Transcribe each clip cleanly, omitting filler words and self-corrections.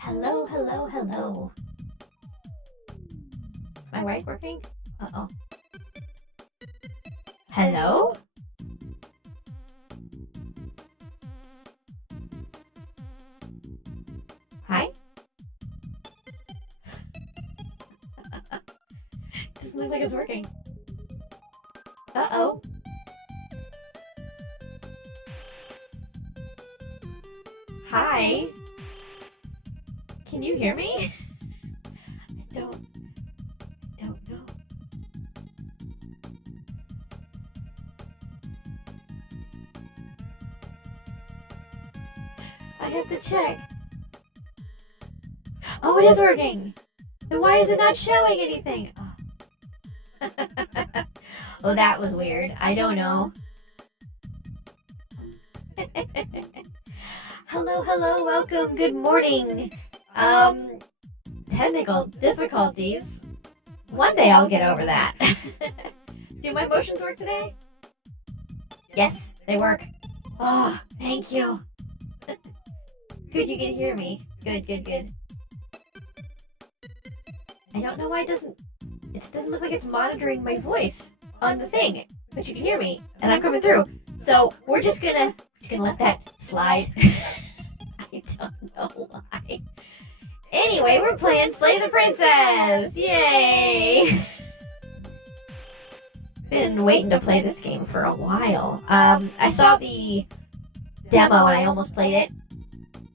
Hello, hello, hello. Is my mic working? Uh-oh. Hello? Hi? Doesn't look like it's working. Uh-oh. Hi? Can you hear me? I don't know. I have to check. Oh, it is working. Then why is it not showing anything? Oh, oh, that was weird. I don't know. Hello, hello, welcome, good morning. Technical difficulties. One day I'll get over that. Do my motions work today? Yes, they work. Oh, thank you. Good, you can hear me. Good. I don't know why it doesn't look like it's monitoring my voice on the thing. but you can hear me, and I'm coming through. So we're just gonna let that slide. I don't know why. Anyway, we're playing Slay the Princess! Yay! Been waiting to play this game for a while. I saw the demo and I almost played it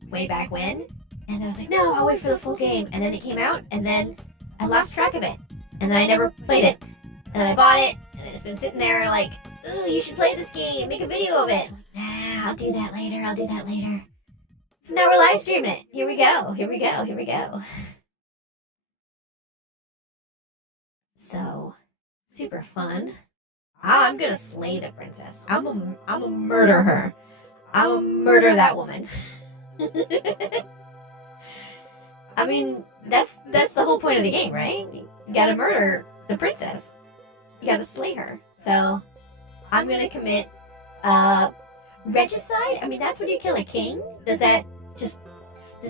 way back when. And then I was like, no, I'll wait for the full game. And then it came out, and then I lost track of it. And then I never played it. And then I bought it, and then it's been sitting there like, ooh, you should play this game, make a video of it. Nah, I'll do that later. So now we're live streaming it. Here we go. So, super fun. I'm gonna slay the princess. I'm a murder her. I'm a murder that woman. I mean, that's the whole point of the game, right? You gotta murder the princess. You gotta slay her. So, I'm gonna commit, regicide? I mean, that's when you kill a king? Does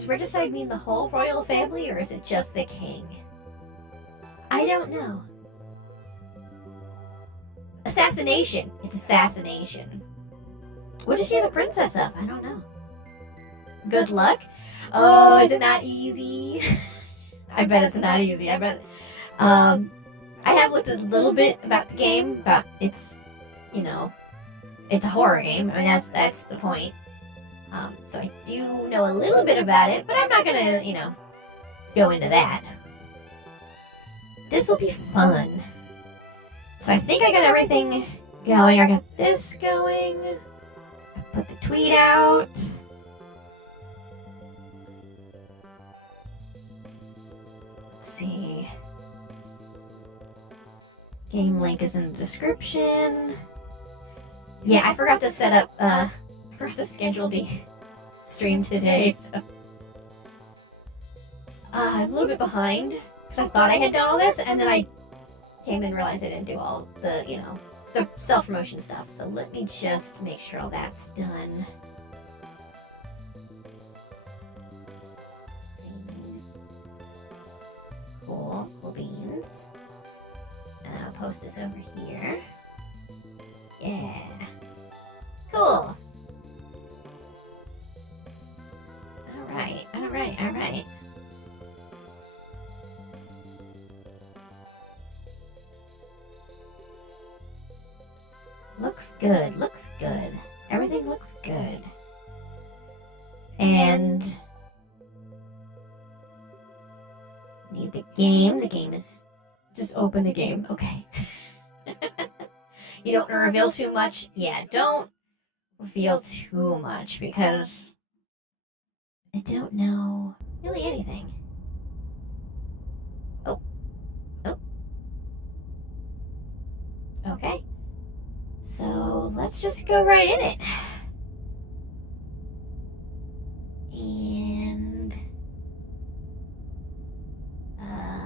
regicide mean the whole royal family, or is it just the king? I don't know. Assassination. It's assassination. What is she the princess of? I don't know. Good luck? Oh, is it not easy? I bet it's not easy. I have looked a little bit about the game, but it's, it's a horror game. I mean, that's the point. So I do know a little bit about it, but I'm not gonna, go into that. This will be fun. So I think I got everything going. I got this going. I put the tweet out. Let's see. Game link is in the description. Yeah, I forgot to set up, I forgot to schedule the stream today, so. I'm a little bit behind, because I thought I had done all this, and then I came and realized I didn't do all the, the self-promotion stuff. So let me just make sure all that's done. Cool beans. And I'll post this over here. Yeah. Cool. Alright. Looks good. Everything looks good. And need the game. The game is just open the game. Okay. You don't want to reveal too much? Yeah, don't reveal too much because I don't know really anything. Oh. Okay. So let's just go right in it. And uh-oh.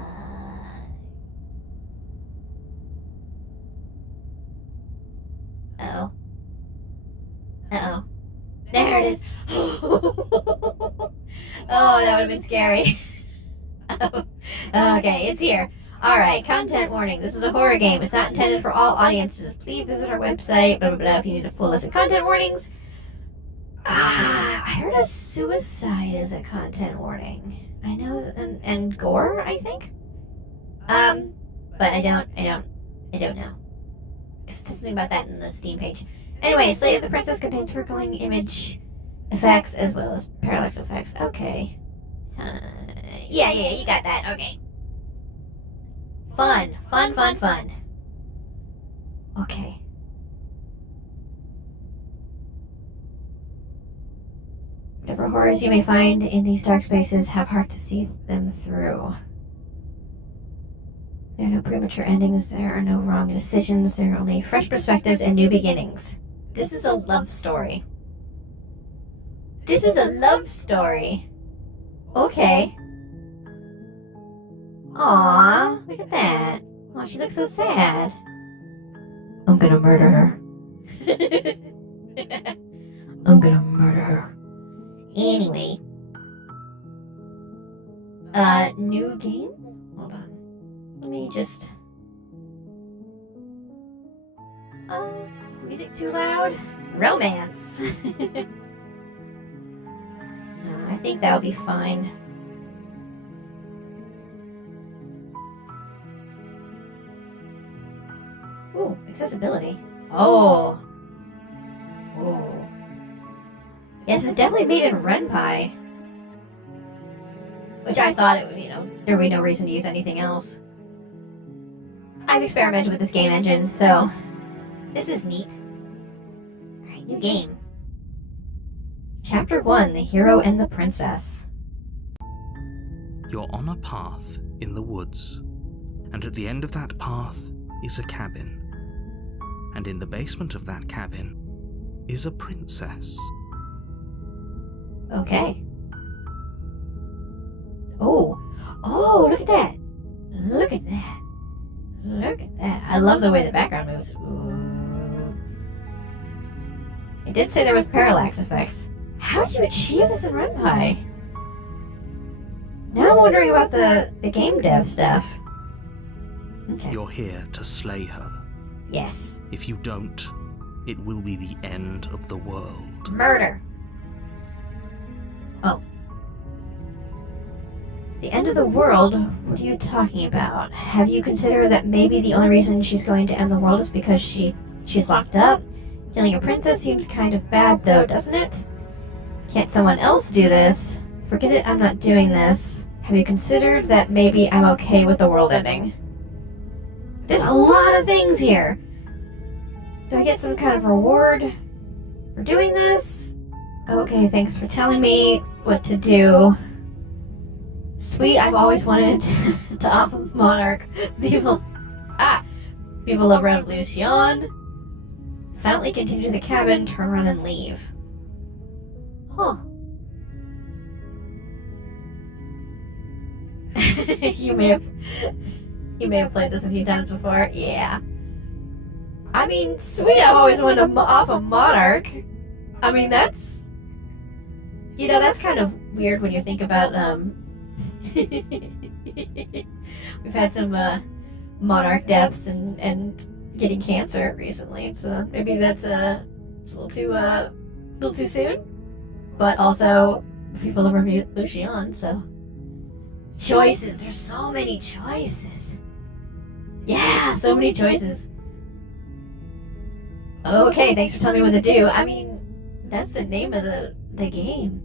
There it is. Oh, that would have been scary. Okay, it's here. Alright, content warning. This is a horror game. It's not intended for all audiences. Please visit our website, blah, blah, blah, if you need a full list of content warnings. I heard a suicide as a content warning. I know, and gore, I think? But I don't know. Because there's something about that in the Steam page. Anyway, Slay of the Princess contains flickering image effects as well as parallax effects. Okay. Yeah, you got that. Okay. Fun. Okay. Whatever horrors you may find in these dark spaces, have heart to see them through. There are no premature endings, there are no wrong decisions, there are only fresh perspectives and new beginnings. This is a love story. Okay. Aww, look at that. Aw, she looks so sad. I'm gonna murder her. Anyway. New game? Hold on. Let me just... Is the music too loud? Romance. No, I think that would be fine. Ooh, accessibility. Oh. Oh. Yes, it's definitely made in Ren'Py. Which I thought it would, there would be no reason to use anything else. I've experimented with this game engine, so this is neat. Alright, new game. Chapter 1, The Hero and the Princess. You're on a path in the woods, and at the end of that path is a cabin. And in the basement of that cabin is a princess. Okay. Oh, look at that. Look at that. Look at that. I love the way the background moves. Ooh. It did say there was parallax effects. How did you achieve this in Ren'Py? Now I'm wondering about the game dev stuff. Okay. You're here to slay her. Yes. If you don't, it will be the end of the world. Murder. Oh. The end of the world? What are you talking about? Have you considered that maybe the only reason she's going to end the world is because she's locked up? Killing a princess seems kind of bad though, doesn't it? Can't someone else do this? Forget it, I'm not doing this. Have you considered that maybe I'm okay with the world ending? There's a lot of things here. Do I get some kind of reward for doing this? Okay, thanks for telling me what to do. Sweet, I've always wanted to off a monarch. People la revolution. Silently continue to the cabin, turn around and leave. Huh. You may have played this a few times before. Yeah. I mean, sweet, I've always wanted to off a monarch. I mean, that's kind of weird when you think about, we've had some, monarch deaths and getting cancer recently, so maybe it's a little too soon. But also, Viva la Revolution, so. Choices, there's so many choices. Yeah, so many choices. Okay, thanks for telling me what to do. I mean, that's the name of the game.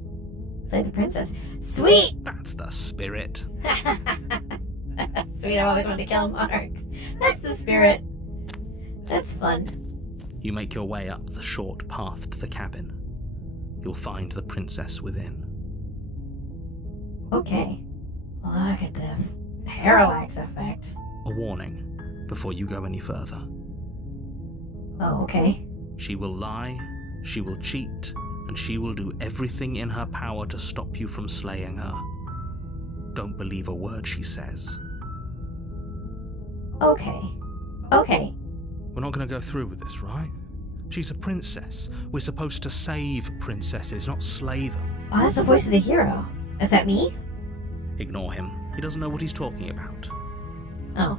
Slay the princess. Sweet! That's the spirit. Sweet, I've always wanted to kill monarchs. That's the spirit. That's fun. You make your way up the short path to the cabin. You'll find the princess within. Okay. Look at the parallax effect. A warning before you go any further. Oh, okay. She will lie, she will cheat, and she will do everything in her power to stop you from slaying her. Don't believe a word she says. Okay. Okay. We're not going to go through with this, right? She's a princess. We're supposed to save princesses, not slay them. Oh, that's the voice of the hero. Is that me? Ignore him. He doesn't know what he's talking about. Oh.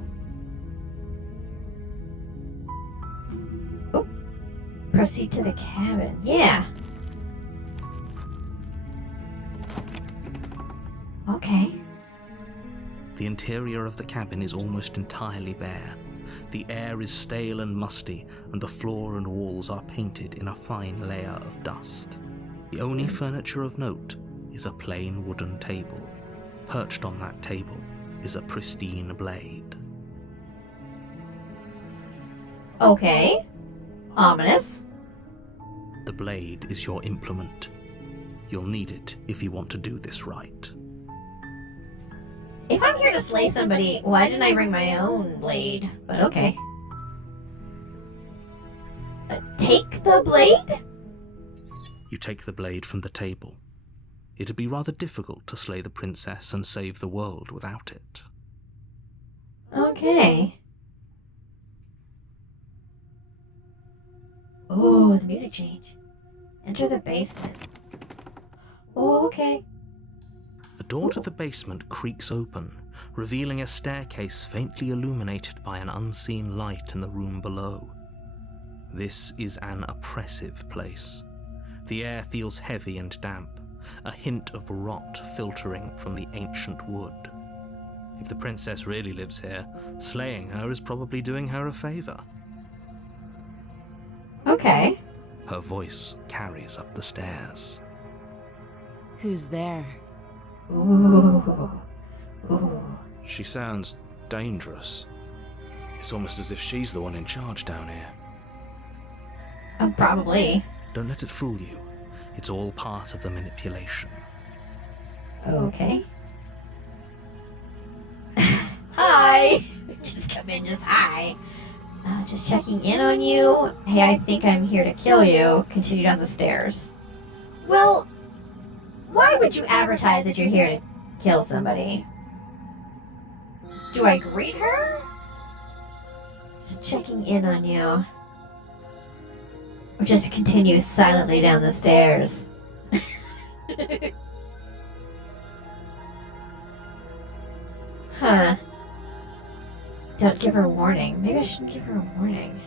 Oh. Proceed to the cabin. Yeah. Okay. The interior of the cabin is almost entirely bare. The air is stale and musty, and the floor and walls are painted in a fine layer of dust. The only furniture of note is a plain wooden table. Perched on that table is a pristine blade. Okay. Ominous. The blade is your implement. You'll need it if you want to do this right. If I'm here to slay somebody, why didn't I bring my own blade? But okay. Take the blade? You take the blade from the table. It'd be rather difficult to slay the princess and save the world without it. Okay. Oh, the music change. Enter the basement. Oh, okay. The door to the basement creaks open, revealing a staircase faintly illuminated by an unseen light in the room below. This is an oppressive place. The air feels heavy and damp, a hint of rot filtering from the ancient wood. If the princess really lives here, slaying her is probably doing her a favor. Okay. Her voice carries up the stairs. Who's there? Ooh. Ooh. She sounds dangerous. It's almost as if she's the one in charge down here. Probably. Don't let it fool you. It's all part of the manipulation. Okay. Hi! Just come in, just hi. Just checking in on you. Hey, I think I'm here to kill you. Continue down the stairs. Well, why would you advertise that you're here to kill somebody? Do I greet her? Just checking in on you. Or just continue silently down the stairs. Huh. Don't give her a warning. Maybe I shouldn't give her a warning.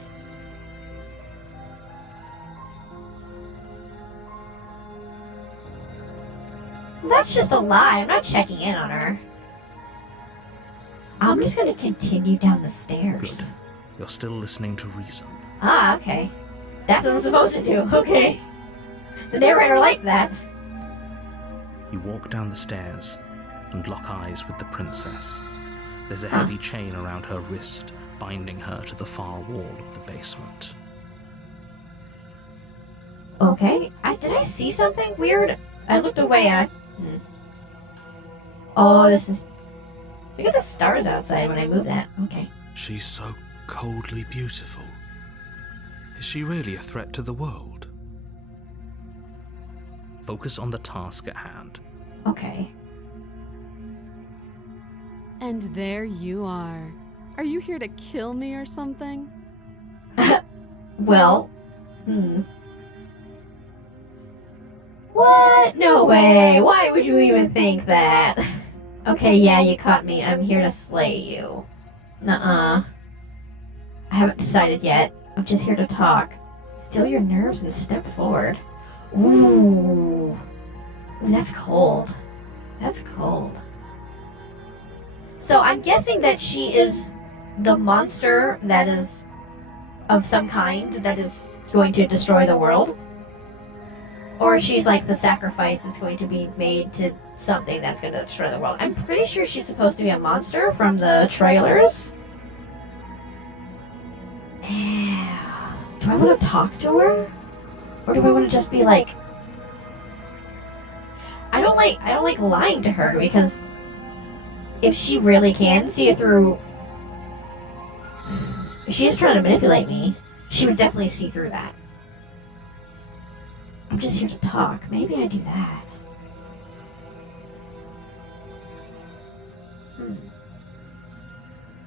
That's just a lie. I'm not checking in on her. I'm just gonna continue down the stairs. Good. You're still listening to reason. Ah, okay. That's what I'm supposed to do. Okay. The narrator liked that. You walk down the stairs and lock eyes with the princess. There's a heavy chain around her wrist, binding her to the far wall of the basement. Okay. Did I see something weird? I looked away. Oh, this is... Look at the stars outside when I move that. Okay. She's so coldly beautiful. Is she really a threat to the world? Focus on the task at hand. Okay. And there you are. Are you here to kill me or something? Well, What? No way. Why would you even think that? Okay, yeah, you caught me. I'm here to slay you. Nuh-uh. I haven't decided yet. I'm just here to talk. Still your nerves and step forward. Ooh. That's cold. That's cold. So I'm guessing that she is the monster that is of some kind that is going to destroy the world. Or she's like the sacrifice that's going to be made to something that's going to destroy the world. I'm pretty sure she's supposed to be a monster from the trailers. Do I want to talk to her? Or do I want to just be like... I don't like lying to her, because if she really can see it through... If she is trying to manipulate me, she would definitely see through that. I'm just here to talk. Maybe I do that.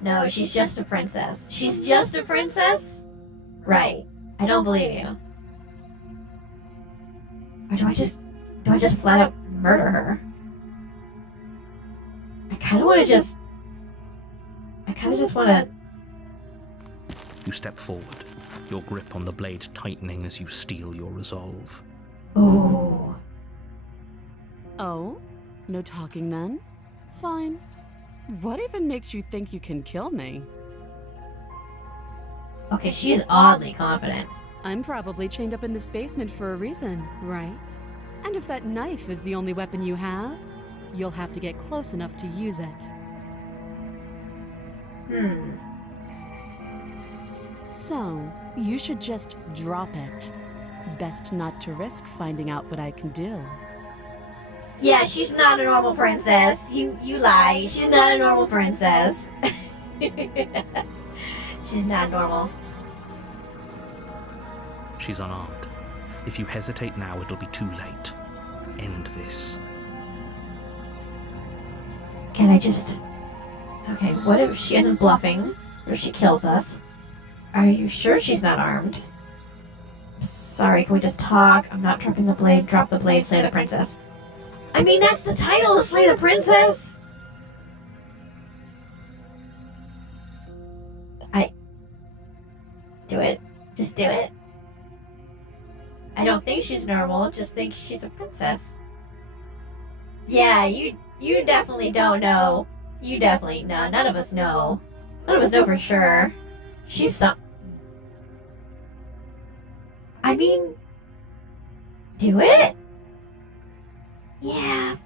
No, she's just a princess. She's just a princess? Right. I don't believe you. Or do I just flat out murder her? I kind of just want to... You step forward, your grip on the blade tightening as you steel your resolve. Oh. Oh? No talking then? Fine. What even makes you think you can kill me? Okay, she's oddly confident. I'm probably chained up in this basement for a reason, right? And if that knife is the only weapon you have, you'll have to get close enough to use it. So, you should just drop it. Best not to risk finding out what I can do. Yeah, she's not a normal princess. You lie. She's not a normal princess. She's not normal. She's unarmed. If you hesitate now, it'll be too late. End this. Can I just... Okay, what if she isn't bluffing? Or if she kills us? Are you sure she's not armed? Sorry, can we just talk? I'm not dropping the blade. Drop the blade, slay the princess. I mean, that's the title, Slay the Princess! Do it. just do it. I don't think she's normal, just think she's a princess. Yeah, you definitely don't know. You definitely, no, none of us know. None of us know for sure. She's some... I mean... Do it? Yeah.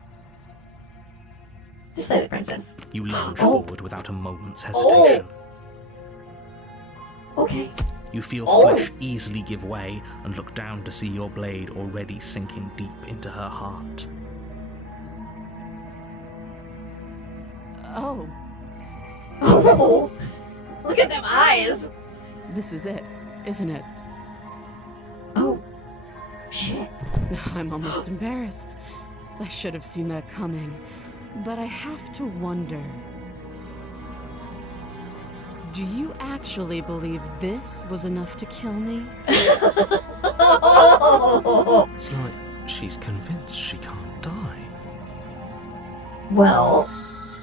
Just slay the princess. You lunge Oh. forward without a moment's hesitation. Okay. You feel Oh. flesh easily give way and look down to see your blade already sinking deep into her heart. Oh, Oh, look at them eyes. this is it, isn't it? Oh, shit. I'm almost embarrassed. I should have seen that coming. But I have to wonder. Do you actually believe this was enough to kill me? It's like she's convinced she can't die. Well,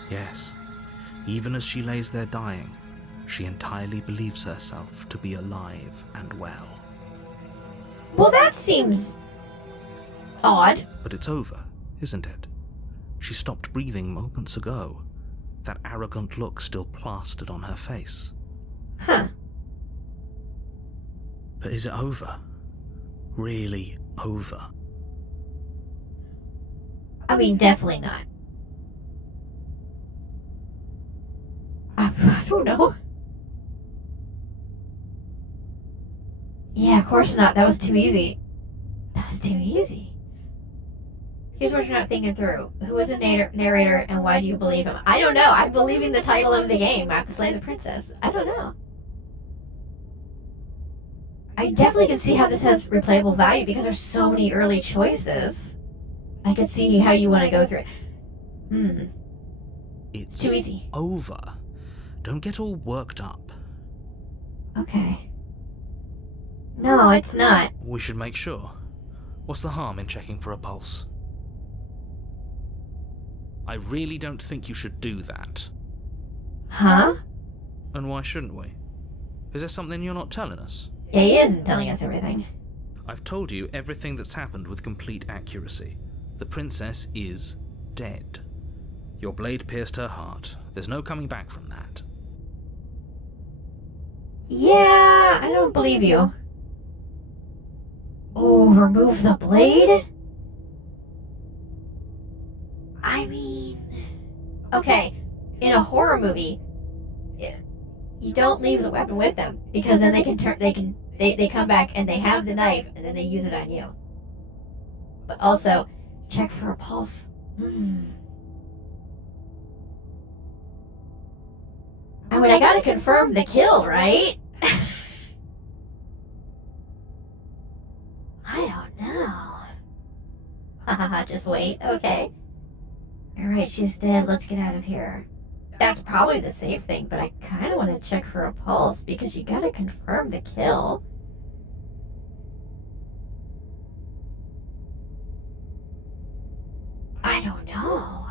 Yes, even as she lays there dying, she entirely believes herself to be alive and well. that seems odd. But it's over, isn't it? She stopped breathing moments ago, that arrogant look still plastered on her face. Huh. But is it over? Really over? I mean, definitely not. I don't know. Yeah, of course not. That was too easy. That was too easy. Here's what you're not thinking through. Who is the narrator and why do you believe him? I don't know. I'm believing the title of the game. I have to slay the princess. I don't know. I definitely can see how this has replayable value because there's so many early choices. I could see how you want to go through it. It's Too easy. over. Don't get all worked up. Okay. No, it's not. We should make sure. What's the harm in checking for a pulse? I really don't think you should do that. Huh? And why shouldn't we? Is there something you're not telling us? Yeah, he isn't telling us everything. I've told you everything that's happened with complete accuracy. The princess is dead. Your blade pierced her heart. There's no coming back from that. Yeah, I don't believe you. Oh, remove the blade? I mean... Okay, in a horror movie, you don't leave the weapon with them, because then they come back and they have the knife, and then they use it on you. But also, check for a pulse. I mean, I gotta confirm the kill, right? I don't know. Haha, just wait, okay. Alright, she's dead, let's get out of here. That's probably the safe thing, but I kinda wanna check for a pulse, because you gotta confirm the kill. I don't know.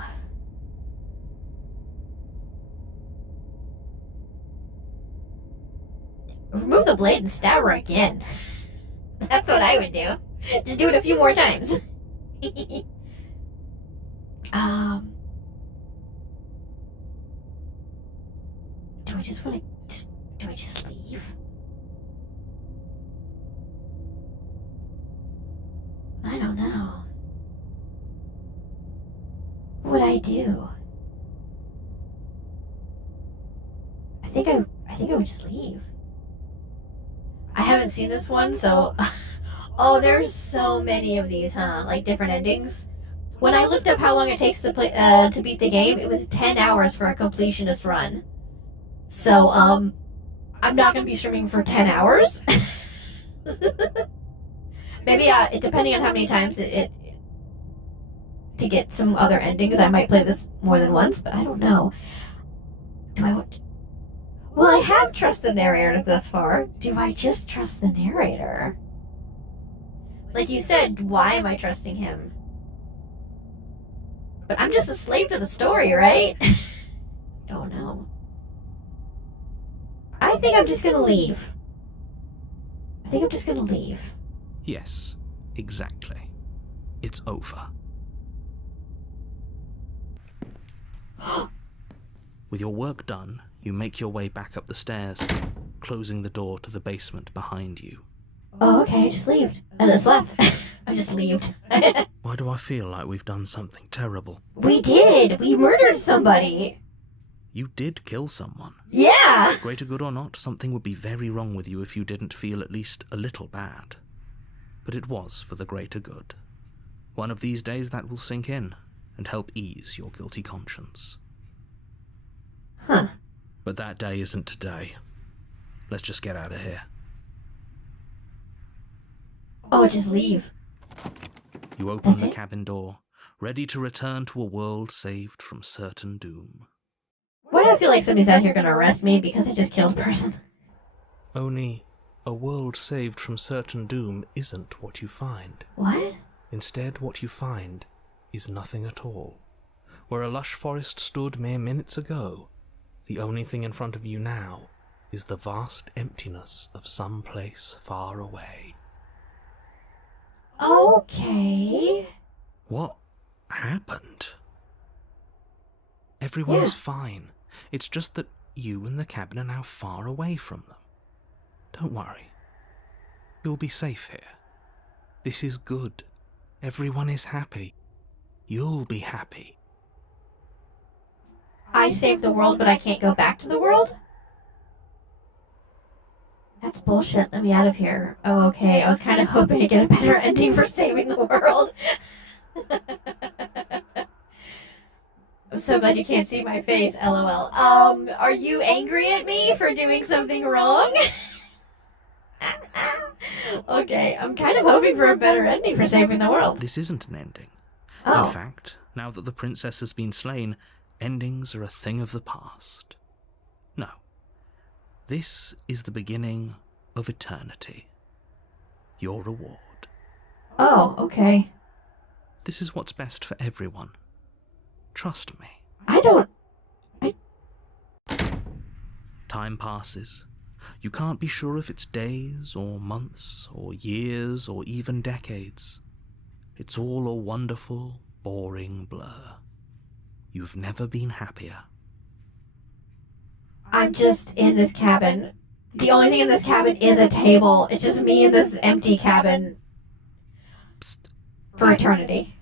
Remove the blade and stab her again. That's what I would do. Just do it a few more times. Do I just want to do I just leave? I don't know. What would I do? I think I would just leave. I haven't seen this one, so... Oh, there's so many of these, huh? Like, different endings. When I looked up how long it takes to play, to beat the game, it was 10 hours for a completionist run. So, I'm not gonna be streaming for 10 hours. Maybe, depending on how many times it to get some other endings, I might play this more than once, but I don't know. Do I want... Well, I have trusted the narrator thus far. Do I just trust the narrator? Like you said, why am I trusting him? But I'm just a slave to the story, right? Don't know. I think I'm just gonna leave. I I think I'm just gonna leave. Yes, exactly. It's over. With your work done, you make your way back up the stairs, closing the door to the basement behind you. Oh, okay, I just left. I just left. I just left. Why do I feel like we've done something terrible? We did! We murdered somebody! You did kill someone. Yeah! Greater good or not, something would be very wrong with you if you didn't feel at least a little bad. But it was for the greater good. One of these days that will sink in and help ease your guilty conscience. Huh. But that day isn't today. Let's just get out of here. Oh, just leave. You open That's the it? cabin door, ready to return to a world saved from certain doom. Why do I feel like somebody's out here gonna arrest me because I just killed a person? Only a world saved from certain doom isn't what you find. What? Instead, what you find is nothing at all. Where a lush forest stood mere minutes ago, the only thing in front of you now is the vast emptiness of some place far away. Okay. What happened? Everyone is Yeah. fine. It's just that you and the cabin are now far away from them. Don't worry. You'll be safe here. This is good. Everyone is happy. You'll be happy. I saved the world, but I can't go back to the world? That's bullshit. Let me out of here. Oh, okay. I was kind of hoping to get a better ending for saving the world. I'm so glad you can't see my face, lol. Are you angry at me for doing something wrong? Okay, I'm kind of hoping for a better ending for saving the world. This isn't an ending. Oh. In fact, now that the princess has been slain, endings are a thing of the past. No. This is the beginning of eternity. Your reward. Oh, okay. This is what's best for everyone. Trust me. Time passes. You can't be sure if it's days or months or years or even decades. It's all a wonderful, boring blur. You've never been happier. I'm just in this cabin. The only thing in this cabin is a table. It's just me in this empty cabin Psst. for eternity.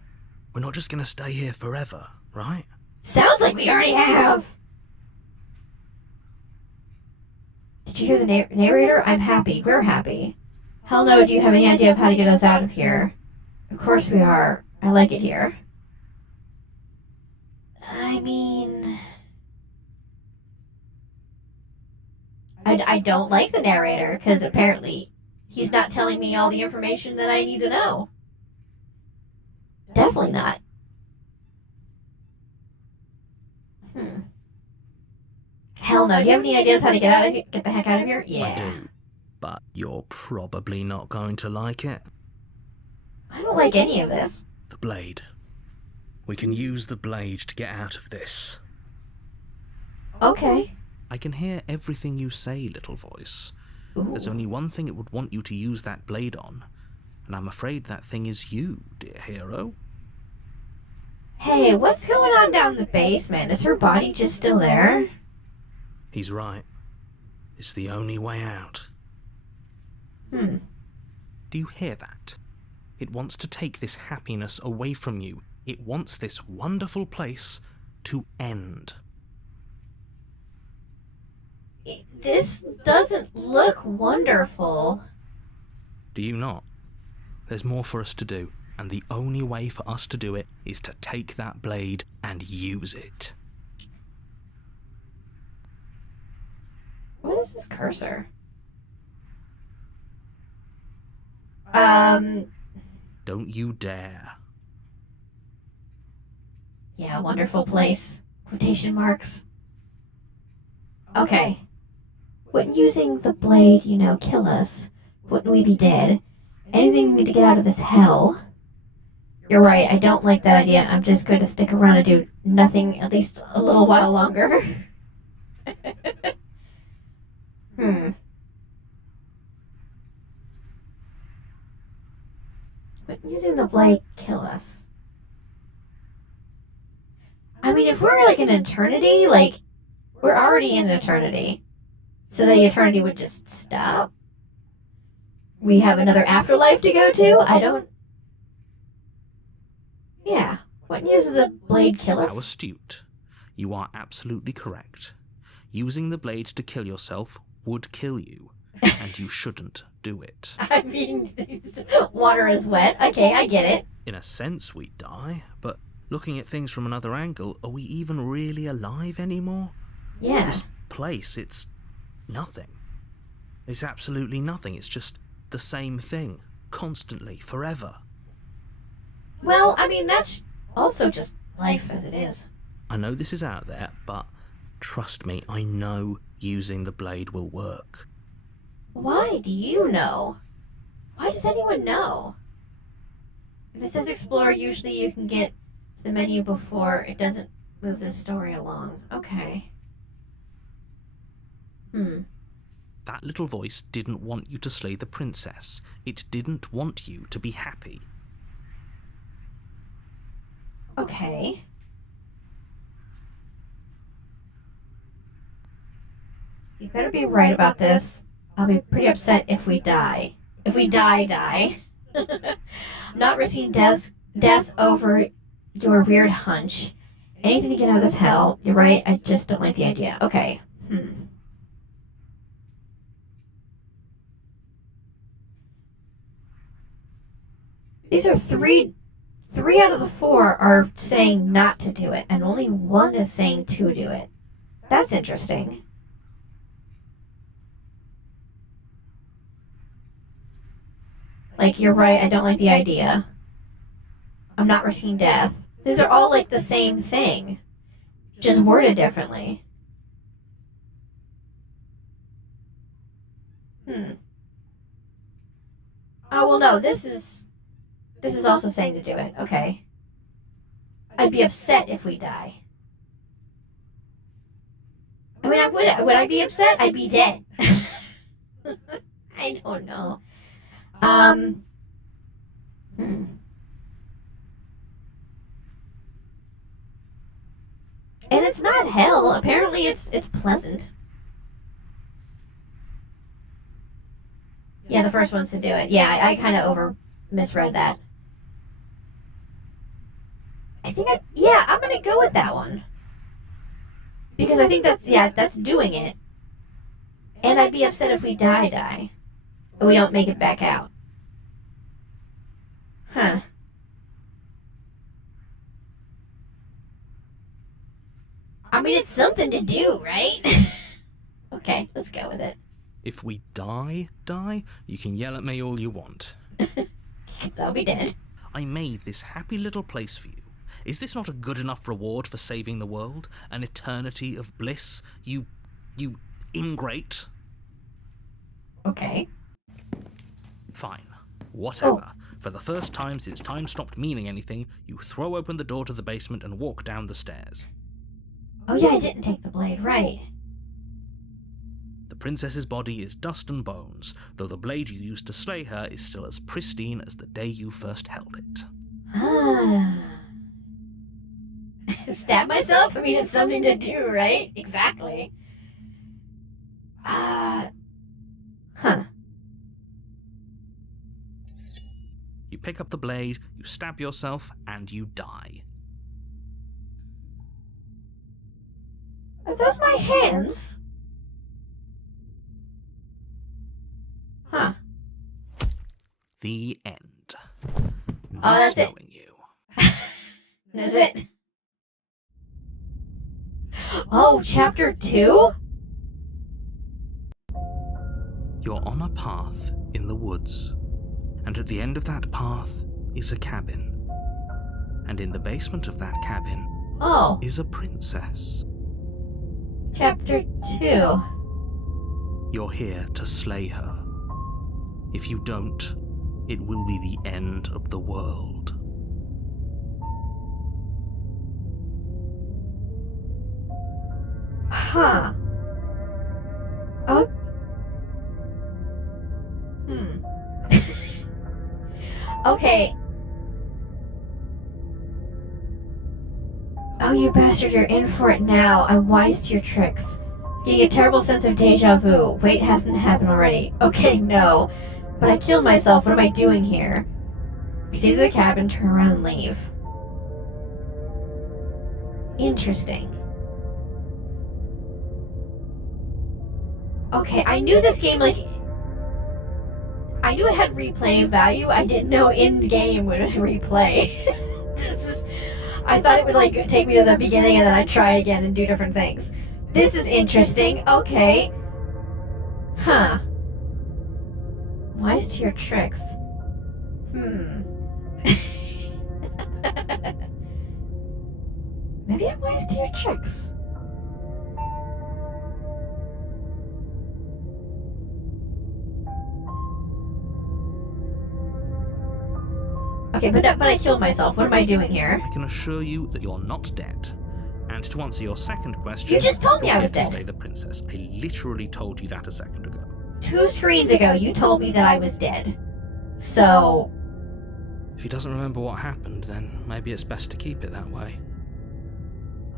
We're not just gonna stay here forever, right? Sounds like we already have. Did you hear the narrator? I'm happy. We're happy. Hell no, do you have any idea of how to get us out of here? Of course we are. I like it here. I mean... I don't like the narrator, because apparently he's not telling me all the information that I need to know. Definitely not. Hell no. Do you have any ideas how to get out of here? Get the heck out of here? I Yeah. do. But you're probably not going to like it. I don't like any of this. The blade. We can use the blade to get out of this. Okay. I can hear everything you say, little voice. Ooh. There's only one thing it would want you to use that blade on, and I'm afraid that thing is you, dear hero. Hey, what's going on down the basement? Is her body just still there? He's right. It's the only way out. Hmm. Do you hear that? It wants to take this happiness away from you. It wants this wonderful place to end. This doesn't look wonderful. Do you not? There's more for us to do, and the only way for us to do it is to take that blade and use it. What is this cursor? Don't you dare. Yeah, wonderful place. Quotation marks. Okay. Wouldn't using the blade, kill us? Wouldn't we be dead? Anything we need to get out of this hell. You're right, I don't like that idea. I'm just going to stick around and do nothing at least a little while longer. Would using the blade kill us? I mean, if we're like in eternity, like, we're already in eternity. So the eternity would just stop? We have another afterlife to go to? I don't... Yeah. Wouldn't using the blade kill us? How astute. You are absolutely correct. Using the blade to kill yourself would kill you, and you shouldn't do it. I mean, water is wet. Okay, I get it. In a sense, we die, but looking at things from another angle, are we even really alive anymore? Yeah. This place, it's nothing. It's absolutely nothing. It's just the same thing, constantly, forever. Well, I mean, that's also just life as it is. I know this is out there, but trust me, I know using the blade will work. Why do you know? Why does anyone know? If it says explore, usually you can get to the menu before it doesn't move the story along. Okay. That little voice didn't want you to slay the princess. It didn't want you to be happy. Okay. You better be right about this. I'll be pretty upset if we die. If we die. Not risking death over your weird hunch. Anything to get out of this hell. You're right, I just don't like the idea. Okay. These are three out of the 4 are saying not to do it, and only 1 is saying to do it. That's interesting. Like, you're right, I don't like the idea. I'm not risking death. These are all like the same thing, just worded differently. Oh, well, no, this is also saying to do it. Okay. I'd be upset if we die. I mean, would I be upset? I'd be dead. I don't know. And it's not hell. Apparently it's pleasant. Yeah, the first one's to do it. Yeah, I kind of misread that. I'm gonna go with that one. Because I think that's doing it. And I'd be upset if we die. But we don't make it back out. Huh. I mean, it's something to do, right? Okay, let's go with it. If we die, you can yell at me all you want. I'll be dead. I made this happy little place for you. Is this not a good enough reward for saving the world? An eternity of bliss? You ingrate? Okay. Fine. Whatever. For the first time since time stopped meaning anything, you throw open the door to the basement and walk down the stairs. Oh yeah, I didn't take the blade, right. The princess's body is dust and bones, though the blade you used to slay her is still as pristine as the day you first held it. Stab myself? I mean, it's something to do, right? Exactly. Huh. You pick up the blade, you stab yourself, and you die. Are those my hands? Huh. The end. That's it. Knowing you. Is it? Oh, chapter 2? You're on a path in the woods, and at the end of that path is a cabin. And in the basement of that cabin Oh, is a princess. chapter 2. You're here to slay her. If you don't, it will be the end of the world. Huh. Oh. Okay, Oh, you bastard, you're in for it now. I'm wise to your tricks. Getting a terrible sense of deja vu. Wait, hasn't happened already. Okay, no. But I killed myself. What am I doing here? Proceed to the cabin, turn around, and leave. Interesting. Okay, I knew this game, like... I knew it had replay value. I didn't know in-game would replay. I thought it would, like, take me to the beginning and then I'd try again and do different things. This is interesting. Okay. Huh. Wise to your tricks. Maybe I'm wise to your tricks. Okay, but I killed myself. What am I doing here? I can assure you that you're not dead. And to answer your second question... You just told me I was dead. dead. Slay the princess. I literally told you that a second ago. 2 screens ago, you told me that I was dead. So... If he doesn't remember what happened, then maybe it's best to keep it that way.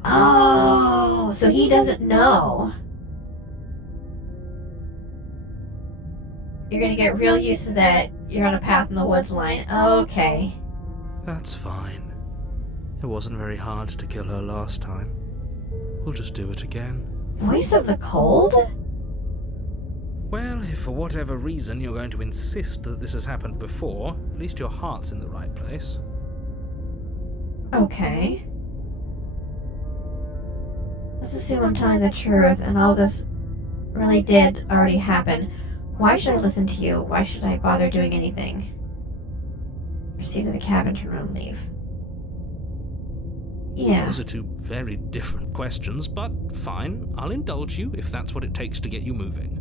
Oh, so he doesn't know. You're gonna get real used to that. You're on a path in the woods line. Okay. That's fine. It wasn't very hard to kill her last time. We'll just do it again. Voice of the Cold? Well, if for whatever reason you're going to insist that this has happened before, at least your heart's in the right place. Okay. Let's assume I'm telling the truth and all this really did already happen. Why should I listen to you? Why should I bother doing anything? Proceed to the cabin, turn around and leave. Yeah. Those are 2 very different questions, but fine, I'll indulge you if that's what it takes to get you moving.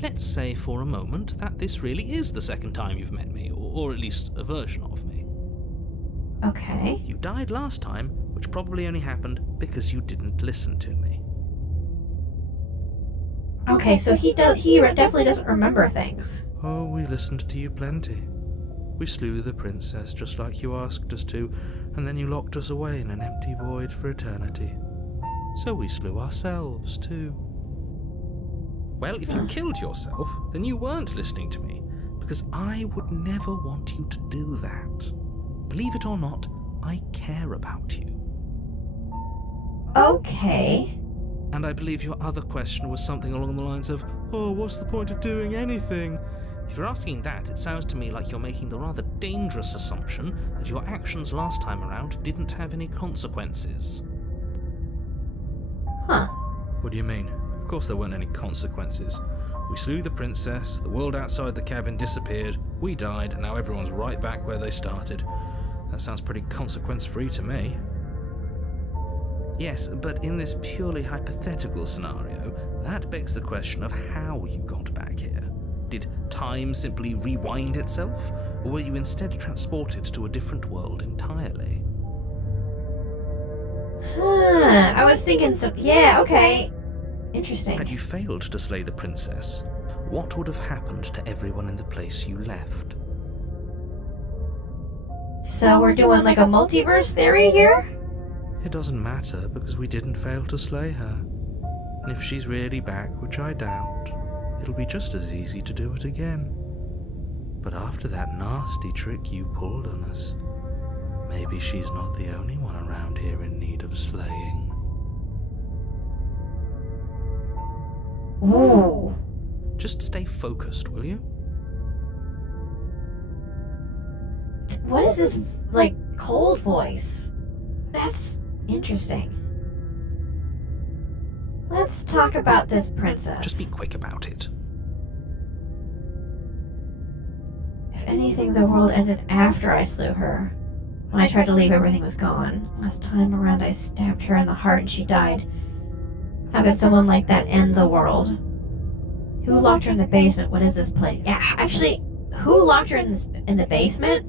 Let's say for a moment that this really is the second time you've met me, or at least a version of me. Okay. You died last time, which probably only happened because you didn't listen to me. Okay, so he definitely doesn't remember things. Oh, we listened to you plenty. We slew the princess just like you asked us to, and then you locked us away in an empty void for eternity. So we slew ourselves too. Well, if you killed yourself, then you weren't listening to me, because I would never want you to do that. Believe it or not, I care about you. Okay. And I believe your other question was something along the lines of, oh, what's the point of doing anything? If you're asking that, it sounds to me like you're making the rather dangerous assumption that your actions last time around didn't have any consequences. Huh. What do you mean? Of course there weren't any consequences. We slew the princess, the world outside the cabin disappeared, we died, and now everyone's right back where they started. That sounds pretty consequence-free to me. Yes, but in this purely hypothetical scenario, that begs the question of how you got back here. Did time simply rewind itself, or were you instead transported to a different world entirely? I was thinking yeah, okay. Interesting. Had you failed to slay the princess, what would have happened to everyone in the place you left? So we're doing like a multiverse theory here? It doesn't matter, because we didn't fail to slay her. And if she's really back, which I doubt, it'll be just as easy to do it again. But after that nasty trick you pulled on us, maybe she's not the only one around here in need of slaying. Ooh. Just stay focused, will you? What is this, like, cold voice? That's interesting. Let's talk about this princess. Just be quick about it. If anything, the world ended after I slew her. When I tried to leave, everything was gone. Last time around, I stabbed her in the heart and she died. How could someone like that end the world? Who locked her in the basement? What is this place? Yeah, actually, who locked her in the basement?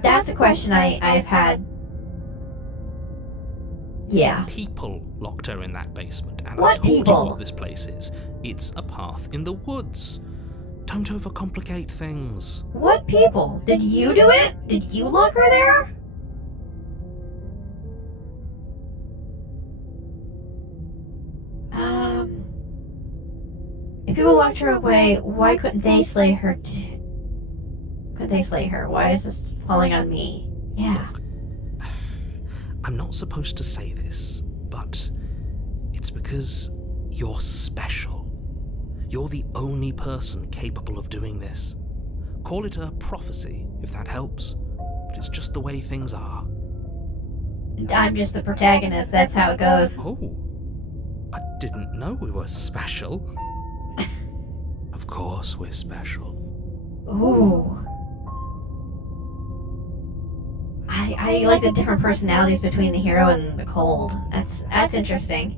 That's a question I've had. Yeah. People locked her in that basement, and What I told people? you what this place is. It's a path in the woods. Don't overcomplicate things. What people? Did you do it? Did you lock her there? If people locked her away, why couldn't they slay her Could they slay her? Why is this falling on me? Yeah. I'm not supposed to say this, but it's because you're special. You're the only person capable of doing this. Call it a prophecy, if that helps, but it's just the way things are. I'm just the protagonist, that's how it goes. Oh, I didn't know we were special. Of course we're special. Ooh. I like the different personalities between the hero and the cold. That's interesting.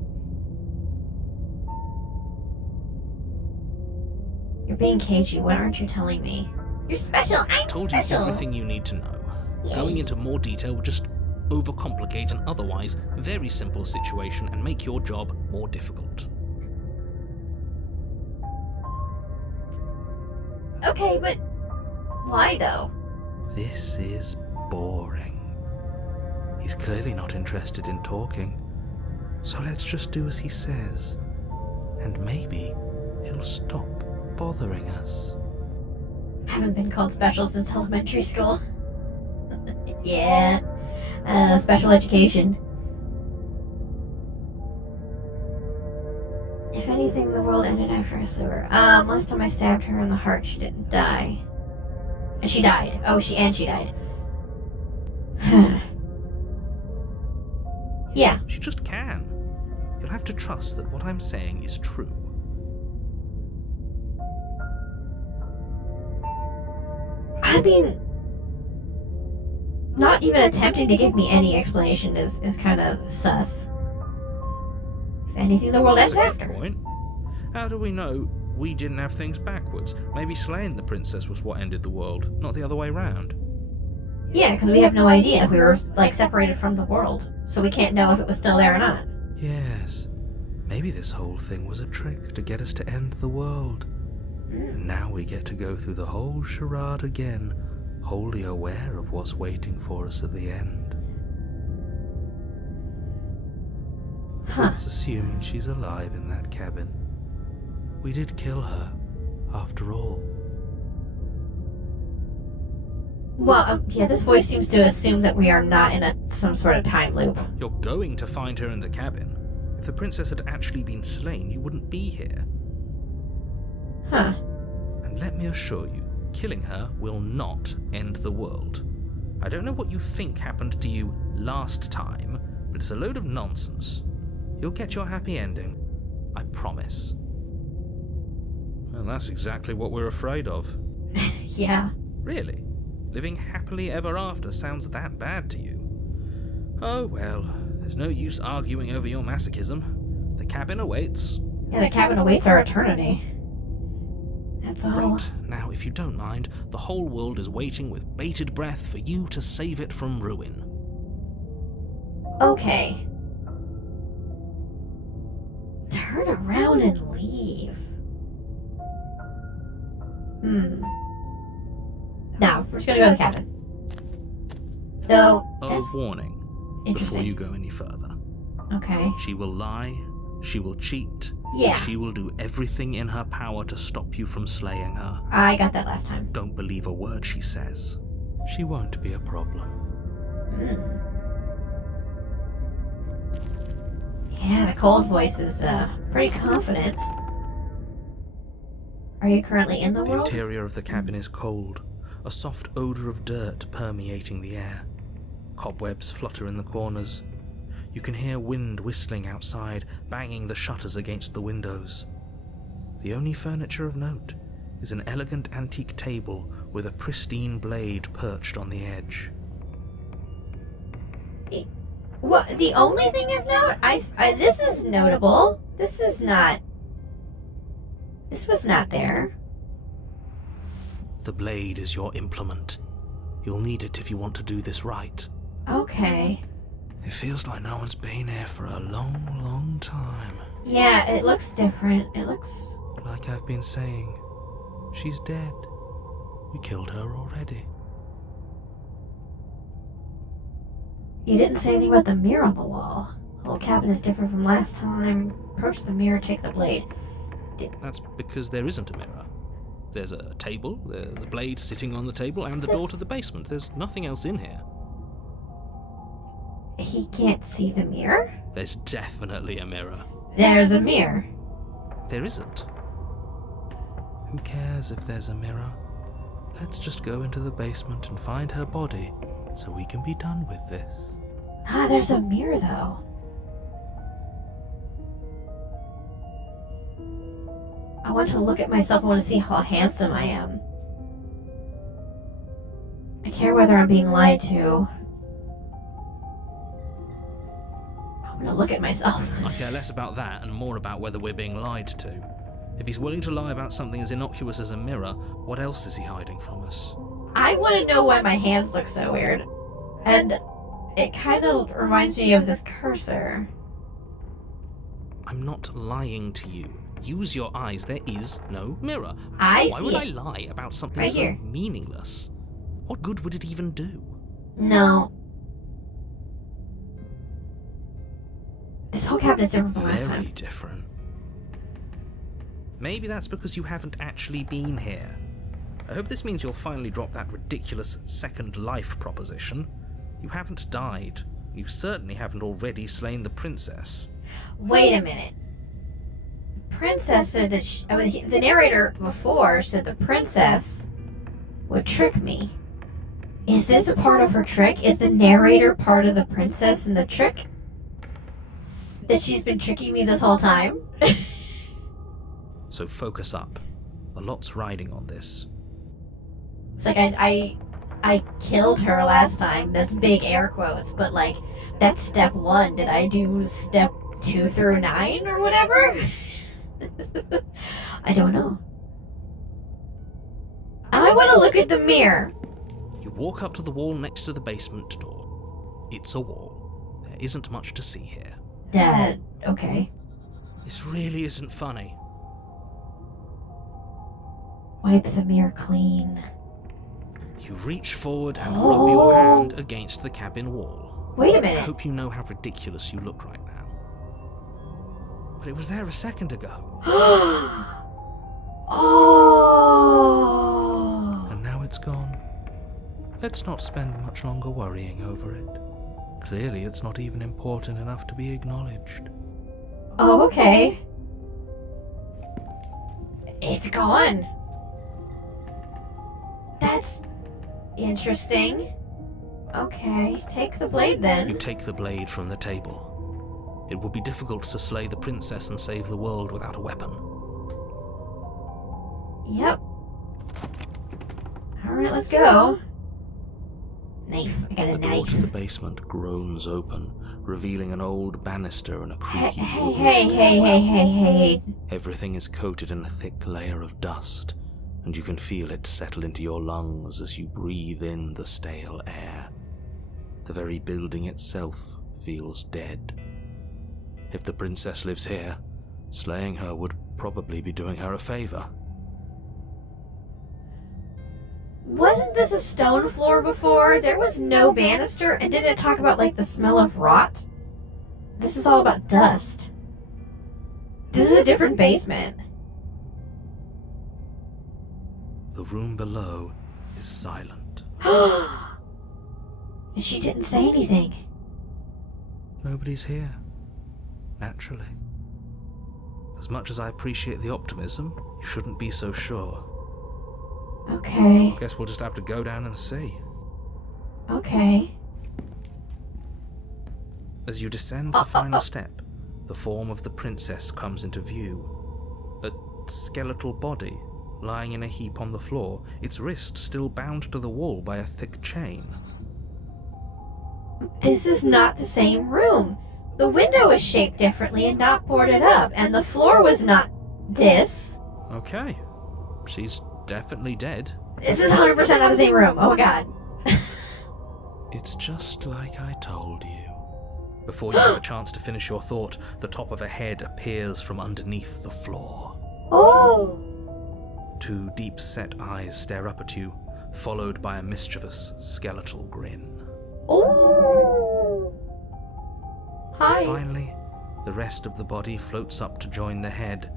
You're being cagey. Why aren't you telling me? You're special. I'm Told special. you everything you need to know. Yay. Going into more detail would just overcomplicate an otherwise very simple situation and make your job more difficult. Okay, but why though? This is boring. He's clearly not interested in talking, so let's just do as he says, and maybe he'll stop bothering us. Haven't been called special since elementary school. Yeah. Special education. If anything, the world ended after a sewer. Last time I stabbed her in the heart, she didn't die. And she died. Oh, she died. Yeah. She just can. You'll have to trust that what I'm saying is true. I mean, not even attempting to give me any explanation is kind of sus. If anything, the world That's ended a good after. point. How do we know we didn't have things backwards? Maybe slaying the princess was what ended the world, not the other way round. Yeah, because we have no idea. We were, like, separated from the world, so we can't know if it was still there or not. Yes. Maybe this whole thing was a trick to get us to end the world. And now we get to go through the whole charade again, wholly aware of what's waiting for us at the end. Huh. Let's assuming she's alive in that cabin. We did kill her, after all. Well, yeah, this voice seems to assume that we are not in some sort of time loop. You're going to find her in the cabin. If the princess had actually been slain, you wouldn't be here. Huh. And let me assure you, killing her will not end the world. I don't know what you think happened to you last time, but it's a load of nonsense. You'll get your happy ending. I promise. Well, that's exactly what we're afraid of. Yeah. Really? Living happily ever after sounds that bad to you? Oh well, there's no use arguing over your masochism. The cabin awaits. Yeah, the cabin awaits our eternity. That's all. Right, now if you don't mind, the whole world is waiting with bated breath for you to save it from ruin. Okay. Turn around and leave. No, we're just gonna go to the cabin. Though, A that's warning before interesting. you go any further. Okay. She will lie, she will cheat, Yeah, she will do everything in her power to stop you from slaying her. I got that last time. Don't believe a word she says. She won't be a problem. Yeah, the cold voice is, pretty confident. Are you currently in the The world? interior of the cabin is cold, a soft odor of dirt permeating the air. Cobwebs flutter in the corners. You can hear wind whistling outside, banging the shutters against the windows. The only furniture of note is an elegant antique table with a pristine blade perched on the edge. What? The only thing of note? This is notable. This is not. This was not there. The blade is your implement. You'll need it if you want to do this right. Okay. It feels like no one's been here for a long, long time. Yeah, it looks different. It looks. Like I've been saying, she's dead. We killed her already. You didn't say anything about the mirror on the wall. The whole cabin is different from last time. Approach the mirror, take the blade. That's because there isn't a mirror. There's a table, the blade sitting on the table, and the door to the basement. There's nothing else in here. He can't see the mirror? There's definitely a mirror. There's a mirror. There isn't. Who cares if there's a mirror? Let's just go into the basement and find her body so we can be done with this. Ah, there's a mirror though. I want to look at myself. I want to see how handsome I am. I care whether I'm being lied to. I'm gonna look at myself. I care less about that and more about whether we're being lied to. If he's willing to lie about something as innocuous as a mirror, what else is he hiding from us? I want to know why my hands look so weird. And it kind of reminds me of this cursor. I'm not lying to you. Use your eyes. There is no mirror. I Why see would it. I lie about something Right so here. meaningless? What good would it even do? No. This whole cabinet's different from last Very time. different. Maybe that's because you haven't actually been here. I hope this means you'll finally drop that ridiculous second life proposition. You haven't died. You certainly haven't already slain the princess. Wait a minute. The princess said that the narrator before said the princess would trick me. Is this a part of her trick? Is the narrator part of the princess in the trick? That she's been tricking me this whole time? So focus up. A lot's riding on this. It's like I killed her last time. That's big air quotes, but like that's step 1. Did I do step 2 through 9 or whatever? I don't know. I want to look at the mirror. You walk up to the wall next to the basement door. It's a wall. There isn't much to see here. Dad, okay. This really isn't funny. Wipe the mirror clean. You reach forward and rub your hand against the cabin wall. Wait a I minute. hope you know how ridiculous you look right now. But it was there a second ago, Oh. And now it's gone. Let's not spend much longer worrying over it. Clearly it's not even important enough to be acknowledged. Oh, okay. It's gone. That's interesting. Okay, take the blade You then. take the blade from the table. It would be difficult to slay the princess and save the world without a weapon. Yep. Alright, let's go. Knife. I got a The door to the knife. basement groans open, revealing an old banister and a Hey, creaky hey, wooden hey, stair. hey, hey, hey, hey. Everything is coated in a thick layer of dust, and you can feel it settle into your lungs as you breathe in the stale air. The very building itself feels dead. If the princess lives here, slaying her would probably be doing her a favor. Wasn't this a stone floor before? There was no banister, and didn't it talk about, like, the smell of rot? This is all about dust. This is a different basement. The room below is silent. And she didn't say anything. Nobody's here. Naturally. As much as I appreciate the optimism, you shouldn't be so sure. Okay, Guess we'll just have to go down and see. okay. As you descend the final step, the form of the princess comes into view. A skeletal body, lying in a heap on the floor, its wrist still bound to the wall by a thick chain. This is not the same room. The window is shaped differently and not boarded up, and the floor was not this. Okay. She's definitely dead. This is 100% not the same room. Oh my god. It's just like I told you. Before you have a chance to finish your thought, the top of a head appears from underneath the floor. Oh. 2 deep-set eyes stare up at you, followed by a mischievous, skeletal grin. Oh. Hi. Finally, the rest of the body floats up to join the head,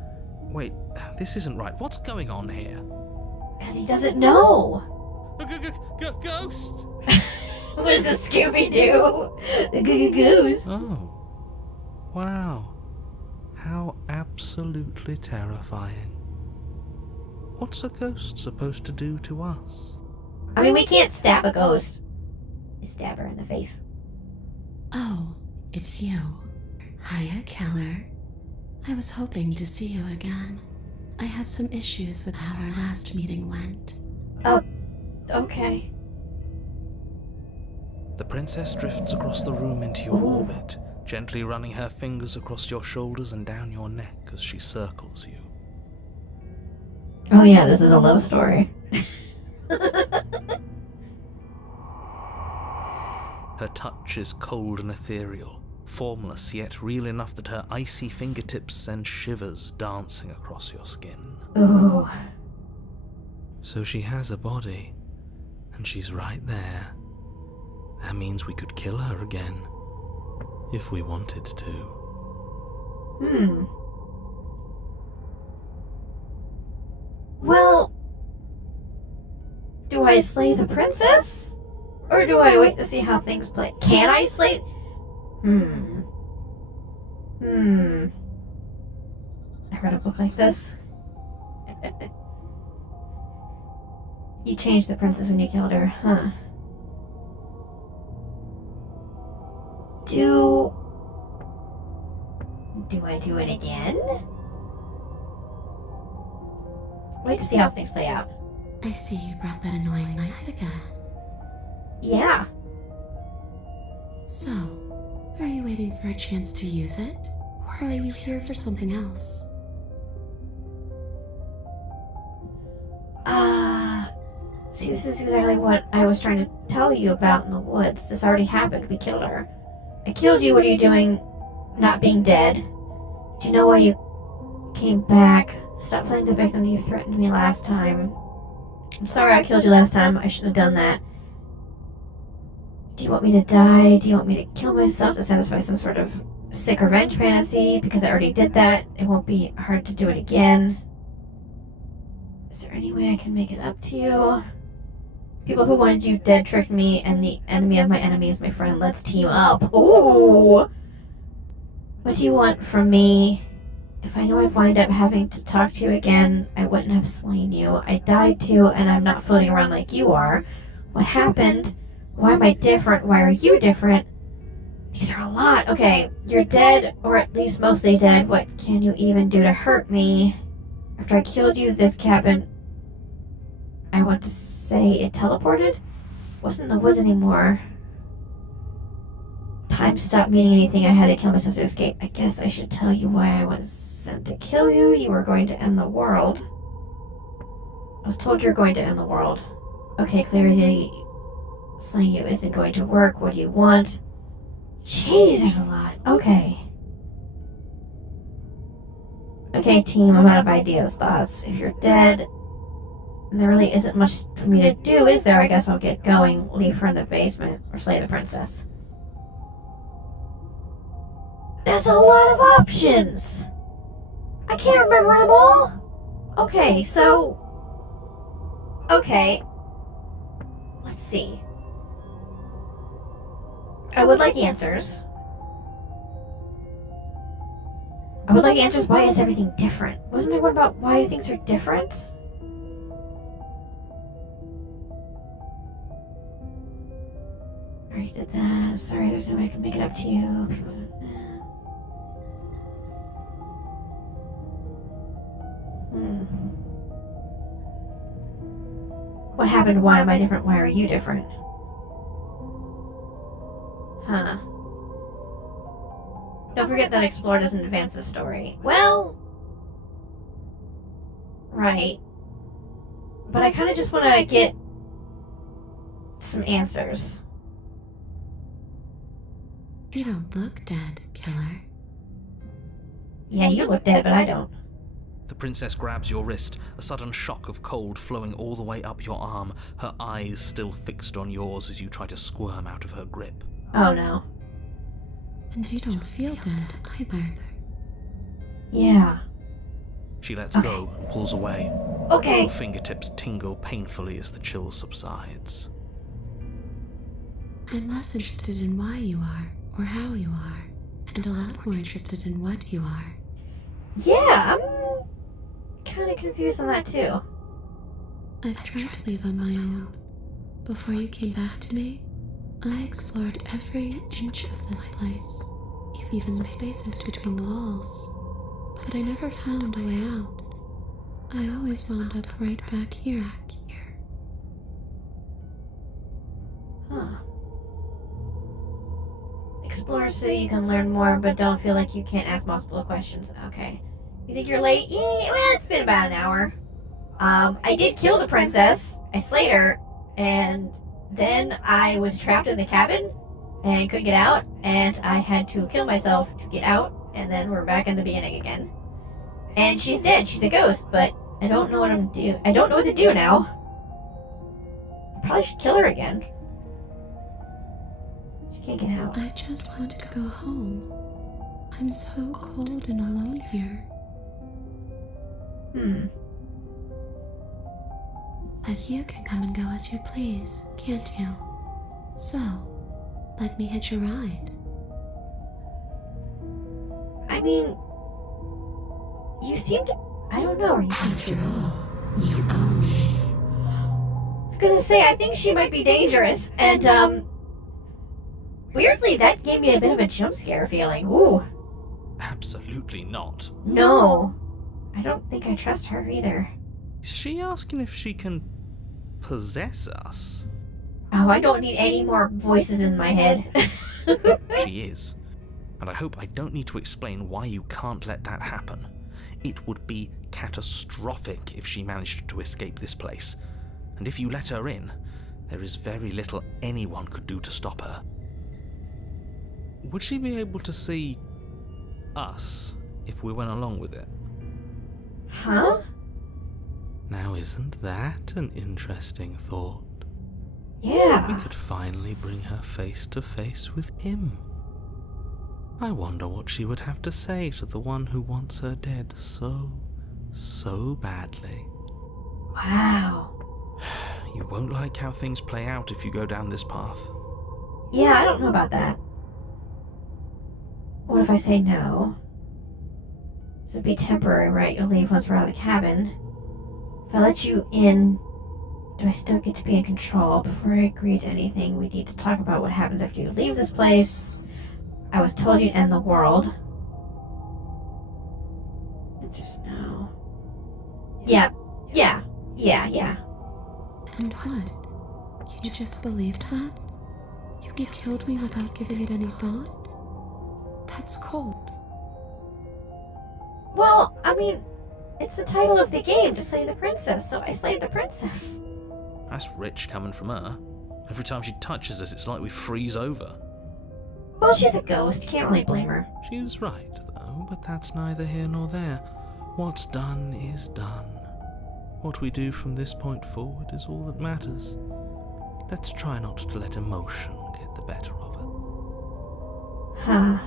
Wait, this isn't right. What's going on here? Because he doesn't know. Ghost! What is this, Scooby-Doo? Goose. Oh. Wow. How absolutely terrifying. What's a ghost supposed to do to us? I mean, we can't stab a ghost. You stab her in the face. Oh, it's you. Hiya, Keller. I was hoping to see you again. I have some issues with how our last meeting went. Okay. The princess drifts across the room into your orbit, gently running her fingers across your shoulders and down your neck as she circles you. Oh yeah, this is a love story. Her touch is cold and ethereal, formless yet real enough that her icy fingertips send shivers dancing across your skin. Ooh. So she has a body, and she's right there. That means we could kill her again, if we wanted to. Well, do I slay the princess? Or do I wait to see how things play? Can I slay? I read a book like this. You changed the princess when you killed her, huh? Do I do it again? Wait to see how things play out. I see you brought that annoying knife again. Yeah. So, are you waiting for a chance to use it? Or are you here for something else? See, this is exactly what I was trying to tell you about in the woods. This already happened. We killed her. I killed you. What are you doing not being dead? Do you know why you came back? Stop playing the victim. You threatened me last time. I'm sorry I killed you last time. I shouldn't have done that. Do you want me to die? Do you want me to kill myself to satisfy some sort of sick revenge fantasy? Because I already did that. It won't be hard to do it again. Is there any way I can make it up to you? People who wanted you dead tricked me, and the enemy of my enemy is my friend. Let's team up. Ooh! What do you want from me? If I knew I'd wind up having to talk to you again, I wouldn't have slain you. I died too, and I'm not floating around like you are. What happened? Why am I different? Why are you different? These are a lot. Okay, you're dead, or at least mostly dead. What can you even do to hurt me? After I killed you, this cabin... I want to say it teleported? Wasn't in the woods anymore. Time stopped meaning anything. I had to kill myself to escape. I guess I should tell you why I was sent to kill you. You were going to end the world. I was told you were going to end the world. Okay, clearly slaying you isn't going to work. What do you want? Jeez, there's a lot. Okay. Okay, team, I'm out of ideas, thoughts. If you're dead, there really isn't much for me to do, is there? I guess I'll get going, leave her in the basement, or slay the princess. There's a lot of options! I can't remember them all! Okay, so... Okay. Let's see. I would like answers. I would like answers. Why is everything different? Wasn't there one about why things are different? I already did that. I'm sorry, there's no way I can make it up to you. What happened? Why am I different? Why are you different? Huh. Don't forget that explore doesn't advance the story. Well... Right. But I kind of just want to get some answers. You don't look dead, Killer. Yeah, you look dead, but I don't. The princess grabs your wrist, a sudden shock of cold flowing all the way up your arm, her eyes still fixed on yours as you try to squirm out of her grip. Oh no. And you don't feel dead either. Yeah. She lets Okay. go and pulls away. Okay. Her fingertips tingle painfully as the chill subsides. I'm less interested in why you are or how you are, and a lot more interested in what you are. Yeah, I'm kind of confused on that too. I've tried to leave on my own. Before you came back to me, I explored every inch of this place, even the spaces between the walls. But I never found a way out. I always wound up right back here. Huh. Explore so you can learn more, but don't feel like you can't ask multiple questions. Okay. You think you're late? Yeah, well, it's been about an hour. I did kill the princess. I slayed her, and then I was trapped in the cabin and couldn't get out, and I had to kill myself to get out, and then we're back in the beginning again. And she's dead. She's a ghost, but I don't know what I'm do. I don't know what to do now. I probably should kill her again. She can't get out. I just want to go home. I'm so cold and alone here. But you can come and go as you please, can't you? So, let me hitch a ride. I mean, you seem to. I don't know. Are you After all, you own me. I was gonna say, I think she might be dangerous, and weirdly, that gave me a bit of a jump scare feeling. Ooh, Absolutely not. no, I don't think I trust her either. Is she asking if she can possess us? Oh, I don't need any more voices in my head. She is. And I hope I don't need to explain why you can't let that happen. It would be catastrophic if she managed to escape this place. And if you let her in, there is very little anyone could do to stop her. Would she be able to see us if we went along with it? Huh? Now, isn't that an interesting thought? We Yeah. could finally bring her face to face with him. I wonder what she would have to say to the one who wants her dead so badly. Wow. You won't like how things play out if you go down this path. Yeah, I don't know about that. What if I say no? This would be temporary, right? You'll leave once we're out of the cabin. If I let you in, do I still get to be in control? Before I agree to anything, we need to talk about what happens after you leave this place. I was told you'd end the world. Just no. Yeah. And what? You just believed that? You killed me without giving it any thought? That's cold. Well, I mean, it's the title of the game to slay the princess, so I slayed the princess. That's rich coming from her. Every time she touches us, it's like we freeze over. Well, she's a ghost. You can't really blame her. She's right, though, but that's neither here nor there. What's done is done. What we do from this point forward is all that matters. Let's try not to let emotion get the better of it. Huh.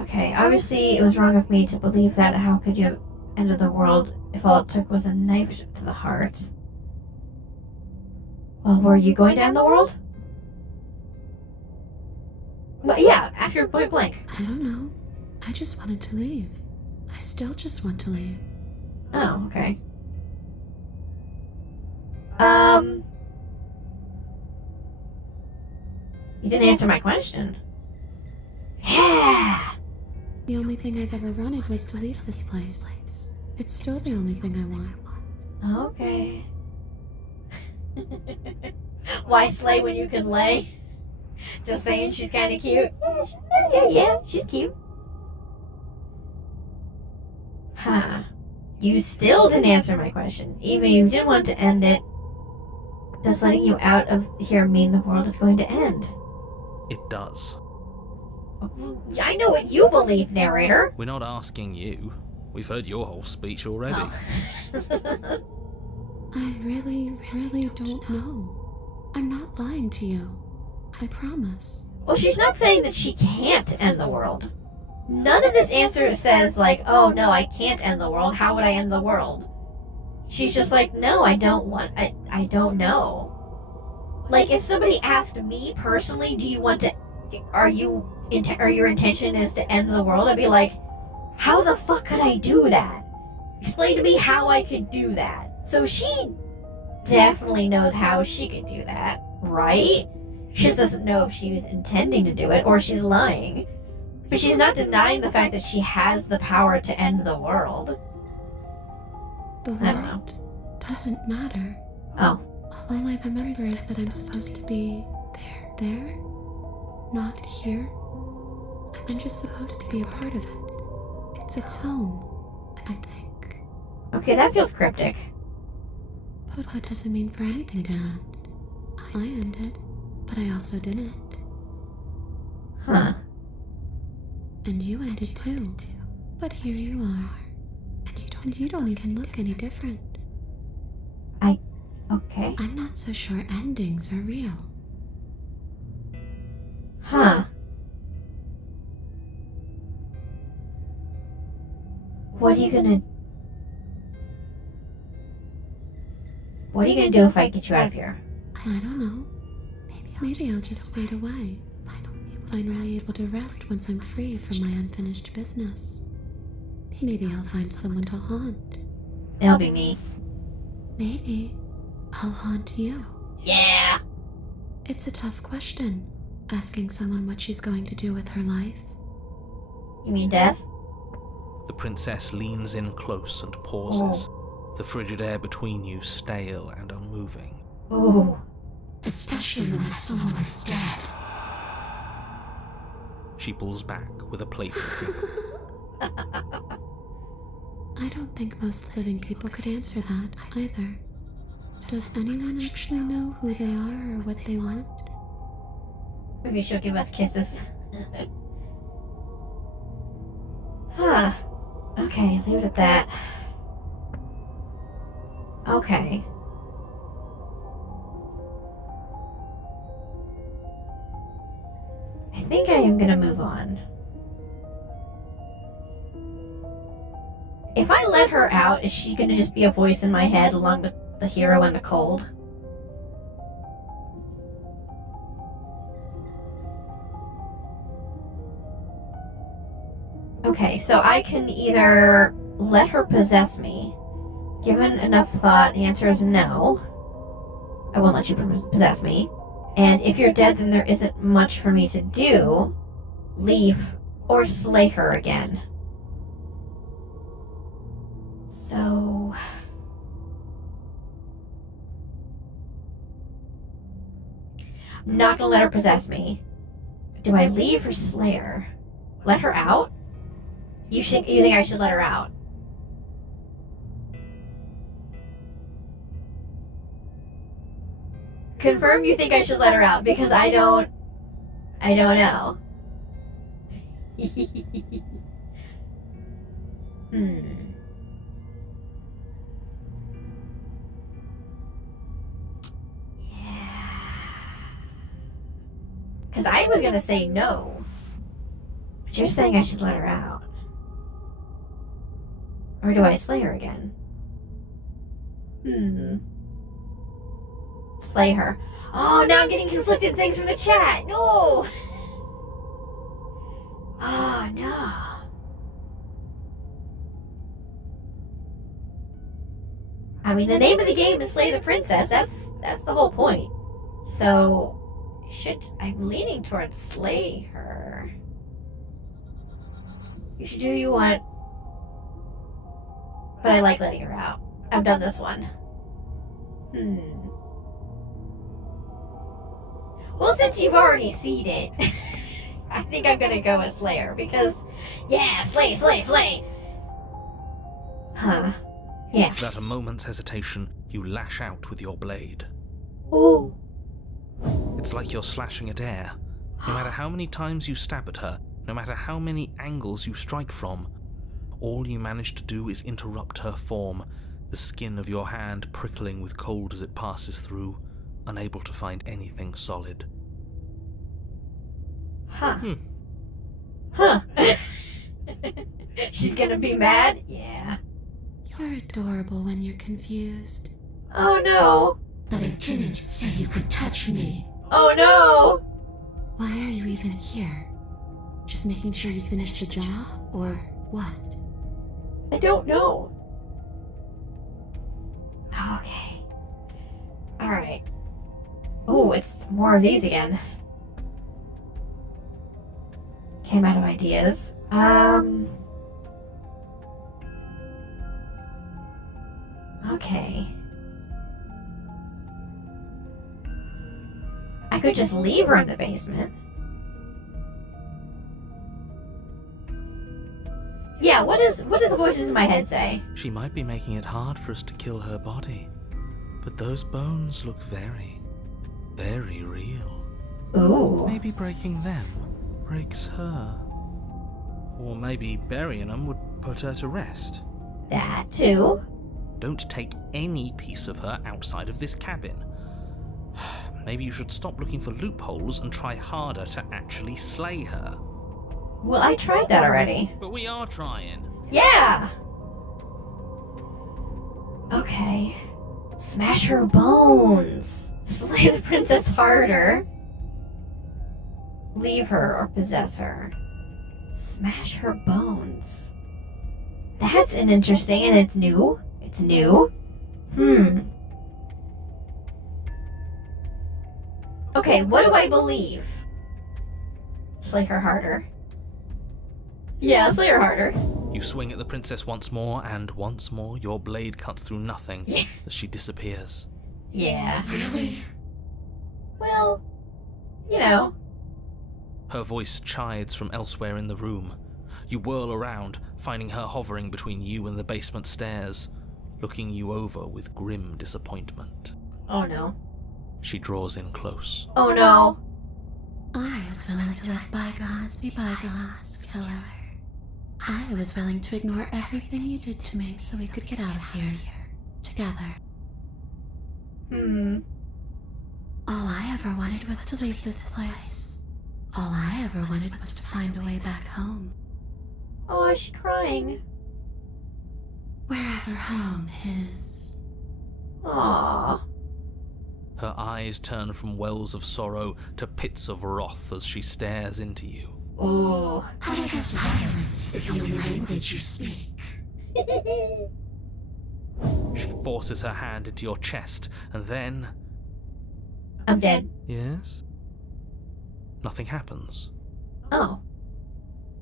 Okay, obviously it was wrong of me to believe that. How could you have ended the world if all it took was a knife to the heart? Well, were you going to end the world? But yeah, ask her point blank. I don't know. I just wanted to leave. I still just want to leave. Oh, okay. You didn't answer my question. Yeah! The only thing I've ever wanted was to leave this place. It's still the only thing I want. Okay. Why slay when you can lay? Just saying she's kind of cute. Yeah, she's cute. Huh. You still didn't answer my question. Even if you didn't want to end it, does letting you out of here mean the world is going to end? It does. I know what you believe, narrator. We're not asking you. We've heard your whole speech already. Oh. I really don't know. I'm not lying to you. I promise. Well, she's not saying that she can't end the world. None of this answer says, like, oh no, I can't end the world. How would I end the world? She's just like, no, I don't don't know. Like, if somebody asked me personally, do you want to, or your intention is to end the world, I'd be like, how the fuck could I do that? Explain to me how I could do that. So she definitely knows how she could do that, right? She just doesn't know if she was intending to do it or she's lying. But she's not denying the fact that she has the power to end the world. The I don't know. world doesn't matter. Oh. All I remember is that I'm supposed to be there, not here. I'm just supposed to be a part of it. It's home, I think. Okay, that feels cryptic. But what does it mean for anything to end? I ended, but I also didn't. Huh. And you ended too. But here you are. And you don't even look any different. Okay. I'm not so sure endings are real. Huh. What are you gonna do if I get you out of here? I don't know. Maybe I'll just fade away. Finally able to rest once I'm free from my unfinished business. Maybe I'll find someone to haunt. It'll be me. Maybe I'll haunt you. Yeah. It's a tough question, asking someone what she's going to do with her life. You mean death? The princess leans in close and pauses, the frigid air between you stale and unmoving. Ooh. Especially when that someone is dead. She pulls back with a playful giggle. I don't think most living people could answer that either. Does anyone actually know who they are or what they want? Maybe she'll give us kisses. Huh. Okay, leave it at that. Okay. I think I am gonna move on. If I let her out, is she gonna just be a voice in my head along with the hero and the cold? Okay, so I can either let her possess me. Given enough thought, the answer is no. I won't let you possess me. And if you're dead, then there isn't much for me to do. Leave or slay her again. So... I'm not gonna let her possess me. Do I leave or slay her? Let her out? You think I should let her out? Confirm you think I should let her out, because I don't know. Because I was going to say no. But you're saying I should let her out. Or do I slay her again? Slay her. Oh, now I'm getting conflicted things from the chat. No! Oh, no. I mean, the name of the game is Slay the Princess. That's the whole point. So... I'm leaning towards slay her. You should do what you want. But I like letting her out. I've done this one. Well, since you've already seen it, I think I'm gonna go with Slayer because, yeah, slay, slay, slay! Huh. Yeah. Without a moment's hesitation, you lash out with your blade. Ooh. It's like you're slashing at air. No matter how many times you stab at her, no matter how many angles you strike from, all you manage to do is interrupt her form, the skin of your hand prickling with cold as it passes through, unable to find anything solid. Huh. Huh. She's gonna be mad? Yeah. You're adorable when you're confused. Oh no. But I didn't say you could touch me. Oh no. Why are you even here? Just making sure you finish the job, or what? I don't know. Okay. Alright. Oh, it's more of these again. Came out of ideas. Okay. I could just leave her in the basement. Yeah, what did the voices in my head say? She might be making it hard for us to kill her body, but those bones look very, very real. Ooh. Maybe breaking them breaks her. Or maybe burying them would put her to rest. That too. Don't take any piece of her outside of this cabin. Maybe you should stop looking for loopholes and try harder to actually slay her. Well, I tried that already. But we are trying. Yeah! Okay. Smash her bones. Slay the princess harder. Leave her or possess her. Smash her bones. That's an interesting, and it's new. It's new. Okay, what do I believe? Slay her harder. Yeah, slay her harder. You swing at the princess once more, and once more your blade cuts through nothing as she disappears. Yeah. Really? Well, you know. Her voice chides from elsewhere in the room. You whirl around, finding her hovering between you and the basement stairs, looking you over with grim disappointment. Oh no. She draws in close. Oh no. I was willing to let bygones be bygones, killer. I was willing to ignore everything you did to me so we could get out of here. Together. All I ever wanted was to leave this place. All I ever wanted was to find a way back home. Oh, she's crying. Wherever home is. Aww. Her eyes turn from wells of sorrow to pits of wrath as she stares into you. Ooh. I guess violence is the only language you speak. She forces her hand into your chest, and then... I'm dead. Yes? Nothing happens. Oh.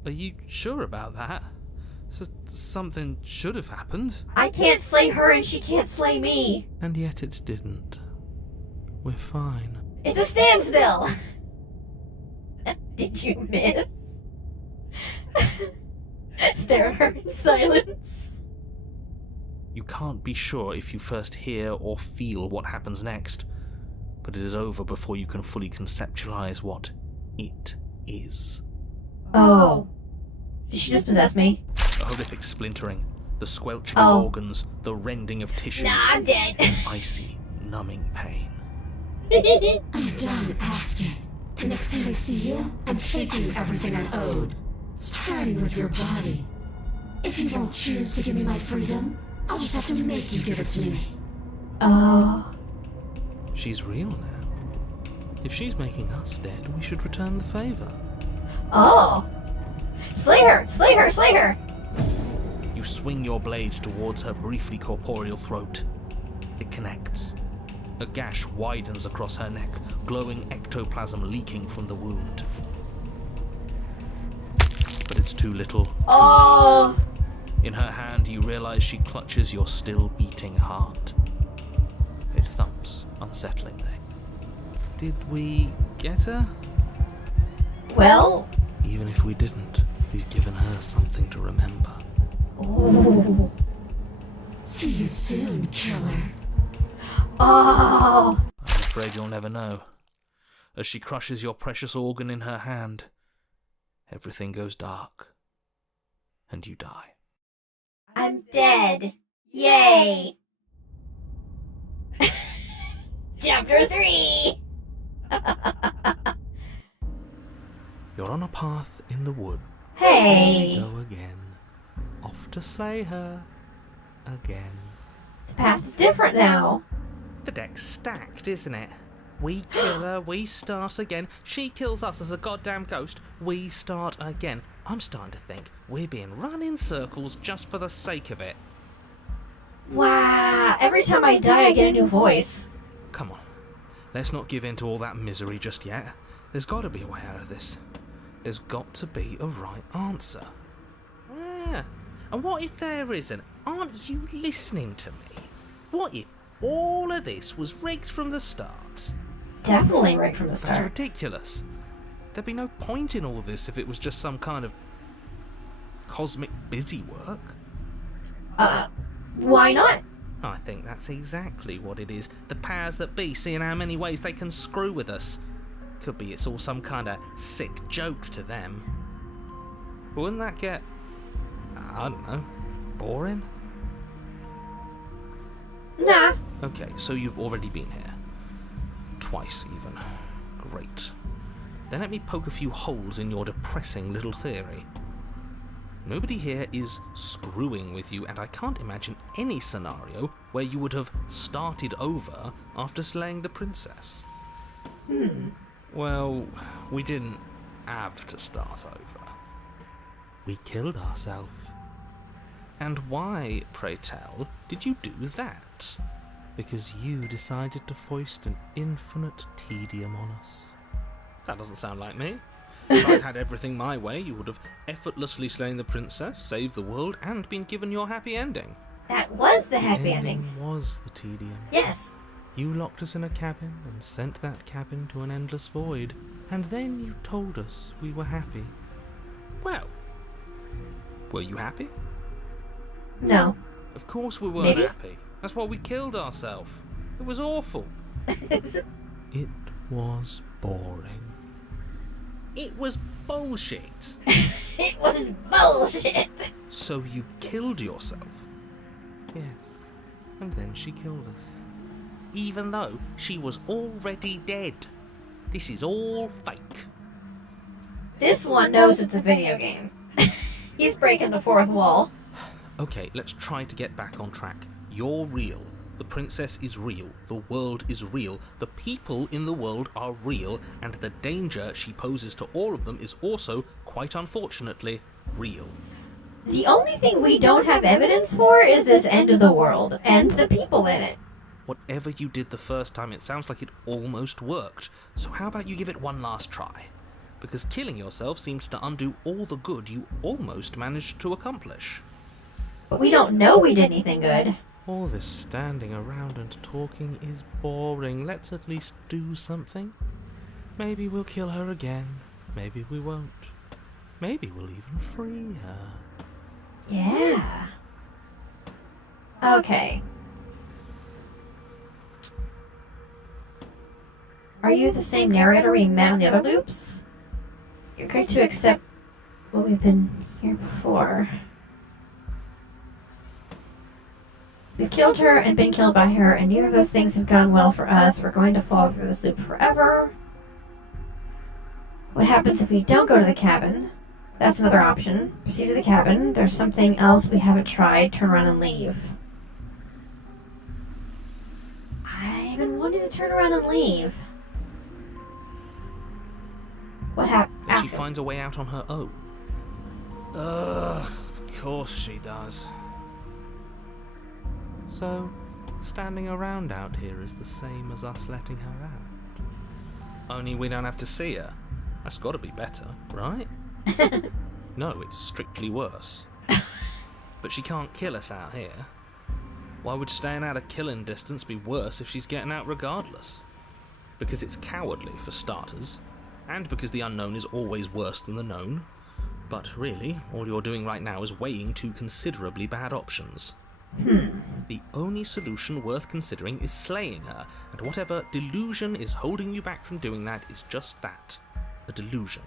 Are you sure about that? Something should have happened. I can't slay her and she can't slay me. And yet it didn't. We're fine. It's a standstill. Did you miss? Stare at her in silence. You can't be sure if you first hear or feel what happens next, but it is over before you can fully conceptualize what it is. Oh. Did she just possess me? The horrific splintering, the squelching of organs, the rending of tissue. Nah, I'm dead. Icy, numbing pain. I'm done asking. The next time I see you, I'm taking you everything I owed. Starting with your body. If you won't choose to give me my freedom, I'll just have to make you give it to me. Oh. She's real now. If she's making us dead, we should return the favor. Oh. Slay her! Slay her! Slay her! You swing your blade towards her briefly corporeal throat. It connects. A gash widens across her neck, glowing ectoplasm leaking from the wound. But it's too little. Oh. In her hand, you realize she clutches your still beating heart. It thumps unsettlingly. Did we get her? Well. Even if we didn't, we've given her something to remember. Ooh. See you soon, killer. Oh. I'm afraid you'll never know. As she crushes your precious organ in her hand, everything goes dark, and you die. I'm dead. Yay. Chapter 3. You're on a path in the wood. Hey! Go again. Off to slay her. Again. The path's different now. The deck's stacked, isn't it? We kill her, we start again. She kills us as a goddamn ghost, we start again. I'm starting to think we're being run in circles just for the sake of it. Wow, every time I die I get a new voice. Come on. Let's not give in to all that misery just yet. There's got to be a way out of this. There's got to be a right answer. Yeah. And what if there isn't? Aren't you listening to me? What if all of this was rigged from the start? Definitely right from the That's start. ridiculous. There'd be no point in all this if it was just some kind of cosmic busy work. Why not? I think that's exactly what it is. The powers that be seeing how many ways they can screw with us. Could be it's all some kind of sick joke to them. But wouldn't that get, I don't know, boring? Nah. Okay, so you've already been here. Twice, even. Great. Then let me poke a few holes in your depressing little theory. Nobody here is screwing with you, and I can't imagine any scenario where you would have started over after slaying the princess. Well, we didn't have to start over. We killed ourselves. And why, pray tell, did you do that? Because you decided to foist an infinite tedium on us. That doesn't sound like me. If I'd had everything my way, you would have effortlessly slain the princess, saved the world, and been given your happy ending. That was the happy ending. Was the tedium. Yes. You locked us in a cabin and sent that cabin to an endless void, and then you told us we were happy. Well, were you happy? No. Of course we weren't Maybe. happy. That's why we killed ourselves. It was awful. It was boring. It was bullshit. It was bullshit. So you killed yourself? Yes. And then she killed us. Even though she was already dead. This is all fake. This one knows it's a video game. He's breaking the fourth wall. Okay, let's try to get back on track. You're real. The princess is real. The world is real. The people in the world are real. And the danger she poses to all of them is also, quite unfortunately, real. The only thing we don't have evidence for is this end of the world and the people in it. Whatever you did the first time, it sounds like it almost worked. So how about you give it one last try? Because killing yourself seems to undo all the good you almost managed to accomplish. But we don't know we did anything good. All this standing around and talking is boring. Let's at least do something. Maybe we'll kill her again. Maybe we won't. Maybe we'll even free her. Yeah. Okay. Are you the same narrator we met on the other loops? You're going to accept what we've been here before. We've killed her and been killed by her, and neither of those things have gone well for us. We're going to fall through this loop forever. What happens if we don't go to the cabin? That's another option. Proceed to the cabin. There's something else we haven't tried. Turn around and leave. I've been wanting to turn around and leave. What happened? Then she finds a way out on her own. Ugh, of course she does. So, standing around out here is the same as us letting her out. Only we don't have to see her. That's got to be better, right? No, it's strictly worse. But she can't kill us out here. Why would staying out of killing distance be worse if she's getting out regardless? Because it's cowardly, for starters, and because the unknown is always worse than the known. But really, all you're doing right now is weighing two considerably bad options. The only solution worth considering is slaying her, and whatever delusion is holding you back from doing that is just that, a delusion.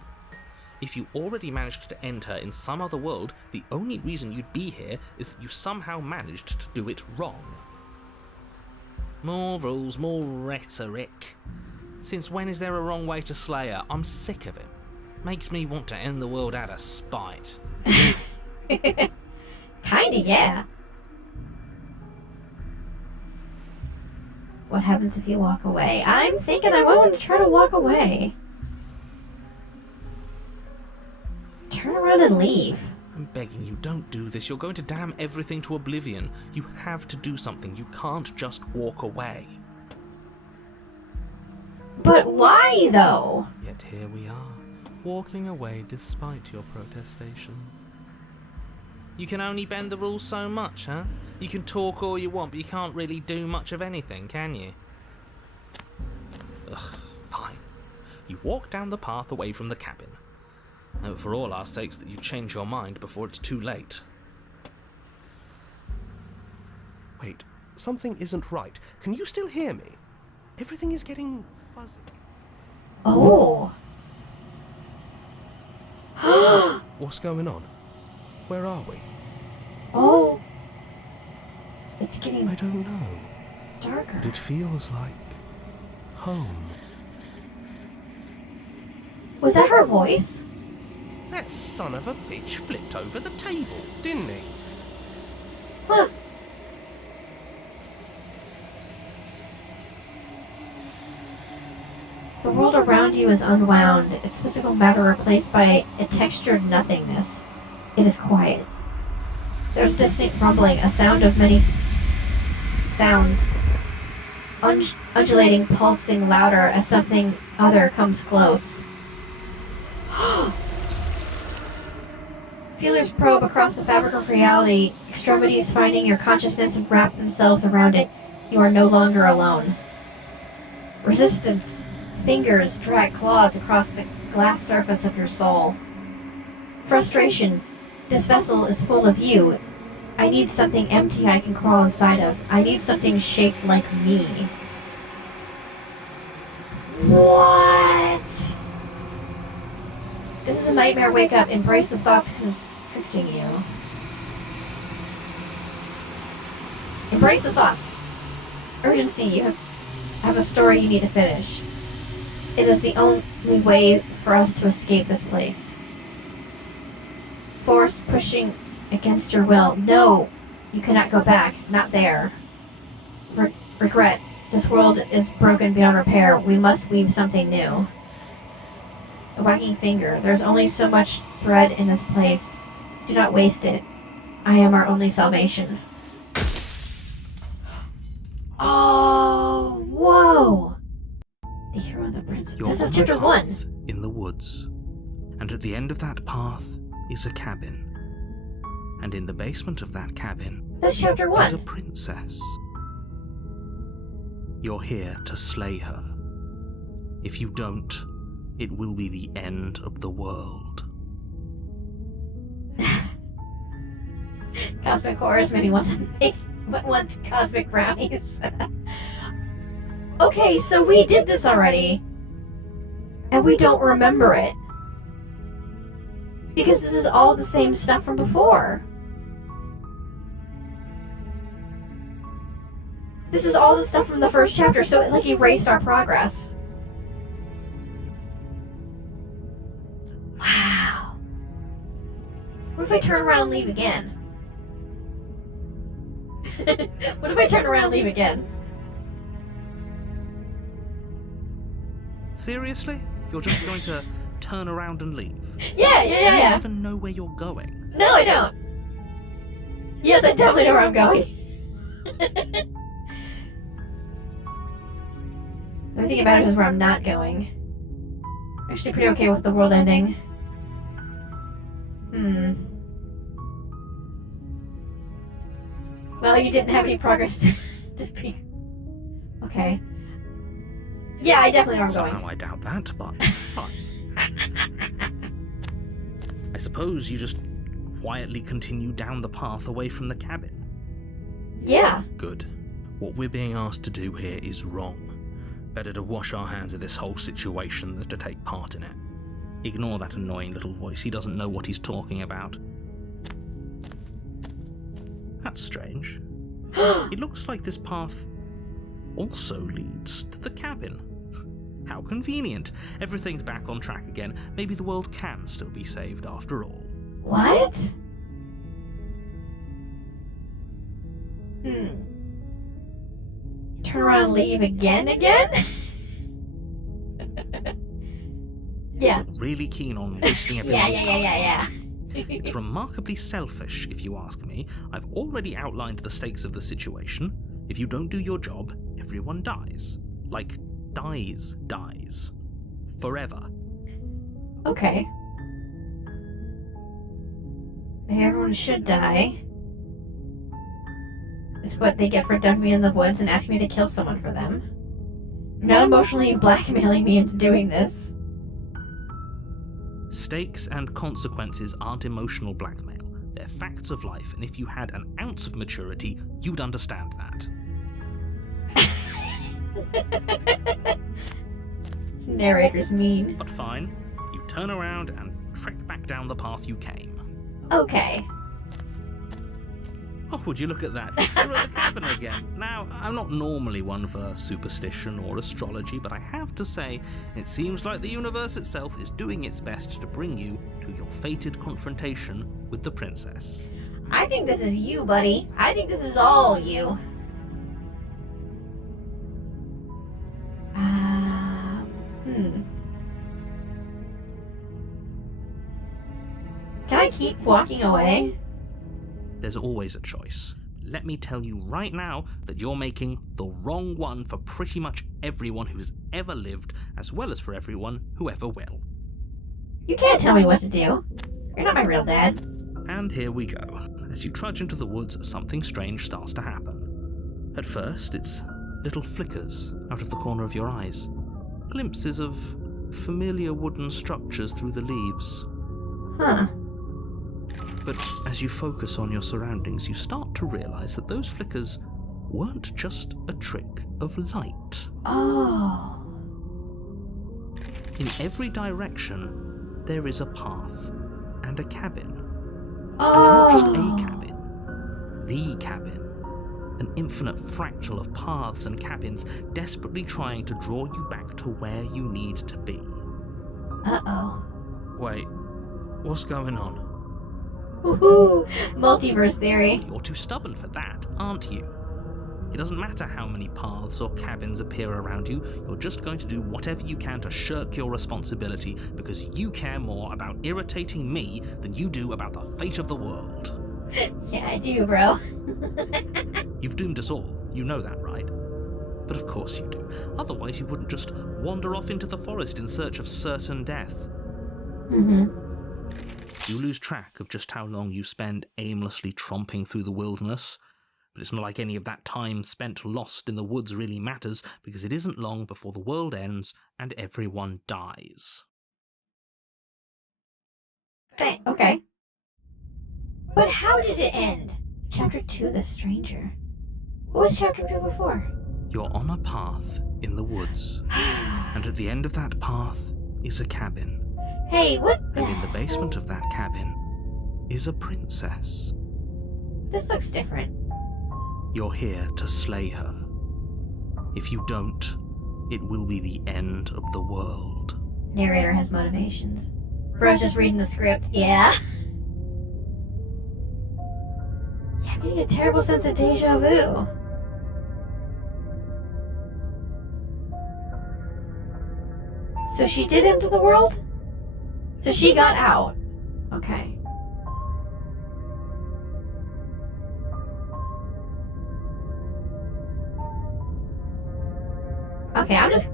If you already managed to end her in some other world, the only reason you'd be here is that you somehow managed to do it wrong. More rules, more rhetoric. Since when is there a wrong way to slay her? I'm sick of it. Makes me want to end the world out of spite. Kinda, yeah. What happens if you walk away? I'm thinking I want to try to walk away. Turn around and leave. I'm begging you, don't do this. You're going to damn everything to oblivion. You have to do something. You can't just walk away. But why, though? Yet here we are, walking away despite your protestations. You can only bend the rules so much, huh? You can talk all you want, but you can't really do much of anything, can you? Ugh, fine. You walk down the path away from the cabin. Hope for all our sakes that you change your mind before it's too late. Wait, something isn't right. Can you still hear me? Everything is getting fuzzy. Oh. What's going on? Where are we? Oh. It's getting I don't know, darker. but it feels like home. Was that her voice? That son of a bitch flipped over the table, didn't he? Huh. The world around you is unwound, its physical matter replaced by a textured nothingness. It is quiet. There's distinct rumbling, a sound of many sounds, undulating, pulsing louder as something other comes close. Feelers probe across the fabric of reality, extremities finding your consciousness and wrap themselves around it. You are no longer alone. Resistance. Fingers drag claws across the glass surface of your soul. Frustration. This vessel is full of you. I need something empty I can crawl inside of. I need something shaped like me. What? This is a nightmare. Wake up. Embrace the thoughts constricting you. Embrace the thoughts. Urgency. You have a story you need to finish. It is the only way for us to escape this place. Force pushing against your will. No, you cannot go back. Not there. Regret. This world is broken beyond repair. We must weave something new. A wagging finger. There's only so much thread in this place. Do not waste it. I am our only salvation. Oh, whoa! The hero and the prince. You're This on is a chapter 1. path in the woods, and at the end of that path is a cabin. And in the basement of that cabin That's chapter is a 1. princess. You're here to slay her. If you don't, it will be the end of the world. Cosmic horrors made me want cosmic brownies. Okay, so we did this already. And we don't remember it. Because this is all the same stuff from before. This is all the stuff from the first chapter, so it like erased our progress. Wow. What if I turn around and leave again? What if I turn around and leave again? Seriously? You're just going to turn around and leave? Yeah. You don't even know where you're going. No, I don't. Yes, I definitely know where I'm going. Everything about it is where I'm not going. Actually pretty okay with the world ending. Well, you didn't have any progress to be... Okay. Yeah, I definitely know where I'm Somehow going. I doubt that, but fine. I suppose you just quietly continue down the path away from the cabin. Yeah. Good. What we're being asked to do here is wrong. Better to wash our hands of this whole situation than to take part in it. Ignore that annoying little voice. He doesn't know what he's talking about. That's strange. It looks like this path also leads to the cabin. How convenient. Everything's back on track again. Maybe the world can still be saved after all. What? Turn around and leave again? Yeah. Really keen on wasting everyone's time. Yeah. It's remarkably selfish, if you ask me. I've already outlined the stakes of the situation. If you don't do your job, everyone dies. Like, dies. Forever. Okay. Maybe everyone should die. It's what they get for dumping me in the woods and asking me to kill someone for them. You're not emotionally blackmailing me into doing this. Stakes and consequences aren't emotional blackmail. They're facts of life, and if you had an ounce of maturity, you'd understand that. This narrator's mean. But fine, you turn around and trek back down the path you came. Okay. Oh, would you look at that? You're at the cabin again. Now, I'm not normally one for superstition or astrology, but I have to say, it seems like the universe itself is doing its best to bring you to your fated confrontation with the princess. I think this is you, buddy. I think this is all you. Can I keep walking away? There's always a choice. Let me tell you right now that you're making the wrong one for pretty much everyone who's ever lived, as well as for everyone who ever will. You can't tell me what to do. You're not my real dad. And here we go. As you trudge into the woods, something strange starts to happen. At first, it's little flickers out of the corner of your eyes. Glimpses of familiar wooden structures through the leaves. Huh. But as you focus on your surroundings, you start to realize that those flickers weren't just a trick of light. Oh. In every direction, there is a path and a cabin. Oh. And not just a cabin, the cabin. An infinite fractal of paths and cabins desperately trying to draw you back to where you need to be. Uh-oh. Wait, what's going on? Woohoo! Multiverse theory. You're too stubborn for that, aren't you? It doesn't matter how many paths or cabins appear around you, you're just going to do whatever you can to shirk your responsibility because you care more about irritating me than you do about the fate of the world. Yeah, I do, bro. You've doomed us all, you know that, right? But of course you do. Otherwise you wouldn't just wander off into the forest in search of certain death. You lose track of just how long you spend aimlessly tromping through the wilderness, but it's not like any of that time spent lost in the woods really matters, because it isn't long before the world ends and everyone dies. Okay. But how did it end? Chapter 2, The Stranger. What was Chapter 2 before? You're on a path in the woods, and at the end of that path is a cabin. Hey, what the And in the basement of that cabin is a princess. This looks different. You're here to slay her. If you don't, it will be the end of the world. Narrator has motivations. Bro's just reading the script. Yeah. I'm getting a terrible sense of deja vu. So she did enter the world? So she got out. Okay. Okay, I'm just...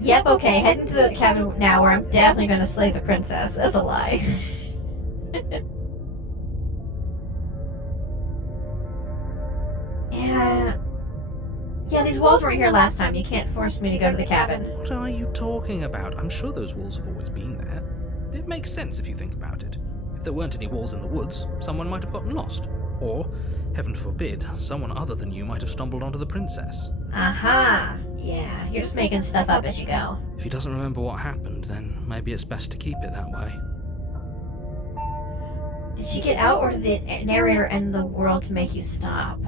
Yep, okay, heading to the cabin now where I'm definitely gonna slay the princess. That's a lie. Yeah, these walls weren't here last time. You can't force me to go to the cabin. What are you talking about? I'm sure those walls have always been there. It makes sense if you think about it. If there weren't any walls in the woods, someone might have gotten lost. Or, heaven forbid, someone other than you might have stumbled onto the princess. Aha! Yeah, you're just making stuff up as you go. If he doesn't remember what happened, then maybe it's best to keep it that way. Did she get out, or did the narrator end the world to make you stop?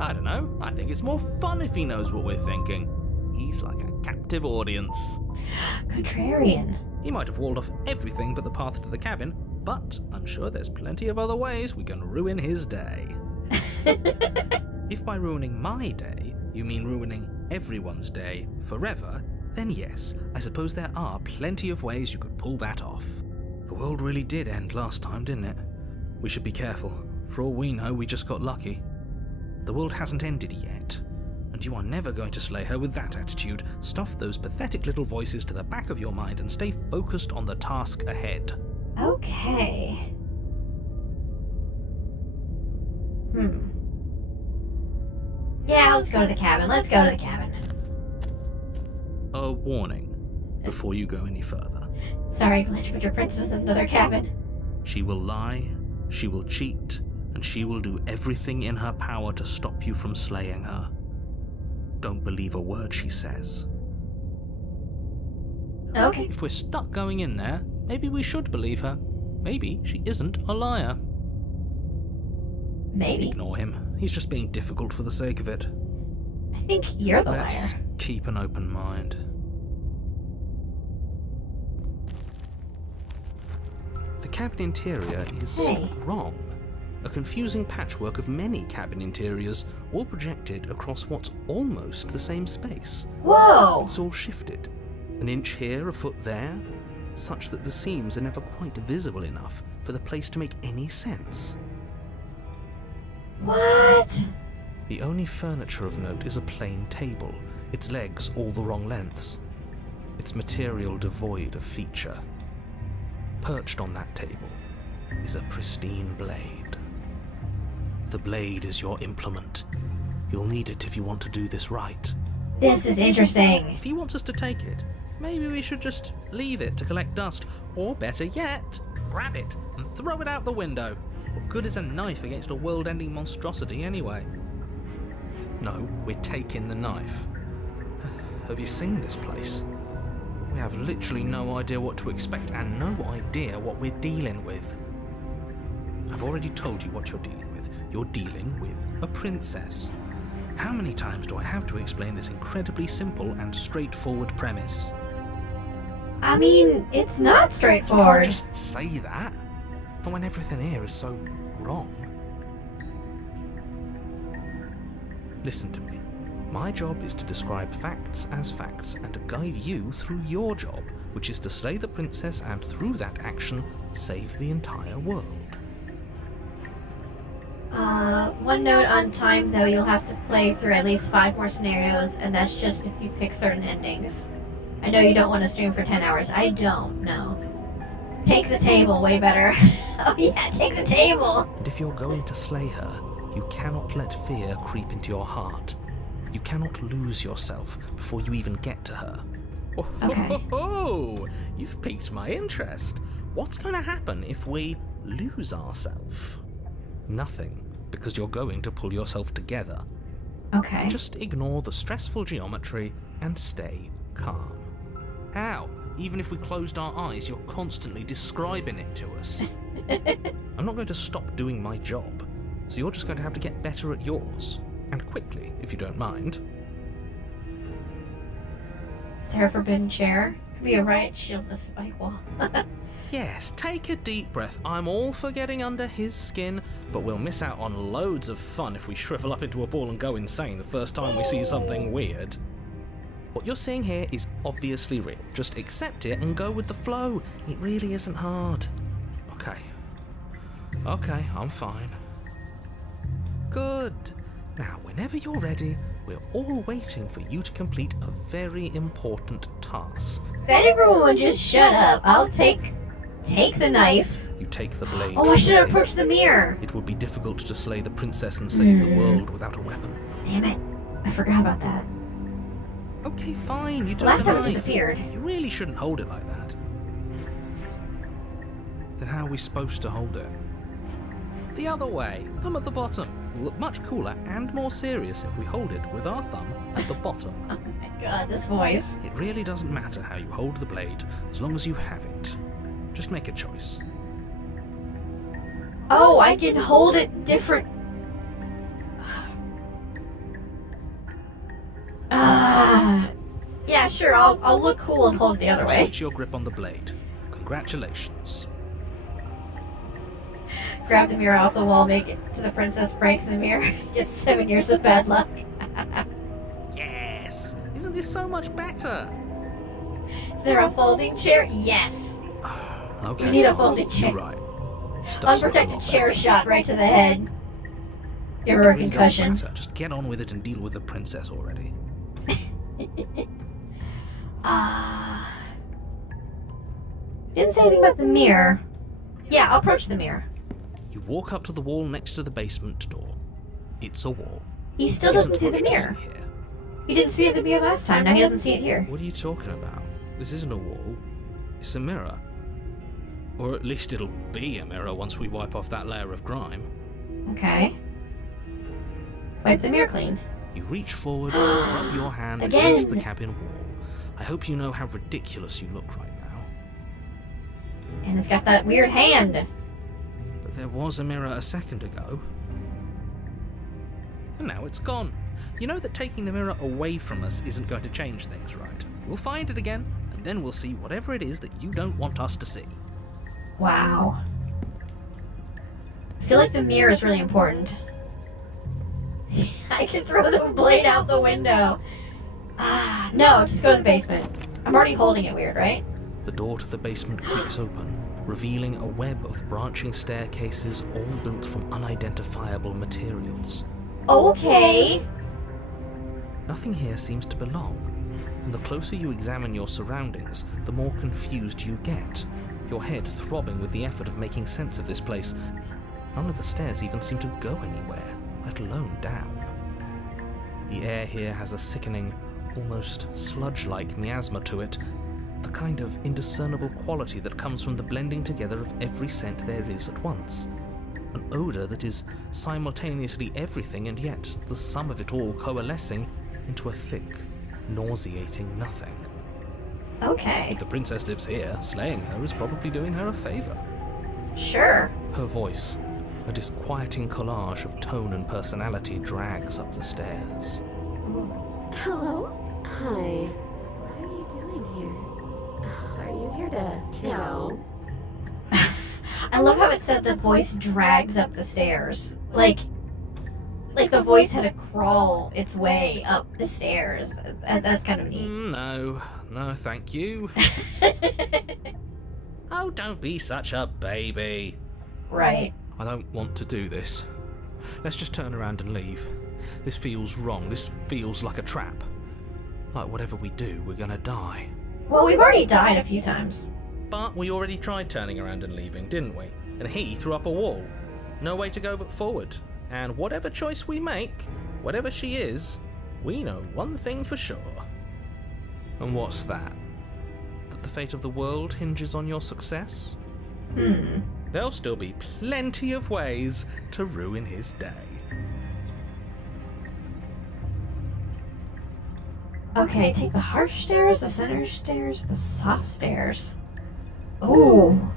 I don't know. I think it's more fun if he knows what we're thinking. He's like a captive audience. Contrarian. He might have walled off everything but the path to the cabin, but I'm sure there's plenty of other ways we can ruin his day. If by ruining my day, you mean ruining everyone's day forever, then yes, I suppose there are plenty of ways you could pull that off. The world really did end last time, didn't it? We should be careful. For all we know, we just got lucky. The world hasn't ended yet, and you are never going to slay her with that attitude. Stuff those pathetic little voices to the back of your mind and stay focused on the task ahead. Okay. Yeah, let's go to the cabin. Let's go to the cabin. A warning before you go any further. Sorry, Glitch, but your princess is in another cabin. She will lie, she will cheat, and she will do everything in her power to stop you from slaying her. Don't believe a word she says. Okay. If we're stuck going in there, maybe we should believe her. Maybe she isn't a liar. Maybe. Ignore him. He's just being difficult for the sake of it. I think you're the Let's liar. keep an open mind. The cabin interior is Hey. wrong. A confusing patchwork of many cabin interiors, all projected across what's almost the same space. Whoa! It's all shifted. An inch here, a foot there, such that the seams are never quite visible enough for the place to make any sense. What? The only furniture of note is a plain table, its legs all the wrong lengths, its material devoid of feature. Perched on that table is a pristine blade. The blade is your implement. You'll need it if you want to do this right. This is interesting. If he wants us to take it, maybe we should just leave it to collect dust, or better yet, grab it and throw it out the window. What good is a knife against a world-ending monstrosity anyway? No, we're taking the knife. Have you seen this place? We have literally no idea what to expect and no idea what we're dealing with. I've already told you what you're dealing with. You're dealing with a princess. How many times do I have to explain this incredibly simple and straightforward premise? I mean, it's not You straightforward. can't just say that. Not when everything here is so wrong. Listen to me. My job is to describe facts as facts and to guide you through your job, which is to slay the princess and through that action, save the entire world. One note on time though, you'll have to play through at least 5 more scenarios, and that's just if you pick certain endings. I know you don't want to stream for 10 hours. I don't, no. Take the table, way better. Oh yeah, take the table! And if you're going to slay her, you cannot let fear creep into your heart. You cannot lose yourself before you even get to her. Okay. Oh, you've piqued my interest. What's going to happen if we lose ourselves? Nothing, because you're going to pull yourself together. Okay. Just ignore the stressful geometry and stay calm. How? Even if we closed our eyes, you're constantly describing it to us. I'm not going to stop doing my job, so you're just going to have to get better at yours. And quickly, if you don't mind. Is there a forbidden chair? Could be a riot shield and a spike wall. Yes, take a deep breath. I'm all for getting under his skin, but we'll miss out on loads of fun if we shrivel up into a ball and go insane the first time we see something weird. What you're seeing here is obviously real. Just accept it and go with the flow. It really isn't hard. Okay, I'm fine. Good. Now, whenever you're ready, we're all waiting for you to complete a very important task. Bet everyone would just shut up. I'll take the knife. You take the blade. Oh, I from should the have table. approached the mirror. It would be difficult to slay the princess and save the world without a weapon. Damn it. I forgot about that. Okay, fine, you took Last the time it knife. disappeared. You really shouldn't hold it like that. Then how are we supposed to hold it? The other way, thumb at the bottom. Will look much cooler and more serious if we hold it with our thumb at the bottom. Oh my god, this voice. It really doesn't matter how you hold the blade, as long as you have it. Just make a choice. Oh, I can hold it different. Yeah, sure. I'll look cool and hold it the other way. Switch your grip on the blade. Congratulations. Grab the mirror off the wall, make it to the princess, break the mirror, get 7 years of bad luck. Yes! Isn't this so much better? Is there a folding chair? Yes. Okay, You need a fine. folding chair. You're right. This does look a Unprotected lot chair better. shot right to the head. Give her a It really doesn't concussion. matter. Just get on with it and deal with the princess already. Didn't say anything about the mirror. Yeah, I'll approach the mirror. You walk up to the wall next to the basement door. It's a wall. He still Isn't doesn't see the much to mirror. see here. He didn't see the mirror last time, now he doesn't see it here. What are you talking about? This isn't a wall. It's a mirror. Or at least it'll be a mirror once we wipe off that layer of grime. Okay. Wipe the mirror clean. You reach forward, rub your hand Again. against the cabin wall. I hope you know how ridiculous you look right now. And it's got that weird hand. But there was a mirror a second ago. And now it's gone. You know that taking the mirror away from us isn't going to change things, right? We'll find it again, and then we'll see whatever it is that you don't want us to see. Wow. I feel like the mirror is really important. I can throw the blade out the window. No, just go to the basement. I'm already holding it weird, right? The door to the basement creaks open, revealing a web of branching staircases all built from unidentifiable materials. Okay. Nothing here seems to belong, and the closer you examine your surroundings, the more confused you get, your head throbbing with the effort of making sense of this place. None of the stairs even seem to go anywhere, let alone down. The air here has a sickening, almost sludge-like miasma to it, the kind of indiscernible quality that comes from the blending together of every scent there is at once. An odour that is simultaneously everything and yet the sum of it all coalescing into a thick, nauseating nothing. Okay. If the princess lives here, slaying her is probably doing her a favour. Sure. Her voice, a disquieting collage of tone and personality, drags up the stairs. Hello? Hi. What are you doing here? Are you here to kill? I love how it said the voice drags up the stairs. Like the voice had to crawl its way up the stairs. That's kind of neat. No, thank you. Oh, don't be such a baby. Right. I don't want to do this. Let's just turn around and leave. This feels wrong. This feels like a trap. Like whatever we do, we're gonna die. Well, we've already died a few times. But we already tried turning around and leaving, didn't we? And he threw up a wall. No way to go but forward. And whatever choice we make, whatever she is, we know one thing for sure. And what's that? That the fate of the world hinges on your success? There'll still be plenty of ways to ruin his day. Okay, take the harsh stairs, the center stairs, the soft stairs. Ooh.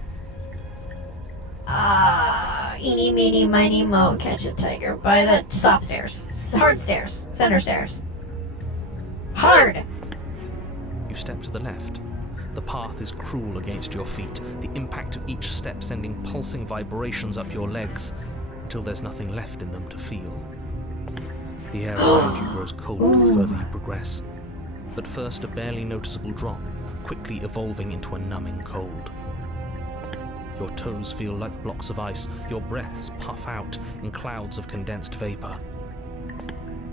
Eeny, meeny, miny, mo, catch a tiger by the soft stairs. Hard stairs, center stairs. Hard! You step to the left. The path is cruel against your feet, the impact of each step sending pulsing vibrations up your legs, until there's nothing left in them to feel. The air around you grows cold the further you progress, but first a barely noticeable drop, quickly evolving into a numbing cold. Your toes feel like blocks of ice, your breaths puff out in clouds of condensed vapor.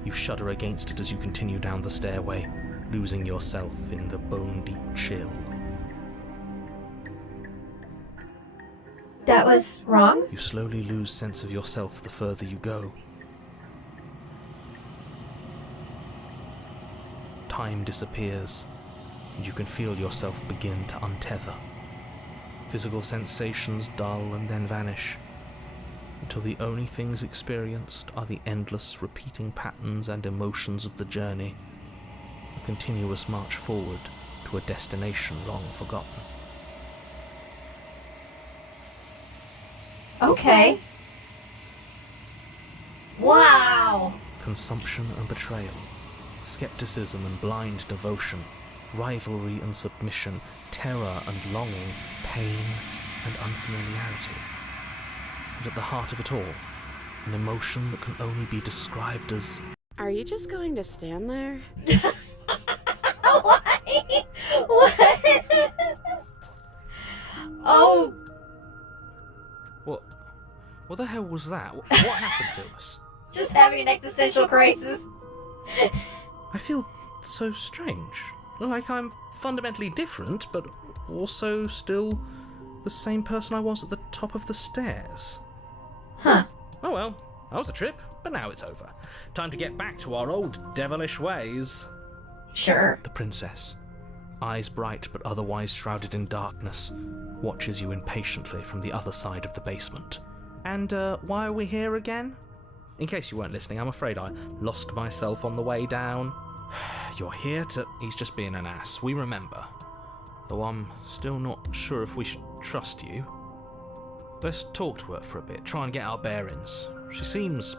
You shudder against it as you continue down the stairway, losing yourself in the bone-deep chill. That was wrong? You slowly lose sense of yourself the further you go. Time disappears, and you can feel yourself begin to untether. Physical sensations dull and then vanish, until the only things experienced are the endless repeating patterns and emotions of the journey, a continuous march forward to a destination long forgotten. Okay. Wow! Consumption and betrayal, skepticism and blind devotion, rivalry and submission, terror and longing, pain and unfamiliarity. And at the heart of it all, an emotion that can only be described as... Are you just going to stand there? Why? What? Oh, What the hell was that? What happened to us? just having an existential crisis. I feel so strange. Like I'm fundamentally different, but also still the same person I was at the top of the stairs. Huh. Oh well, that was a trip, but now it's over. Time to get back to our old devilish ways. Sure. The princess, eyes bright but otherwise shrouded in darkness, watches you impatiently from the other side of the basement. And why are we here again? In case you weren't listening, I'm afraid I lost myself on the way down. You're here to... He's just being an ass, we remember. Though I'm still not sure if we should trust you. Let's talk to her for a bit, try and get our bearings. She seems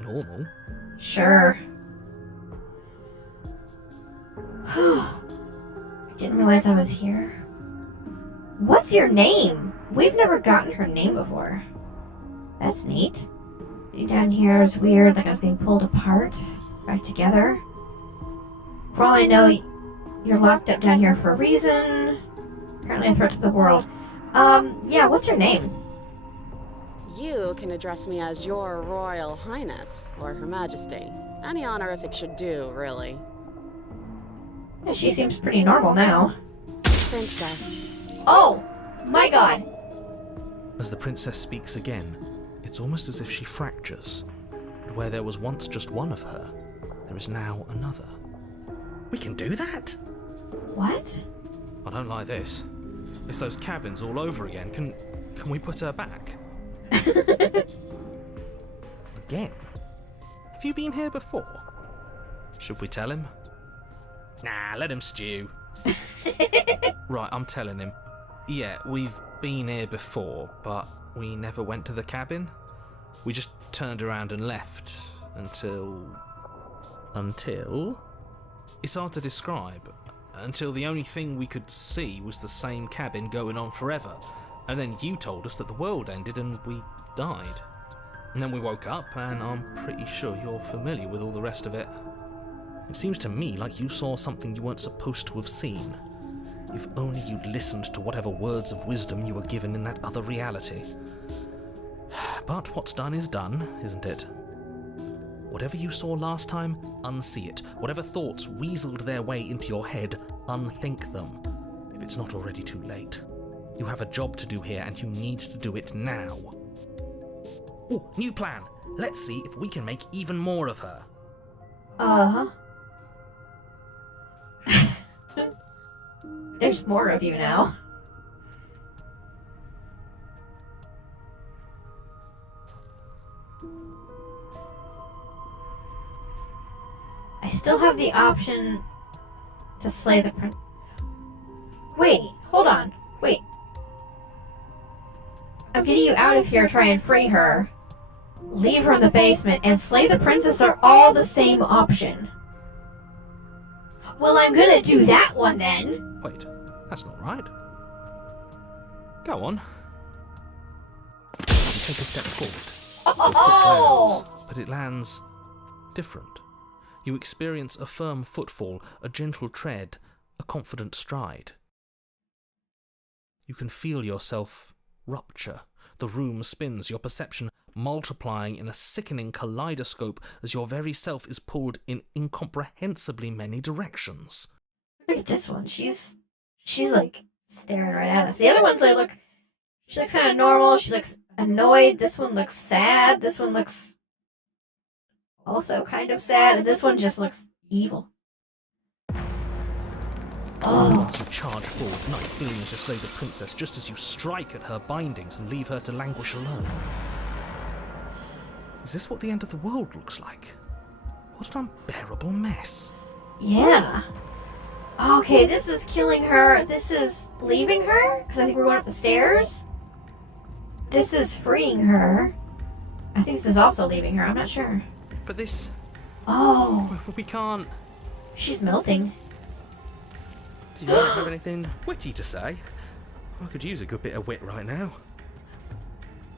normal. Sure. I didn't realize I was here. What's your name? We've never gotten her name before. That's neat. Being down here is weird, like I was being pulled apart, back together. For all I know, you're locked up down here for a reason. Apparently a threat to the world. Yeah, what's your name? You can address me as Your Royal Highness, or Her Majesty. Any honorific should do, really. Yeah, she seems pretty normal now. Princess. Oh, my god. As the princess speaks again, it's almost as if she fractures. And where there was once just one of her, there is now another. We can do that? What? I don't like this. It's those cabins all over again. Can we put her back? Again? Have you been here before? Should we tell him? Nah, let him stew. Right, I'm telling him. Yeah, we've been here before, but we never went to the cabin. We just turned around and left until... Until? It's hard to describe. Until the only thing we could see was the same cabin going on forever. And then you told us that the world ended and we died. And then we woke up, and I'm pretty sure you're familiar with all the rest of it. It seems to me like you saw something you weren't supposed to have seen. If only you'd listened to whatever words of wisdom you were given in that other reality. But what's done is done, isn't it? Whatever you saw last time, unsee it. Whatever thoughts weaseled their way into your head, unthink them. If it's not already too late. You have a job to do here, and you need to do it now. Ooh, new plan. Let's see if we can make even more of her. Uh-huh. There's more of you now. I still have the option to slay the prince. Wait, hold on. Wait. I'm getting you out of here, try and free her. Leave her in the basement, and slay the princess are all the same option. Well, I'm gonna do that one then. Wait, that's not right. Go on. You take a step forward. Oh! But it lands different. You experience a firm footfall, a gentle tread, a confident stride. You can feel yourself rupture. The room spins, your perception multiplying in a sickening kaleidoscope as your very self is pulled in incomprehensibly many directions. Look at this one. She's like staring right at us. The other ones she looks kind of normal. She looks annoyed. This one looks sad. This one looks also kind of sad. And this one just looks evil. Oh. Once you charge forward, night gleams to slay the princess just as you strike at her bindings and leave her to languish alone. Is this what the end of the world looks like? What an unbearable mess. Yeah. Okay, this is killing her. This is leaving her, because I think we're going up the stairs. This is freeing her. I think this is also leaving her. I'm not sure. But this... Oh, we can't... she's melting. Do you not have anything witty to say? I could use a good bit of wit right now.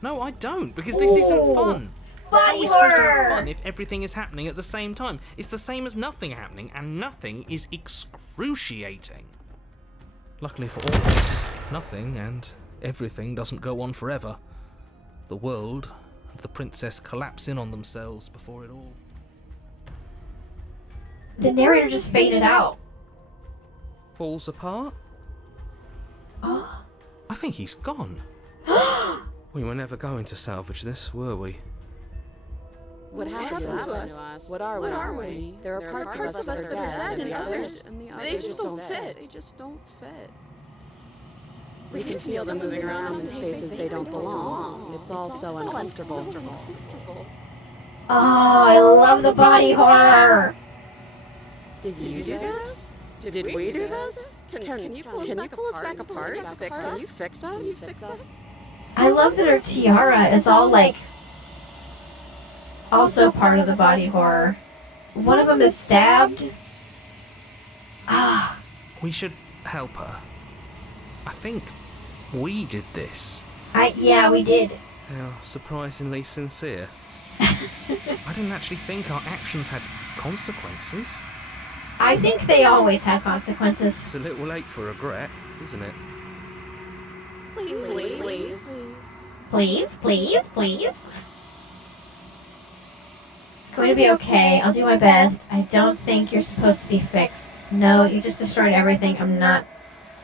No, I don't, because this isn't fun. How are Body we supposed to have horror! fun if everything is happening at the same time? It's the same as nothing happening, and nothing is excruciating. Luckily for all of us, nothing and everything doesn't go on forever. The world and the princess collapse in on themselves before it all. The narrator just faded out. Falls apart? Oh. I think he's gone. We were never going to salvage this, were we? What happened to us? What are we? There are parts of us that are dead, and others, they just don't fit. They just don't fit. We can feel them moving around in spaces they don't belong. It's all so uncomfortable. Oh, I love the body horror. Did you do this? Did we do this? Can you pull us back apart? Can you fix us? I love that her tiara is all like also part of the body horror. One of them is stabbed. Ah, We should help her. I think we did this. yeah, we did. How surprisingly sincere. I didn't actually think our actions had consequences. I think they always have consequences. It's a little late for regret, isn't it? Please. Please, please, please. It's going to be okay. I'll do my best. I don't think you're supposed to be fixed. No, you just destroyed everything. I'm not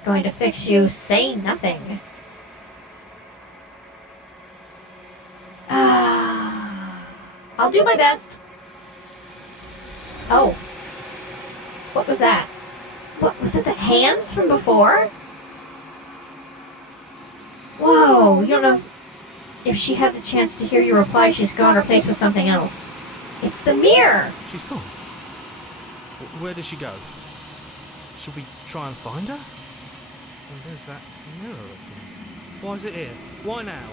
going to fix you. Say nothing. I'll do my best. Oh. What was that? What was it? The hands from before? Whoa, you don't know if she had the chance to hear your reply, she's gone replaced with something else. It's the mirror! She's gone. Where did she go? Should we try and find her? And there's that mirror again. Why is it here? Why now?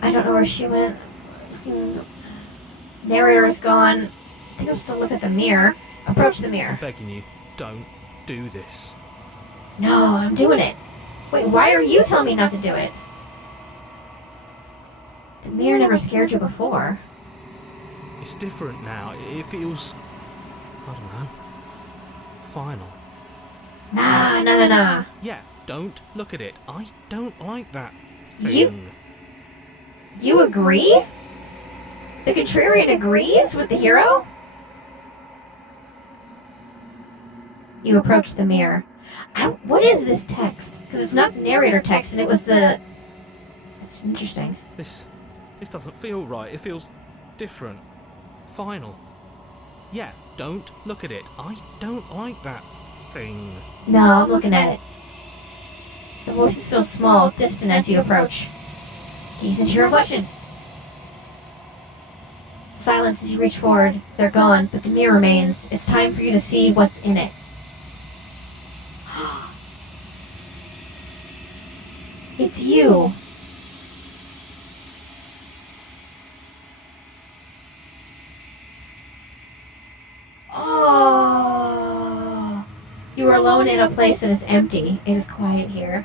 I don't know where she went. Narrator is gone. I think I'm still look at the mirror. Approach the I'm mirror. begging you, don't do this. No, I'm doing it. Wait, why are you telling me not to do it? The mirror never scared you before. It's different now. It feels, I don't know, final. Nah. Yeah, don't look at it. I don't like that You- thing. You agree? The contrarian agrees with the hero? You approach the mirror. What is this text? Because it's not the narrator text, and it was the... It's interesting. This doesn't feel right. It feels different. Final. Yeah, don't look at it. I don't like that thing. No, I'm looking at it. The voices feel small, distant as you approach. Gaze into your reflection. Silence as you reach forward. They're gone, but the mirror remains. It's time for you to see what's in it. It's you. Oh. You are alone in a place that is empty. It is quiet here.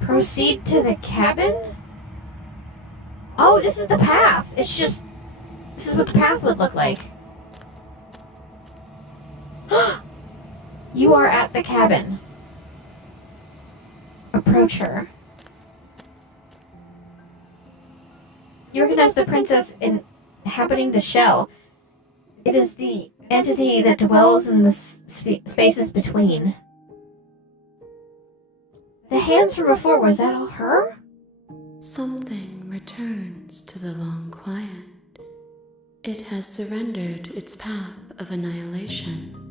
Proceed to the cabin? Oh, this is the path. It's just... This is what the path would look like. You are at the cabin. Approach her. You recognize the princess inhabiting the shell. It is the entity that dwells in the spaces between. The hands from before, was that all her? Something returns to the long quiet. It has surrendered its path of annihilation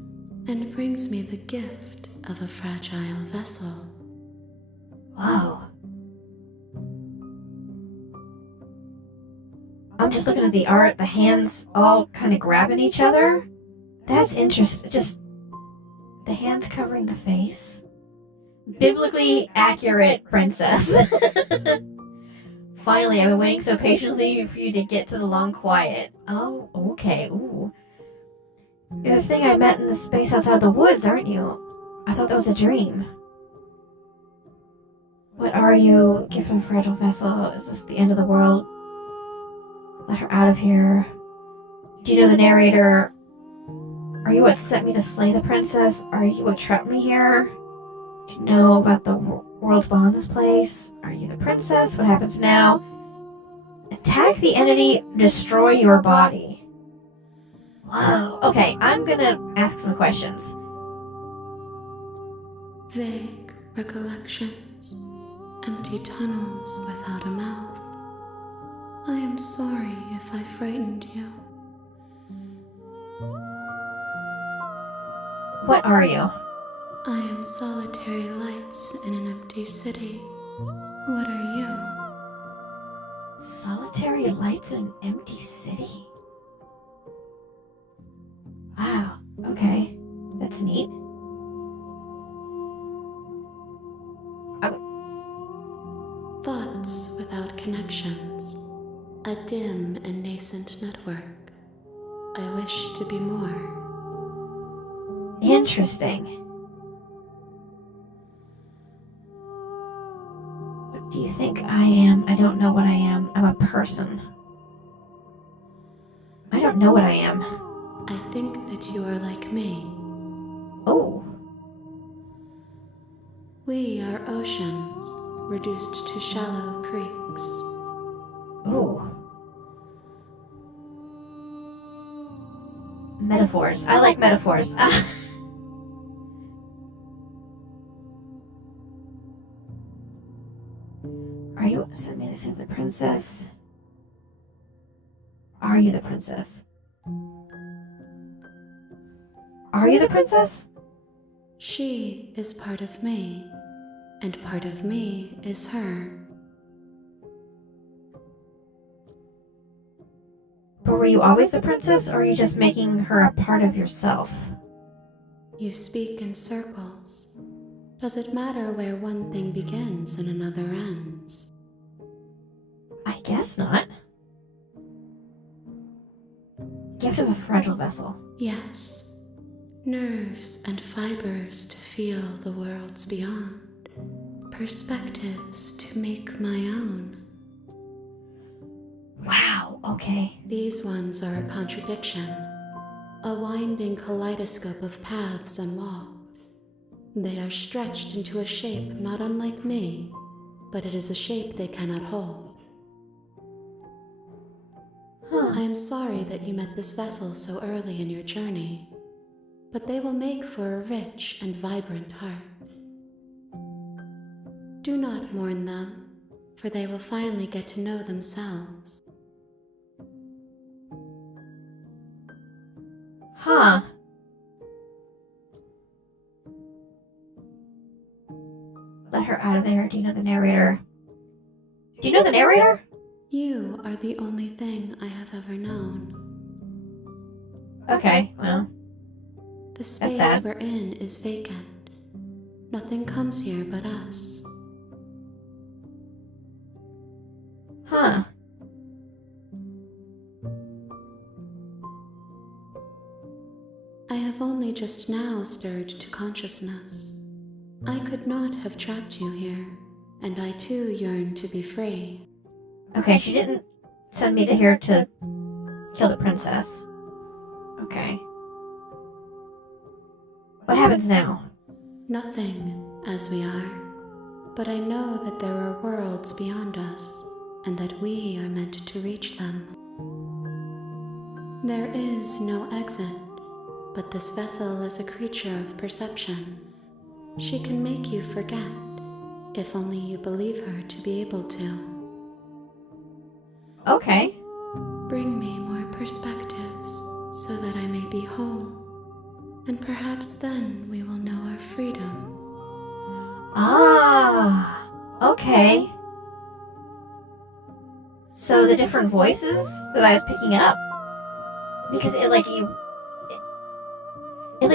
and brings me the gift of a fragile vessel. Whoa. I'm just looking at the art, the hands all kind of grabbing each other. That's interesting. Just the hands covering the face. Biblically accurate princess. Finally, I've been waiting so patiently for you to get to the long quiet. Oh, okay. Ooh. You're the thing I met in the space outside the woods, aren't you? I thought that was a dream. What are you? Gift from a fragile vessel. Is this the end of the world? Let her out of here. Do you know the narrator? Are you what sent me to slay the princess? Are you what trapped me here? Do you know about the world beyond this place? Are you the princess? What happens now? Attack the entity, destroy your body. Whoa. Okay, I'm gonna ask some questions. Vague recollections, empty tunnels without a mouth. I am sorry if I frightened you. What are you? I am solitary lights in an empty city. What are you? Solitary lights in an empty city? Wow, okay. That's neat. Thoughts without connections. A dim and nascent network. I wish to be more. Interesting. What do you think I am? I don't know what I am. I'm a person. I don't know what I am. I think that you are like me. Oh. We are oceans, reduced to shallow creeks. Ooh. Metaphors. I like metaphors. Are you sent me to save the princess? Are you the princess? Are you the princess? She is part of me, and part of me is her. But were you always the princess, or are you just making her a part of yourself? You speak in circles. Does it matter where one thing begins and another ends? I guess not. Gift of a fragile vessel. Yes. Nerves and fibers to feel the worlds beyond. Perspectives to make my own. Wow, okay. These ones are a contradiction. A winding kaleidoscope of paths unwalked. They are stretched into a shape not unlike me, but it is a shape they cannot hold. I am sorry that you met this vessel so early in your journey, but they will make for a rich and vibrant heart. Do not mourn them, for they will finally get to know themselves. Huh. Let her out of there. Do you know the narrator? Do you know the narrator? You are the only thing I have ever known. Okay, well. The space sad. we're in is vacant. Nothing comes here but us. Huh. I have only just now stirred to consciousness. I could not have trapped you here, and I too yearn to be free. Okay, she didn't send me to here to kill the princess. Okay. What happens now? Nothing, as we are. But I know that there are worlds beyond us, and that we are meant to reach them. There is no exit, but this vessel is a creature of perception. She can make you forget, if only you believe her to be able to. Okay. Bring me more perspectives, so that I may be whole, and perhaps then we will know our freedom. Ah, okay. So the different voices that I was picking up, because it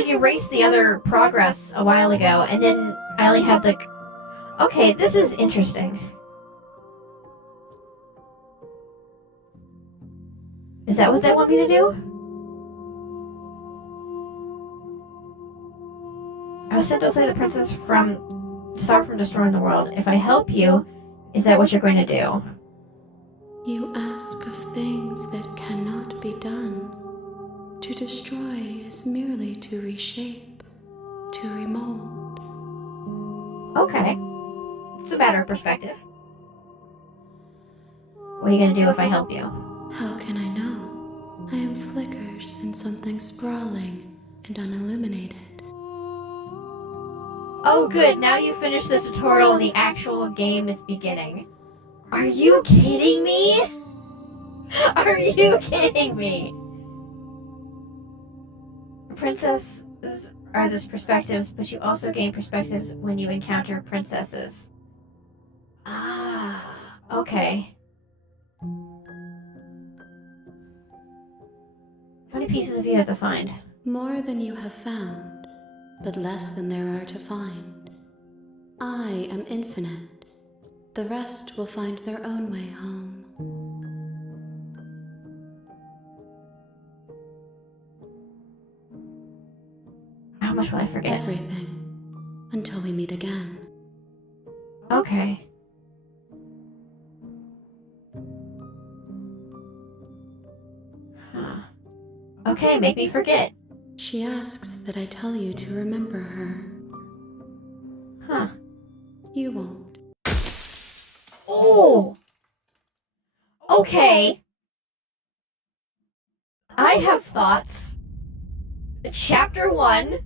erased the other progress a while ago, and then I only had okay, this is interesting. Is that what they want me to do? was sent to save the princess to stop from destroying the world. If I help you, is that what you're going to do? You ask of things that cannot be done. To destroy is merely to reshape, to remold. Okay. It's a matter of perspective. What are you going to do if I help you? How can I know? I am flickers in something sprawling and unilluminated. Oh good, now you finished the tutorial and the actual game is beginning. Are you kidding me? Are you kidding me? Princesses are those perspectives, but you also gain perspectives when you encounter princesses. Ah, okay. How many pieces have you have to find? More than you have found, but less than there are to find. I am infinite. The rest will find their own way home. How much will I forget? Everything. Until we meet again. Okay. Huh. Okay, make me forget. She asks that I tell you to remember her. Huh. You won't. Oh! Okay. I have thoughts. Chapter 1.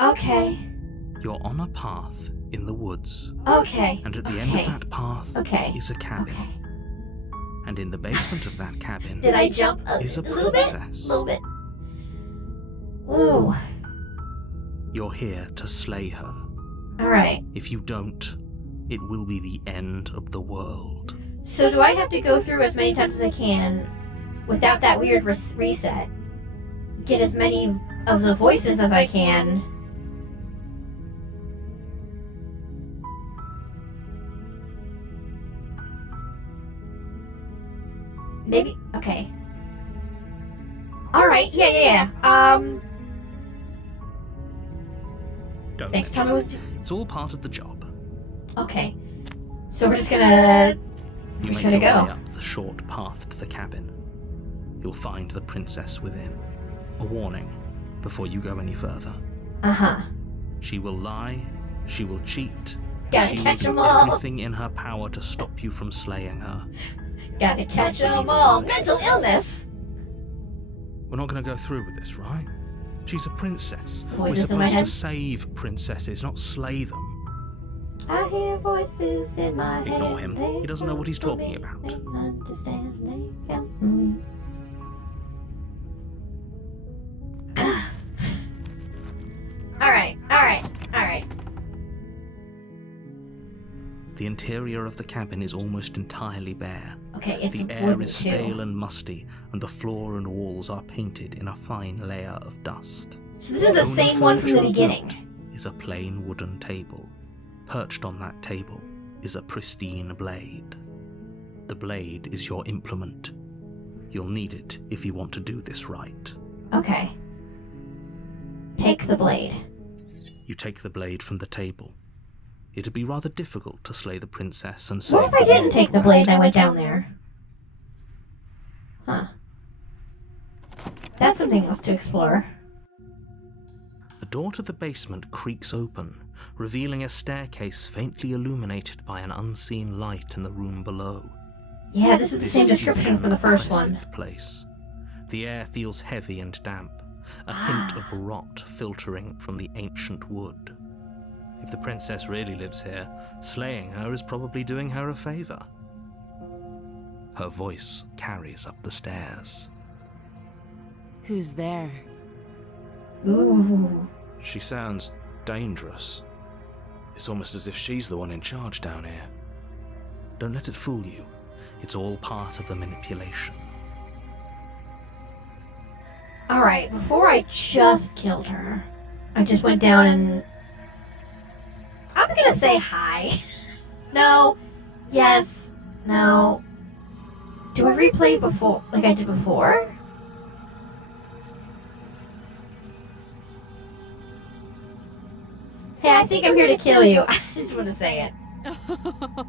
Okay. You're on a path in the woods, Okay. and at the end of that path Okay. is a cabin. Okay. And in the basement of that cabin Did I jump a is a little bit? princess. Little bit. Ooh. You're here to slay her. Alright. If you don't, it will be the end of the world. So do I have to go through as many times as I can without that weird reset? Get as many of the voices as I can. Maybe, okay. Alright, yeah. Don't. Thanks, tell me what to... It's all part of the job. Okay. So we're just gonna... You We're just make gonna your go. way up the short path to the cabin. You'll find the princess within. A warning before you go any further. Uh-huh. She will lie, she will cheat, Gotta she catch will 'em do all. everything in her power to stop you from slaying her. Gotta catch Don't them believe all. a word she Mental says. illness. We're not going to go through with this, right? She's a princess. We're Voices in my supposed to head. save princesses, not slay them. I hear voices in my head. Ignore him. They He doesn't know what he's come to talking me. about. They understand. They come. Alright. The interior of the cabin is almost entirely bare. Okay, it's The air wooden is too. stale and musty, and the floor and walls are painted in a fine layer of dust. So this is the only same one from the furniture of beginning. note is a plain wooden table. Perched on that table is a pristine blade. The blade is your implement. You'll need it if you want to do this right. Okay. Take the blade. You take the blade from the table. It'd be rather difficult to slay the princess and save What if I the didn't world take the with blade that. and I went down there? Huh. That's something else to explore. The door to the basement creaks open, revealing a staircase faintly illuminated by an unseen light in the room below. Yeah, this is the same is description an from the first one. oppressive place. The air feels heavy and damp, a hint of rot filtering from the ancient wood. If the princess really lives here, slaying her is probably doing her a favor. Her voice carries up the stairs. Who's there? Ooh. She sounds dangerous. It's almost as if she's the one in charge down here. Don't let it fool you. It's all part of the manipulation. Alright, before I just killed her, I just went down and... I'm gonna say hi. No. Yes. No. Do I replay before, like I did before? Hey, I think I'm here to kill you. I just want to say it.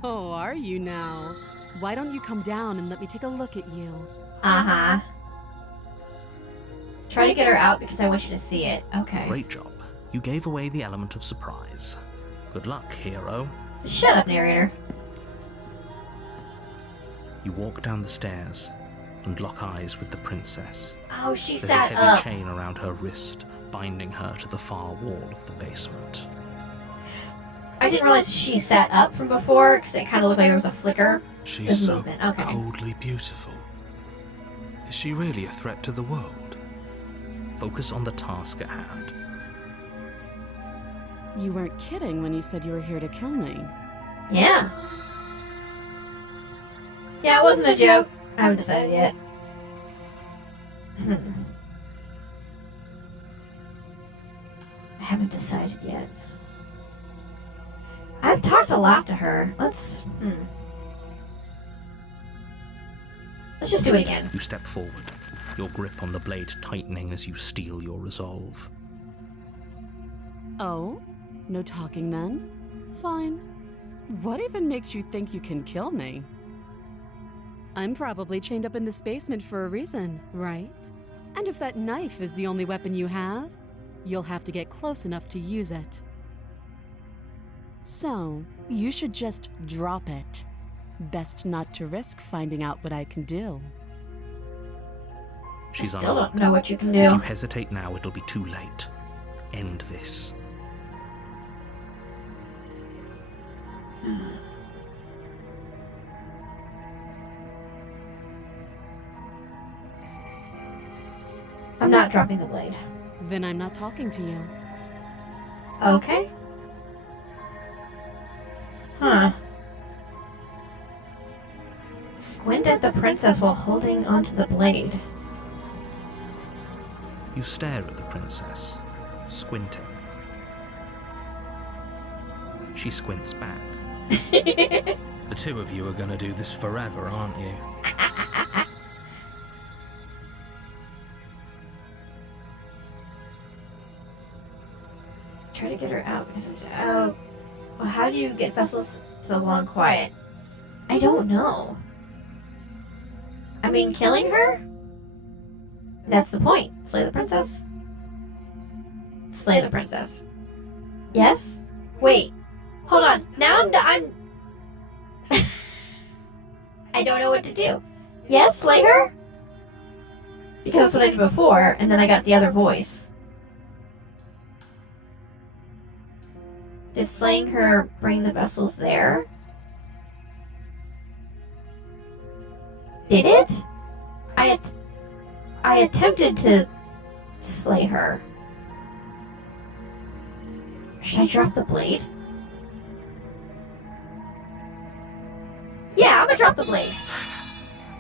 Oh, are you now? Why don't you come down and let me take a look at you? Uh-huh. Try to get her out because I want you to see it. Okay. Great job. You gave away the element of surprise. Good luck, hero. Shut up, narrator. You walk down the stairs and lock eyes with the princess. Oh, she There's a sat heavy up. chain around her wrist, binding her to the far wall of the basement. I didn't realize she sat up from before because it kind of looked like there was a flicker. She's There's so movement. Okay. coldly beautiful. Is she really a threat to the world? Focus on the task at hand. You weren't kidding when you said you were here to kill me. Yeah. Yeah, it wasn't a joke. I haven't decided yet. I haven't decided yet. I've talked a lot to her. Let's just do it again. You step forward, your grip on the blade tightening as you steel your resolve. Oh? No talking then? Fine. What even makes you think you can kill me? I'm probably chained up in this basement for a reason, right? And if that knife is the only weapon you have, you'll have to get close enough to use it. So, you should just drop it. Best not to risk finding out what I can do. She's I still don't unarmed. know what you can If you do. hesitate now, it'll be too late. End this. I'm not dropping the blade. Then I'm not talking to you. Okay. Huh. Squint at the princess while holding onto the blade. You stare at the princess, squinting. She squints back. The two of you are gonna do this forever, aren't you? Try to get her out. Oh, well, how do you get vessels to the long quiet? I don't know. I mean, killing her? That's the point. Slay the princess. Slay the princess. Yes? Wait. Hold on. Now I'm I don't know what to do. Yes, slay her? Because that's what I did before, and then I got the other voice. Did slaying her bring the vessels there? Did it? I attempted to slay her. Should I drop the blade? Yeah, I'm gonna drop the blade.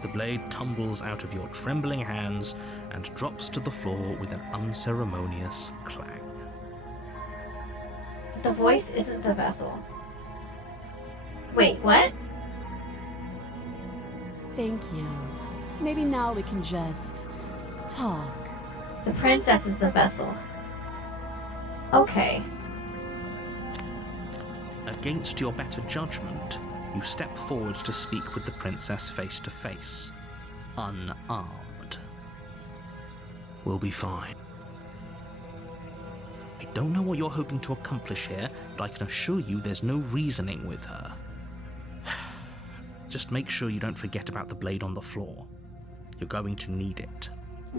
The blade tumbles out of your trembling hands and drops to the floor with an unceremonious clang. The voice isn't the vessel. Wait, what? Thank you. Maybe now we can just talk. The princess is the vessel. Okay. Against your better judgment, you step forward to speak with the princess face to face, unarmed. We'll be fine. I don't know what you're hoping to accomplish here, but I can assure you there's no reasoning with her. Just make sure you don't forget about the blade on the floor. You're going to need it.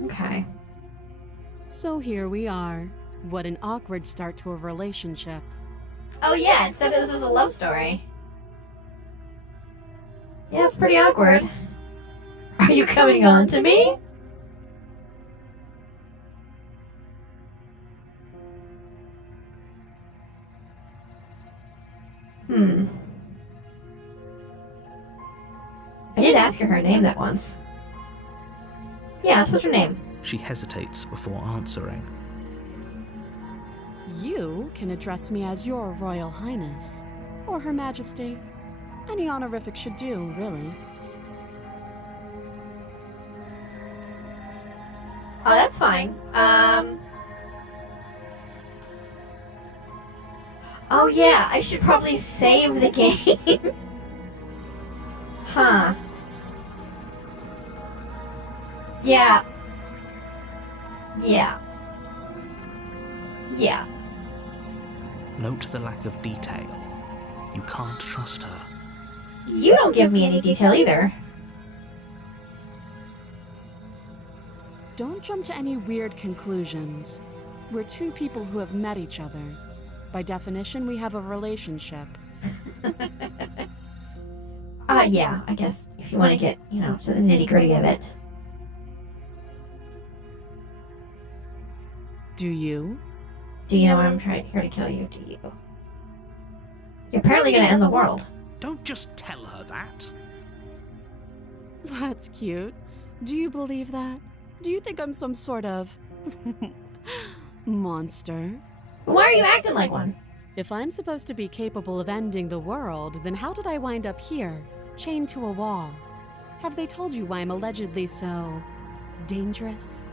Okay. So here we are. What an awkward start to a relationship. Oh yeah, it said this is a love story. Yeah, it's pretty awkward. Are you coming on to me? I did ask her name that once. Yeah, what's her name? She hesitates before answering. You can address me as Your Royal Highness, or Her Majesty. Any honorific should do, really. Oh, that's fine. Yeah, I should probably save the game. Huh. Yeah. Yeah. Yeah. Note the lack of detail. You can't trust her. You don't give me any detail either. Don't jump to any weird conclusions. We're two people who have met each other. By definition, we have a relationship. Yeah, I guess if you want to get, to the nitty-gritty of it. Do you? Do you know I'm trying here to kill you? Do you? You're apparently gonna end the world. Don't just tell her that. That's cute. Do you believe that? Do you think I'm some sort of monster? Why are you acting like one? If I'm supposed to be capable of ending the world, then how did I wind up here, chained to a wall? Have they told you why I'm allegedly so dangerous?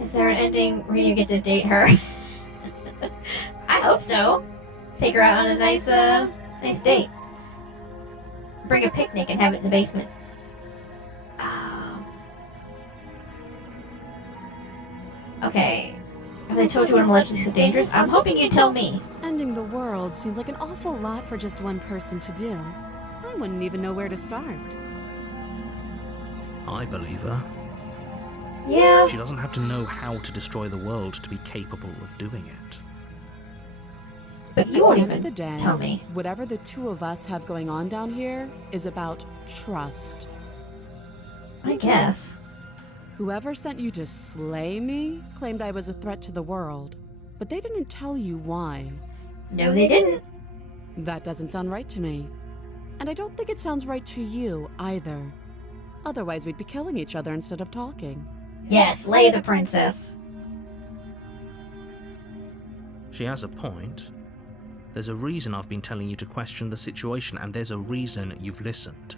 Is there an ending where you get to date her? I hope so. Take her out on a nice date. Bring a picnic and have it in the basement. Okay. Have they told you I'm allegedly so dangerous? I'm hoping you tell me. Ending the world seems like an awful lot for just one person to do. I wouldn't even know where to start. I believe her. Yeah. She doesn't have to know how to destroy the world to be capable of doing it. But you won't At the end even of the day, tell me. whatever the two of us have going on down here is about trust. I guess. Whoever sent you to slay me claimed I was a threat to the world, but they didn't tell you why. No, they didn't. That doesn't sound right to me. And I don't think it sounds right to you either. Otherwise, we'd be killing each other instead of talking. Yes, slay the princess. She has a point. There's a reason I've been telling you to question the situation, and there's a reason you've listened.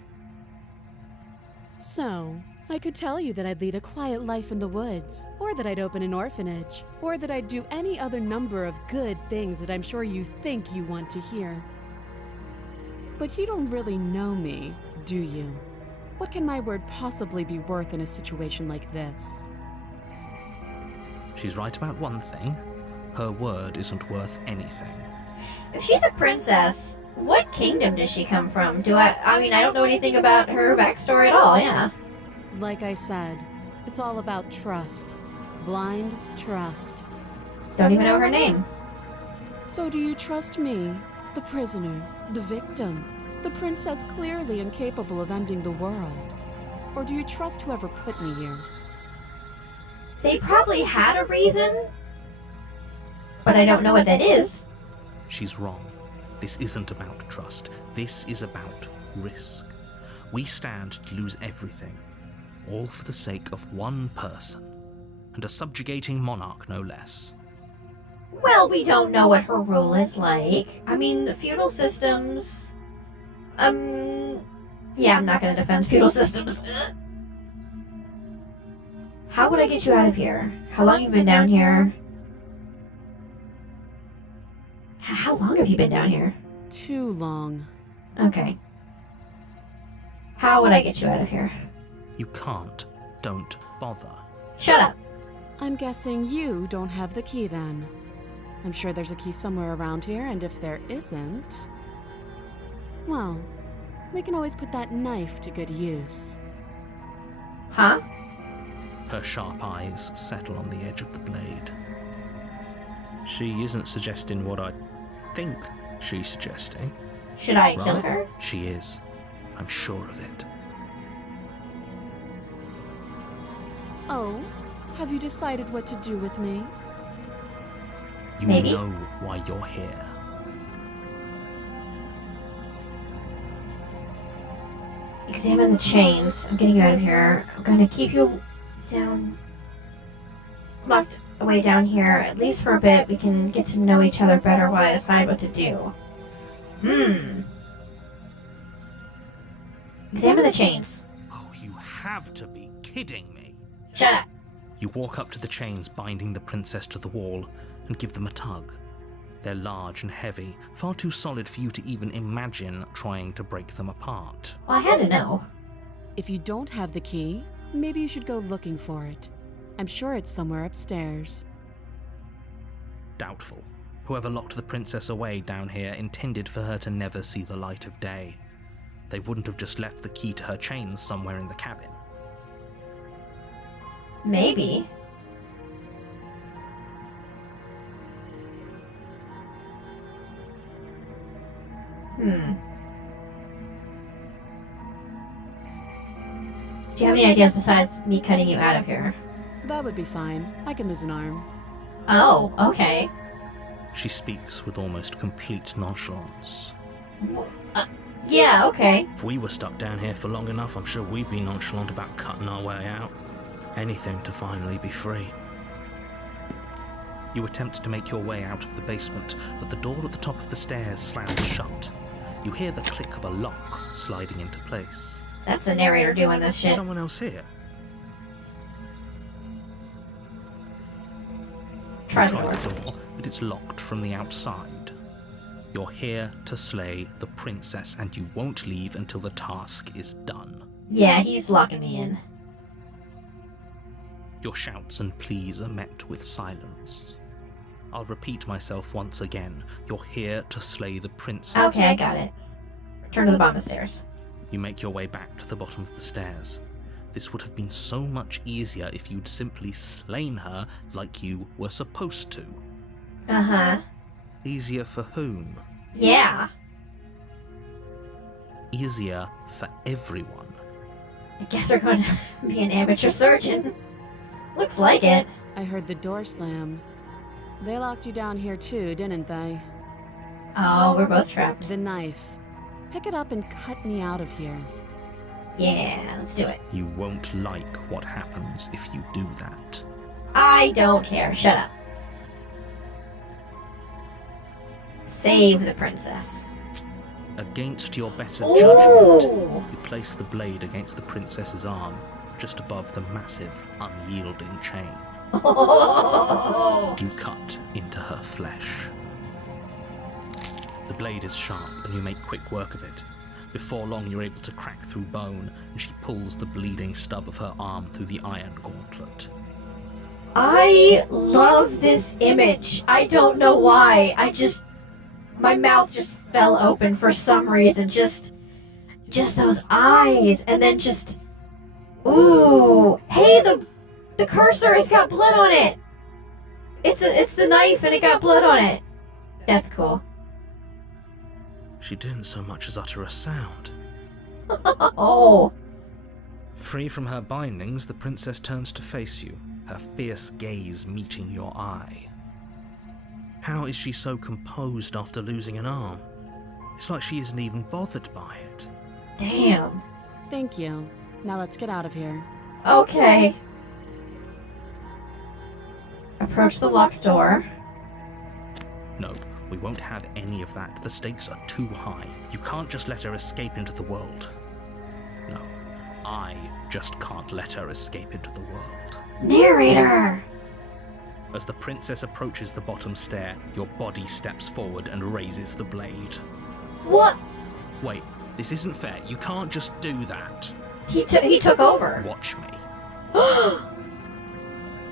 So, I could tell you that I'd lead a quiet life in the woods, or that I'd open an orphanage, or that I'd do any other number of good things that I'm sure you think you want to hear. But you don't really know me, do you? What can my word possibly be worth in a situation like this? She's right about one thing. Her word isn't worth anything. If she's a princess, what kingdom does she come from? I mean, I don't know anything about her backstory at all, yeah. Like I said, it's all about trust. Blind trust. Don't even know her name. So do you trust me, the prisoner, the victim, the princess clearly incapable of ending the world? Or do you trust whoever put me here? They probably had a reason, but I don't know what that is. She's wrong. This isn't about trust. This is about risk. We stand to lose everything, all for the sake of one person, and a subjugating monarch no less. Well, we don't know what her rule is like. I mean, the feudal systems... Yeah, I'm not gonna defend feudal systems. How would I get you out of here? How long have you been down here? How long have you been down here? Too long. Okay. How would I get you out of here? You can't. Don't bother. Shut up. I'm guessing you don't have the key then. I'm sure there's a key somewhere around here, and if there isn't... well, we can always put that knife to good use. Huh? Her sharp eyes settle on the edge of the blade. She isn't suggesting what I think she's suggesting. Should I right? kill her? She is. I'm sure of it. Oh, have you decided what to do with me? You Maybe. know why you're here. Examine the chains. I'm getting you out of here. I'm gonna keep you down... locked away down here, at least for a bit. We can get to know each other better while I decide what to do. Examine the chains. Oh, you have to be kidding me. Shut up. You walk up to the chains binding the princess to the wall and give them a tug. They're large and heavy, far too solid for you to even imagine trying to break them apart. Well, I had to know. If you don't have the key, maybe you should go looking for it. I'm sure it's somewhere upstairs. Doubtful. Whoever locked the princess away down here intended for her to never see the light of day. They wouldn't have just left the key to her chains somewhere in the cabin. Maybe. Do you have any ideas besides me cutting you out of here? That would be fine. I can lose an arm. Oh, okay. She speaks with almost complete nonchalance. Yeah, okay. If we were stuck down here for long enough, I'm sure we'd be nonchalant about cutting our way out. Anything to finally be free. You attempt to make your way out of the basement, but the door at the top of the stairs slams shut. You hear the click of a lock sliding into place. That's the narrator doing this shit. Someone else here? Try the Try door. the door, but it's locked from the outside. You're here to slay the princess, and you won't leave until the task is done. Yeah, he's locking me in. Your shouts and pleas are met with silence. I'll repeat myself once again. You're here to slay the princess. Okay, I got it. Return to the bottom of the stairs. You make your way back to the bottom of the stairs. This would have been so much easier if you'd simply slain her like you were supposed to. Uh-huh. Easier for whom? Yeah. Easier for everyone. I guess we're going to be an amateur surgeon. Looks like it. I heard the door slam. They locked you down here too, didn't they? Oh, we're both trapped. The knife. Pick it up and cut me out of here. Yeah, let's do it. You won't like what happens if you do that. I don't care. Shut up. Save the princess. Against your better Ooh. judgment, you place the blade against the princess's arm, just above the massive, unyielding chain. You cut into her flesh. The blade is sharp, and you make quick work of it. Before long, you're able to crack through bone, and she pulls the bleeding stub of her arm through the iron gauntlet. I love this image. I don't know why. My mouth just fell open for some reason. Just those eyes, and then just, ooh. Hey, the cursor has got blood on it. It's the knife, and it got blood on it. That's cool. She didn't so much as utter a sound. Oh. Free from her bindings, the princess turns to face you, her fierce gaze meeting your eye. How is she so composed after losing an arm? It's like she isn't even bothered by it. Damn. Thank you. Now let's get out of here. Okay. Approach the locked door. No, we won't have any of that. The stakes are too high. You can't just let her escape into the world. No, I just can't let her escape into the world. Narrator! As the princess approaches the bottom stair, your body steps forward and raises the blade. What? Wait, this isn't fair. You can't just do that. He took over. Watch me.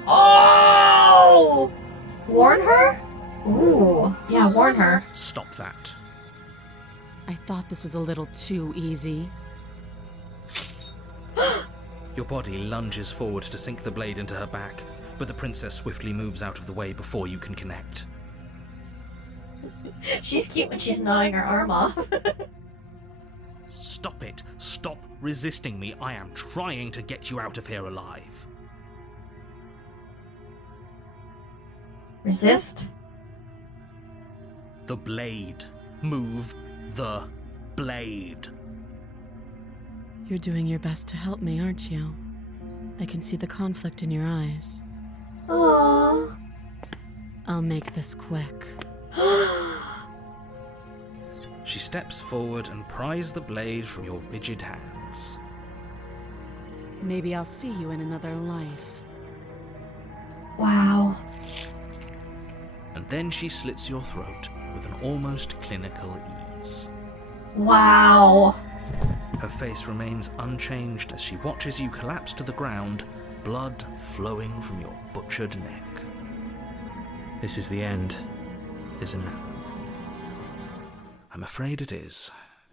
Oh! Warn her? Ooh. Yeah, warn her. Stop that. I thought this was a little too easy. Your body lunges forward to sink the blade into her back, but the princess swiftly moves out of the way before you can connect. She's cute when she's gnawing her arm off. Stop it. Stop resisting me. I am trying to get you out of here alive. Resist? The blade. Move the blade. You're doing your best to help me, aren't you? I can see the conflict in your eyes. Aww. I'll make this quick. She steps forward and pries the blade from your rigid hands. Maybe I'll see you in another life. and then she slits your throat with an almost clinical ease. Wow. Her face remains unchanged as she watches you collapse to the ground, blood flowing from your butchered neck. This is the end, isn't it? I'm afraid it is.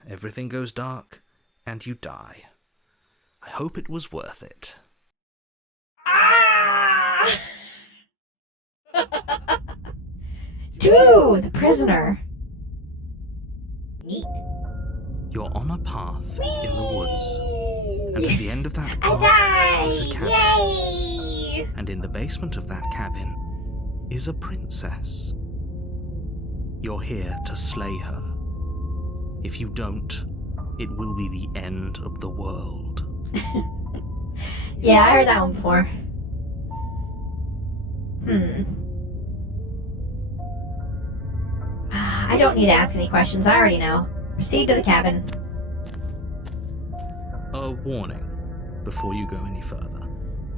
Everything goes dark, and you die. I hope it was worth it. Ah! Dude, the prisoner. Neat. You're on a path in the woods, and at the end of that I path is a died! cabin. Yay! And in the basement of that cabin is a princess. You're here to slay her. If you don't, it will be the end of the world. Yeah, I heard that one before. I don't need to ask any questions. I already know. Proceed to the cabin. A warning before you go any further.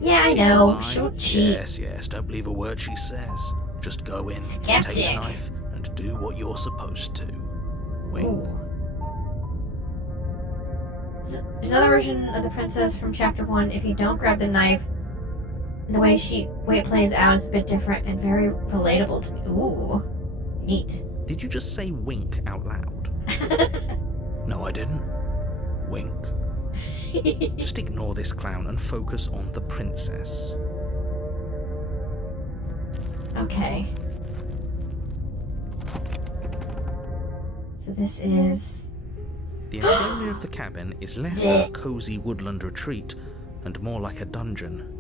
Yeah, I She know. lied. She'll cheat. Yes, don't believe a word she says. Just go in, Skeptic. take the knife, and do what you're supposed to. Wink. Ooh. There's another version of the princess from chapter 1. If you don't grab the knife, the way it plays out is a bit different and very relatable to me. Ooh. Neat. Did you just say wink out loud? No, I didn't. Wink. Just ignore this clown and focus on the princess. Okay. So this is... The interior of the cabin is less a cozy woodland retreat and more like a dungeon.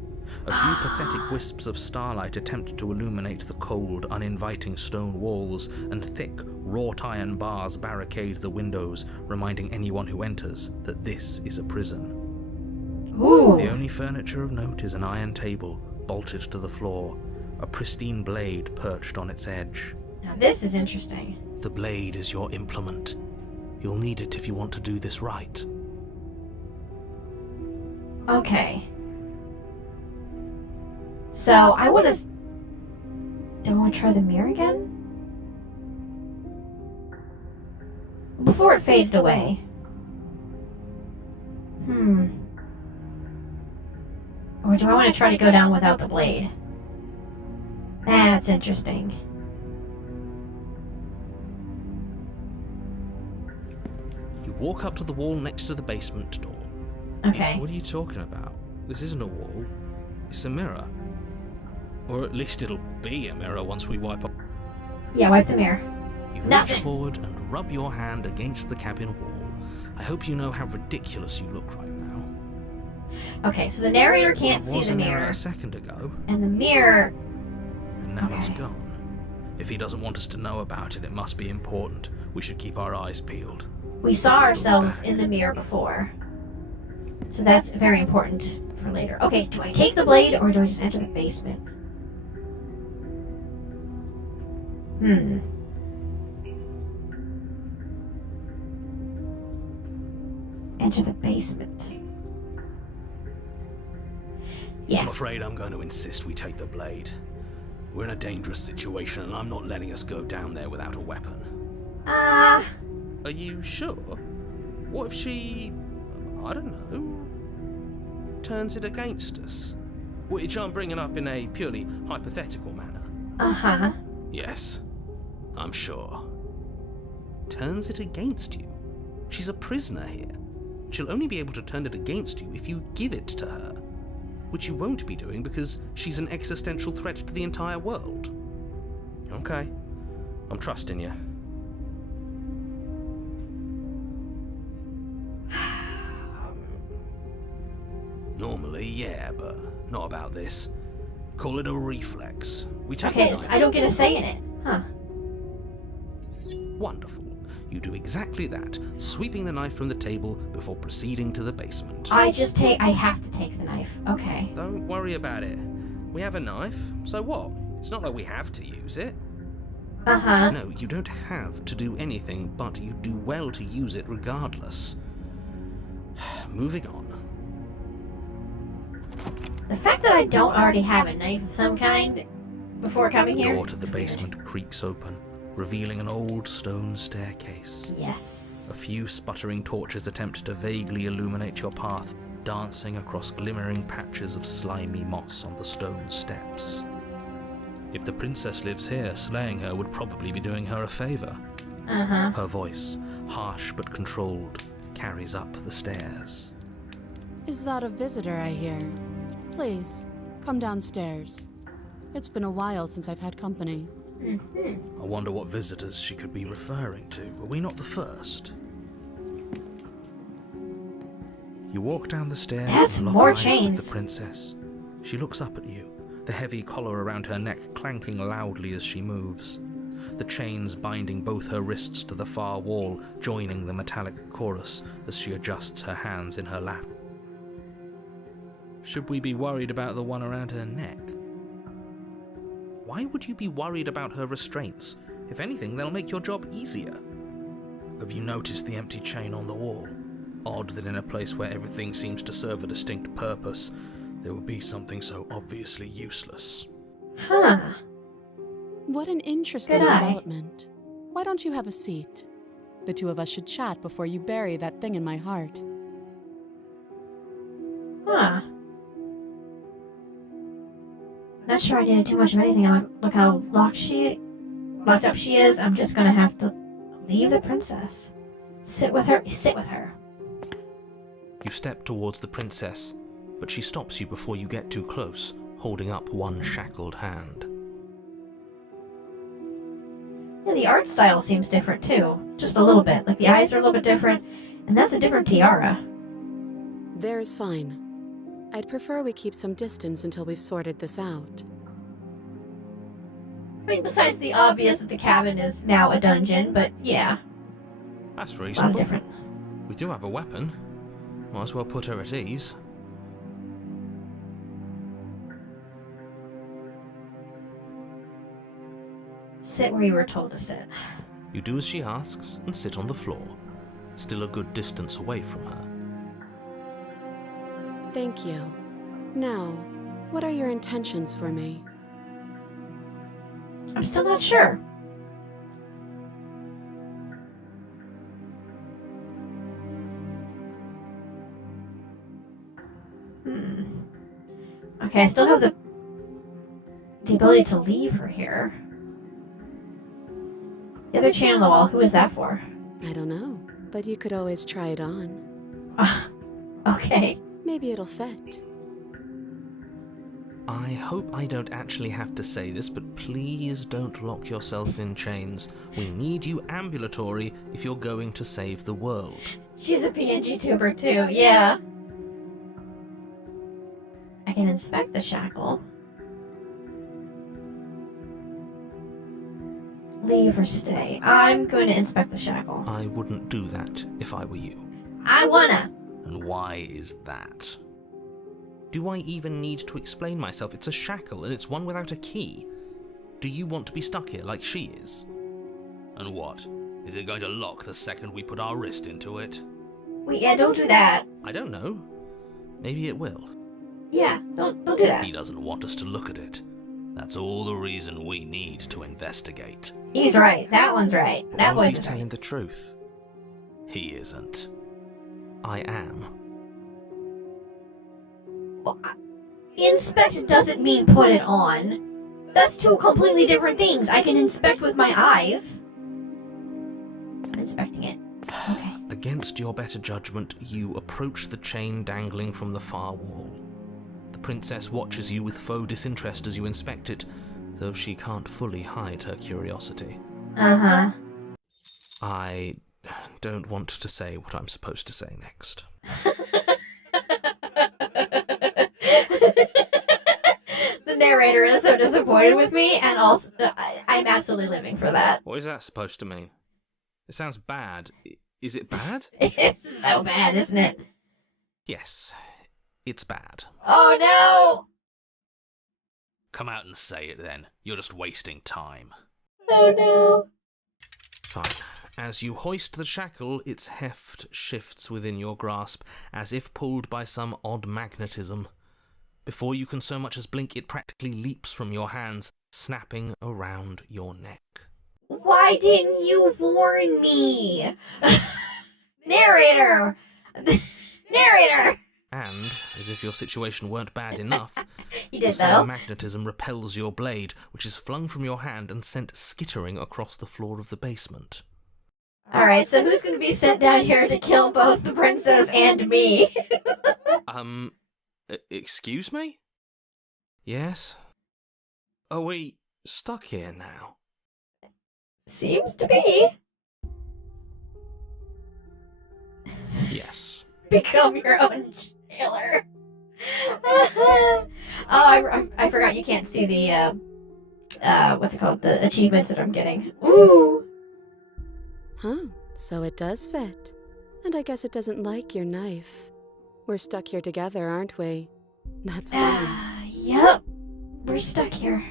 A few pathetic wisps of starlight attempt to illuminate the cold, uninviting stone walls, and thick, wrought-iron bars barricade the windows, reminding anyone who enters that this is a prison. Ooh. The only furniture of note is an iron table, bolted to the floor, a pristine blade perched on its edge. Now this is interesting. The blade is your implement. You'll need it if you want to do this right. Okay. So, I want to... Do I want to try the mirror again? Before it faded away. Or do I want to try to go down without the blade? That's interesting. You walk up to the wall next to the basement door. Okay. What are you talking about? This isn't a wall. It's a mirror. Or at least it'll be a mirror once we wipe up. Yeah, wipe the mirror. You Nothing. reach forward and rub your hand against the cabin wall. I hope you know how ridiculous you look right now. Okay, so the narrator can't There see was the a mirror mirror. a second ago, And the mirror... And now it's Okay. gone. If he doesn't want us to know about it, it must be important. We should keep our eyes peeled. We saw ourselves in the mirror before. So that's very important for later. Okay, do I take the blade or do I just enter the basement? Enter the basement. Yeah. I'm afraid I'm going to insist we take the blade. We're in a dangerous situation, and I'm not letting us go down there without a weapon. Are you sure? What if she... I don't know... turns it against us? Which I'm bringing up in a purely hypothetical manner. Uh-huh. Yes, I'm sure. Turns it against you? She's a prisoner here. She'll only be able to turn it against you if you give it to her. Which you won't be doing because she's an existential threat to the entire world. Okay, I'm trusting you. Normally, yeah, but not about this. Call it a reflex. We take Okay, the knife I don't get a say in it. Huh. Wonderful. You do exactly that, sweeping the knife from the table before proceeding to the basement. I have to take the knife. Okay. Don't worry about it. We have a knife, so what? It's not like we have to use it. Uh-huh. No, you don't have to do anything, but you do well to use it regardless. Moving on. The fact that I don't already have a knife of some kind before coming The here? door to the It's weird. basement creaks open, revealing an old stone staircase. Yes. A few sputtering torches attempt to vaguely illuminate your path, dancing across glimmering patches of slimy moss on the stone steps. If the princess lives here, slaying her would probably be doing her a favor. Uh-huh. Her voice, harsh but controlled, carries up the stairs. Is that a visitor I hear? Please, come downstairs. It's been a while since I've had company. Mm-hmm. I wonder what visitors she could be referring to. Were we not the first? You walk down the stairs That's and lock more eyes chains. with the princess. She looks up at you, the heavy collar around her neck clanking loudly as she moves. The chains binding both her wrists to the far wall, joining the metallic chorus as she adjusts her hands in her lap. Should we be worried about the one around her neck? Why would you be worried about her restraints? If anything, they'll make your job easier. Have you noticed the empty chain on the wall? Odd that in a place where everything seems to serve a distinct purpose, there would be something so obviously useless. Huh. What an interesting Good eye. development. Why don't you have a seat? The two of us should chat before you bury that thing in my heart. Huh. Not sure I needed too much of anything. Look how locked up she is. I'm just gonna have to leave the princess. Sit with her. Sit with her. You step towards the princess, but she stops you before you get too close, holding up one shackled hand. Yeah, the art style seems different too. Just a little bit. Like the eyes are a little bit different, and that's a different tiara. There's fine. I'd prefer we keep some distance until we've sorted this out. I mean, besides the obvious that the cabin is now a dungeon, but yeah, That's a lot of reasonable. different. We do have a weapon. Might as well put her at ease. Sit where you were told to sit. You do as she asks and sit on the floor, still a good distance away from her. Thank you. Now, what are your intentions for me? I'm still not sure. Okay, I still have the ability to leave her here. The other chain on the wall, who is that for? I don't know, but you could always try it on. Okay. Maybe it'll fit. I hope I don't actually have to say this, but please don't lock yourself in chains. We need you ambulatory if you're going to save the world. She's a PNG tuber too, yeah. I can inspect the shackle. Leave or stay. I'm going to inspect the shackle. I wouldn't do that if I were you. I wanna. And why is that? Do I even need to explain myself? It's a shackle, and it's one without a key. Do you want to be stuck here like she is? And what? Is it going to lock the second we put our wrist into it? Wait, yeah, don't do that. I don't know. Maybe it will. Yeah, don't do that. He doesn't want us to look at it. That's all the reason we need to investigate. He's right. That one's right. That What if boy's he's right. telling the truth? He isn't. I am. Well, inspect doesn't mean put it on. That's two completely different things. I can inspect with my eyes. I'm inspecting it. Okay. Against your better judgment, you approach the chain dangling from the far wall. The princess watches you with faux disinterest as you inspect it, though she can't fully hide her curiosity. Uh-huh. I don't want to say what I'm supposed to say next. The narrator is so disappointed with me, and also I'm absolutely living for that. What is that supposed to mean? It sounds bad. Is it bad? It's so bad, isn't it? Yes, it's bad. Oh no! Come out and say it then. You're just wasting time. Oh no! Fine. As you hoist the shackle, its heft shifts within your grasp, as if pulled by some odd magnetism. Before you can so much as blink, it practically leaps from your hands, snapping around your neck. Why didn't you warn me? Narrator! Narrator! And, as if your situation weren't bad enough, He the did, same though. magnetism repels your blade, which is flung from your hand and sent skittering across the floor of the basement. Alright, so who's gonna be sent down here to kill both the princess and me? Excuse me? Yes? Are we stuck here now? Seems to be. Yes. Become your own jailer. Oh, I forgot you can't see the, what's it called? The achievements that I'm getting. Ooh. Huh, so it does fit. And I guess it doesn't like your knife. We're stuck here together, aren't we? That's fine. Yep. We're stuck here.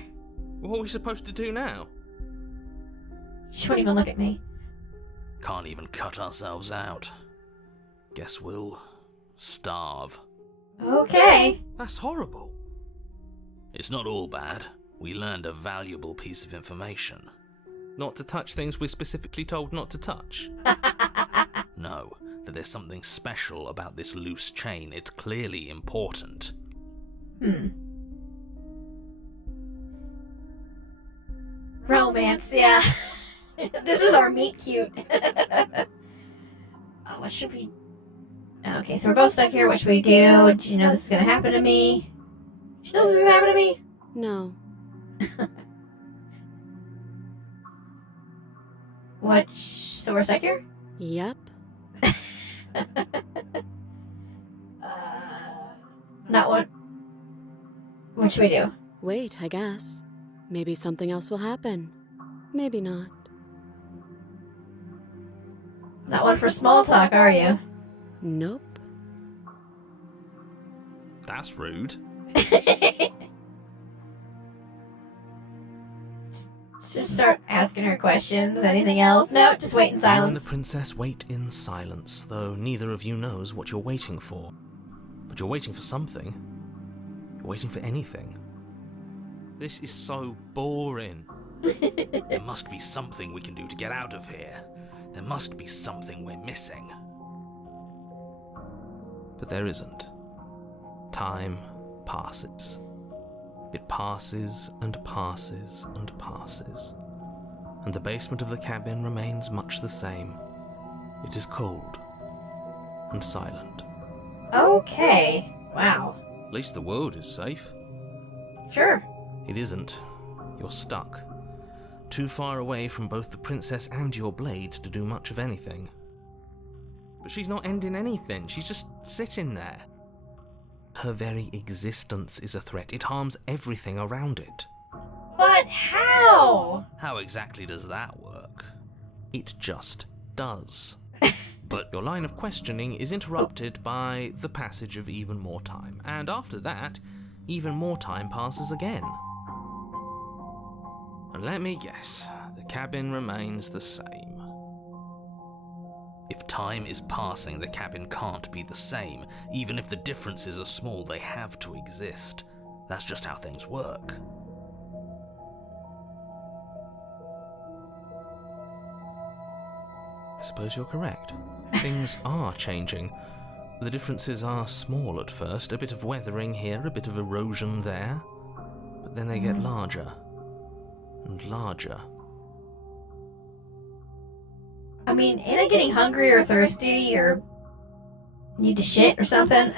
What are we supposed to do now? She won't even look at me. Can't even cut ourselves out. Guess we'll starve. Okay. That's horrible. It's not all bad. We learned a valuable piece of information. Not to touch things we're specifically told not to touch. No, that there's something special about this loose chain. It's clearly important. Romance, yeah. This is our meet cute. Oh, what should we... Okay, so we're both stuck here. What should we do? Did you know this is gonna happen to me? Did you know this is gonna happen to me? No. What? So we're stuck here? Yep. Not what? What should we do? Wait, I guess. Maybe something else will happen. Maybe not. Not one for small talk, are you? Nope. That's rude. Just start asking her questions. Anything else? No, just wait in You and silence. the princess wait in silence, though neither of you knows what you're waiting for. But you're waiting for something. You're waiting for anything. This is so boring. There must be something we can do to get out of here. There must be something we're missing. But there isn't. Time passes. It passes and passes and passes. And the basement of the cabin remains much the same. It is cold and silent. Okay. Wow. At least the world is safe. Sure. It isn't. You're stuck. Too far away from both the princess and your blade to do much of anything. But she's not ending anything. She's just sitting there. Her very existence is a threat. It harms everything around it. But how? How exactly does that work? It just does. But Your line of questioning is interrupted by the passage of even more time. And after that, even more time passes again. And let me guess, the cabin remains the same. if time is passing, the cabin can't be the same. Even if the differences are small, they have to exist. That's just how things work. I suppose you're correct. Things are changing. The differences are small at first, a bit of weathering here, a bit of erosion there, but then they get larger and larger. I mean, ain't I getting hungry or thirsty or need to shit or something?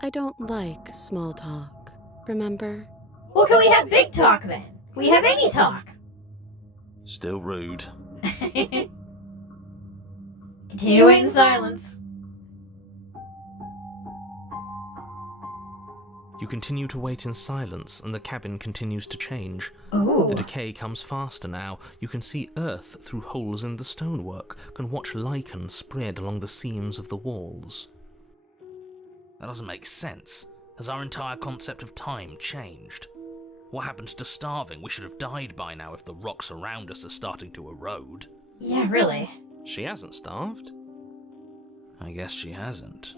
I don't like small talk, remember? Well, can we have big talk then? We have any talk. Still rude. Continue to wait in silence. You continue to wait in silence, and the cabin continues to change. Ooh. The decay comes faster now. You can see earth through holes in the stonework, can watch lichen spread along the seams of the walls. That doesn't make sense. Has our entire concept of time changed? What happened to starving? We should have died by now if the rocks around us are starting to erode. Yeah, really. She hasn't starved. I guess she hasn't.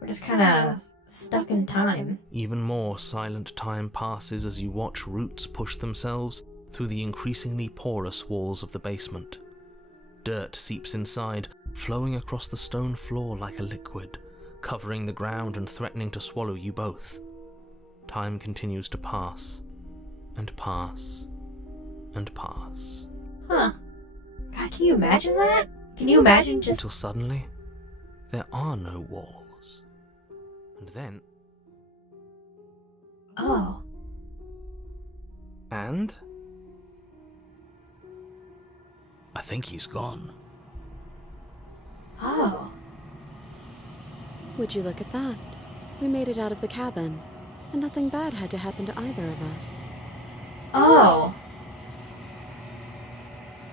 We're just kind of stuck in time. Even more silent time passes as you watch roots push themselves through the increasingly porous walls of the basement. Dirt seeps inside, flowing across the stone floor like a liquid, covering the ground and threatening to swallow you both. Time continues to pass, and pass, and pass. Huh. God, can you imagine that? Can you imagine just... Until suddenly, there are no walls. And then... Oh. And... I think he's gone. Oh. Would you look at that? We made it out of the cabin, and nothing bad had to happen to either of us. Oh.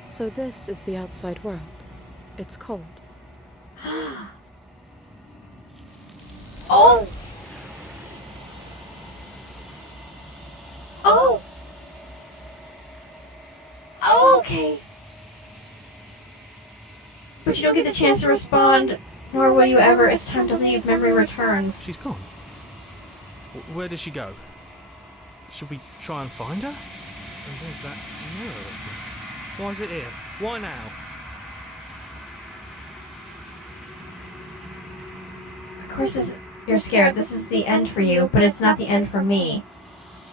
So this is the outside world. It's cold. Oh. Oh. Oh, okay. But you don't get the chance to respond, nor will you ever. It's time to leave. Memory returns. she's gone. Where did she go? Should we try and find her? And there's that mirror again. Why is it here? Why now? Of course, you're scared. This is the end for you, but it's not the end for me.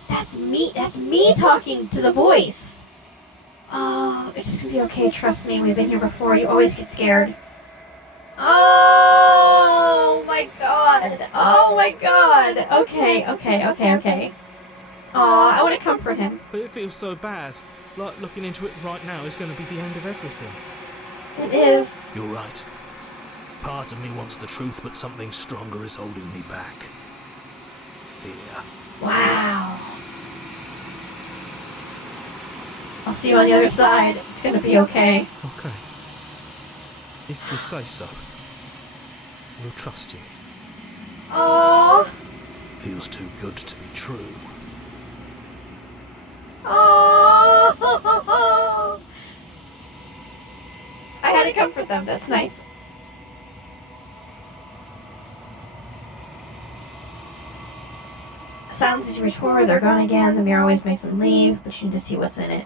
That's me. That's me talking to the voice. Oh, it's gonna be okay. Trust me. We've been here before. You always get scared. Oh my god. Oh my god. Okay. Aw, I want to comfort him. But it feels so bad. Like looking into it right now is going to be the end of everything. It is. You're right. Part of me wants the truth, but something stronger is holding me back. Fear. Wow. I'll see you on the other side. It's gonna be okay. Okay. If you say so, we'll trust you. Oh. Feels too good to be true. Oh. I had to comfort them. That's nice. Silence as you reach forward. They're gone again. The mirror always makes them leave, but you need to see what's in it.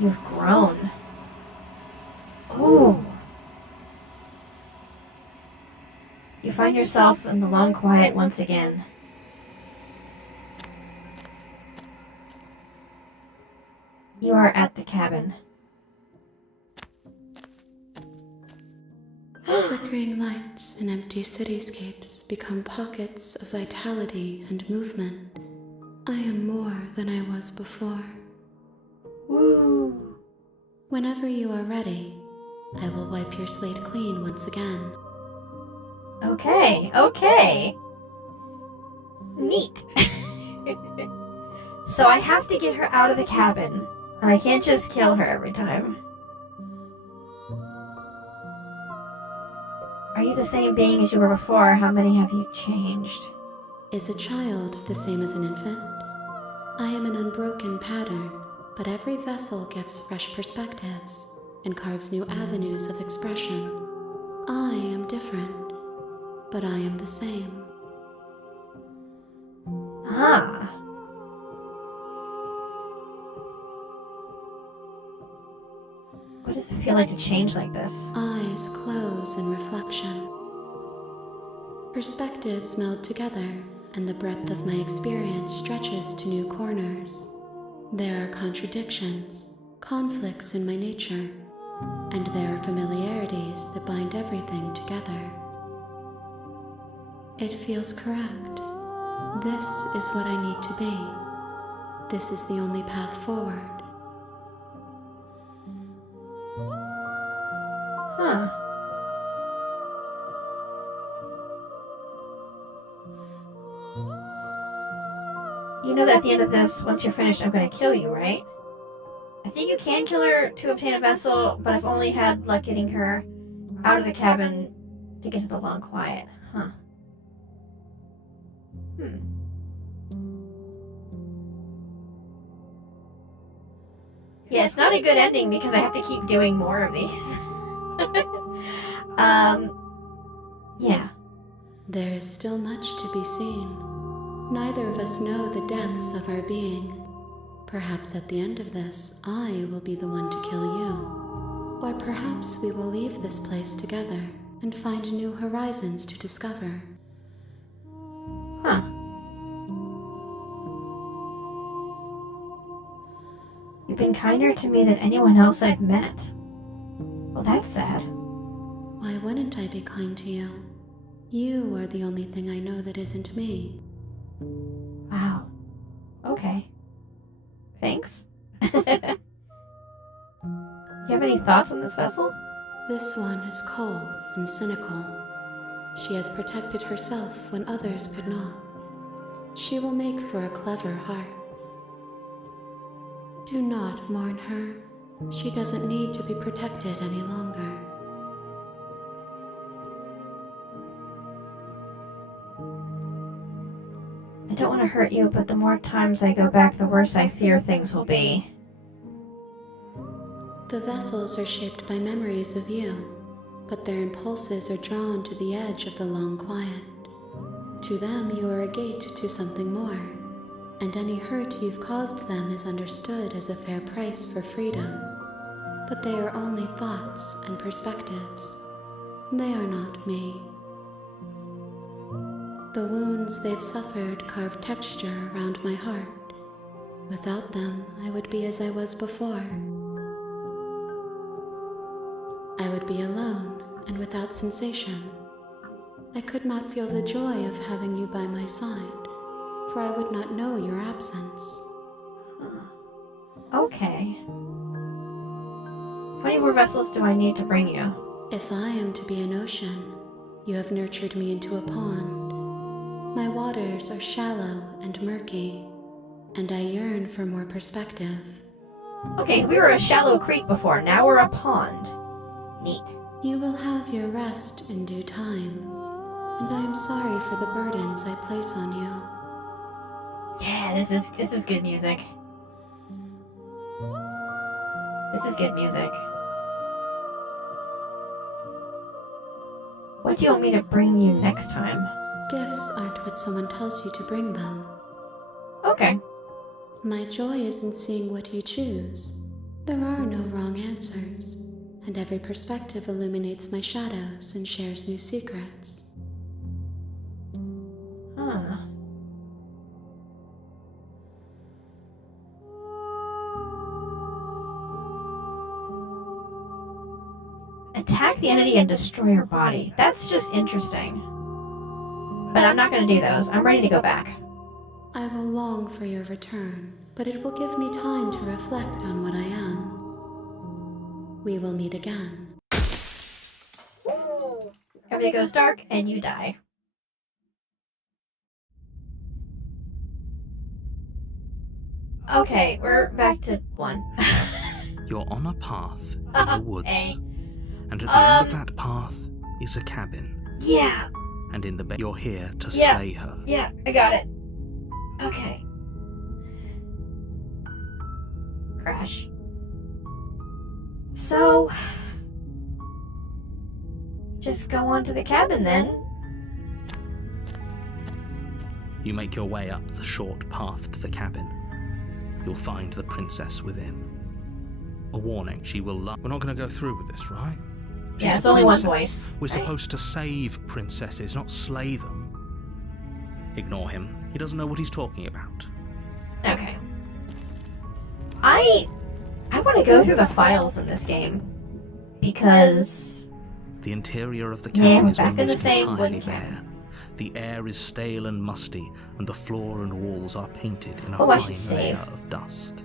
You've grown. Ooh. You find yourself in the long quiet once again. You are at the cabin. Flickering lights and empty cityscapes become pockets of vitality and movement. I am more than I was before. Woo. Whenever you are ready, I will wipe your slate clean once again. Okay. Neat. So I have to get her out of the cabin, and I can't just kill her every time. Are you the same being as you were before? How many have you changed? Is a child the same as an infant? I am an unbroken pattern, but every vessel gives fresh perspectives and carves new avenues of expression. I am different, but I am the same. Ah. What does it feel like to change like this? Eyes close in reflection. Perspectives meld together, and the breadth of my experience stretches to new corners. There are contradictions, conflicts in my nature, and there are familiarities that bind everything together. It feels correct. This is what I need to be. This is the only path forward. Huh. You know that at the end of this, once you're finished, I'm gonna kill you, right? I think you can kill her to obtain a vessel, but I've only had luck getting her out of the cabin to get to the long quiet. Huh. Yeah, it's not a good ending because I have to keep doing more of these. Yeah. There is still much to be seen. Neither of us know the depths of our being. Perhaps at the end of this, I will be the one to kill you. Or perhaps we will leave this place together and find new horizons to discover. Huh. You've been kinder to me than anyone else I've met. Well, that's sad. Why wouldn't I be kind to you? You are the only thing I know that isn't me. Wow. Okay. Thanks. You have any thoughts on this vessel? This one is cold and cynical. She has protected herself when others could not. She will make for a clever heart. Do not mourn her. She doesn't need to be protected any longer. I don't want to hurt you, but the more times I go back, the worse I fear things will be. The vessels are shaped by memories of you, but their impulses are drawn to the edge of the long quiet. To them, you are a gate to something more, and any hurt you've caused them is understood as a fair price for freedom. But they are only thoughts and perspectives. They are not me. The wounds they've suffered carve texture around my heart. Without them, I would be as I was before. I would be alone and without sensation. I could not feel the joy of having you by my side, for I would not know your absence. Okay. How many more vessels do I need to bring you? If I am to be an ocean, you have nurtured me into a pond. My waters are shallow and murky, and I yearn for more perspective. Okay, we were a shallow creek before, now we're a pond. Neat. You will have your rest in due time, and I am sorry for the burdens I place on you. Yeah, this is good music. This is good music. What do you want me to bring you next time? Gifts aren't what someone tells you to bring them. Okay. My joy is in seeing what you choose. There are no wrong answers, and every perspective illuminates my shadows and shares new secrets. Huh. Attack the entity and destroy your body. That's just interesting. But I'm not going to do those. I'm ready to go back. I will long for your return, but it will give me time to reflect on what I am. We will meet again. Everything goes dark and you die. Okay, we're back to 1. You're on a path in the woods, Okay. and at the end of that path is a cabin. Yeah, And in the bed, you're here to Yeah. slay her. yeah, I got it. Okay. Crash. So, just go on to the cabin then. You make your way up the short path to the cabin. You'll find the princess within. A warning, she will love. We're not going to go through with this, right? Yeah, She's it's a only one princess. voice, We're right? supposed to save princesses, not slay them. Ignore him. He doesn't know what he's talking about. Okay. I want to go through the files in this game because The interior of the Yeah, cabin we're is back in the almost same entirely wooden bare. cabin. The air is stale and musty, and the floor and walls are painted in a Oh, I should fine save. layer of dust.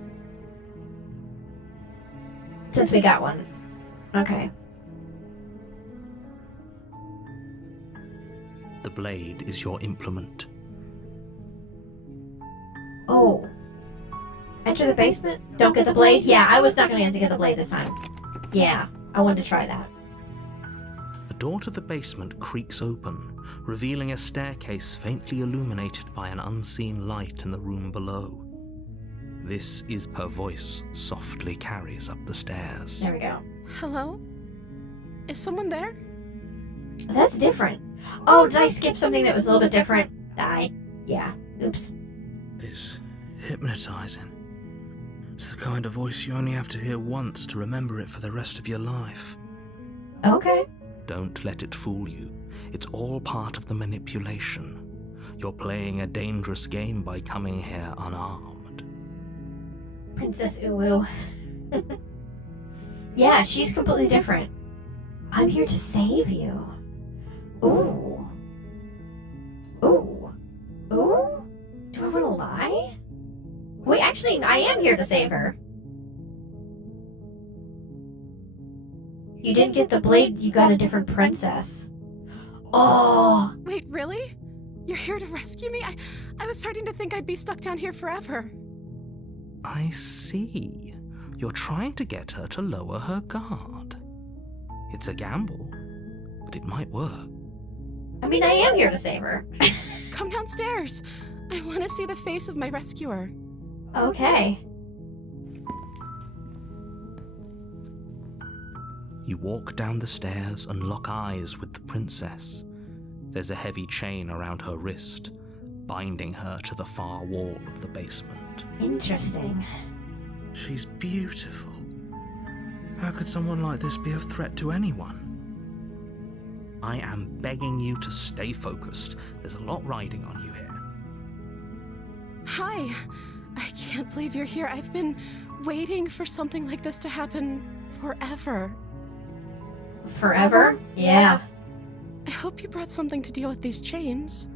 since we got one. Okay. The blade is your implement. Oh. Enter the basement? Don't get the blade? Yeah, I was not going to get the blade this time. Yeah, I wanted to try that. The door to the basement creaks open, revealing a staircase faintly illuminated by an unseen light in the room below. This is her voice softly carries up the stairs. There we go. Hello? Is someone there? That's different. Oh, did I skip something that was a little bit different? Yeah. Oops. It's hypnotizing. It's the kind of voice you only have to hear once to remember it for the rest of your life. Okay. Don't let it fool you. It's all part of the manipulation. You're playing a dangerous game by coming here unarmed. Princess Uwu. Yeah, she's completely different. I'm here to save you. Ooh. Do I want to lie? Wait, actually, I am here to save her. You didn't get the blade, you got a different princess. Oh! Wait, really? You're here to rescue me? I was starting to think I'd be stuck down here forever. I see. You're trying to get her to lower her guard. It's a gamble, but it might work. I mean, I am here to save her. Come downstairs. I want to see the face of my rescuer. Okay. You walk down the stairs and lock eyes with the princess. There's a heavy chain around her wrist, binding her to the far wall of the basement. Interesting. She's beautiful. How could someone like this be of threat to anyone? I am begging you to stay focused. There's a lot riding on you here. Hi. I can't believe you're here. I've been waiting for something like this to happen forever. Forever? Yeah. I hope you brought something to deal with these chains.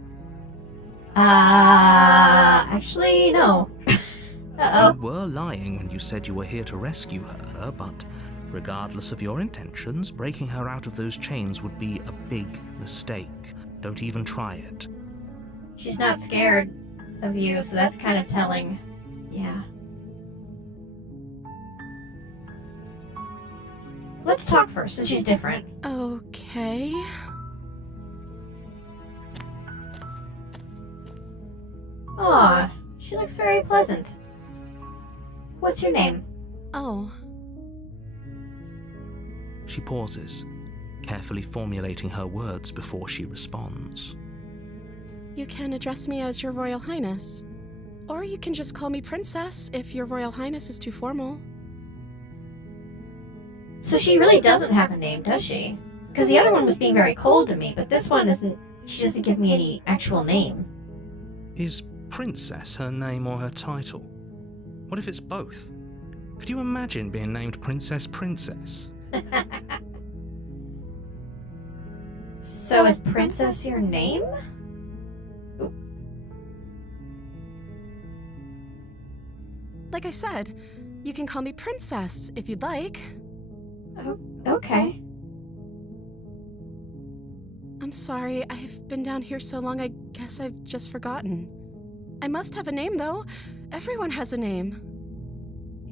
Actually, no. Uh-oh. You were lying when you said you were here to rescue her, but regardless of your intentions, breaking her out of those chains would be a big mistake. Don't even try it. She's not scared of you, so that's kind of telling. Yeah. Let's talk first, since she's different. Okay. Aw, she looks very pleasant. What's your name? Oh. She pauses, carefully formulating her words before she responds. You can address me as Your Royal Highness. Or you can just call me Princess if Your Royal Highness is too formal. So she really doesn't have a name, does she? Because the other one was being very cold to me, but this one isn't. She doesn't give me any actual name. Is Princess her name or her title? What if it's both? Could you imagine being named Princess? So is Princess your name? Ooh. Like I said, you can call me Princess if you'd like. Oh, okay. I'm sorry, I've been down here so long, I guess I've just forgotten. I must have a name, though. Everyone has a name.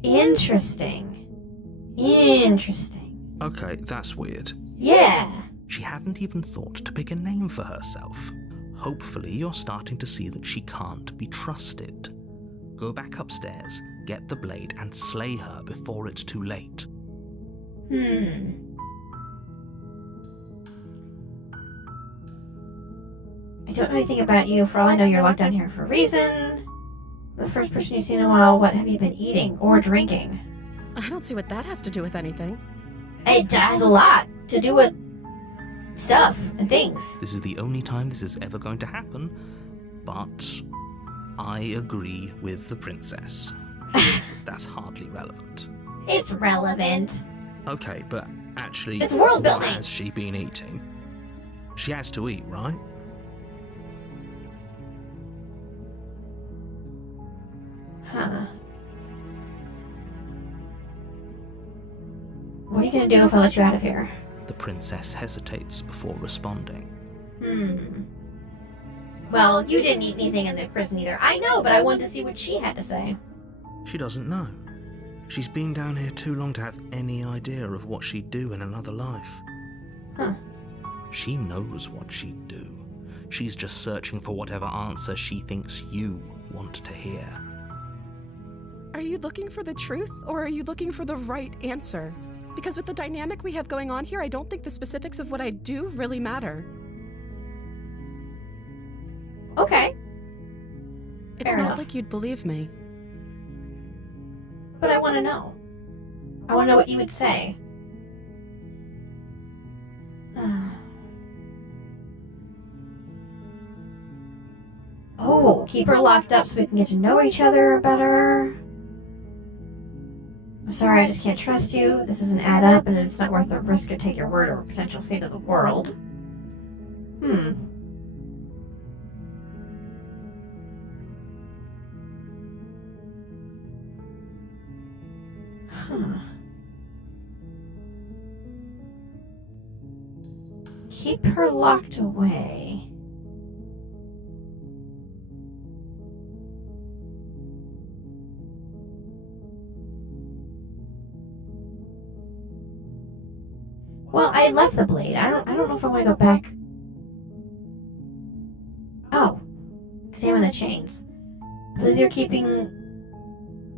Interesting. Okay, that's weird. Yeah. She hadn't even thought to pick a name for herself. Hopefully you're starting to see that she can't be trusted. Go back upstairs, get the blade, and slay her before it's too late. I don't know anything about you. For all I know, you're locked down here for a reason. The first person you've seen in a while. What have you been eating or drinking? I don't see what that has to do with anything. It has a lot to do with stuff and things. This is the only time this is ever going to happen, but I agree with the princess. That's hardly relevant. It's relevant. Okay, but actually, It's world what building. has she been eating? She has to eat, right? Huh. What are you gonna do if I let you out of here? The princess hesitates before responding. Well, you didn't eat anything in the prison either. I know, but I wanted to see what she had to say. She doesn't know. She's been down here too long to have any idea of what she'd do in another life. Huh. She knows what she'd do. She's just searching for whatever answer she thinks you want to hear. Are you looking for the truth, or are you looking for the right answer? Because with the dynamic we have going on here, I don't think the specifics of what I do really matter. Okay. It's Fair not enough. like you'd believe me. But I want to know. I want to know what you would say. Oh, keep her locked up so we can get to know each other better. I'm sorry, I just can't trust you. This doesn't add up, and it's not worth the risk to take your word over potential fate of the world. Keep her locked away. Well, I left the blade. I don't know if I want to go back. Oh. Examine the chains. I believe you're keeping...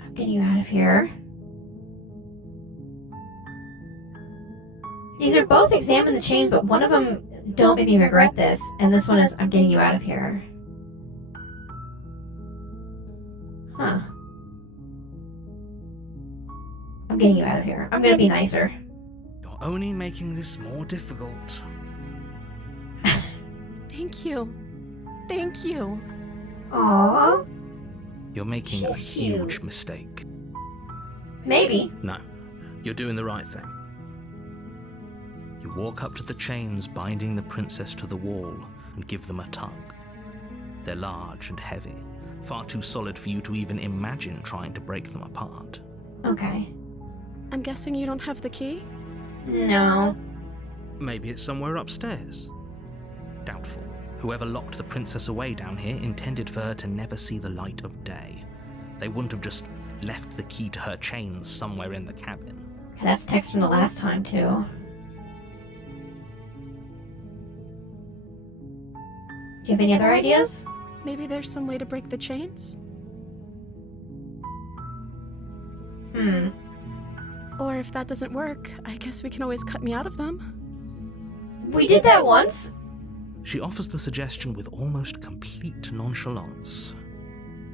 I'm getting you out of here. These are both examine the chains, but one of them, don't make me regret this, and this one is, I'm getting you out of here. Huh. I'm getting you out of here. I'm gonna be nicer. You're only making this more difficult. Thank you. Thank you. Aww. You're making a She's huge cute. mistake. Maybe. No, you're doing the right thing. You walk up to the chains binding the princess to the wall and give them a tug. They're large and heavy, far too solid for you to even imagine trying to break them apart. Okay. I'm guessing you don't have the key? No. Maybe it's somewhere upstairs. Doubtful. Whoever locked the princess away down here intended for her to never see the light of day. They wouldn't have just left the key to her chains somewhere in the cabin. Okay, that's text from the last time, too. Do you have any other ideas? Maybe there's some way to break the chains? Or if that doesn't work, I guess we can always cut me out of them. We did that once. She offers the suggestion with almost complete nonchalance.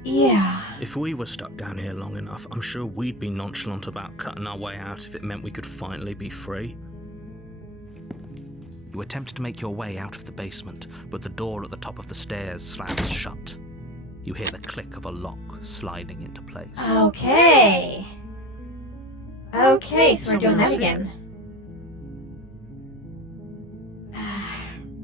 Yeah. If we were stuck down here long enough, I'm sure we'd be nonchalant about cutting our way out if it meant we could finally be free. You attempt to make your way out of the basement, but the door at the top of the stairs slams shut. You hear the click of a lock sliding into place. Okay. Okay, so we're doing Someone that else again.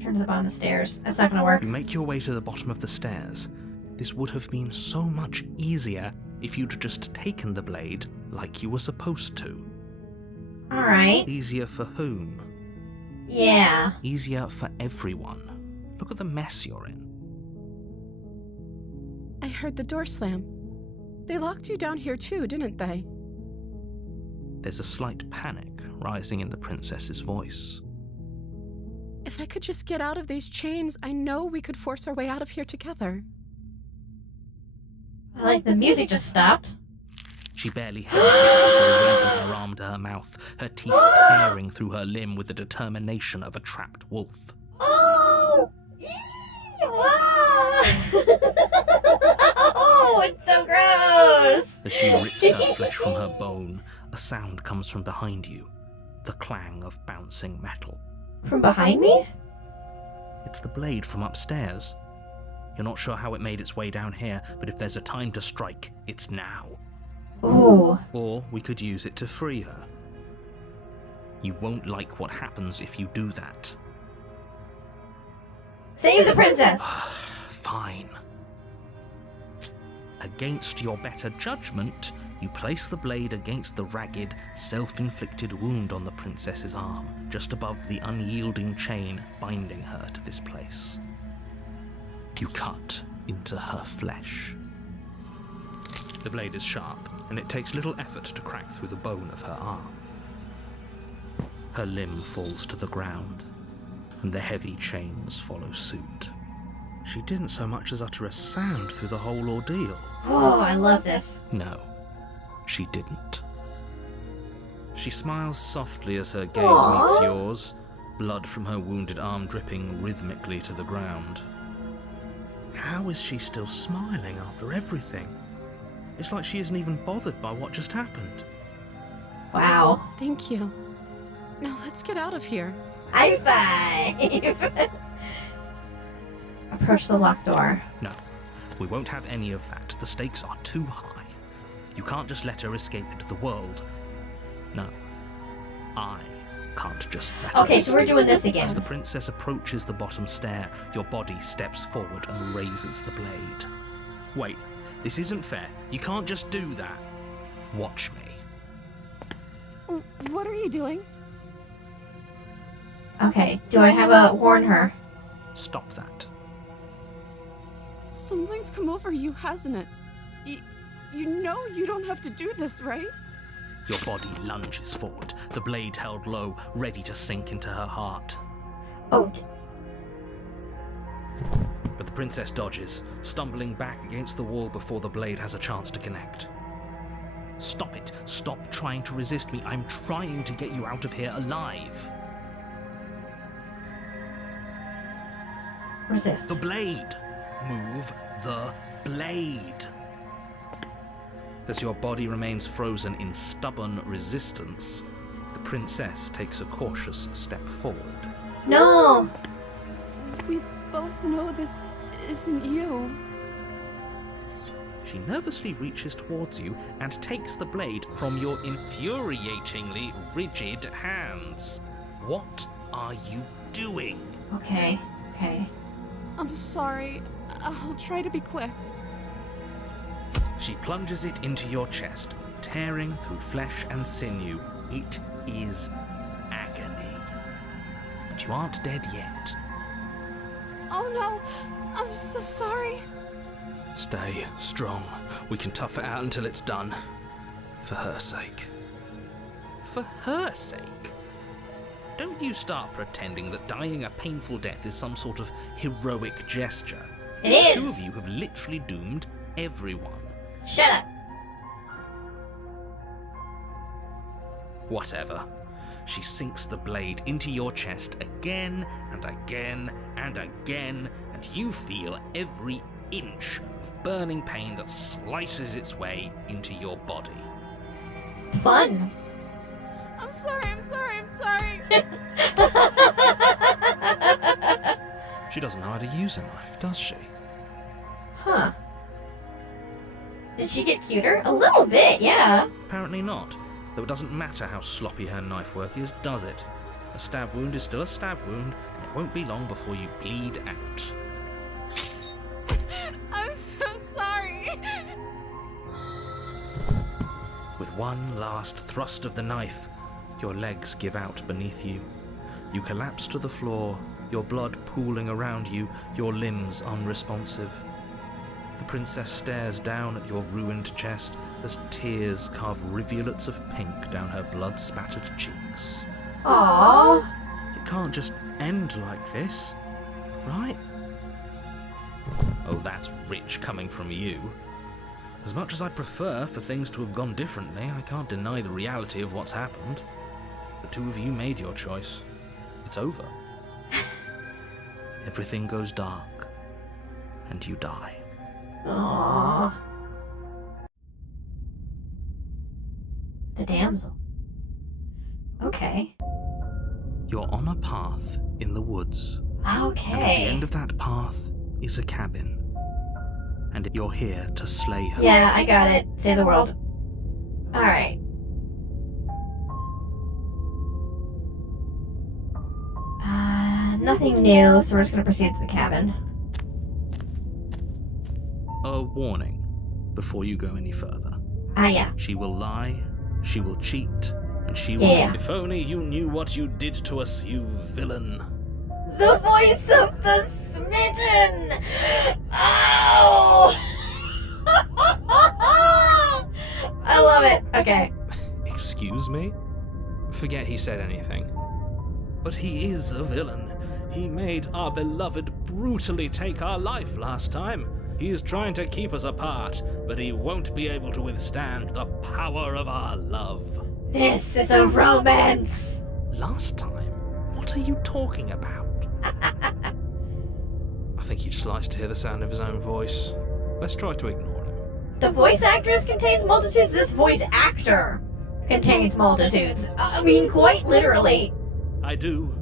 Turn to the bottom of the stairs. That's not gonna work. You make your way to the bottom of the stairs. This would have been so much easier if you'd just taken the blade like you were supposed to. Alright. Easier for whom? Yeah. Easier for everyone. Look at the mess you're in. I heard the door slam. They locked you down here too, didn't they? There's a slight panic rising in the princess's voice. If I could just get out of these chains, I know we could force our way out of here together. I like the music just stopped. She barely hesitates before raising her arm to her mouth, her teeth tearing through her limb with the determination of a trapped wolf. Oh! Oh, it's so gross! As she rips her flesh from her bone, a sound comes from behind you, the clang of bouncing metal. From behind me? It's the blade from upstairs. You're not sure how it made its way down here, but if there's a time to strike, it's now. Ooh. Or we could use it to free her. You won't like what happens if you do that. Save the princess! Fine. Against your better judgment, you place the blade against the ragged, self-inflicted wound on the princess's arm, just above the unyielding chain binding her to this place. You cut into her flesh. The blade is sharp, and it takes little effort to crack through the bone of her arm. Her limb falls to the ground, and the heavy chains follow suit. She didn't so much as utter a sound through the whole ordeal. Oh, I love this. No, she didn't. She smiles softly as her gaze Aww. meets yours, blood from her wounded arm dripping rhythmically to the ground. How is she still smiling after everything? It's like she isn't even bothered by what just happened. Wow. Thank you. Now let's get out of here. High five! Approach the locked door. No, we won't have any of that. The stakes are too high. You can't just let her escape into the world. No, I can't just let her Okay, so we're escape. doing this again. As the princess approaches the bottom stair, your body steps forward and raises the blade. Wait, this isn't fair. You can't just do that. Watch me. What are you doing? Okay, do I have a warn her? Stop that. Something's come over you, hasn't it? You know you don't have to do this, right? Your body lunges forward, the blade held low, ready to sink into her heart. Oh, But the princess dodges, stumbling back against the wall before the blade has a chance to connect. Stop it. Stop trying to resist me. I'm trying to get you out of here alive. resist. The blade. Move the blade. As your body remains frozen in stubborn resistance, the princess takes a cautious step forward. No! We both know this isn't you. She nervously reaches towards you and takes the blade from your infuriatingly rigid hands. What are you doing? Okay. I'm sorry. I'll try to be quick. She plunges it into your chest, tearing through flesh and sinew. It is agony. But you aren't dead yet. Oh no! I'm so sorry. Stay strong. We can tough it out until it's done. For her sake. For her sake? Don't you start pretending that dying a painful death is some sort of heroic gesture. It is! The two of you have literally doomed everyone. Shut up! Whatever. She sinks the blade into your chest again and again and again, and you feel every inch of burning pain that slices its way into your body. Fun! I'm sorry. She doesn't know how to use a knife, does she? Huh. Did she get cuter? A little bit, yeah. Apparently not, though it doesn't matter how sloppy her knife work is, does it? A stab wound is still a stab wound, and it won't be long before you bleed out. I'm so sorry. With one last thrust of the knife, your legs give out beneath you. You collapse to the floor, your blood pooling around you, your limbs unresponsive. The princess stares down at your ruined chest as tears carve rivulets of pink down her blood-spattered cheeks. Aww. It can't just end like this, right? Oh, that's rich coming from you. As much as I'd prefer for things to have gone differently, I can't deny the reality of what's happened. The two of you made your choice. It's over. Everything goes dark, and you die. Aww. The damsel. Okay. You're on a path in the woods, and at the Okay. end of that path is a cabin. And you're here to slay her. Yeah, I got it. Save the world. Alright. Nothing new, so we're just gonna proceed to the cabin. A warning before you go any further. Ah, yeah. She will lie, she will cheat, and she will... Yeah. If only you knew what you did to us, you villain. The voice of the smitten! Oh! I love it. Okay. Excuse me? Forget he said anything. But he is a villain. He made our beloved brutally take our life last time. He's trying to keep us apart, but he won't be able to withstand the power of our love. This is a romance! Last time? What are you talking about? I think he just likes to hear the sound of his own voice. Let's try to ignore him. The voice actress contains multitudes. This voice actor contains multitudes. I mean, quite literally. I do,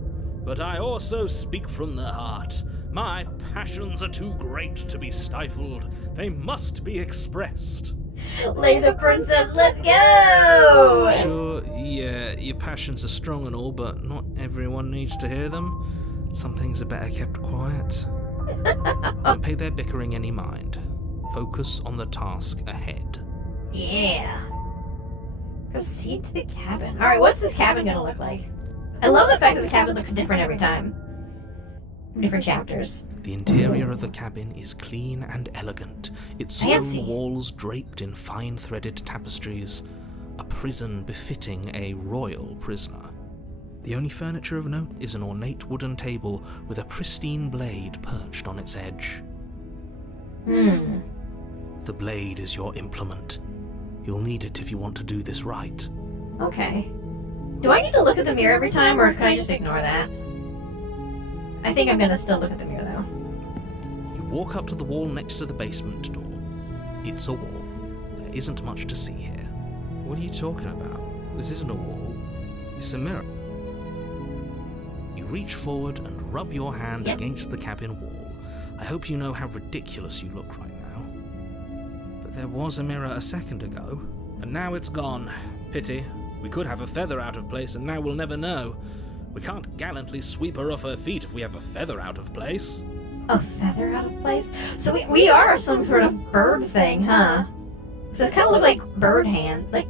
but I also speak from the heart. My passions are too great to be stifled. They must be expressed. Lay the princess, let's go! Sure, yeah, your passions are strong and all, but not everyone needs to hear them. Some things are better kept quiet. Don't pay their bickering any mind. Focus on the task ahead. Yeah. Proceed to the cabin. Alright, what's this cabin gonna look like? I love the fact that the cabin looks different every time. Different chapters. The interior of the cabin is clean and elegant, its Fancy. stone walls draped in fine-threaded tapestries, a prison befitting a royal prisoner. The only furniture of note is an ornate wooden table with a pristine blade perched on its edge. The blade is your implement. You'll need it if you want to do this right. Okay. Do I need to look at the mirror every time, or can I just ignore that? I think I'm gonna still look at the mirror, though. You walk up to the wall next to the basement door. It's a wall. There isn't much to see here. What are you talking about? This isn't a wall. It's a mirror. You reach forward and rub your hand against the cabin wall. I hope you know how ridiculous you look right now. But there was a mirror a second ago. And now it's gone. Pity. We could have a feather out of place, and now we'll never know. We can't gallantly sweep her off her feet if we have a feather out of place. A feather out of place? So we are some sort of bird thing, huh? So it kind of look like bird hand, like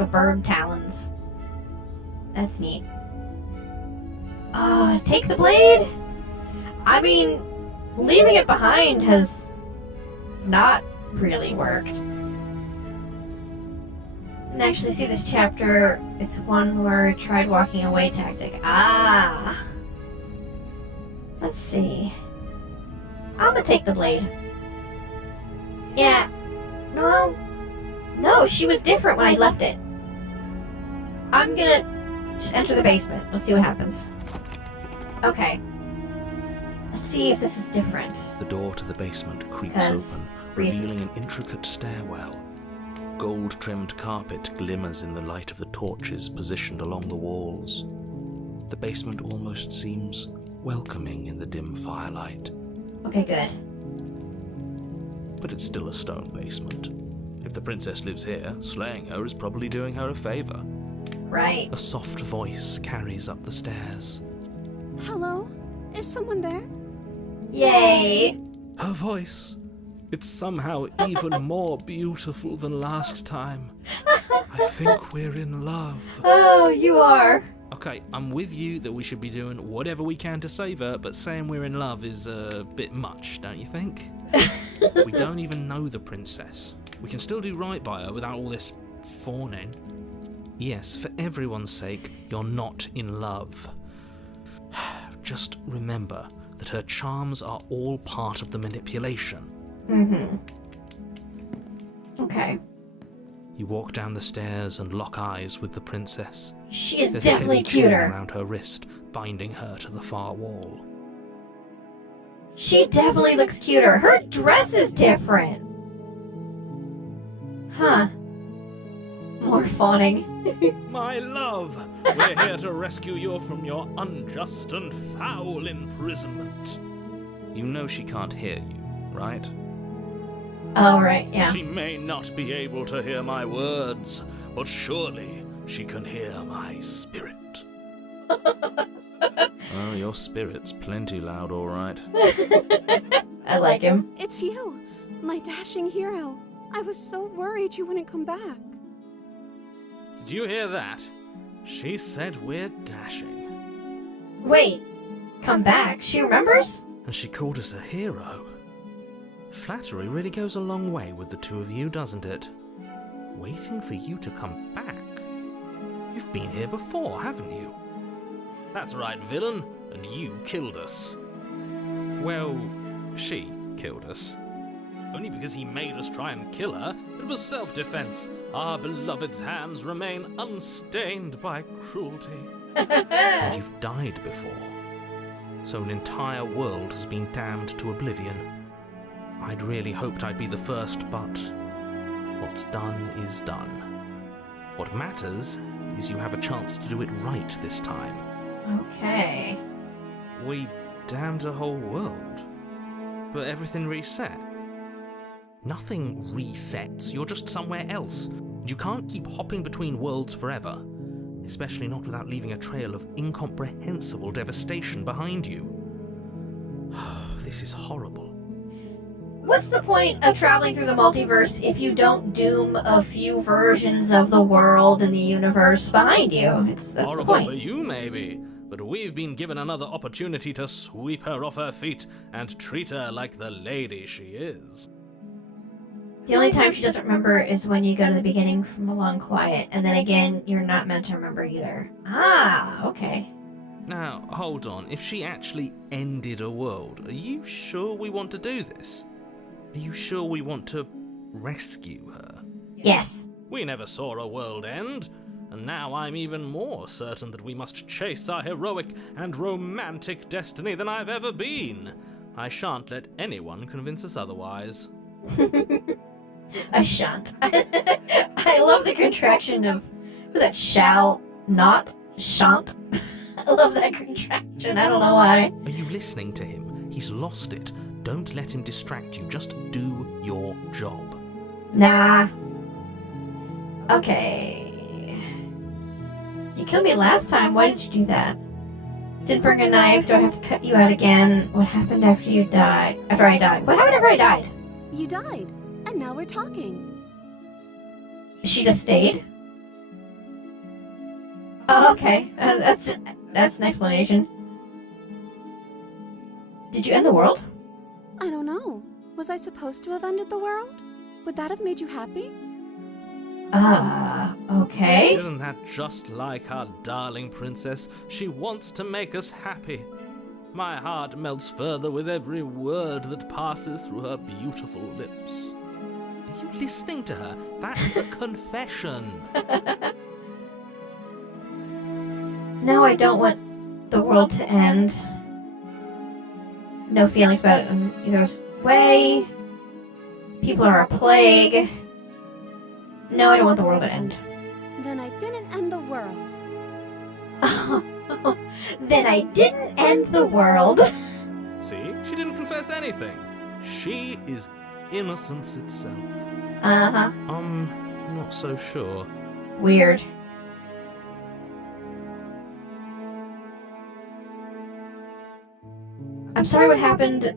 a bird talons. That's neat. Take the blade? I mean, leaving it behind has not really worked. Didn't actually see this chapter. It's one word, tried walking away tactic. Ah! Let's see. I'm gonna take the blade. Yeah. No, she was different when I left it. I'm gonna just enter the basement. Let's see what happens. Okay. Let's see if this is different. The door to the basement creaks Because open, reasons. revealing an intricate stairwell. Gold-trimmed carpet glimmers in the light of the torches positioned along the walls. The basement almost seems welcoming in the dim firelight. Okay, good. But it's still a stone basement. If the princess lives here, slaying her is probably doing her a favor. Right. A soft voice carries up the stairs. Hello? Is someone there? Yay! Her voice. It's somehow even more beautiful than last time. I think we're in love. Oh, you are. Okay, I'm with you that we should be doing whatever we can to save her, but saying we're in love is a bit much, don't you think? We don't even know the princess. We can still do right by her without all this fawning. Yes, for everyone's sake, you're not in love. Just remember that her charms are all part of the manipulation. Okay. You walk down the stairs and lock eyes with the princess. She is There's definitely a heavy chain cuter. around her wrist, binding her to the far wall. She definitely looks cuter. Her dress is different. Huh. More fawning. My love, we're here to rescue you from your unjust and foul imprisonment. You know she can't hear you, right? Oh, right, yeah. She may not be able to hear my words, but surely she can hear my spirit. Oh, your spirit's plenty loud, all right. I like him. It's you, my dashing hero. I was so worried you wouldn't come back. Did you hear that? She said we're dashing. Wait. Come back? She remembers? And she called us a hero. Flattery really goes a long way with the two of you, doesn't it? Waiting for you to come back. You've been here before, haven't you? That's right, villain, and you killed us. Well, she killed us. only because he made us try and kill her. It was self-defense. Our beloved's hands remain unstained by cruelty. And you've died before. So an entire world has been damned to oblivion. I'd really hoped I'd be the first, but what's done is done. What matters is you have a chance to do it right this time. Okay. We damned a whole world, but everything reset. Nothing resets, you're just somewhere else. You can't keep hopping between worlds forever, especially not without leaving a trail of incomprehensible devastation behind you. This is horrible. What's the point of traveling through the multiverse if you don't doom a few versions of the world and the universe behind you? That's the Horrible point. for you, maybe, but we've been given another opportunity to sweep her off her feet and treat her like the lady she is. The only time she doesn't remember is when you go to the beginning from a long quiet, and then again, you're not meant to remember either. Ah, okay. Now, hold on. If she actually ended a world, are you sure we want to do this? Are you sure we want to rescue her? Yes. We never saw a world end, and now I'm even more certain that we must chase our heroic and romantic destiny than I've ever been. I shan't let anyone convince us otherwise. I shan't. I love the contraction of, was that shall, not, shan't? I love that contraction. I don't know why. Are you listening to him? He's lost it. Don't let him distract you. Just do your job. Nah. Okay. You killed me last time. Why did you do that? Didn't bring a knife. Do I have to cut you out again? What happened after you died? After I died? What happened after I died? You died, and now we're talking. She just stayed? Oh, okay. That's an explanation. Did you end the world? I don't know. Was I supposed to have ended the world? Would that have made you happy? Okay. Isn't that just like our darling princess? She wants to make us happy. My heart melts further with every word that passes through her beautiful lips. Are you listening to her? That's a confession. No, I don't want the world to end. No feelings about it in either way. People are a plague. No, I don't want the world to end. Then I didn't end the world. Then I didn't end the world. See? She didn't confess anything. She is innocence itself. Uh-huh. Not so sure. Weird. I'm sorry what happened.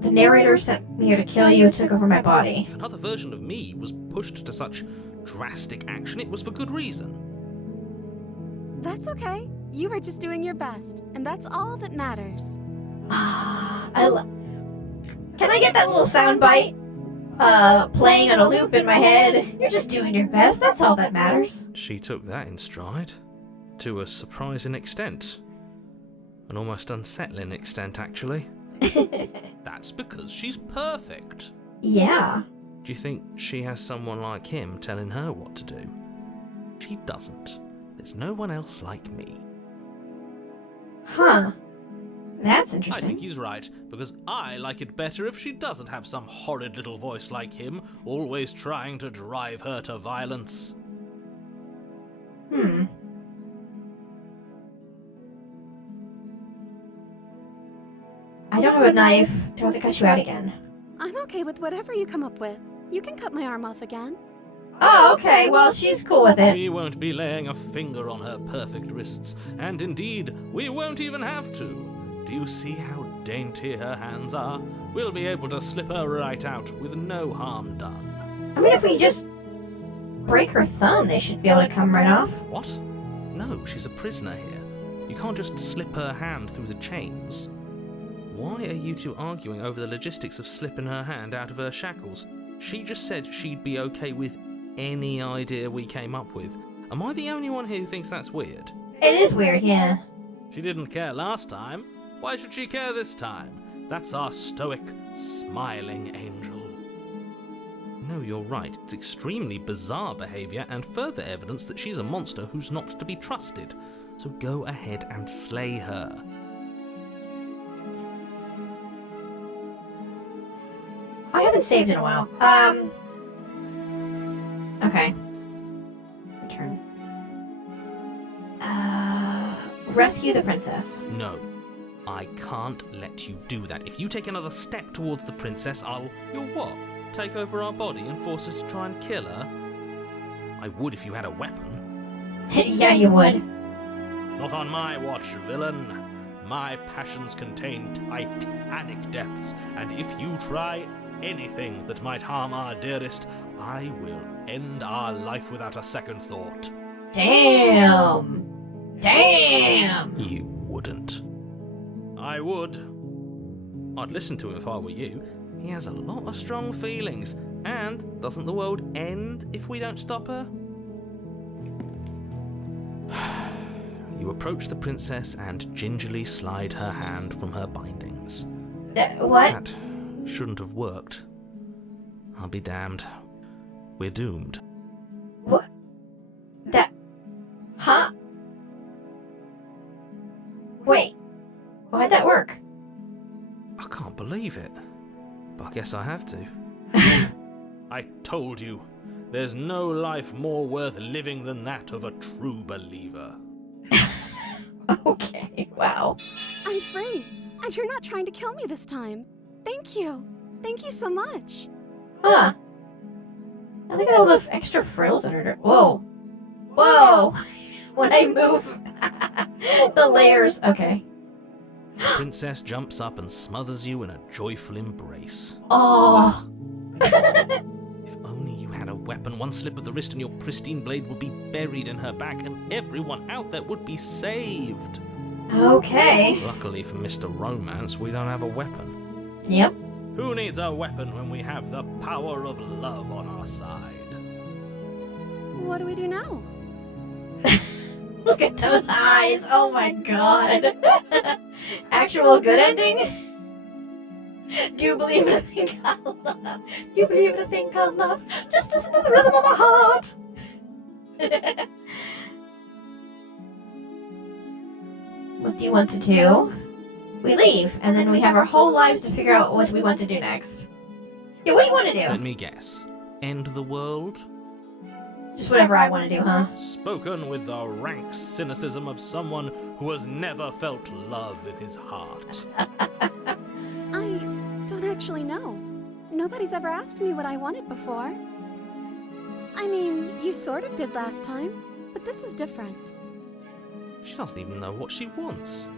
The narrator sent me here to kill you, took over my body. If another version of me was pushed to such drastic action, it was for good reason. That's okay. You were just doing your best, and that's all that matters. Can I get that little soundbite? Playing on a loop in my head. You're just doing your best, that's all that matters. She took that in stride. To a surprising extent. An almost unsettling extent, actually. That's because she's perfect. Yeah. Do you think she has someone like him telling her what to do? She doesn't. There's no one else like me. Huh. That's I interesting. think he's right, because I like it better if she doesn't have some horrid little voice like him, always trying to drive her to violence. I don't have a knife. Do I have to cut you out again? I'm okay with whatever you come up with. You can cut my arm off again. Oh, okay. Well, she's cool with it. We won't be laying a finger on her perfect wrists, and indeed, we won't even have to. Do you see how dainty her hands are? We'll be able to slip her right out with no harm done. I mean, if we just break her thumb, they should be able to come right off. What? No, she's a prisoner here. You can't just slip her hand through the chains. Why are you two arguing over the logistics of slipping her hand out of her shackles? She just said she'd be okay with any idea we came up with. Am I the only one here who thinks that's weird? It is weird, yeah. She didn't care last time. Why should she care this time? That's our stoic, smiling angel. No, you're right. It's extremely bizarre behaviour and further evidence that she's a monster who's not to be trusted. So go ahead and slay her. I haven't saved in a while. Okay. Return. Rescue the princess. No. I can't let you do that. If you take another step towards the princess, You'll what? Take over our body and force us to try and kill her? I would if you had a weapon. Yeah, you would. Not on my watch, villain. My passions contain titanic depths, and if you try anything that might harm our dearest, I will end our life without a second thought. Damn! Damn! You wouldn't. I would. I'd listen to him if I were you. He has a lot of strong feelings. And doesn't the world end if we don't stop her? You approach the princess and gingerly slide her hand from her bindings. What? That shouldn't have worked. I'll be damned. We're doomed. What? That... Huh? Wait. Why'd that work? I can't believe it. But I guess I have to. I told you, there's no life more worth living than that of a true believer. Okay, wow. I'm free, and you're not trying to kill me this time. Thank you. Thank you so much. Huh. I look at all the extra frills in her... Whoa. Whoa! When I move... the layers... Okay. The princess jumps up and smothers you in a joyful embrace. Oh. If only you had a weapon, one slip of the wrist and your pristine blade would be buried in her back and everyone out there would be saved. Okay. Luckily for Mr. Romance, we don't have a weapon. Yep. Who needs a weapon when we have the power of love on our side? What do we do now? Look at those eyes. Oh my god. Actual good ending? Do you believe in a thing called love? Do you believe in a thing called love? Just listen to the rhythm of my heart. What do you want to do? We leave, and then we have our whole lives to figure out what we want to do next. Yeah, what do you want to do? Let me guess. End the world? Just whatever I want to do, huh? Spoken with the rank cynicism of someone who has never felt love in his heart. I don't actually know. Nobody's ever asked me what I wanted before. I mean, you sort of did last time, but this is different. She doesn't even know what she wants.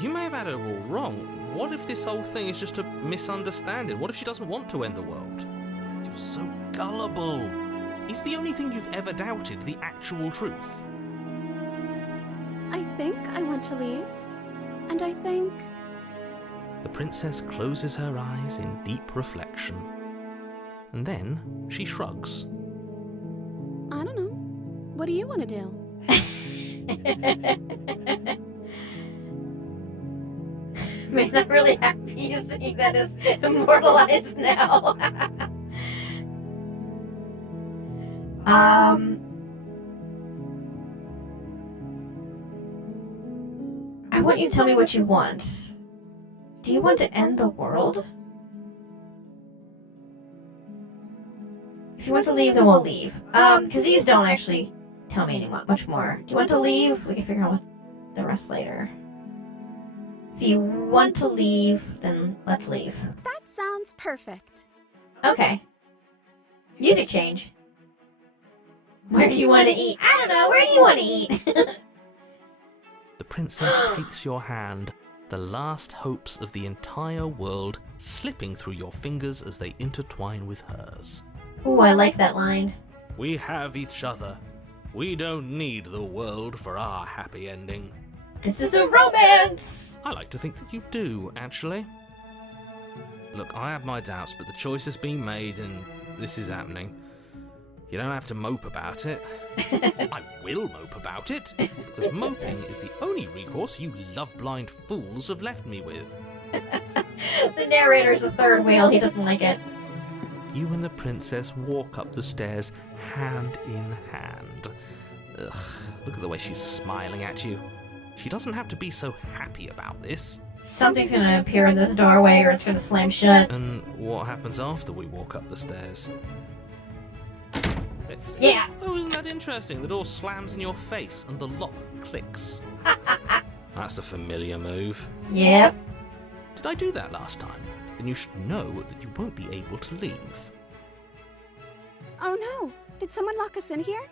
You may have had her all wrong. What if this whole thing is just a misunderstanding? What if she doesn't want to end the world? You're so gullible. Is the only thing you've ever doubted the actual truth? I think I want to leave, and I think... The princess closes her eyes in deep reflection. And then she shrugs. I don't know. What do you want to do? Man, I'm really happy seeing that is immortalized now. I want you to tell me what you want. Do you want to end the world? If you want to leave, then we'll leave. Because these don't actually tell me much more. Do you want to leave? We can figure out the rest later. If you want to leave, then let's leave. That sounds perfect. Okay. Music change. Where do you want to eat? I don't know. Where do you want to eat? The princess takes your hand, the last hopes of the entire world slipping through your fingers as they intertwine with hers. Ooh, I like that line. We have each other. We don't need the world for our happy ending. This is a romance! I like to think that you do, actually. Look, I have my doubts, but the choice has been made and this is happening. You don't have to mope about it. I will mope about it, because moping is the only recourse you love-blind fools have left me with. The narrator's the third wheel, he doesn't like it. You and the princess walk up the stairs hand in hand. Ugh, look at the way she's smiling at you. She doesn't have to be so happy about this. Something's gonna appear in this doorway or it's gonna slam shut. And what happens after we walk up the stairs? Let's see. Yeah. Oh, isn't that interesting? The door slams in your face and the lock clicks. That's a familiar move. Yep. Did I do that last time? Then you should know that you won't be able to leave. Oh no! Did someone lock us in here?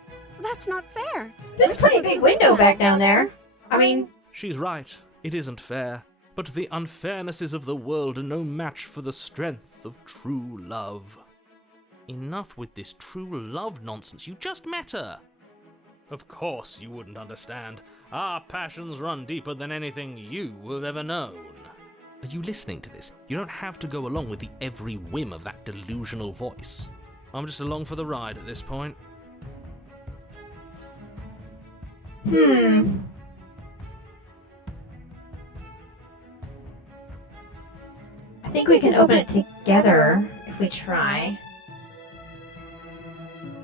That's not fair. There's a pretty big window back down there. I mean, She's right. It isn't fair. But the unfairnesses of the world are no match for the strength of true love. Enough with this true love nonsense. You just met her. Of course you wouldn't understand. Our passions run deeper than anything you have ever known. Are you listening to this? You don't have to go along with the every whim of that delusional voice. I'm just along for the ride at this point. I think we can open it together if we try.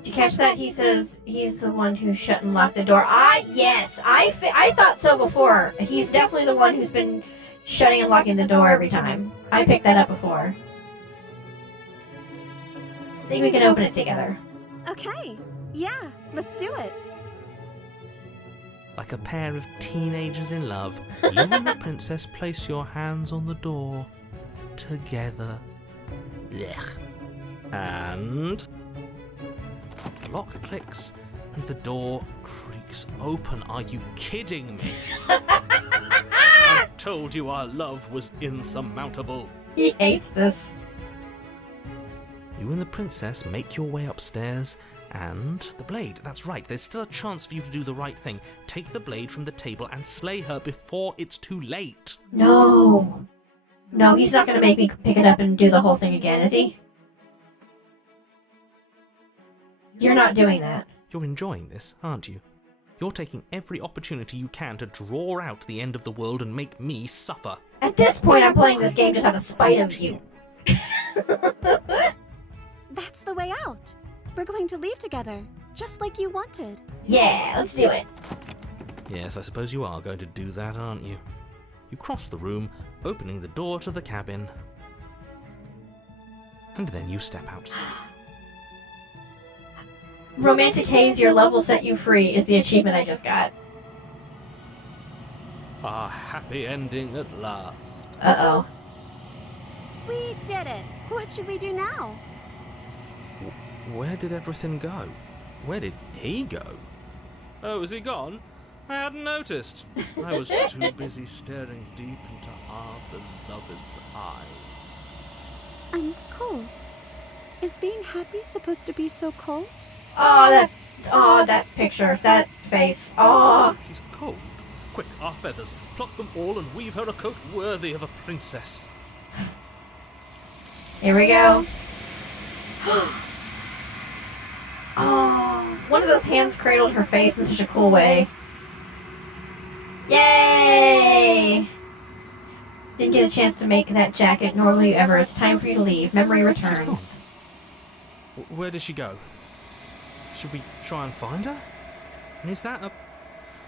Did you catch that? He says he's the one who shut and locked the door. Yes, I thought so before. He's definitely the one who's been shutting and locking the door every time. I picked that up before. I think we can open it together. Okay. Yeah, let's do it. Like a pair of teenagers in love, you and the princess place your hands on the door together. Blech. And the lock clicks and the door creaks open. Are you kidding me? I told you our love was insurmountable. He hates this. You and the princess make your way upstairs, and the blade, that's right, there's still a chance for you to do the right thing. Take the blade from the table and slay her before it's too late. No. No, he's not going to make me pick it up and do the whole thing again, is he? You're not doing that. You're enjoying this, aren't you? You're taking every opportunity you can to draw out the end of the world and make me suffer. At this point, I'm playing this game just out of spite of you. That's the way out. We're going to leave together, just like you wanted. Yeah, let's do it. Yes, I suppose you are going to do that, aren't you? You cross the room, opening the door to the cabin. And then you step outside. Romantic Haze, your love will set you free is the achievement I just got. A happy ending at last. Uh-oh. We did it. What should we do now? Where did everything go? Where did he go? Oh, is he gone? I hadn't noticed. I was too busy staring deep into our beloved's eyes. Cold. Is being happy supposed to be so cold? Oh, that picture, that face. Oh. She's cold. Quick, our feathers. Pluck them all and weave her a coat worthy of a princess. Here we go. Oh, one of those hands cradled her face in such a cool way. Yay! Didn't get a chance to make that jacket, nor will you ever. It's time for you to leave. Memory returns. Where did she go? Should we try and find her? And is that a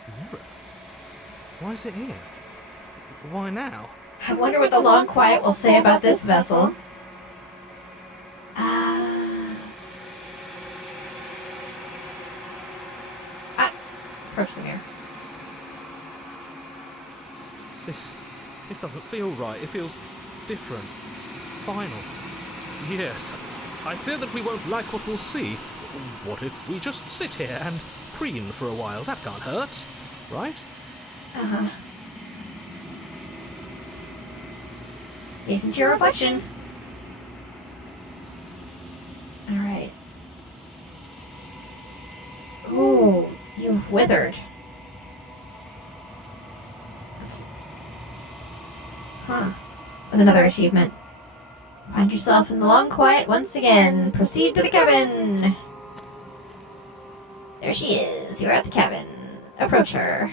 mirror? Why is it here? Why now? I wonder what the long quiet will say about this vessel. Approach the mirror. This doesn't feel right. It feels different. Final. Yes. I fear that we won't like what we'll see. What if we just sit here and preen for a while? That can't hurt, right? Uh-huh. Gaze into your reflection. Alright. Ooh, you've withered. That's another achievement. Find yourself in the long quiet once again. Proceed to the cabin. There she is. You're at the cabin. Approach her.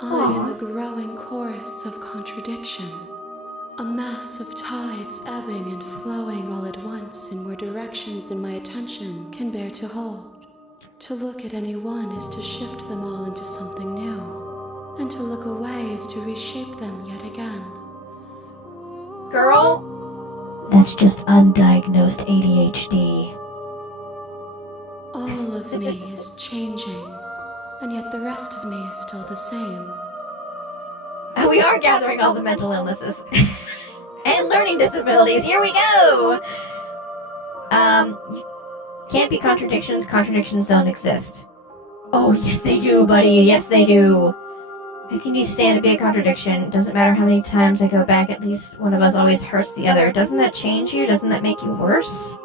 I am a growing chorus of contradiction. A mass of tides ebbing and flowing all at once in more directions than my attention can bear to hold. To look at any one is to shift them all into something new, and to look away is to reshape them yet again. Girl, that's just undiagnosed ADHD. All of me is changing, and yet the rest of me is still the same. And we are gathering all the mental illnesses and learning disabilities. Here we go. Can't be contradictions. Contradictions don't exist. Oh, yes they do, buddy. Yes they do. How can you stand to be a contradiction? Doesn't matter how many times I go back, at least one of us always hurts the other. Doesn't that change you? Doesn't that make you worse?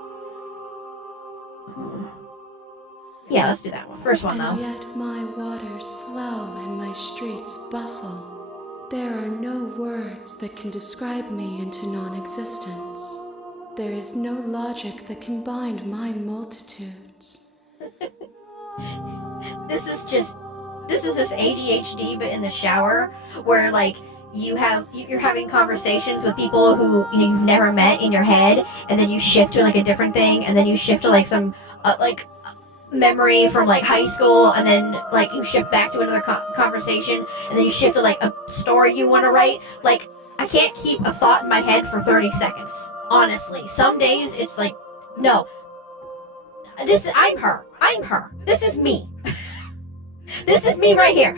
Yeah, let's do that one. First one, though. And yet my waters flow and my streets bustle. There are no words that can describe me into non-existence. There is no logic that can bind my multitudes. This is this ADHD, but in the shower, where like you're having conversations with people who you've never met in your head, and then you shift to like a different thing, and then you shift to like some memory from like high school, and then like you shift back to another conversation, and then you shift to like a story you want to write. Like, I can't keep a thought in my head for 30 seconds. Honestly, some days it's like, no, I'm her. This is me. This is me right here.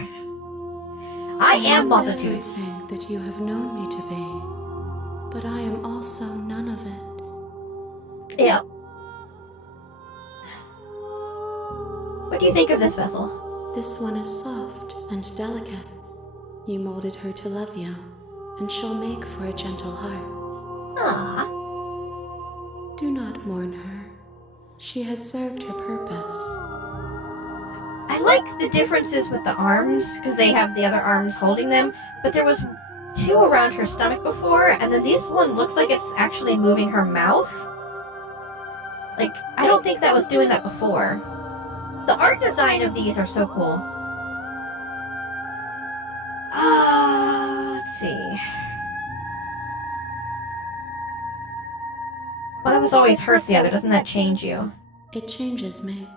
I am multitudes. Everything that you have known me to be, but I am also none of it. Yeah. What do you think of this vessel? This one is soft and delicate. You molded her to love you, and she'll make for a gentle heart. Ah. Do not mourn her. She has served her purpose. I like the differences with the arms, because they have the other arms holding them, but there was 2 around her stomach before, and then this one looks like it's actually moving her mouth. Like, I don't think that was doing that before. The art design of these are so cool. Let's see. One of us always hurts the other. Doesn't that change you? It changes me,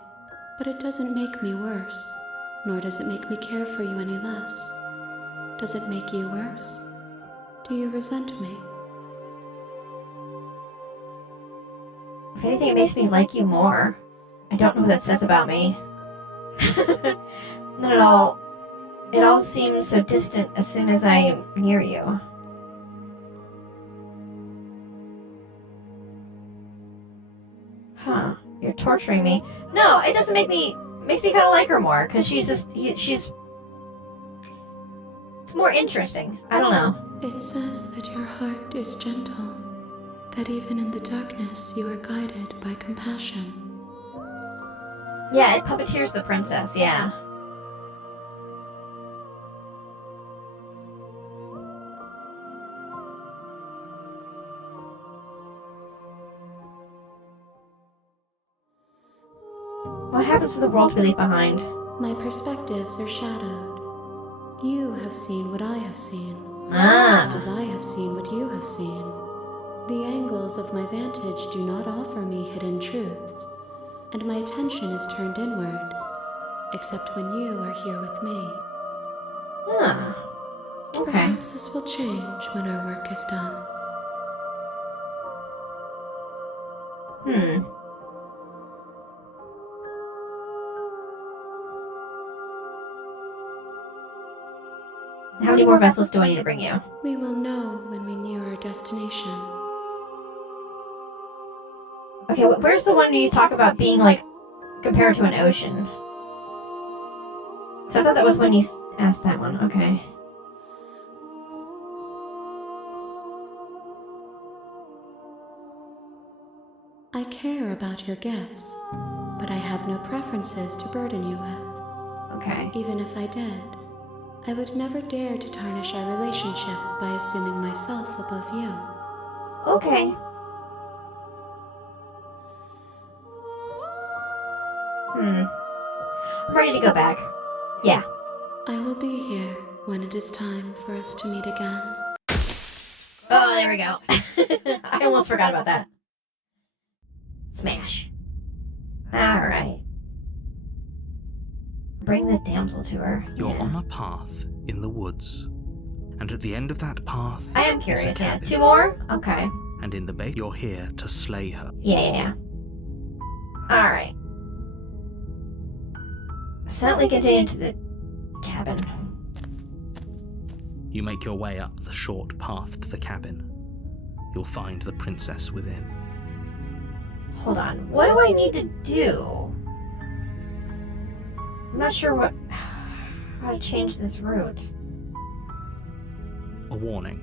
but it doesn't make me worse, nor does it make me care for you any less. Does it make you worse? Do you resent me? If anything, it makes me like you more. I don't know what that says about me. Not at all. It all seems so distant as soon as I am near you. Huh. You're torturing me. No, it doesn't make me... It makes me kind of like her more, because she's just... She's... It's more interesting. I don't know. It says that your heart is gentle, that even in the darkness you are guided by compassion. Yeah, it puppeteers the princess, yeah. What happens to the world we leave behind? My perspectives are shadowed. You have seen what I have seen, just as I have seen what you have seen. The angles of my vantage do not offer me hidden truths, and my attention is turned inward, except when you are here with me. Okay. Perhaps this will change when our work is done. How many more vessels do I need to bring you? We will know when we near our destination. Okay, where's the one you talk about being, like, compared to an ocean? So I thought that was when you asked that one. Okay. I care about your gifts, but I have no preferences to burden you with. Okay. Even if I did, I would never dare to tarnish our relationship by assuming myself above you. Okay. I'm ready to go back. Yeah. I will be here when it is time for us to meet again. Oh, there we go. I almost forgot about that. Smash. Alright. Bring the damsel to her. You're Yeah. on a path in the woods, and at the end of that path, I am is a curious, yeah. cabin. 2 more? Okay. And in the base, you're here to slay her. Yeah. Alright. Silently continue to the cabin. You make your way up the short path to the cabin. You'll find the princess within. Hold on. What do I need to do? I'm not sure how to change this route. A warning.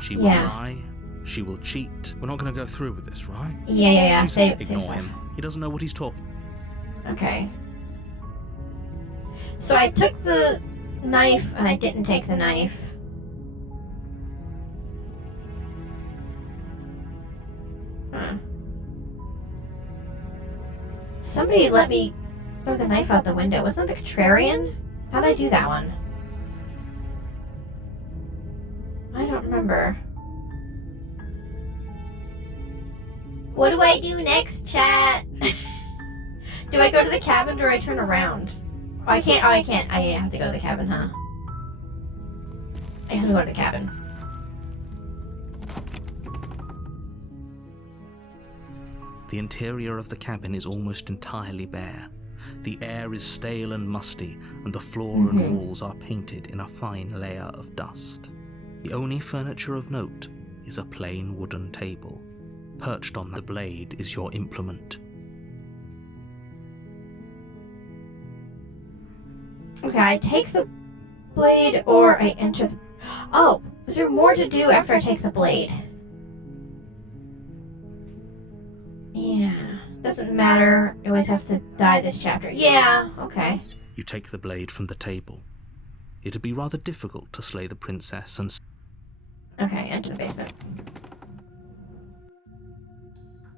She will Yeah. lie, she will cheat. We're not going to go through with this, right? Yeah. Just Save ignore stuff. him. He doesn't know what he's talking. Okay. So I took the knife and I didn't take the knife. Huh. Somebody let me throw the knife out the window. Wasn't it the contrarian? How'd I do that one? I don't remember. What do I do next, chat? Do I go to the cabin or do I turn around? Oh, I can't. I have to go to the cabin, huh? I guess I'm going to the cabin. The interior of the cabin is almost entirely bare. The air is stale and musty, and the floor and walls are painted in a fine layer of dust. The only furniture of note is a plain wooden table. Perched on the blade is your implement. Okay, I take the blade or I enter the... Oh, is there more to do after I take the blade? Yeah, doesn't matter. I always have to die this chapter. Yeah, okay. You take the blade from the table. It'd be rather difficult to slay the princess and... Okay, enter the basement.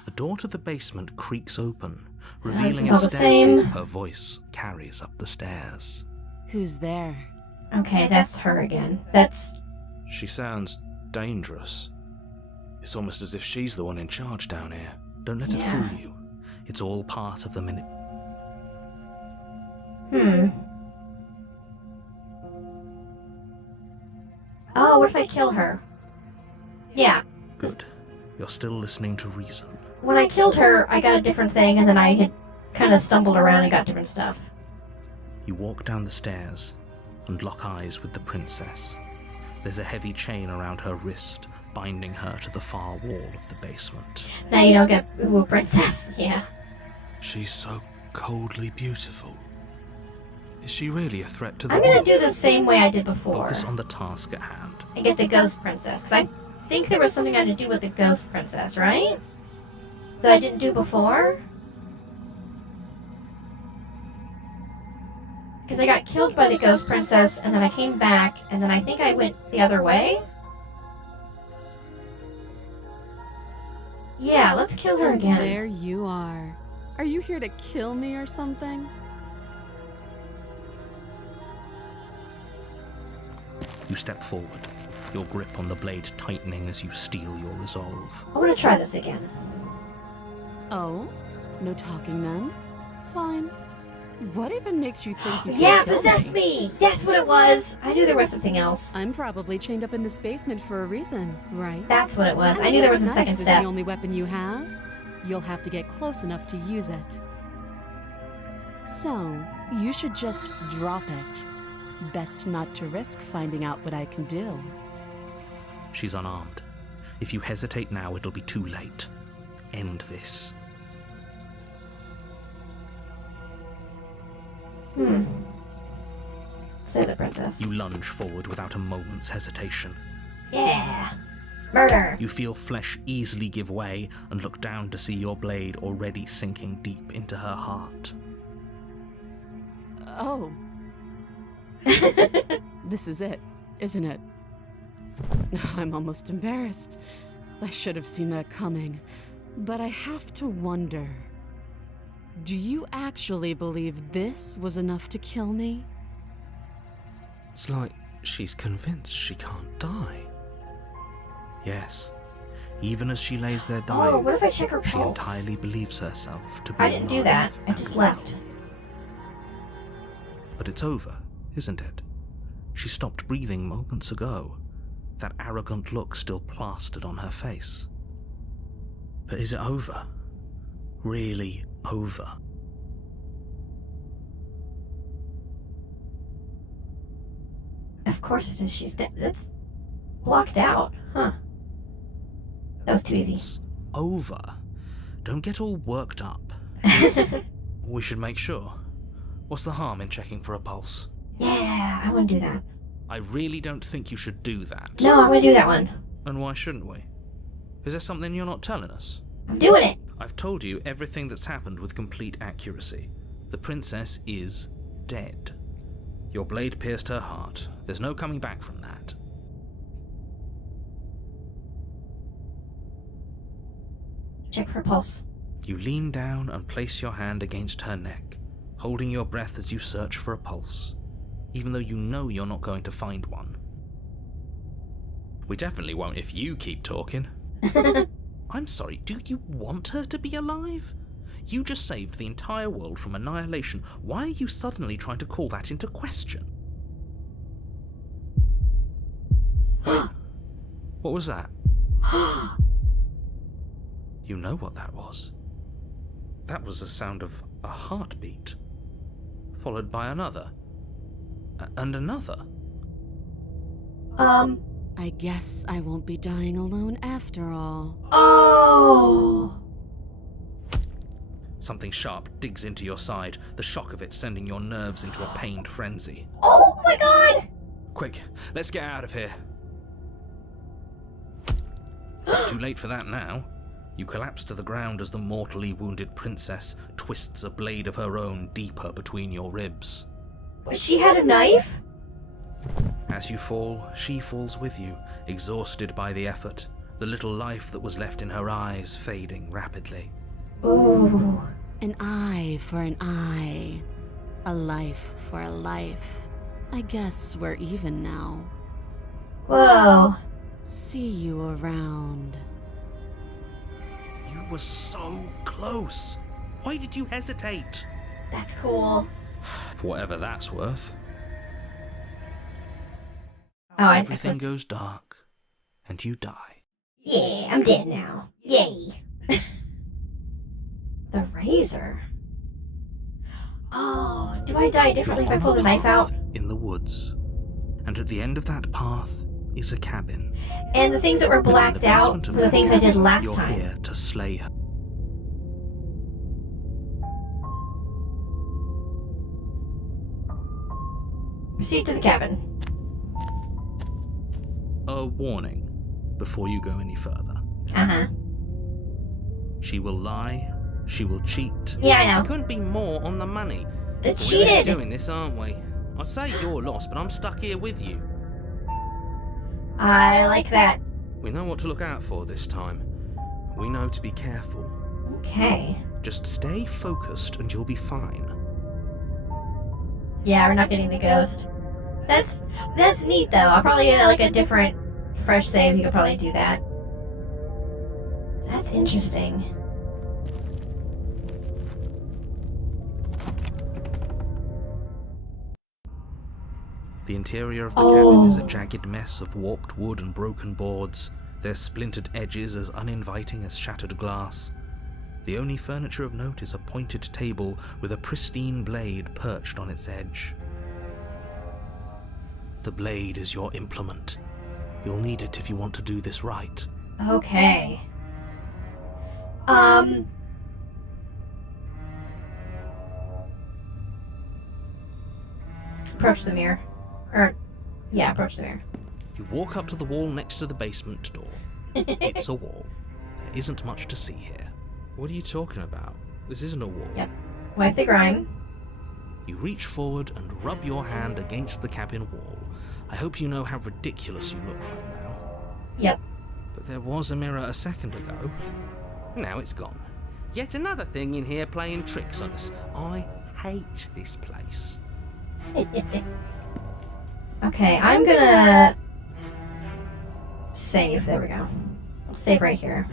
The door to the basement creaks open, this revealing is a all the staircase. same. Her voice carries up the stairs. Who's there? Okay, that's her again. That's... She sounds dangerous. It's almost as if she's the one in charge down here. Don't let it Yeah. fool you. It's all part of the minute. Oh, what if I kill her? Yeah. Good. You're still listening to reason. When I killed her, I got a different thing, and then I had kind of stumbled around and got different stuff. You walk down the stairs and lock eyes with the princess. There's a heavy chain around her wrist, binding her to the far wall of the basement. Now you don't get ooh, princess. Yeah. She's so coldly beautiful. Is she really a threat to the I'm gonna world? do the same way I did before. Focus on the task at hand. And get the ghost princess, because I think there was something I had to do with the ghost princess, right? That I didn't do before? Because I got killed by the ghost princess, and then I came back, and then I think I went the other way? Yeah, let's kill her And again. there you are. Are you here to kill me or something? You step forward, your grip on the blade tightening as you steel your resolve. I want to try this again. Oh? No talking then? Fine. What even makes you think you can Yeah, kill possess me! That's what it was! I knew there was something else. I'm probably chained up in this basement for a reason, right? That's what it was. And I knew there was a if second knife is step. the only weapon you have, you'll have to get close enough to use it. So, you should just drop it. Best not to risk finding out what I can do. She's unarmed. If you hesitate now, it'll be too late. End this. Say the princess. You lunge forward without a moment's hesitation. Yeah! Murder! You feel flesh easily give way and look down to see your blade already sinking deep into her heart. Oh. This is it, isn't it? I'm almost embarrassed. I should have seen that coming. But I have to wonder. Do you actually believe this was enough to kill me? It's like she's convinced she can't die. Yes, even as she lays there Oh, dying, what if I check her she pulse? entirely believes herself to be I didn't do that. alive I and just well. left. But it's over, isn't it? She stopped breathing moments ago, that arrogant look still plastered on her face. But is it over? Really over? Of course it is. She's dead. That's blocked out. Huh. That was too easy. It's over. Don't get all worked up. We should make sure. What's the harm in checking for a pulse? Yeah, I want to do that. I really don't think you should do that. No, I'm going to do that one. And why shouldn't we? Is there something you're not telling us? I'm doing it. I've told you everything that's happened with complete accuracy. The princess is dead. Your blade pierced her heart. There's no coming back from that. Check for pulse. You lean down and place your hand against her neck, holding your breath as you search for a pulse, even though you know you're not going to find one. We definitely won't if you keep talking. I'm sorry, do you want her to be alive? You just saved the entire world from annihilation. Why are you suddenly trying to call that into question? Wait, what was that? You know what that was. That was the sound of a heartbeat, followed by another, and another. I guess I won't be dying alone after all. Oh! Something sharp digs into your side, the shock of it sending your nerves into a pained frenzy. Oh my god! Quick, let's get out of here. It's too late for that now. You collapse to the ground as the mortally wounded princess twists a blade of her own deeper between your ribs. She had a knife? As you fall, she falls with you, exhausted by the effort, the little life that was left in her eyes fading rapidly. Ooh. An eye for an eye. A life for a life. I guess we're even now. Whoa. See you around. You were so close. Why did you hesitate? That's cool. For whatever that's worth. Oh, Everything goes dark, and you die. Yeah, I'm dead now. Yay. The razor. Oh, do I die differently if I pull the knife out? In the woods. And at the end of that path is a cabin. And the things that were blacked In the out basement of were the that things I did cabin, last you're time. here to slay her. Proceed to the cabin. A warning before you go any further. Uh-huh. She will lie, she will cheat. Yeah, I know. Couldn't be more on the money. The We're cheated! doing this, aren't we? I'd say you're lost, but I'm stuck here with you. I like that. We know what to look out for this time. We know to be careful. Okay. Just stay focused and you'll be fine. Yeah, we're not getting the ghost. That's neat though. I'll probably get like a different fresh save. You could probably do that. That's interesting. The interior of the cabin is a Oh. jagged mess of warped wood and broken boards, their splintered edges as uninviting as shattered glass. The only furniture of note is a pointed table with a pristine blade perched on its edge. The blade is your implement. You'll need it if you want to do this right. Okay. Approach the mirror. Approach the mirror. You walk up to the wall next to the basement door. It's a wall. There isn't much to see here. What are you talking about? This isn't a wall. Yep. Wipe the grime. You reach forward and rub your hand against the cabin wall. I hope you know how ridiculous you look right now. Yep. But there was a mirror a second ago. Now it's gone. Yet another thing in here playing tricks on us. I hate this place. Okay, I'm gonna Save. There we go. I'll save right here.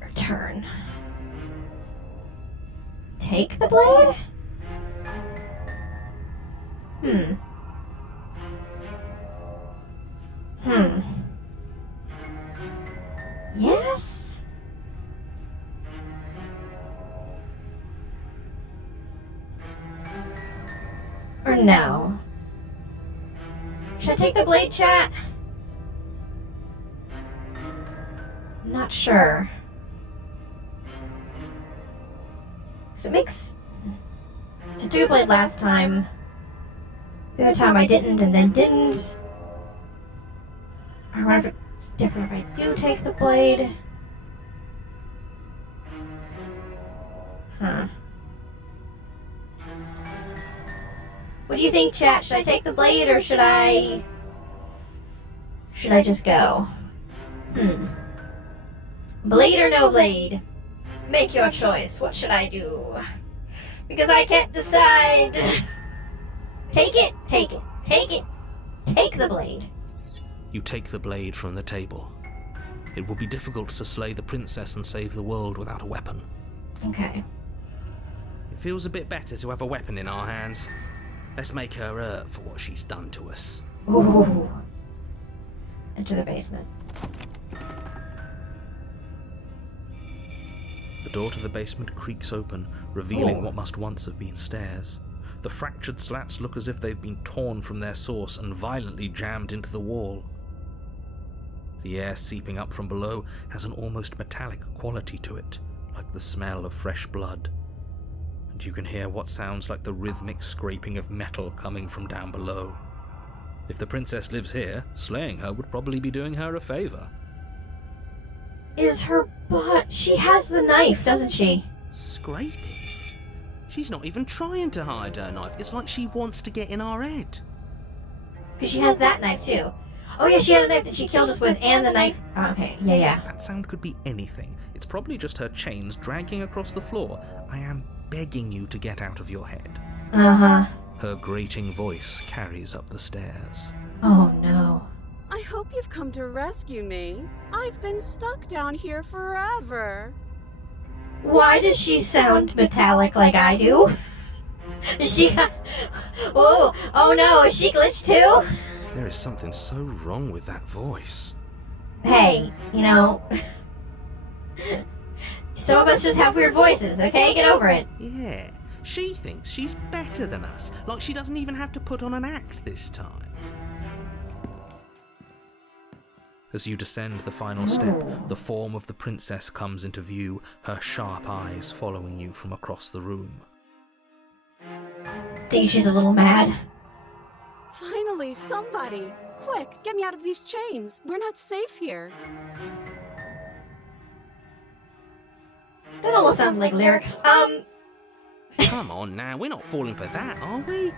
Return. Take the blade? Yes? Or no? Should I take the blade, chat? I'm not sure. 'Cause it makes... I took the blade last time. The other time I didn't and then didn't. I wonder if it's different if I do take the blade. Huh. What do you think, chat? Should I take the blade or should I just go? Blade or no blade? Make your choice. What should I do? Because I can't decide. Take it, take it, take it. Take the blade. You take the blade from the table. It will be difficult to slay the princess and save the world without a weapon. Okay. It feels a bit better to have a weapon in our hands. Let's make her hurt for what she's done to us. Ooh. Enter the basement. The door to the basement creaks open, revealing what must once have been stairs. The fractured slats look as if they've been torn from their source and violently jammed into the wall. The air seeping up from below has an almost metallic quality to it, like the smell of fresh blood. And you can hear what sounds like the rhythmic scraping of metal coming from down below. If the princess lives here, slaying her would probably be doing her a favor. Is her butt... She has the knife, doesn't she? Scraping? She's not even trying to hide her knife. It's like she wants to get in our head. Because she has that knife, too. Oh, yeah, she had a knife that she killed us with, and the knife... Oh, okay, yeah. That sound could be anything. It's probably just her chains dragging across the floor. I am begging you to get out of your head. Uh-huh. Her grating voice carries up the stairs. Oh, no. I hope you've come to rescue me. I've been stuck down here forever. Why does she sound metallic like I do? Does she... Oh no, is she glitched too? There is something so wrong with that voice. Hey, you know... Some of us just have weird voices, okay? Get over it. Yeah, she thinks she's better than us, like she doesn't even have to put on an act this time. As you descend the final step, the form of the princess comes into view, her sharp eyes following you from across the room. Think she's a little mad? Finally, somebody! Quick, get me out of these chains. We're not safe here. That almost sounded like lyrics. Come on now, we're not falling for that, are we?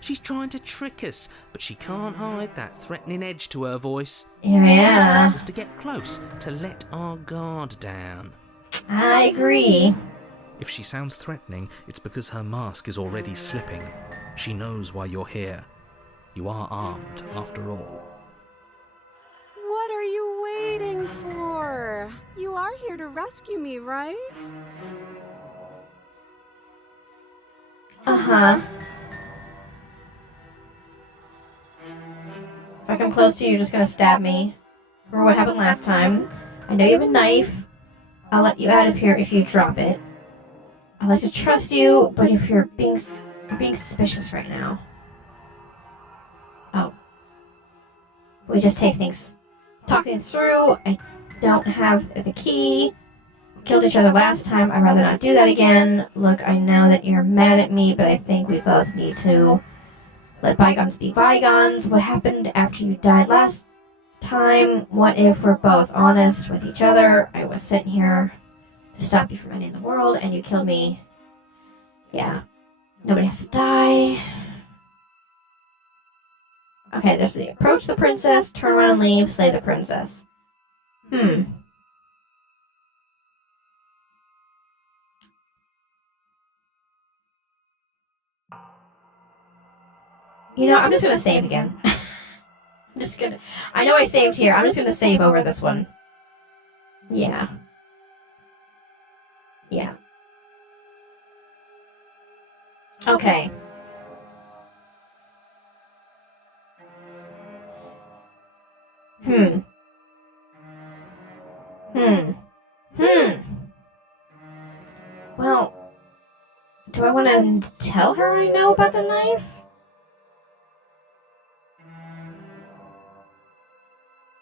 She's trying to trick us, but she can't hide that threatening edge to her voice. She just Yeah, wants us to get close, to let our guard down. I agree. If she sounds threatening, it's because her mask is already slipping. She knows why you're here. You are armed, after all. What are you waiting for? You are here to rescue me, right? Uh-huh. If I come close to you, you're just gonna stab me. Remember what happened last time. I know you have a knife. I'll let you out of here if you drop it. I like to trust you, but if you're being suspicious right now. Oh. We just talk things through. I don't have the key. We killed each other last time. I'd rather not do that again. Look, I know that you're mad at me, but I think we both need to let bygones be bygones. What happened after you died last time? What if we're both honest with each other? I was sent here to stop you from ending the world, and you killed me. Yeah. Nobody has to die. Okay, there's the approach the princess, turn around and leave, slay the princess. You know, I'm just gonna save again. just gonna... I know I saved here. I'm just gonna save over this one. Yeah. Yeah. Okay. Hmm. Well, do I want to tell her I know about the knife?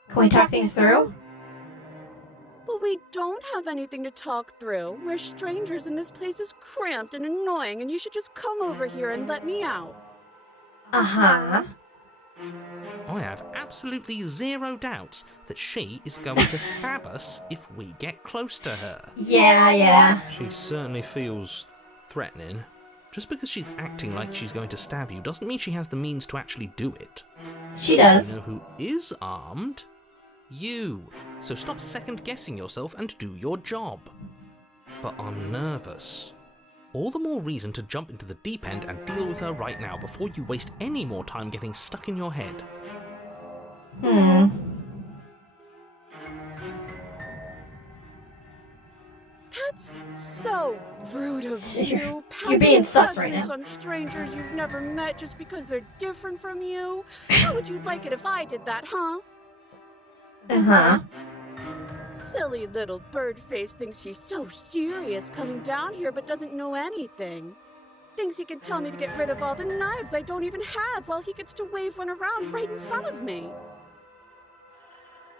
Can we talk things through? But we don't have anything to talk through. We're strangers and this place is cramped and annoying and you should just come over here and let me out. Uh-huh. I have absolutely zero doubts that she is going to stab us if we get close to her. Yeah. She certainly feels threatening. Just because she's acting like she's going to stab you doesn't mean she has the means to actually do it. She does. You know who is armed? You. So stop second-guessing yourself and do your job. But I'm nervous. All the more reason to jump into the deep end and deal with her right now before you waste any more time getting stuck in your head. That's so rude of you. You're being sus right now. On strangers you've never met just because they're different from you. How would you like it if I did that, huh? Uh-huh. Silly little bird face thinks he's so serious coming down here but doesn't know anything. Thinks he can tell me to get rid of all the knives I don't even have while he gets to wave one around right in front of me.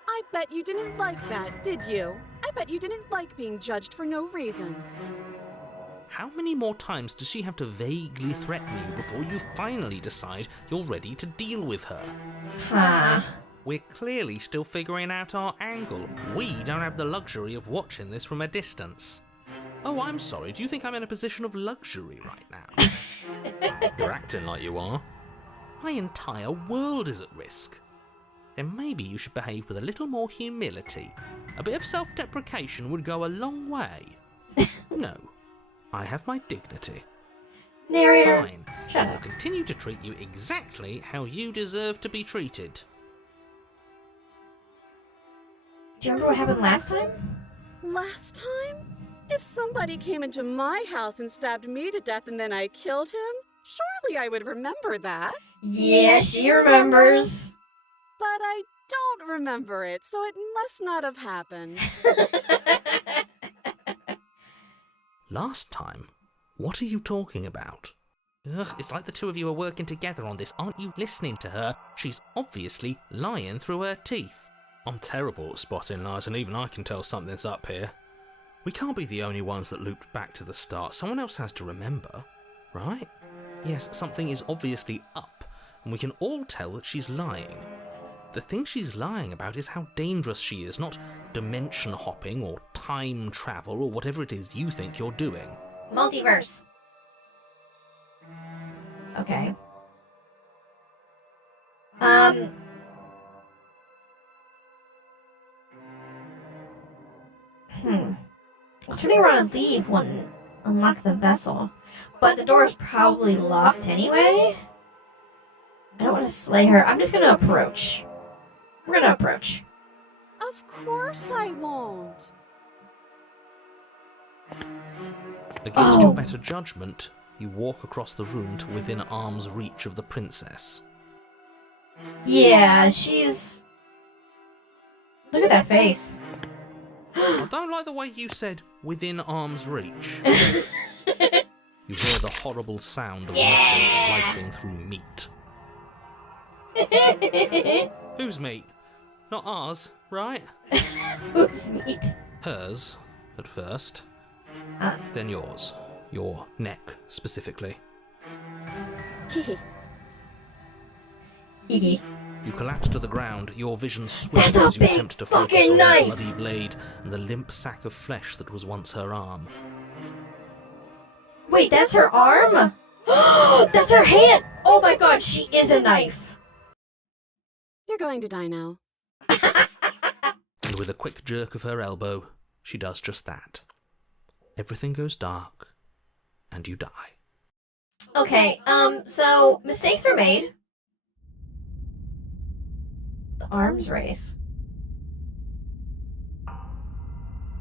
I bet you didn't like that, did you? I bet you didn't like being judged for no reason. How many more times does she have to vaguely threaten you before you finally decide you're ready to deal with her? Huh. We're clearly still figuring out our angle. We don't have the luxury of watching this from a distance. Oh, I'm sorry, do you think I'm in a position of luxury right now? You're acting like you are. My entire world is at risk. Then maybe you should behave with a little more humility. A bit of self-deprecation would go a long way. No, I have my dignity. Narrator, Fine. shut I will up. continue to treat you exactly how you deserve to be treated. Do you remember what happened last time? Last time? If somebody came into my house and stabbed me to death and then I killed him, surely I would remember that. Yeah, she remembers. But I don't remember it, so it must not have happened. Last time? What are you talking about? Ugh, it's like the two of you are working together on this. Aren't you listening to her? She's obviously lying through her teeth. I'm terrible at spotting lies, and even I can tell something's up here. We can't be the only ones that looped back to the start. Someone else has to remember, right? Yes, something is obviously up, and we can all tell that she's lying. The thing she's lying about is how dangerous she is, not dimension hopping or time travel or whatever it is you think you're doing. Multiverse. Okay. I'll turn around and leave when unlock the vessel. But the door is probably locked anyway. I don't want to slay her. I'm just gonna approach. We're gonna approach. Of course I won't. Against your better judgment, you walk across the room to within arm's reach of the princess. Yeah, she's... Look at that face. I don't like the way you said within arm's reach. You hear the horrible sound of weapons slicing through meat. Whose meat? Not ours, right? Whose meat? Hers, at first. Then yours. Your neck, specifically. Hehe. Hehe. You collapse to the ground, your vision swims That's a as you big attempt to focus fucking on knife! the bloody blade and the limp sack of flesh that was once her arm. Wait, that's her arm? That's her hand! Oh my god, she is a knife! You're going to die now. And with a quick jerk of her elbow, she does just that. Everything goes dark, and you die. Okay, so mistakes are made. The arms race.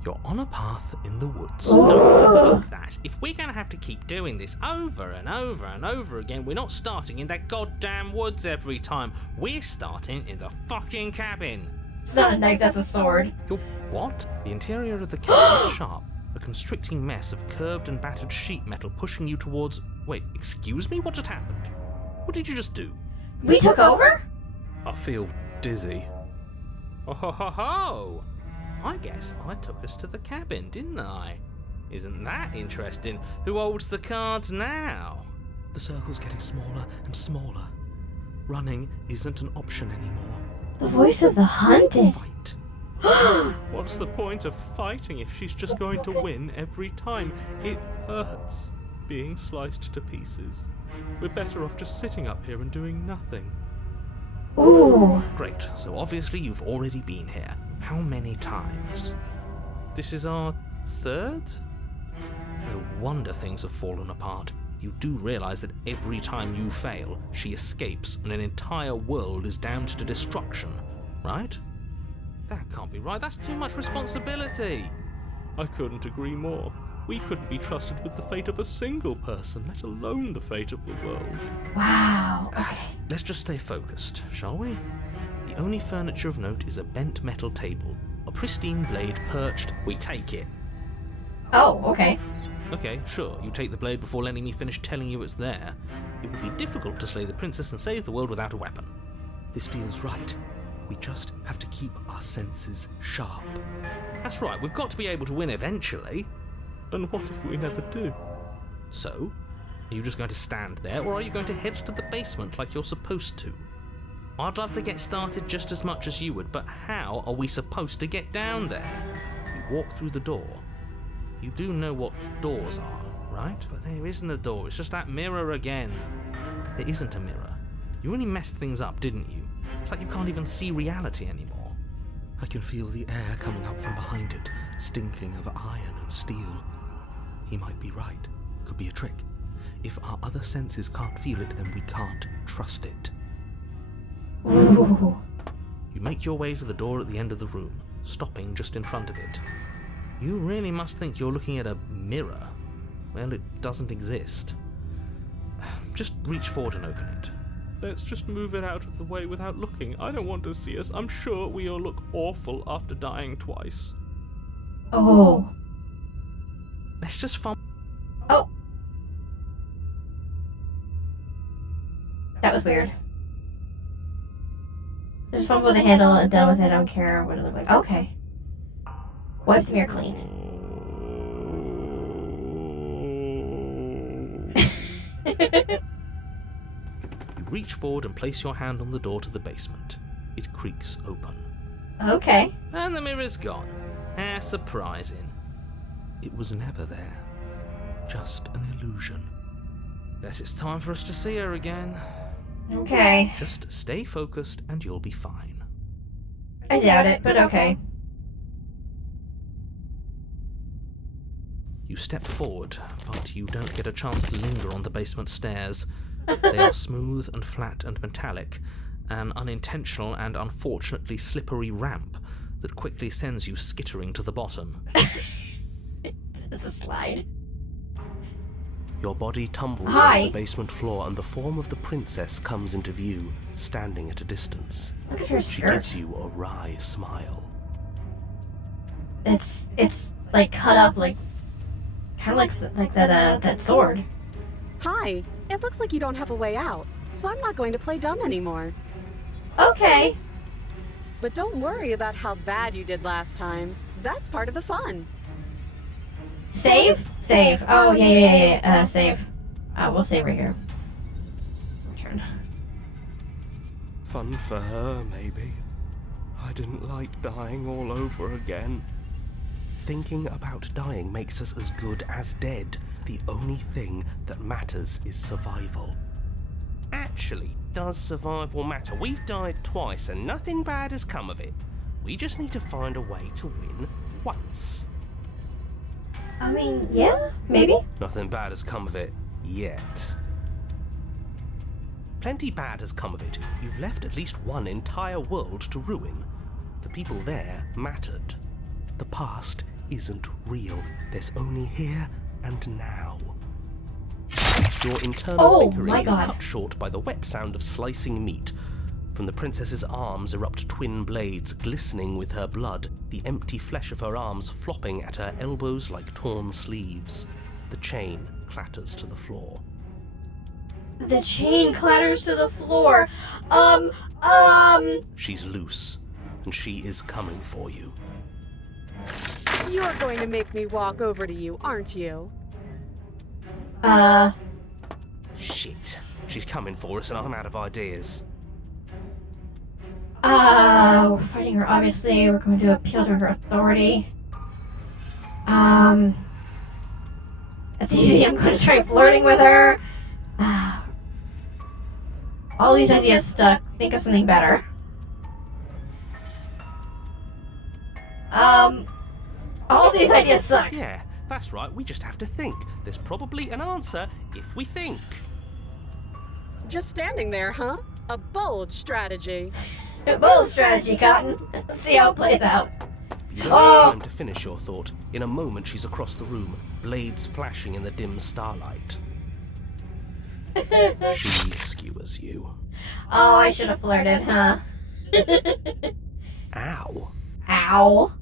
You're on a path in the woods. No, fuck that. If we're gonna have to keep doing this over and over and over again, we're not starting in that goddamn woods every time. We're starting in the fucking cabin. It's not a knife, that's a sword. You're what? The interior of the cabin is sharp, a constricting mess of curved and battered sheet metal pushing you towards... Wait, excuse me? What just happened? What did you just do? We took over? I feel dizzy. Oh ho ho ho! I guess I took us to the cabin, didn't I? Isn't that interesting? Who holds the cards now? The circle's getting smaller and smaller. Running isn't an option anymore. The voice of the hunted. Fight. What's the point of fighting if she's just going to win every time? It hurts being sliced to pieces. We're better off just sitting up here and doing nothing. Ooh. Great, so obviously you've already been here. How many times? This is our third? No wonder things have fallen apart. You do realise that every time you fail, she escapes and an entire world is damned to destruction, right? That can't be right, that's too much responsibility. I couldn't agree more. We couldn't be trusted with the fate of a single person, let alone the fate of the world. Wow. Okay. Let's just stay focused, shall we? The only furniture of note is a bent metal table. A pristine blade perched. We take it. Oh, okay. Okay, sure, you take the blade before letting me finish telling you it's there. It would be difficult to slay the princess and save the world without a weapon. This feels right. We just have to keep our senses sharp. That's right, we've got to be able to win eventually. And what if we never do? So, are you just going to stand there, or are you going to head to the basement like you're supposed to? I'd love to get started just as much as you would, but how are we supposed to get down there? You walk through the door. You do know what doors are, right? But there isn't a door, it's just that mirror again. There isn't a mirror. You really messed things up, didn't you? It's like you can't even see reality anymore. I can feel the air coming up from behind it, stinking of iron and steel. He might be right. Could be a trick. If our other senses can't feel it, then we can't trust it. Ooh. You make your way to the door at the end of the room, stopping just in front of it. You really must think you're looking at a mirror. Well, it doesn't exist. Just reach forward and open it. Let's just move it out of the way without looking. I don't want to see us. I'm sure we all look awful after dying twice. Oh. Let's just fumble. Oh. That was weird. Just fumble with the handle and done with it. I don't care what it looks like. Okay. Wipe the mirror clean. You reach forward and place your hand on the door to the basement. It creaks open. Okay. And the mirror's gone. How surprising. It was never there. Just an illusion. Guess it's time for us to see her again. Okay. Just stay focused and you'll be fine. I doubt it, but okay. You step forward, but you don't get a chance to linger on the basement stairs. They are smooth and flat and metallic, an unintentional and unfortunately slippery ramp that quickly sends you skittering to the bottom. It's a slide. Your body tumbles Hi. onto the basement floor and the form of the princess comes into view, standing at a distance. Look at her She skirt. gives you a wry smile. It's like cut up like kind of like that sword. Hi. It looks like you don't have a way out, so I'm not going to play dumb anymore. Okay. But don't worry about how bad you did last time. That's part of the fun. Save? Save. Oh, yeah. Save. We'll save right here. Return. Fun for her, maybe. I didn't like dying all over again. Thinking about dying makes us as good as dead. The only thing that matters is survival. Actually, does survival matter? We've died twice and nothing bad has come of it. We just need to find a way to win once. I mean, yeah, maybe. Nothing bad has come of it yet. Plenty bad has come of it. You've left at least one entire world to ruin. The people there mattered. The past isn't real. There's only here and now. Your internal bickering is cut short by the wet sound of slicing meat. From the princess's arms erupt twin blades, glistening with her blood, the empty flesh of her arms flopping at her elbows like torn sleeves. The chain clatters to the floor. The chain clatters to the floor. She's loose, and she is coming for you. You're going to make me walk over to you, aren't you? Shit. She's coming for us and I'm out of ideas. We're fighting her, obviously. We're going to appeal to her authority. That's easy. I'm going to try flirting with her. All these ideas stuck. Think of something better. All these ideas suck. Yeah, that's right. We just have to think. There's probably an answer if we think. Just standing there, huh? A bold strategy. A bold strategy, Cotton. Let's see how it plays out. You don't have time to finish your thought. In a moment, she's across the room, blades flashing in the dim starlight. She skewers you. Oh, I should have flirted, huh? Ow. Ow.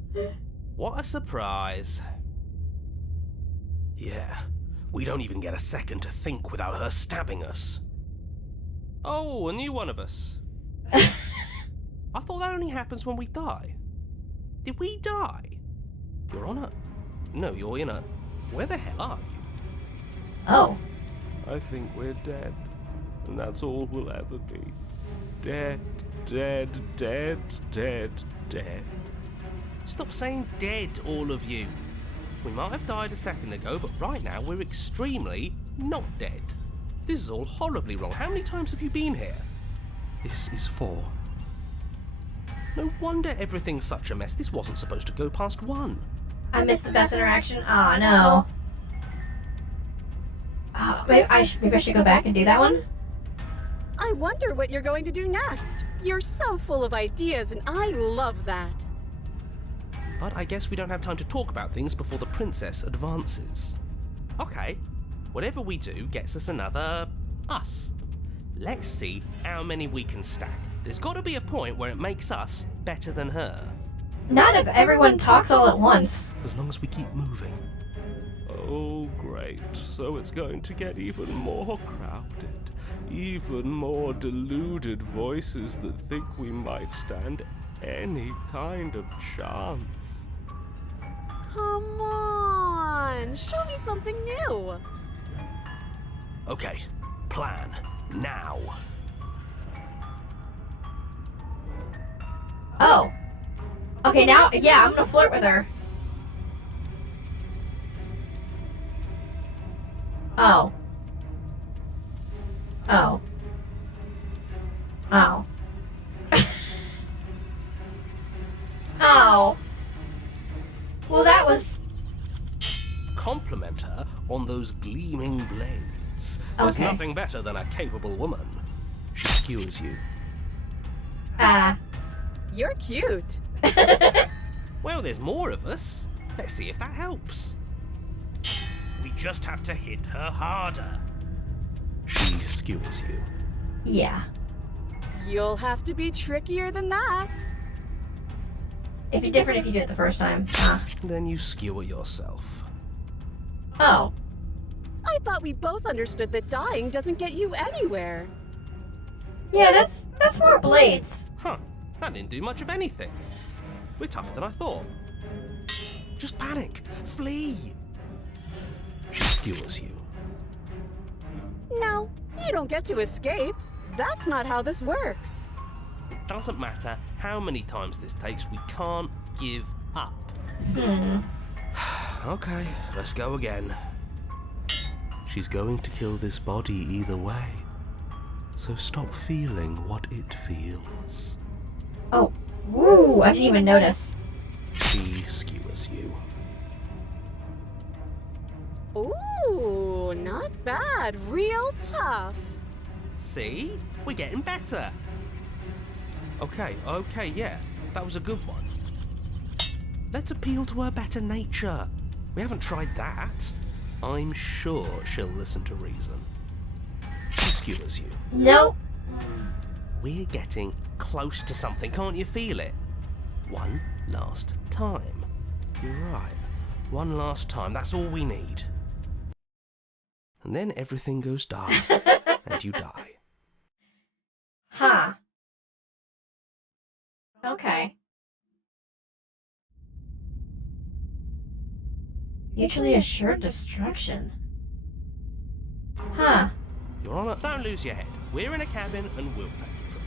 What a surprise. Yeah, we don't even get a second to think without her stabbing us. Oh, a new one of us. I thought that only happens when we die. Did we die? You're on a... No, you're in a... Where the hell are you? Oh. I think we're dead. And that's all we'll ever be. Dead, dead, dead, dead, dead. Stop saying dead, all of you. We might have died a second ago, but right now we're extremely not dead. This is all horribly wrong. How many times have you been here? This is 4. No wonder everything's such a mess. This wasn't supposed to go past 1. I missed the best interaction. Aw, no. Maybe I should go back and do that one? I wonder what you're going to do next. You're so full of ideas, and I love that. But I guess we don't have time to talk about things before the princess advances. Okay, whatever we do gets us another... us. Let's see how many we can stack. There's got to be a point where it makes us better than her. Not if everyone talks all at once. As long as we keep moving. Oh, great. So it's going to get even more crowded. Even more deluded voices that think we might stand any kind of chance. Come on, show me something new. Okay, plan, now. Oh. Okay, now, yeah, I'm gonna flirt with her. Oh. Oh. Oh. Oh. Well, that was... Compliment her on those gleaming blades. There's Okay. nothing better than a capable woman. She skewers you. You're cute. Well, there's more of us. Let's see if that helps. We just have to hit her harder. She skewers you. Yeah. You'll have to be trickier than that. It'd be different if you do it the first time. Then you skewer yourself. Oh. I thought we both understood that dying doesn't get you anywhere. Yeah, that's more blades. Huh, that didn't do much of anything. We're tougher than I thought. Just panic. Flee. She skewers you. No, you don't get to escape. That's not how this works. It doesn't matter how many times this takes, we can't give up. Okay, let's go again. She's going to kill this body either way. So stop feeling what it feels. Oh. Ooh, I didn't even notice. She skewers you. Ooh, not bad. Real tough. See? We're getting better. Okay, yeah. That was a good one. Let's appeal to her better nature. We haven't tried that. I'm sure she'll listen to reason. She skewers you. Nope. We're getting close to something, can't you feel it? One last time. You're right. One last time, that's all we need. And then everything goes dark, and you die. Huh. Okay. Mutually assured destruction. Huh. Your Honor, don't lose your head. We're in a cabin, and we'll take it from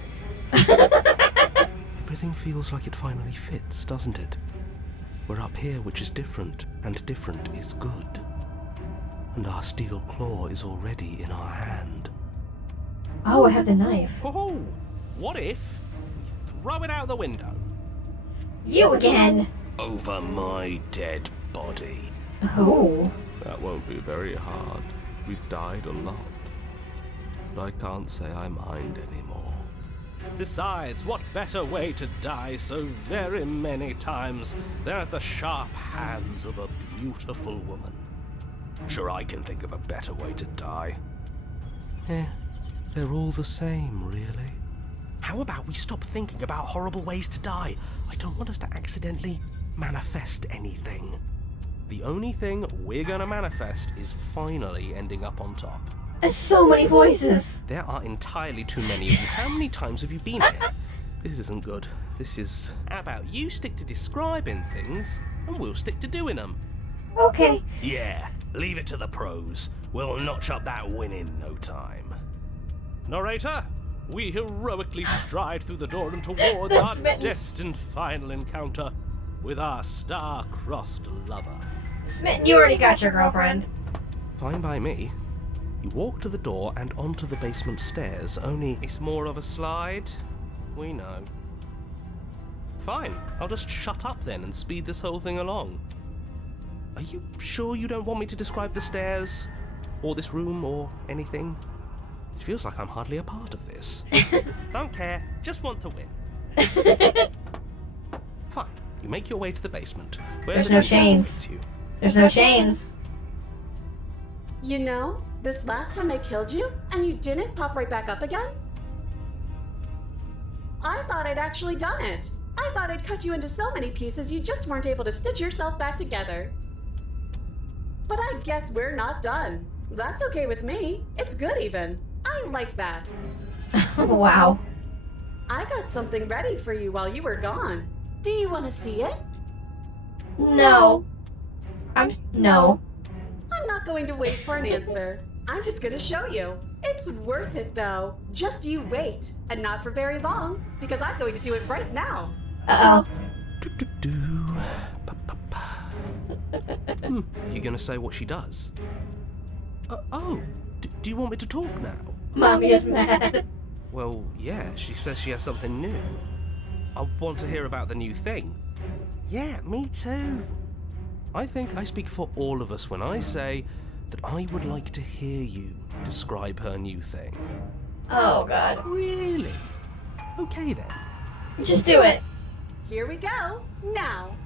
here. Everything feels like it finally fits, doesn't it? We're up here, which is different, and different is good. And our steel claw is already in our hand. Oh, I have the knife. Oh, what if we throw it out the window? You again! Over my dead body. Oh. That won't be very hard. We've died a lot. But I can't say I mind anymore. Besides, what better way to die so very many times than at the sharp hands of a beautiful woman? Sure, I can think of a better way to die. They're all the same, really. How about we stop thinking about horrible ways to die? I don't want us to accidentally manifest anything. The only thing we're gonna manifest is finally ending up on top. There's so many voices. There are entirely too many of you. How many times have you been here? This isn't good. This is... How about you stick to describing things, and we'll stick to doing them. Okay. Yeah, leave it to the pros. We'll notch up that win in no time. Narrator, we heroically stride through the door and towards The our smitten. destined final encounter with our star-crossed lover. Smitten, you already got your girlfriend. Fine by me. You walk to the door and onto the basement stairs, only it's more of a slide. We know. Fine, I'll just shut up then and speed this whole thing along. Are you sure you don't want me to describe the stairs, or this room, or anything? It feels like I'm hardly a part of this. Don't care, just want to win. Fine, you make your way to the basement, where There's the no princess chains. awaits you. There's no chains. You know, this last time I killed you, and you didn't pop right back up again? I thought I'd actually done it. I thought I'd cut you into so many pieces you just weren't able to stitch yourself back together. But I guess we're not done. That's okay with me. It's good even. I like that. Wow. I got something ready for you while you were gone. Do you want to see it? No. No. I'm not going to wait for an answer. I'm just going to show you. It's worth it though. Just you wait. And not for very long, because I'm going to do it right now. Uh-oh. You gonna say what she does? Do you want me to talk now? Mommy is mad. Well, yeah, she says she has something new. I want to hear about the new thing. Yeah, me too. I think I speak for all of us when I say that I would like to hear you describe her new thing. Oh, God. Really? Okay then. Just do it. Here we go. Now.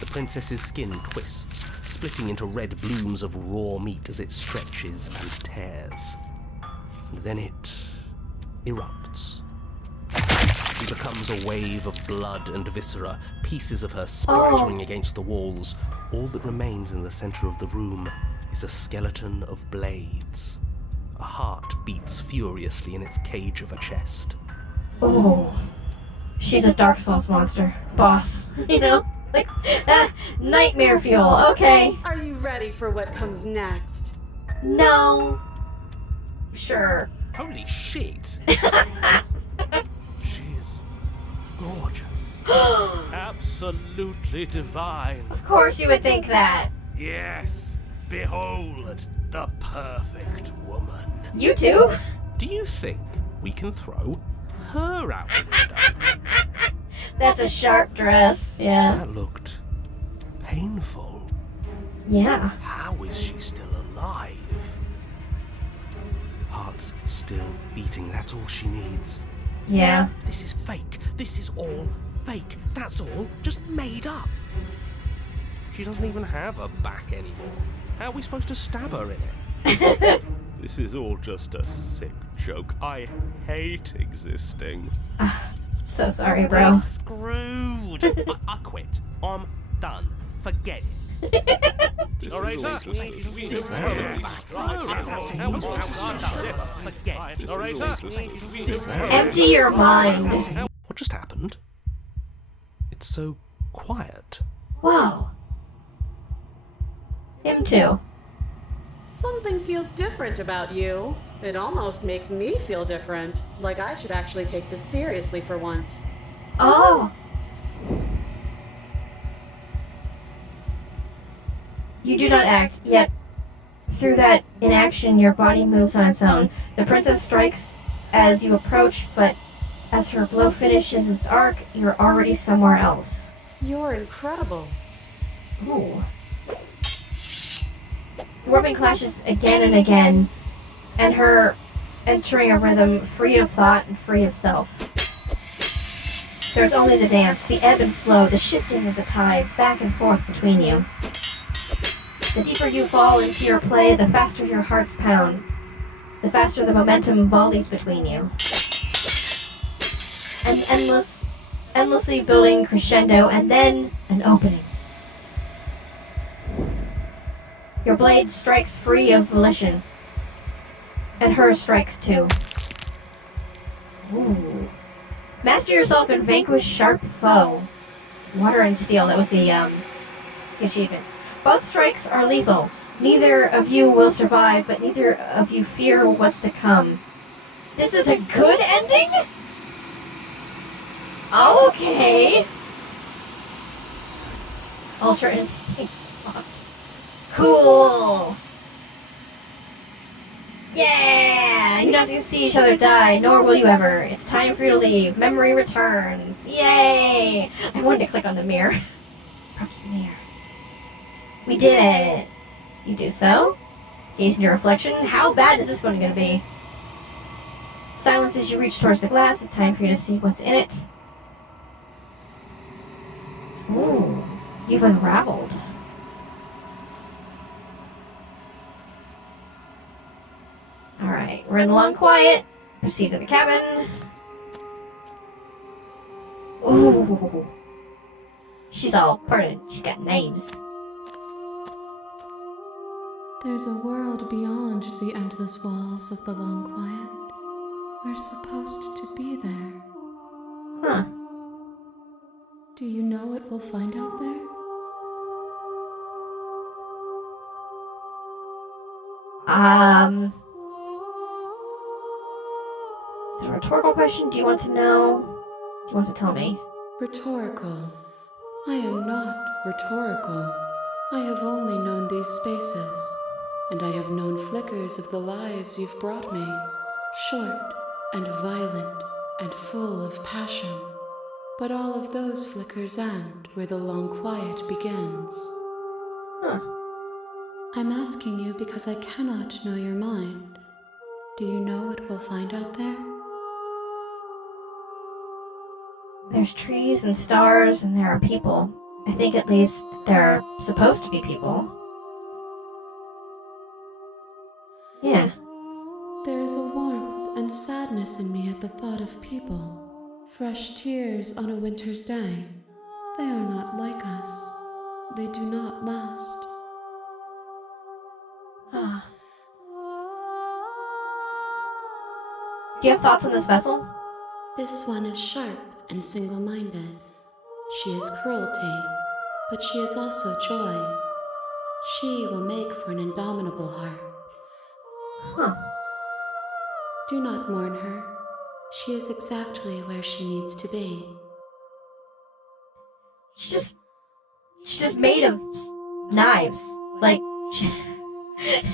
The princess's skin twists, splitting into red blooms of raw meat as it stretches and tears. And then it erupts. She becomes a wave of blood and viscera, pieces of her splattering against the walls. All that remains in the center of the room is a skeleton of blades. A heart beats furiously in its cage of a chest. Oh. She's a Dark Souls monster. Boss. You know? Like, nightmare fuel. Okay. Are you ready for what comes next? No. Sure. Holy shit! She's gorgeous. Absolutely divine. Of course you would think that. Yes, behold the perfect woman. You too? Do you think we can throw her out the window? That's a sharp dress. Yeah. That looked painful. Yeah. How is she still alive? Heart's still beating, that's all she needs. Yeah. This is fake. This is all fake. That's all just made up. She doesn't even have a back anymore. How are we supposed to stab her in it? This is all just a sick joke. I hate existing. So sorry, bro. We're screwed. I quit. I'm done. Forget it. Narrator? Empty your mind. What just happened? It's so quiet. Whoa. Him too. Something feels different about you. It almost makes me feel different. Like I should actually take this seriously for once. Oh. You do not act, yet through that inaction your body moves on its own. The princess strikes as you approach, but as her blow finishes its arc, you're already somewhere else. You're incredible. Ooh. Warping clashes again and again, and her entering a rhythm free of thought and free of self. There's only the dance, the ebb and flow, the shifting of the tides back and forth between you. The deeper you fall into your play, the faster your hearts pound, the faster the momentum volleys between you. An endlessly building crescendo, and then an opening. Your blade strikes free of volition, and hers strikes too. Ooh. Master yourself and vanquish sharp foe. Water and steel, that was the achievement. Both strikes are lethal. Neither of you will survive, but neither of you fear what's to come. This is a good ending? Okay. Ultra Instinct locked. Cool. Yeah! You don't have to see each other die, nor will you ever. It's time for you to leave. Memory returns. Yay! I wanted to click on the mirror. Approach the mirror. We did it. You do so. Gaze in your reflection. How bad is this one going to be? Silence as you reach towards the glass. It's time for you to see what's in it. Ooh, you've unraveled. Alright, we're in the long quiet. Proceed to the cabin. Ooh. She's all parted. She's got names. There's a world beyond the endless walls of the long quiet. We're supposed to be there. Huh. Do you know what we'll find out there? Is it a rhetorical question? Do you want to know? Do you want to tell me? Rhetorical. I am not rhetorical. I have only known these spaces, and I have known flickers of the lives you've brought me, short and violent and full of passion. But all of those flickers end where the long quiet begins. Huh. I'm asking you because I cannot know your mind. Do you know what we'll find out there? There's trees and stars, and there are people. I think at least there are supposed to be people. Yeah. There is a warmth and sadness in me at the thought of people. Fresh tears on a winter's day. They are not like us. They do not last. Do you have thoughts on this vessel? This one is sharp and single-minded. She is cruelty, but she is also joy. She will make for an indomitable heart. Huh. Do not mourn her. She is exactly where she needs to be. She's just made of knives. Like,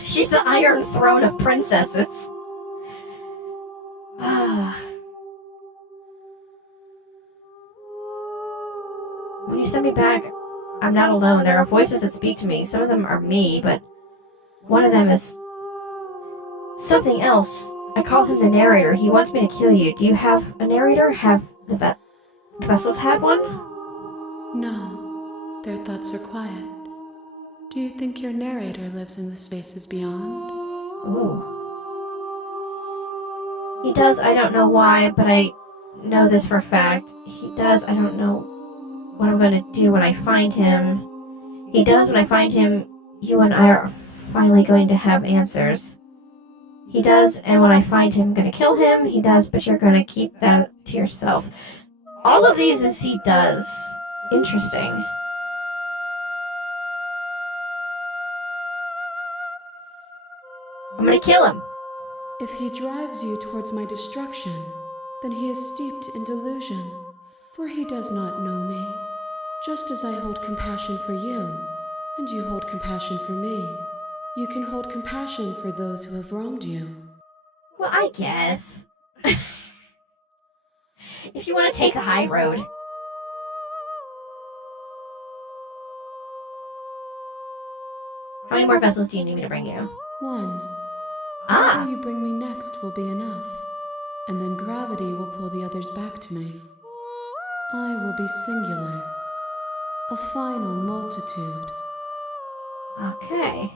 she's the Iron Throne of princesses. When you send me back, I'm not alone. There are voices that speak to me. Some of them are me, but one of them is something else. I call him the narrator. He wants me to kill you. Do you have a narrator? Have the vessels had one? No, their thoughts are quiet. Do you think your narrator lives in the spaces beyond? Ooh. He does, I don't know why, but I know this for a fact. He does, I don't know what I'm gonna do when I find him. He does, when I find him, you and I are finally going to have answers. He does, and when I find him, I'm gonna kill him. He does, but you're gonna keep that to yourself. All of these is he does. Interesting. I'm gonna kill him. If he drives you towards my destruction, then he is steeped in delusion, for he does not know me. Just as I hold compassion for you, and you hold compassion for me, you can hold compassion for those who have wronged you. Well, I guess. If you want to take the high road. How many more vessels do you need me to bring you? One. Ah! Whatever you bring me next will be enough, and then gravity will pull the others back to me. I will be singular, a final multitude. Okay.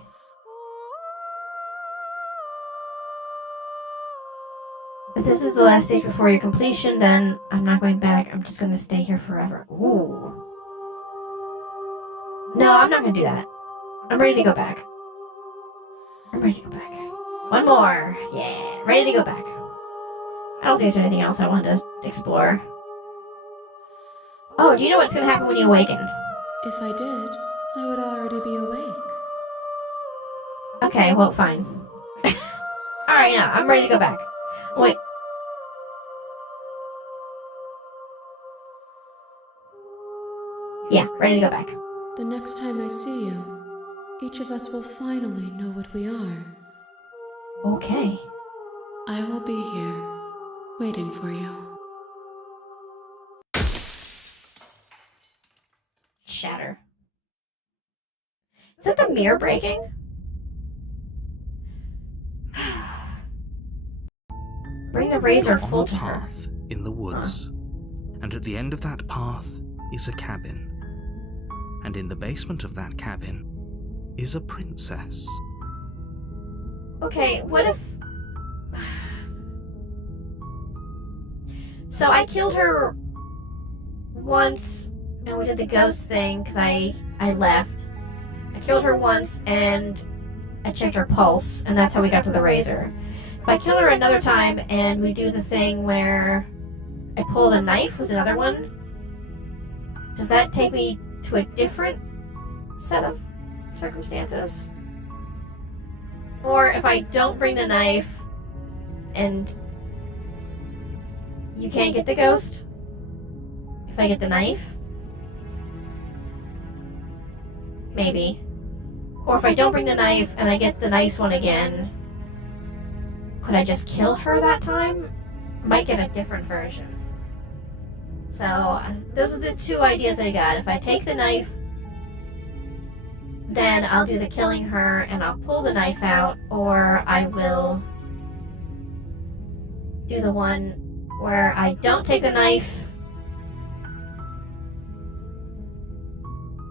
If this is the last stage before your completion, then I'm not going back. I'm just going to stay here forever. Ooh. No, I'm not going to do that. I'm ready to go back. I'm ready to go back. One more. Yeah, ready to go back. I don't think there's anything else I wanted to explore. Oh, do you know what's going to happen when you awaken? If I did, I would already be awake. Okay, well, fine. Alright, now, I'm ready to go back. Wait. Yeah, ready to go back. The next time I see you, each of us will finally know what we are. Okay. I will be here, waiting for you. Shatter. Is that the mirror breaking? Bring the razor On full a to her. path in the woods, and at the end of that path is a cabin. And in the basement of that cabin is a princess. Okay, what if... So I killed her once, and we did the ghost thing, because I left. I killed her once, and I checked her pulse, and that's how we got to the razor. If I kill her another time, and we do the thing where I pull the knife, was another one, does that take me to a different set of circumstances? Or if I don't bring the knife and you can't get the ghost, if I get the knife, maybe. Or if I don't bring the knife and I get the nice one again, could I just kill her that time? Might get a different version. So those are the two ideas I got. If I take the knife, then I'll do the killing her and I'll pull the knife out, or I will do the one where I don't take the knife.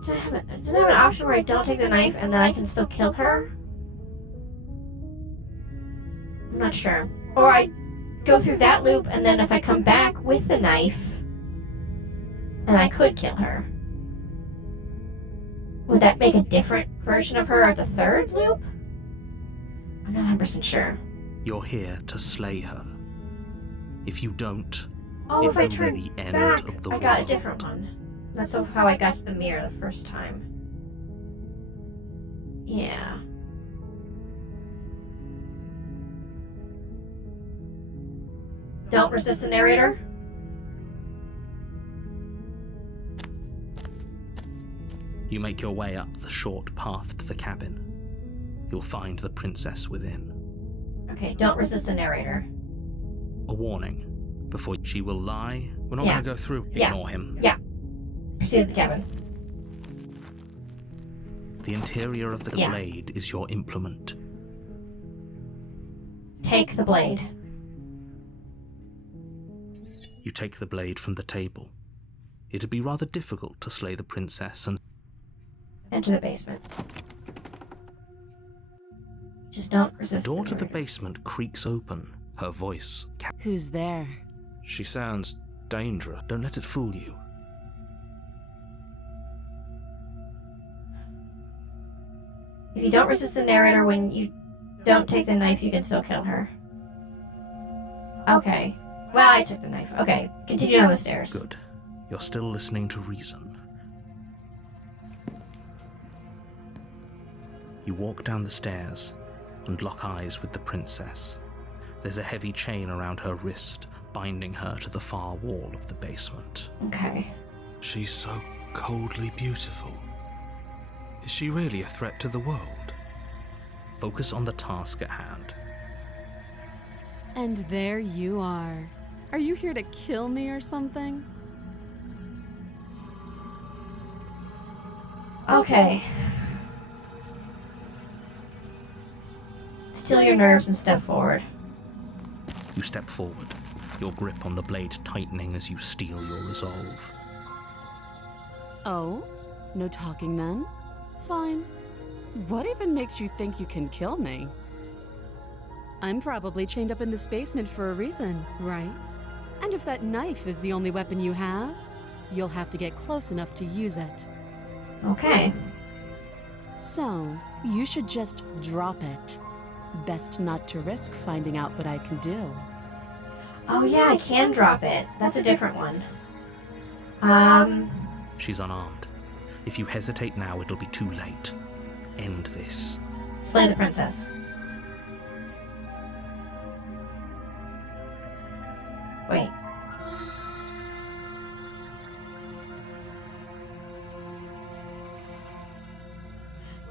Did I have an option where I don't take the knife and then I can still kill her? I'm not sure. Or I go through that loop and then if I come back with the knife, then I could kill her. Would that make a different version of her at the third loop? I'm not 100% sure. You're here to slay her. If you don't, Oh, it if I will turn be the end back, of the I got a world. different one. That's how I got to the mirror the first time. Yeah. Don't resist the narrator. You make your way up the short path to the cabin. You'll find the princess within. Okay, don't resist the narrator. A warning. Before she will lie, we're not Yeah. going to go through. Yeah. Ignore him. Yeah. Proceed to the cabin. The interior of the Yeah. blade is your implement. take the blade. You take the blade from the table. It'd be rather difficult to slay the princess and Enter the basement. Just don't the resist. door to the narrator. basement creaks open. Her voice. Who's there? She sounds dangerous. Don't let it fool you. If you don't resist the narrator when you don't take the knife, you can still kill her. Okay. Well, I took the knife. Okay, continue down the stairs. Good. You're still listening to reason. You walk down the stairs and lock eyes with the princess. There's a heavy chain around her wrist, binding her to the far wall of the basement. Okay. She's so coldly beautiful. Is she really a threat to the world? Focus on the task at hand. And there you are. Are you here to kill me or something? Okay. Still your nerves and step forward. You step forward, your grip on the blade tightening as you steel your resolve. Oh? No talking then? Fine. What even makes you think you can kill me? I'm probably chained up in this basement for a reason, right? And if that knife is the only weapon you have, you'll have to get close enough to use it. Okay. So, you should just drop it. Best not to risk finding out what I can do. Oh yeah, I can drop it. That's a different one. She's unarmed. If you hesitate now, it'll be too late. End this. Slay the princess. Wait.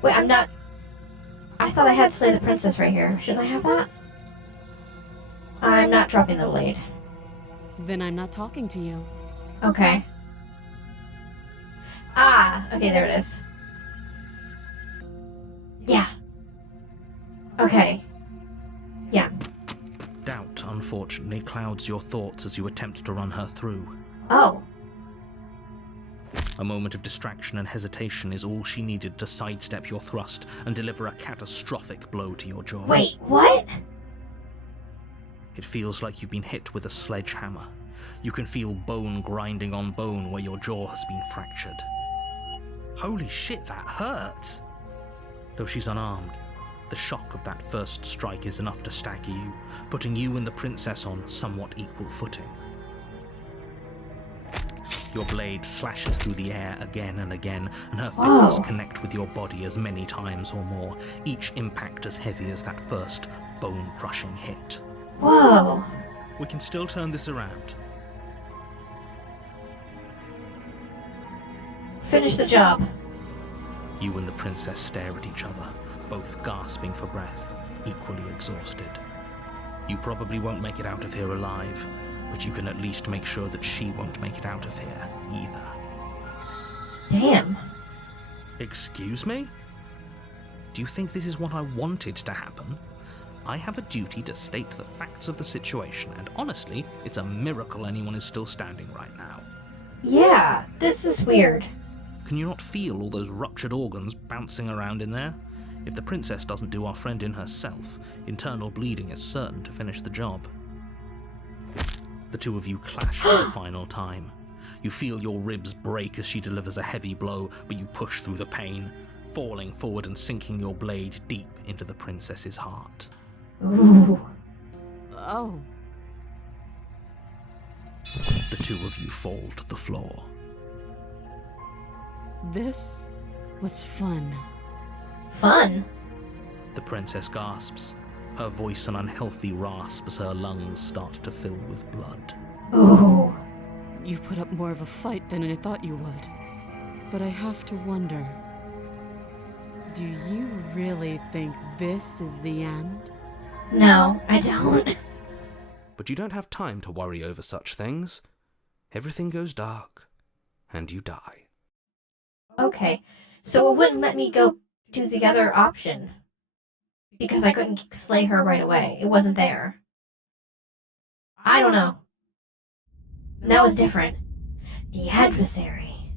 Wait, I'm not... I thought I had slay the princess right here. Shouldn't I have that? I'm not dropping the blade. Then I'm not talking to you. Okay. Ah, okay, there it is. Yeah. Okay. Yeah. Doubt, unfortunately, clouds your thoughts as you attempt to run her through. Oh. A moment of distraction and hesitation is all she needed to sidestep your thrust and deliver a catastrophic blow to your jaw. Wait, what? It feels like you've been hit with a sledgehammer. You can feel bone grinding on bone where your jaw has been fractured. Holy shit, that hurt! Though she's unarmed, the shock of that first strike is enough to stagger you, putting you and the princess on somewhat equal footing. Your blade slashes through the air again and again, and her fists connect with your body as many times or more, each impact as heavy as that first bone-crushing hit. Whoa. We can still turn this around. Finish the job. You and the princess stare at each other, both gasping for breath, equally exhausted. You probably won't make it out of here alive, but you can at least make sure that she won't make it out of here either. Damn. Excuse me? Do you think this is what I wanted to happen? I have a duty to state the facts of the situation, and honestly, it's a miracle anyone is still standing right now. Yeah, this is weird. Can you not feel all those ruptured organs bouncing around in there? If the princess doesn't do our friend in herself, internal bleeding is certain to finish the job. The two of you clash for the final time. You feel your ribs break as she delivers a heavy blow, but you push through the pain, falling forward and sinking your blade deep into the princess's heart. Ooh. Oh. The two of you fall to the floor. This was fun. Fun. The princess gasps, her voice an unhealthy rasp as her lungs start to fill with blood. Ooh. You put up more of a fight than I thought you would. But I have to wonder, do you really think this is the end? No, I don't. But you don't have time to worry over such things. Everything goes dark, and you die. Okay, so it wouldn't let me go to the other option. Because I couldn't slay her right away. It wasn't there. I don't know. That was different. The adversary.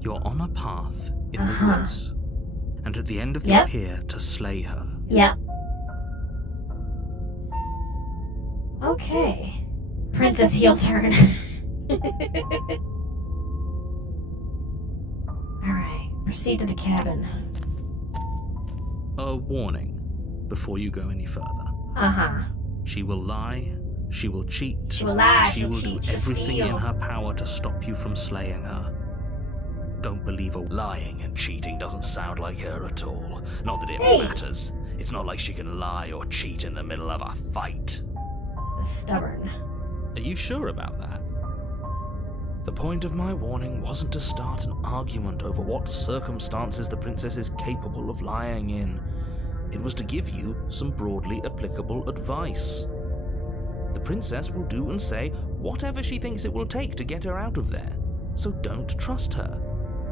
You're on a path in the Uh-huh. woods, and at the end of Yep. you're here to slay her. Yep. Okay. Princess heel turn. Alright, proceed to the cabin. A warning before you go any further. Uh-huh. She will lie, she will cheat, She will lie, she she'll will cheat, do she'll everything in steal. her power to stop you from slaying her. Don't believe a Lying and cheating doesn't sound like her at all. Not that it Hey. matters. It's not like she can lie or cheat in the middle of a fight. Stubborn. Are you sure about that? The point of my warning wasn't to start an argument over what circumstances the princess is capable of lying in. It was to give you some broadly applicable advice. The princess will do and say whatever she thinks it will take to get her out of there. So don't trust her.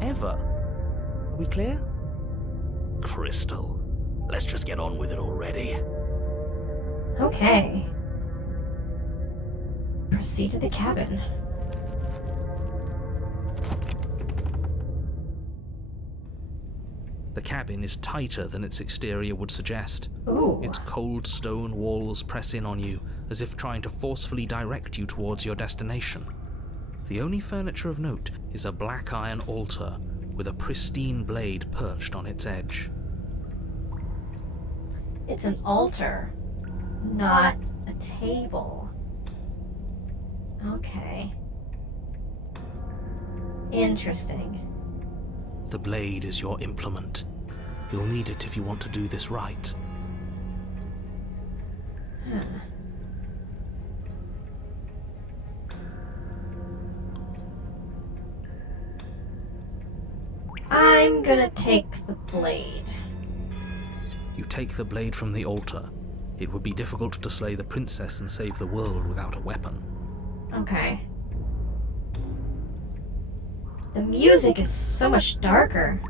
Ever. Are we clear? Crystal, let's just get on with it already. Okay. Proceed to the cabin. The cabin is tighter than its exterior would suggest. Ooh. Its cold stone walls press in on you, as if trying to forcefully direct you towards your destination. The only furniture of note is a black iron altar with a pristine blade perched on its edge. It's an altar, not a table. Okay. Interesting. The blade is your implement. You'll need it if you want to do this right. Huh. I'm gonna take the blade. You take the blade from the altar. It would be difficult to slay the princess and save the world without a weapon. Okay. The music is so much darker.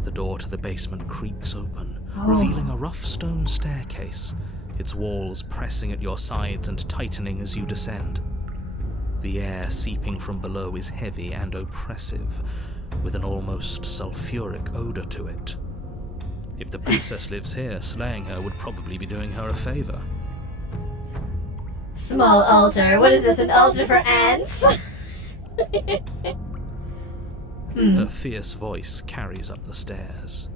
The door to the basement creaks open, Oh. revealing a rough stone staircase, its walls pressing at your sides and tightening as you descend. The air seeping from below is heavy and oppressive, with an almost sulfuric odor to it. If the princess lives here, slaying her would probably be doing her a favor. Small altar. What is this, an altar for ants? Her fierce voice carries up the stairs.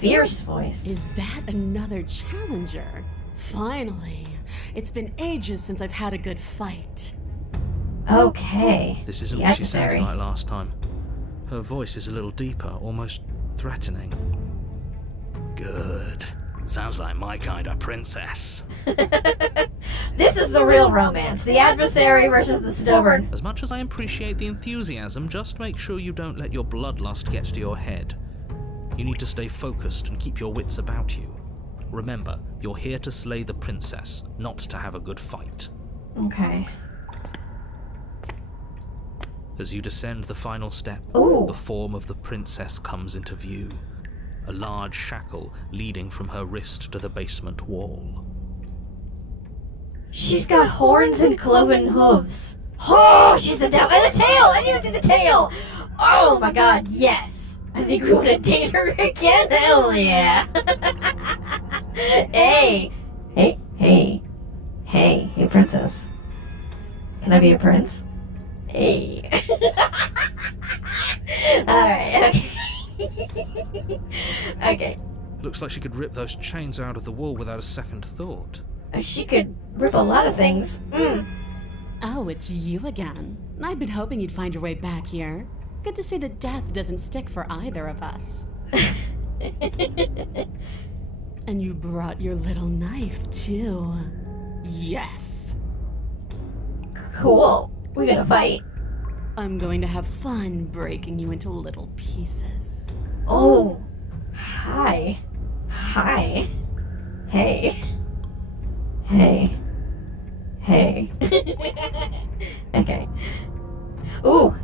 Fierce voice. Is that another challenger? Finally. It's been ages since I've had a good fight. Okay. This isn't The what she sounded adversary. like last time. Her voice is a little deeper, almost threatening. Good. Sounds like my kind of princess. This is the real romance. The adversary versus the stubborn. As much as I appreciate the enthusiasm, just make sure you don't let your bloodlust get to your head. You need to stay focused and keep your wits about you. Remember, you're here to slay the princess, not to have a good fight. Okay. As you descend the final step, Ooh. the form of the princess comes into view. A large shackle leading from her wrist to the basement wall. She's got horns and cloven hooves. Oh, she's the devil. And a tail! I didn't even see the tail! Oh my god, yes! I think we want to date her again. Hell yeah! Hey! Hey, princess. Can I be a prince? Hey. Alright, okay. Okay. Looks like she could rip those chains out of the wall without a second thought. She could rip a lot of things. Oh, it's you again. I'd been hoping you'd find your way back here. Good to see that death doesn't stick for either of us. And you brought your little knife, too. Yes. Cool. We're gonna fight. I'm going to have fun breaking you into little pieces. Oh. Hi. Hi. Hey. Hey. Hey. Okay. Ooh,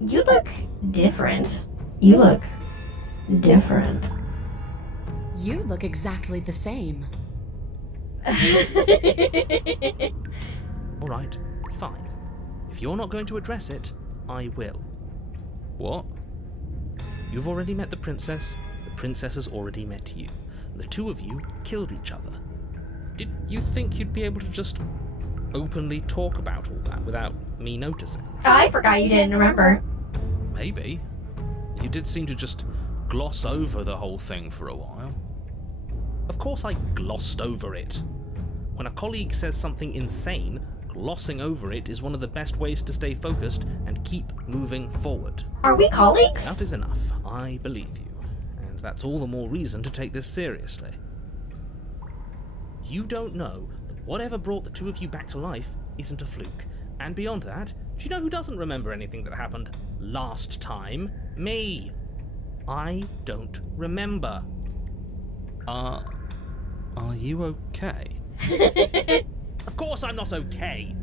you look different. You look different. You look exactly the same. Alright, fine. If you're not going to address it, I will. What? You've already met the princess has already met you. The two of you killed each other. Did you think you'd be able to just openly talk about all that without me noticing? I forgot you didn't remember. Maybe. You did seem to just gloss over the whole thing for a while. Of course I glossed over it. When a colleague says something insane, glossing over it is one of the best ways to stay focused and keep moving forward. Are we colleagues? Enough is enough. I believe you. And that's all the more reason to take this seriously. You don't know that whatever brought the two of you back to life isn't a fluke. And beyond that, do you know who doesn't remember anything that happened last time? Me. I don't remember. Are you okay? Of course I'm not okay.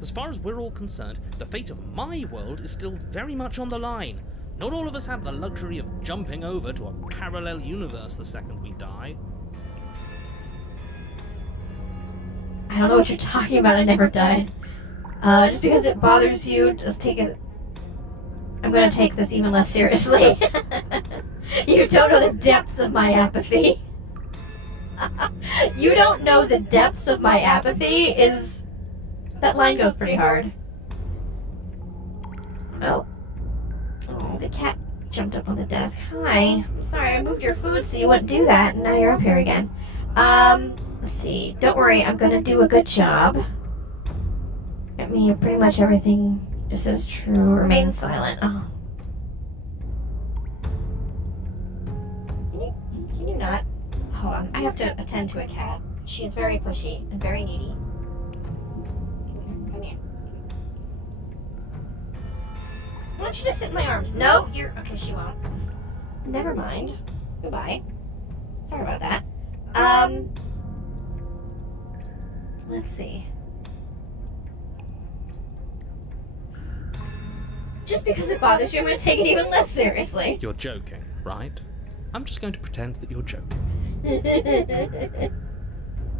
As far as we're all concerned, the fate of my world is still very much on the line. Not all of us have the luxury of jumping over to a parallel universe the second we die. I don't know what you're talking about. I never died. Just because it bothers you, just take it. I'm gonna take this even less seriously. You don't know the depths of my apathy. You don't know the depths of my apathy is... That line goes pretty hard. Oh, the cat jumped up on the desk. Hi. I'm sorry, I moved your food so you wouldn't do that, and now you're up here again. Let's see. Don't worry, I'm gonna do a good job. I mean, pretty much everything just says true, remain silent. Oh. Can you not? Hold on, I have to attend to a cat. She is very pushy and very needy. Come here. Why don't you just sit in my arms? No, you're... Okay, she won't. Never mind. Goodbye. Sorry about that. Let's see. Just because it bothers you, I'm going to take it even less seriously. You're joking, right? I'm just going to pretend that you're joking.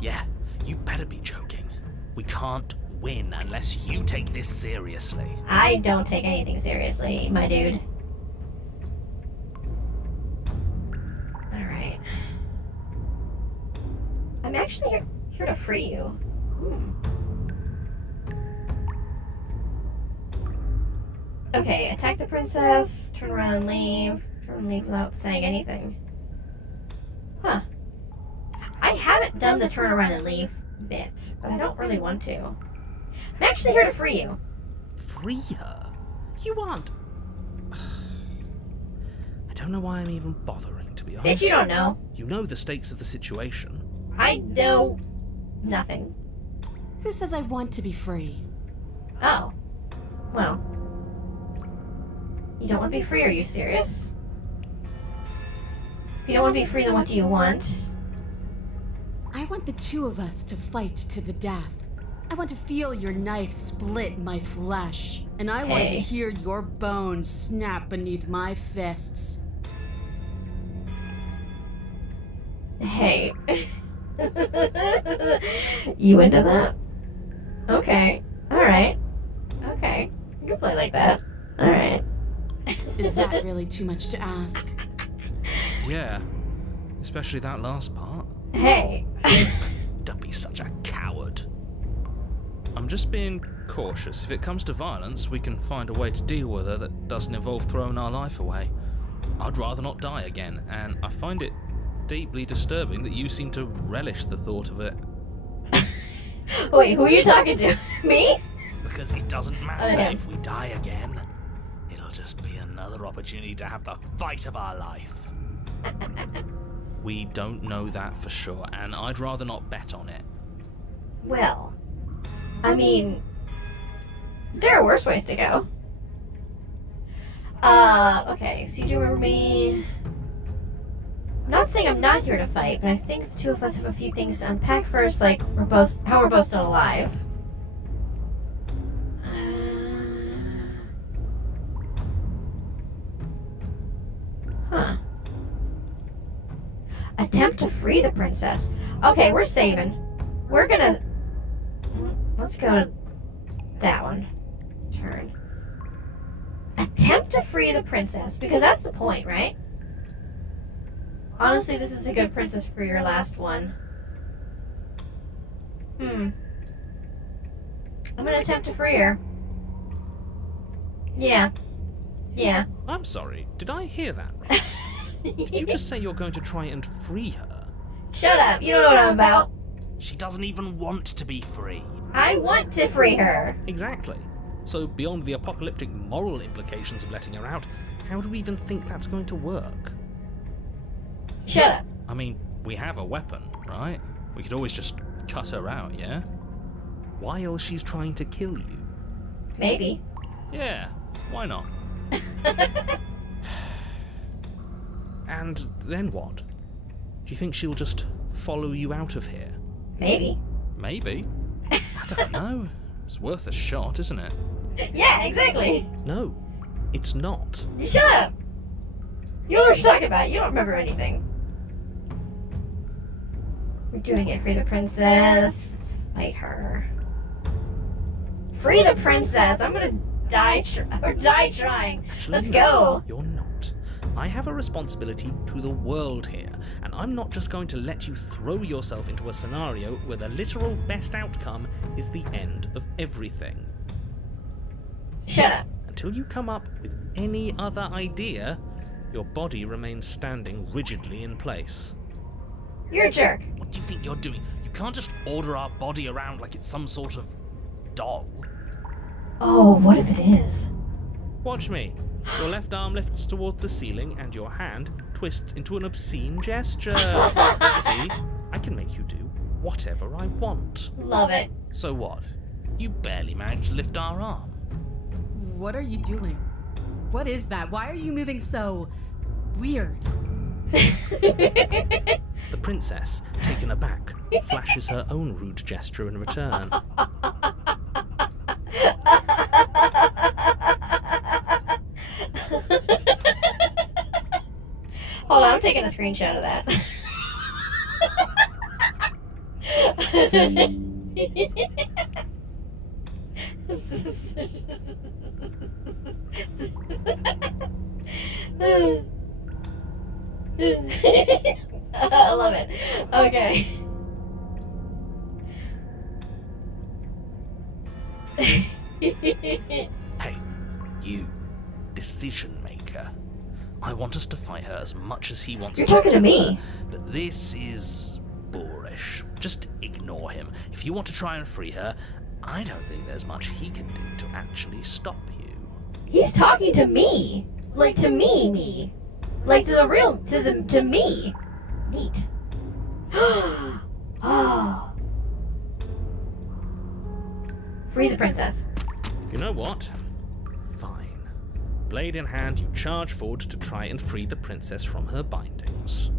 Yeah, you better be joking. We can't win unless you take this seriously. I don't take anything seriously, my dude. Alright. I'm actually here to free you. Okay, attack the princess, turn around and leave. Turn and leave without saying anything. Huh. I haven't done the turn around and leave bit, but I don't really want to. I'm actually here to free you. Free her? You aren't... I don't know why I'm even bothering, to be honest. Bitch, you don't know. You know the stakes of the situation. I know nothing. Who says I want to be free? Oh. Well. You don't want to be free, are you serious? If you don't want to be free, then what do you want? I want the two of us to fight to the death. I want to feel your knife split my flesh. And I want to hear your bones snap beneath my fists. Hey. You into that? Okay. Alright. Okay. You can play like that. Alright. Is that really too much to ask? Yeah. Especially that last part. Hey. Don't be such a coward. I'm just being cautious. If it comes to violence, we can find a way to deal with her that doesn't involve throwing our life away. I'd rather not die again, and I find it deeply disturbing that you seem to relish the thought of it. Wait, who are you talking to? Me? Because it doesn't matter yeah. if we die again. It'll just be another opportunity to have the fight of our life. We don't know that for sure, and I'd rather not bet on it. Well, I mean, there are worse ways to go. Okay, so you do remember me... I'm not saying I'm not here to fight, but I think the two of us have a few things to unpack first, like how we're both still alive. Attempt to free the princess. Okay, we're saving. We're gonna... Let's go to that one. Turn. Attempt to free the princess, because that's the point, right? Honestly, this is a good princess for your last one. I'm gonna attempt to free her. Yeah. I'm sorry, did I hear that right? Did you just say you're going to try and free her? Shut up, you don't know what I'm about. She doesn't even want to be free. I want to free her. Exactly. So beyond the apocalyptic moral implications of letting her out, how do we even think that's going to work? Shut up. I mean, we have a weapon, right? We could always just cut her out, yeah? While she's trying to kill you. Maybe. Yeah, why not? And then what? Do you think she'll just follow you out of here? Maybe. Maybe. I don't know. It's worth a shot, isn't it? Yeah, exactly. No, it's not. Shut up. You know what you're talking about. You don't remember anything. We're doing it. Free the princess. Let's fight her. Free the princess. I'm gonna die trying. Actually, Let's no, go. You're not. I have a responsibility to the world here, and I'm not just going to let you throw yourself into a scenario where the literal best outcome is the end of everything. Shut up. Until you come up with any other idea, your body remains standing rigidly in place. You're a jerk. What do you think you're doing? You can't just order our body around like it's some sort of doll. Oh, what if it is? Watch me. Your left arm lifts towards the ceiling and your hand twists into an obscene gesture. See? I can make you do whatever I want. Love it. So what? You barely managed to lift our arm. What are you doing? What is that? Why are you moving so weird? The princess, taken aback, flashes her own rude gesture in return. Hold on, I'm taking a screenshot of that. I love it. Okay. Hey, you, decision maker. I want us to fight her as much as he wants You're us talking to kill me. her, but this is boorish. Just ignore him. If you want to try and free her, I don't think there's much he can do to actually stop you. He's talking to me. Like to me. Like to me. Neat. Oh. Free the princess. You know what? Fine. Blade in hand, you charge forward to try and free the princess from her bindings.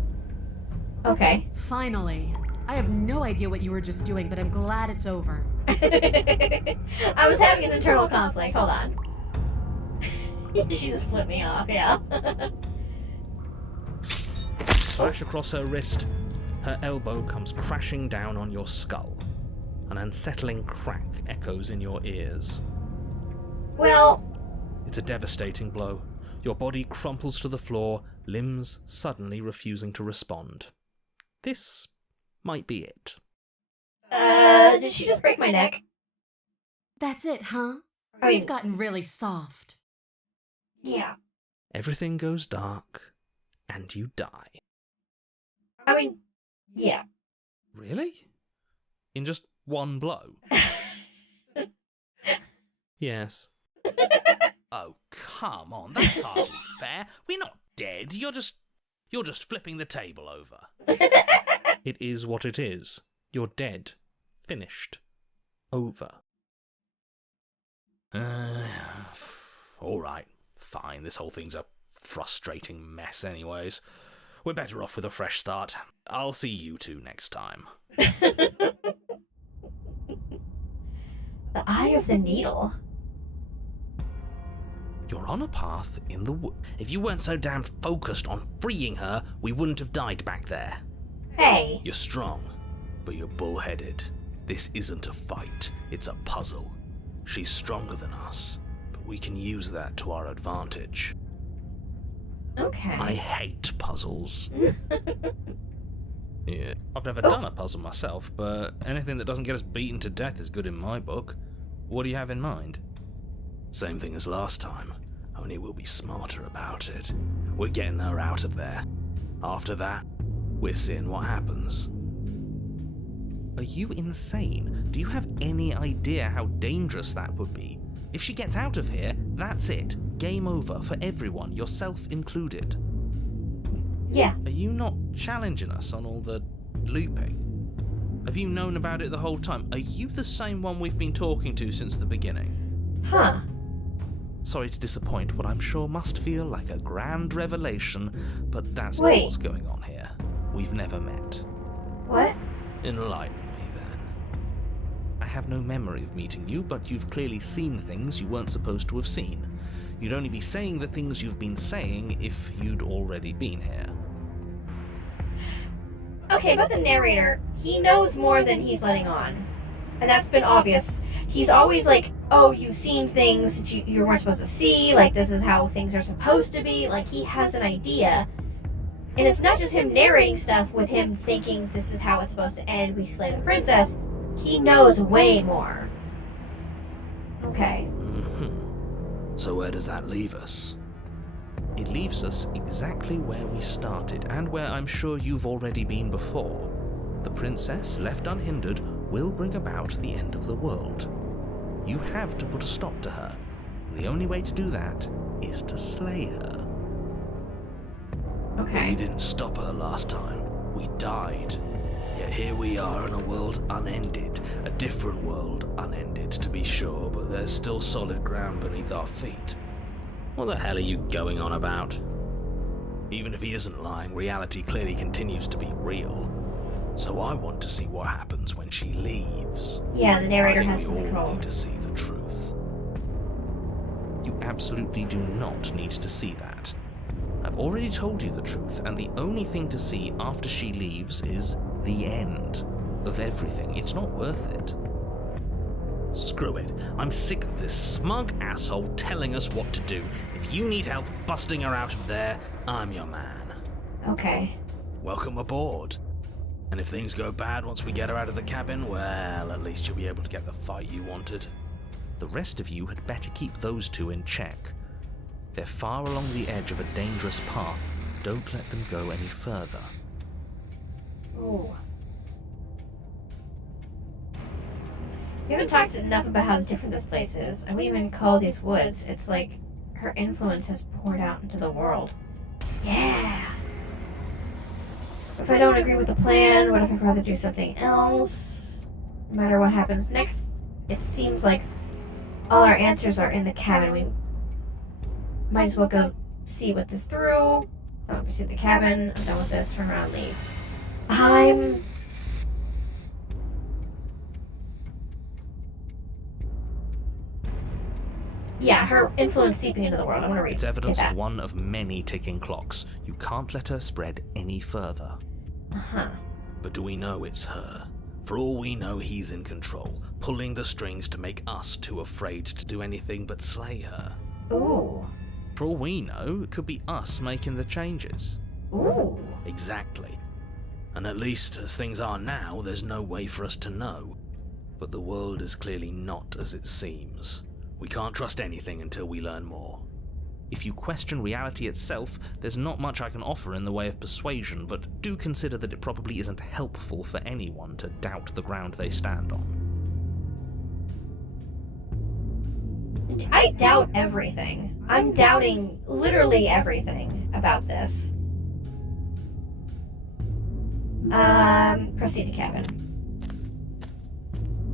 Okay. Finally. I have no idea what you were just doing, but I'm glad it's over. I was having an internal conflict. Hold on. She just flipped me off, yeah. Slash across her wrist, her elbow comes crashing down on your skull. An unsettling crack echoes in your ears. Well, It's a devastating blow. Your body crumples to the floor, limbs suddenly refusing to respond. This might be it. did she just break my neck? That's it, huh? I mean- You've gotten really soft. Yeah. Everything goes dark, and you die. I mean, yeah. Really? In just one blow? Yes. Oh, come on, that's hardly fair. We're not dead. You're just flipping the table over. It is what it is. You're dead. Finished. Over. All right, fine. This whole thing's a frustrating mess anyways. We're better off with a fresh start. I'll see you two next time. The Eye of the Needle. You're on a path in the wood. If you weren't so damn focused on freeing her, we wouldn't have died back there. Hey. You're strong, but you're bullheaded. This isn't a fight, it's a puzzle. She's stronger than us, but we can use that to our advantage. Okay. I hate puzzles. Yeah, I've never done a puzzle myself, but anything that doesn't get us beaten to death is good in my book. What do you have in mind? Same thing as last time, only we'll be smarter about it. We're getting her out of there. After that, we're seeing what happens. Are you insane? Do you have any idea how dangerous that would be? If she gets out of here, that's it. Game over for everyone, yourself included. Yeah. Are you not challenging us on all the looping? Have you known about it the whole time? Are you the same one we've been talking to since the beginning? Huh. Sorry to disappoint what I'm sure must feel like a grand revelation, but that's not Wait. what's going on here. We've never met. What? Enlighten me then. I have no memory of meeting you, but you've clearly seen things you weren't supposed to have seen. You'd only be saying the things you've been saying if you'd already been here. Okay, about the narrator, he knows more than he's letting on. And that's been obvious. He's always like, oh, you've seen things that you weren't supposed to see, like this is how things are supposed to be, like he has an idea. And it's not just him narrating stuff with him thinking this is how it's supposed to end, we slay the princess. He knows way more. Okay. So where does that leave us? It leaves us exactly where we started, and where I'm sure you've already been before. The princess, left unhindered, will bring about the end of the world. You have to put a stop to her. The only way to do that is to slay her. Okay. We didn't stop her last time. We died. Yet here we are in a world unended. A different world unended, to be sure, but there's still solid ground beneath our feet. What the hell are you going on about? Even if he isn't lying, reality clearly continues to be real. So I want to see what happens when she leaves. Yeah, the narrator I think has some we all control. need to see the truth. You absolutely do not need to see that. I've already told you the truth, and the only thing to see after she leaves is the end of everything. It's not worth it. Screw it. I'm sick of this smug asshole telling us what to do. If you need help busting her out of there, I'm your man. Okay. Welcome aboard. And if things go bad once we get her out of the cabin, well, at least you'll be able to get the fight you wanted. The rest of you had better keep those two in check. They're far along the edge of a dangerous path. Don't let them go any further. Ooh. We haven't talked enough about how different this place is. I wouldn't even call these woods. It's like her influence has poured out into the world. Yeah. If I don't agree with the plan, what if I'd rather do something else? No matter what happens next, it seems like all our answers are in the cabin. We might as well go see what this through. We see the cabin. I'm done with this. Turn around, leave. Yeah, her influence seeping into the world. I want to read. It's evidence that. of one of many ticking clocks. You can't let her spread any further. Uh-huh. But do we know it's her? For all we know, he's in control, pulling the strings to make us too afraid to do anything but slay her. Ooh. For all we know, it could be us making the changes. Ooh. Exactly. And at least, as things are now, there's no way for us to know. But the world is clearly not as it seems. We can't trust anything until we learn more. If you question reality itself, there's not much I can offer in the way of persuasion, but do consider that it probably isn't helpful for anyone to doubt the ground they stand on. I doubt everything. I'm doubting literally everything about this. Proceed to cabin.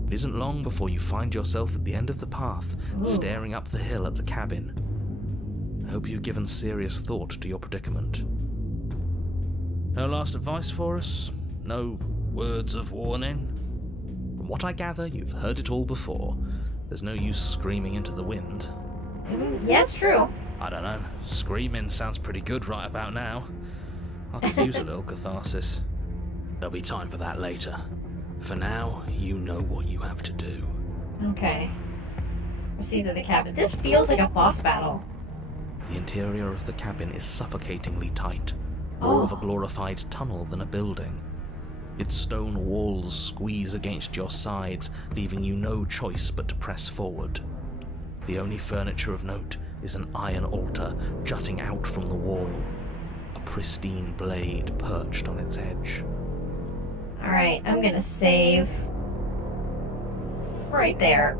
It isn't long before you find yourself at the end of the path, staring up the hill at the cabin. I hope you've given serious thought to your predicament. No last advice for us? No words of warning? From what I gather, you've heard it all before. There's no use screaming into the wind. Yeah, it's true. I don't know. Screaming sounds pretty good right about now. I could use a little catharsis. There'll be time for that later. For now, you know what you have to do. Okay. Proceed to the cabin. This feels like a boss battle. The interior of the cabin is suffocatingly tight, more of a glorified tunnel than a building. Its stone walls squeeze against your sides, leaving you no choice but to press forward. The only furniture of note is an iron altar jutting out from the wall, a pristine blade perched on its edge. Alright, I'm gonna save right there.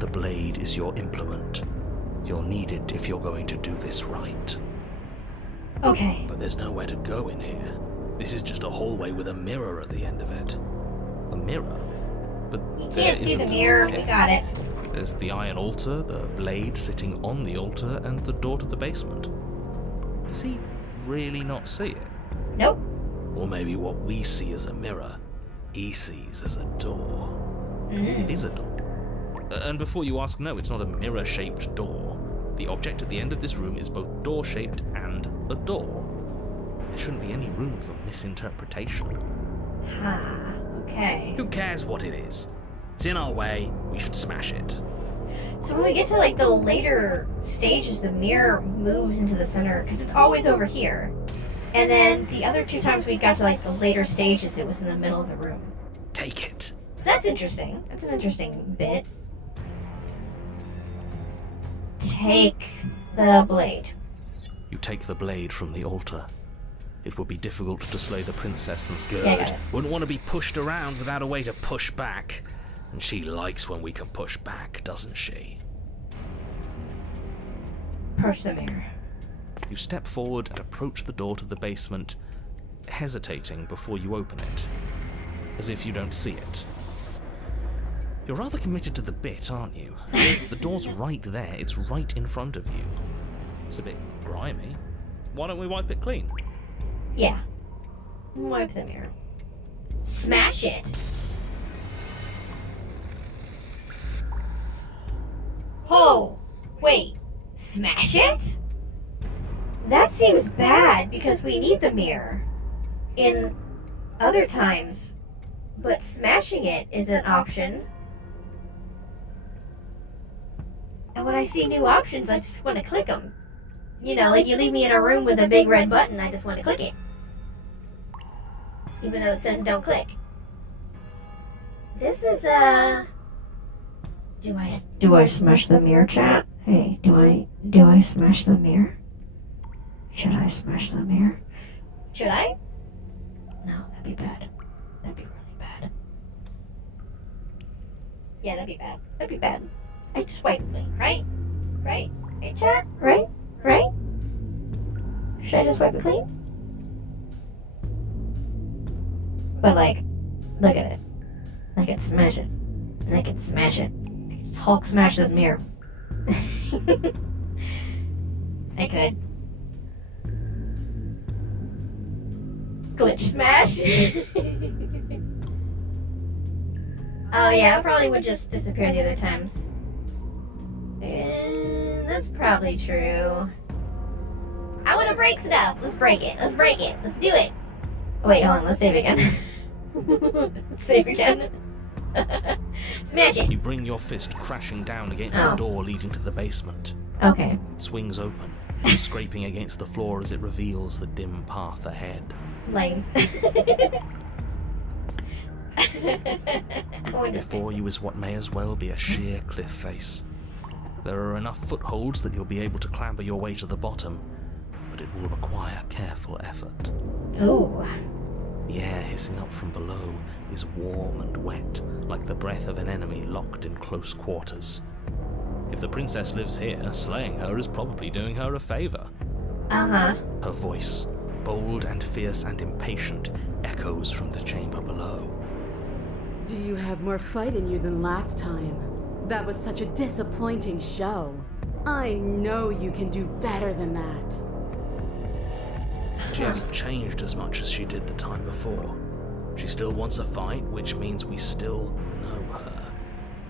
The blade is your implement. You'll need it if you're going to do this right. Okay. But there's nowhere to go in here. This is just a hallway with a mirror at the end of it. A mirror? But You there can't see the isn't a mirror. We got it. There's the iron altar, the blade sitting on the altar, and the door to the basement. Does he really not see it? Nope. Or maybe what we see as a mirror, he sees as a door. It is a door. And before you ask, no, it's not a mirror-shaped door. The object at the end of this room is both door-shaped and a door. There shouldn't be any room for misinterpretation. Okay. Who cares what it is? It's in our way, we should smash it. So when we get to like the later stages, the mirror moves into the center because it's always over here. And then the other two times we got to like the later stages, it was in the middle of the room. Take it. So that's interesting. That's an interesting bit. Take the blade. You take the blade from the altar. It would be difficult to slay the princess and Yeah, I got it. Wouldn't want to be pushed around without a way to push back. And she likes when we can push back, doesn't she? Approach the mirror. You step forward and approach the door to the basement, hesitating before you open it, as if you don't see it. You're rather committed to the bit, aren't you? The door's right there, it's right in front of you. It's a bit grimy. Why don't we wipe it clean? Yeah. Wipe the mirror. Smash it! Oh! Wait. Smash it? That seems bad because we need the mirror in other times. But smashing it is an option. And when I see new options, I just want to click them. You know, like you leave me in a room with a big red button, I just want to click it. Even though it says don't click. This is Do I smash the mirror, chat? Hey, do I smash the mirror? Should I smash the mirror? Should I? No, that'd be bad. That'd be really bad. Yeah, that'd be bad. That'd be bad. I just wipe it clean, right? Right? Right, chat? Right? Right? Should I just wipe it clean? But like, look at it. I can smash it. I can smash it. I can just Hulk smash this mirror. I could. Glitch smash? Oh yeah, I probably would just disappear the other times. And that's probably true. I want to break stuff. Let's break it. Let's break it. Let's do it. Oh, wait, hold on. Let's save again. Let's save again. Smash it. You bring your fist crashing down against the door leading to the basement. Okay. It swings open, scraping against the floor as it reveals the dim path ahead. Lame. Before you is what may as well be a sheer cliff face. There are enough footholds that you'll be able to clamber your way to the bottom, but it will require careful effort. Ooh. The air hissing up from below is warm and wet, like the breath of an enemy locked in close quarters. If the princess lives here, slaying her is probably doing her a favor. Uh-huh. Her voice, bold and fierce and impatient, echoes from the chamber below. Do you have more fight in you than last time? That was such a disappointing show. I know you can do better than that. She hasn't changed as much as she did the time before. She still wants a fight, which means we still know her.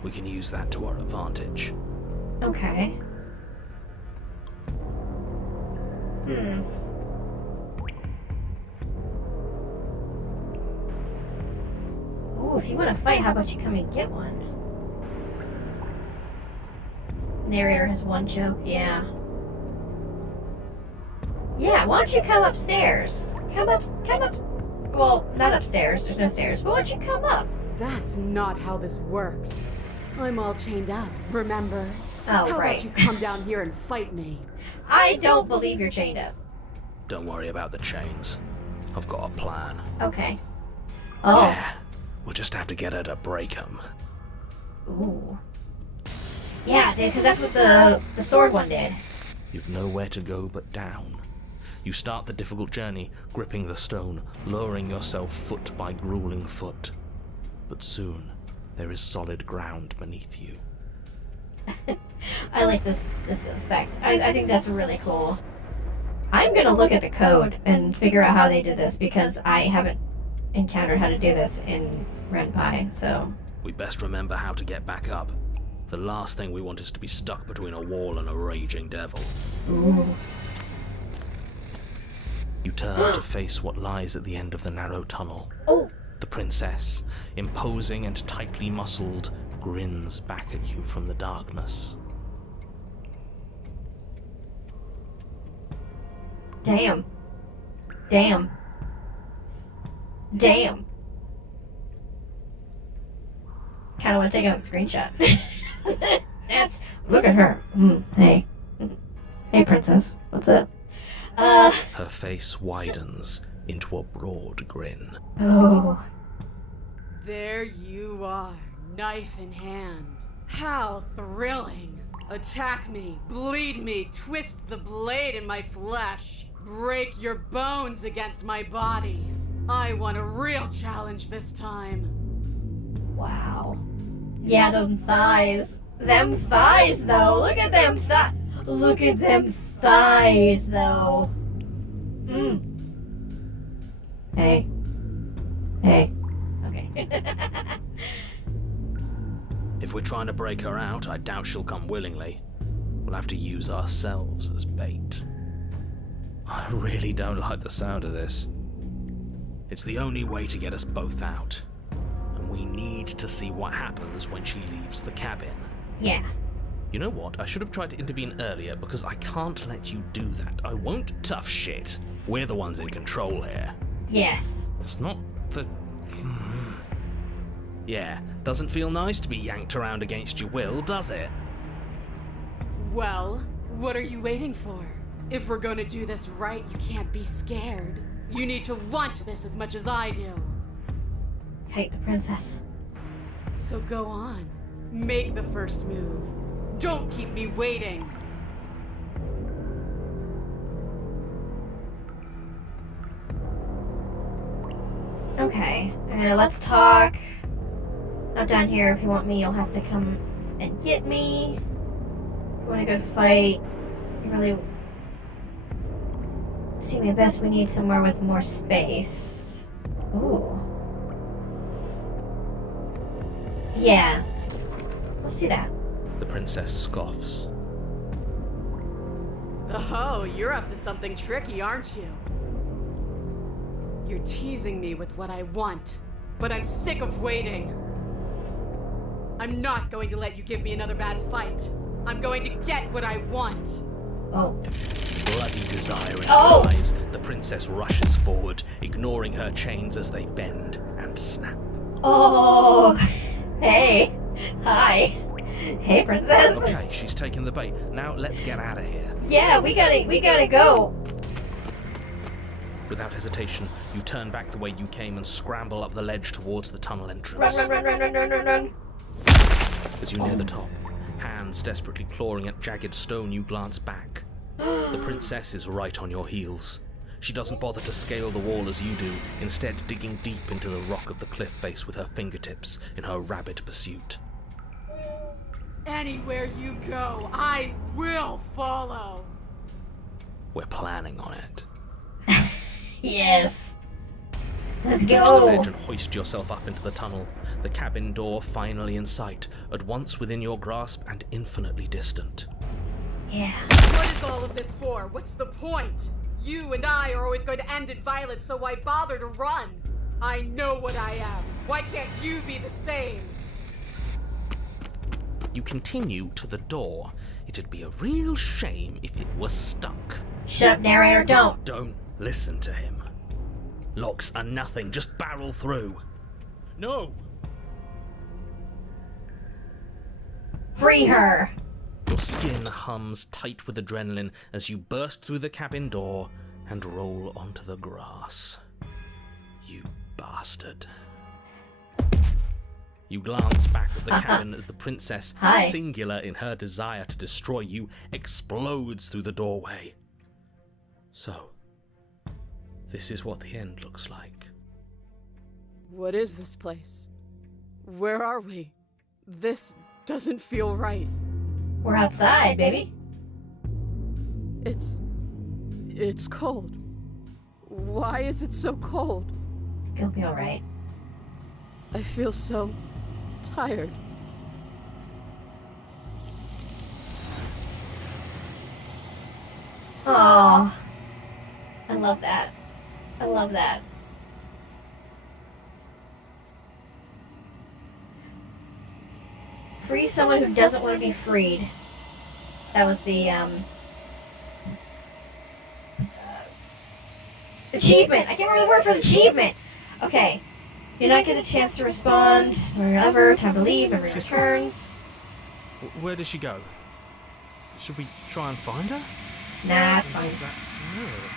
We can use that to our advantage. Okay. Ooh, if you want to fight, how about you come and get one? Narrator has one joke, yeah. Yeah, why don't you come upstairs? Come up, well, not upstairs, there's no stairs, but why don't you come up? That's not how this works. I'm all chained up, remember? Oh, How right. about you come down here and fight me? I don't believe you're chained up. Don't worry about the chains. I've got a plan. Okay. Oh. Yeah, we'll just have to get her to break them. Ooh. Yeah, because that's what the sword one did. You've nowhere to go but down. You start the difficult journey, gripping the stone, lowering yourself foot by grueling foot. But soon, there is solid ground beneath you. I like this effect. I think that's really cool. I'm gonna look at the code and figure out how they did this because I haven't encountered how to do this in Ren'Py, so... We best remember how to get back up. The last thing we want is to be stuck between a wall and a raging devil. Ooh. You turn to face what lies at the end of the narrow tunnel. Oh! The princess, imposing and tightly muscled, grins back at you from the darkness. Damn. Damn. Damn. Kinda wanna take out a screenshot. That's... Look at her. Hey. Hey, princess. What's up? Her face widens into a broad grin. Oh. There you are, knife in hand. How thrilling. Attack me, bleed me, twist the blade in my flesh. Break your bones against my body. I want a real challenge this time. Wow. Yeah, them thighs. Them thighs, though. Look at them thighs. Look at them thighs, though. Hey. Hey. Okay. If we're trying to break her out, I doubt she'll come willingly. We'll have to use ourselves as bait. I really don't like the sound of this. It's the only way to get us both out. And we need to see what happens when she leaves the cabin. Yeah. You know what? I should have tried to intervene earlier because I can't let you do that. I won't. Tough shit. We're the ones in control here. Yes. It's not the... Yeah, doesn't feel nice to be yanked around against your will, does it? Well, what are you waiting for? If we're gonna do this right, you can't be scared. You need to want this as much as I do. Kite the princess. So go on. Make the first move. Don't keep me waiting. Okay. Let's talk. Not down here. If you want me, you'll have to come and get me. If you want to go to fight, you really... See me best, we need somewhere with more space. Ooh. Yeah. Let's see that. The princess scoffs. Oh, you're up to something tricky, aren't you? You're teasing me with what I want, but I'm sick of waiting. I'm not going to let you give me another bad fight. I'm going to get what I want. Oh. Bloody desire in Oh! her eyes, the princess rushes forward, ignoring her chains as they bend and snap. Oh. Hey. Hi. Hey, princess. Okay, she's taken the bait. Now let's get out of here. Yeah, we gotta go. Without hesitation, you turn back the way you came and scramble up the ledge towards the tunnel entrance. Run. As you near the top, hands desperately clawing at jagged stone, you glance back. The princess is right on your heels. She doesn't bother to scale the wall as you do, instead digging deep into the rock of the cliff face with her fingertips in her rabid pursuit. Anywhere you go, I will follow. We're planning on it. Yes. Let's Reach the go. ledge and hoist yourself up into the tunnel, the cabin door finally in sight, at once within your grasp and infinitely distant. Yeah. What is all of this for? What's the point? You and I are always going to end in violence, so why bother to run? I know what I am. Why can't you be the same? You continue to the door. It'd be a real shame if it was stuck. Shut up, narrator, don't. Don't listen to him. Locks are nothing, just barrel through. No! Free her. Your skin hums tight with adrenaline as you burst through the cabin door and roll onto the grass. You bastard. You glance back at the cabin as the princess, Hi. singular in her desire to destroy you, explodes through the doorway. So, this is what the end looks like. What is this place? Where are we? This doesn't feel right. We're outside, baby. It's cold. Why is it so cold? It's gonna be alright. I feel so tired. Oh, I love that. I love that. Free someone who doesn't want to be freed. That was the achievement. I can't remember the word for the achievement. Okay. You not get a chance to respond. Wherever. Time to leave. Memory returns. Where did she go? Should we try and find her? Nah, it's fine. Where's that mirror again?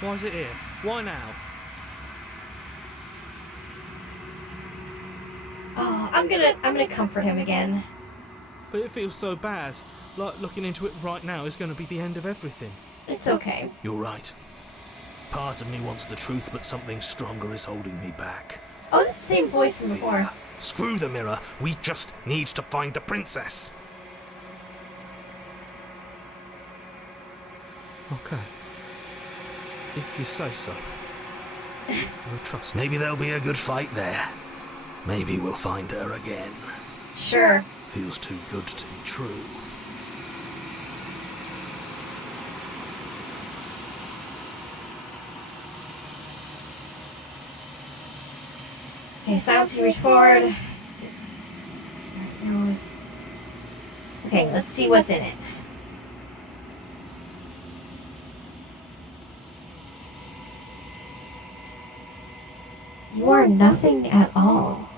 Why is it here? Why now? Oh, I'm gonna comfort him again. But it feels so bad. Like looking into it right now is going to be the end of everything. It's okay. You're right. Part of me wants the truth, but something stronger is holding me back. Oh, that's the same voice from before. Screw the mirror, we just need to find the princess. Okay. If you say so. We'll trust. Maybe there'll be a good fight there. Maybe we'll find her again. Sure. Feels too good to be true. Okay, silence to reach forward. Okay, let's see what's in it. You are nothing at all.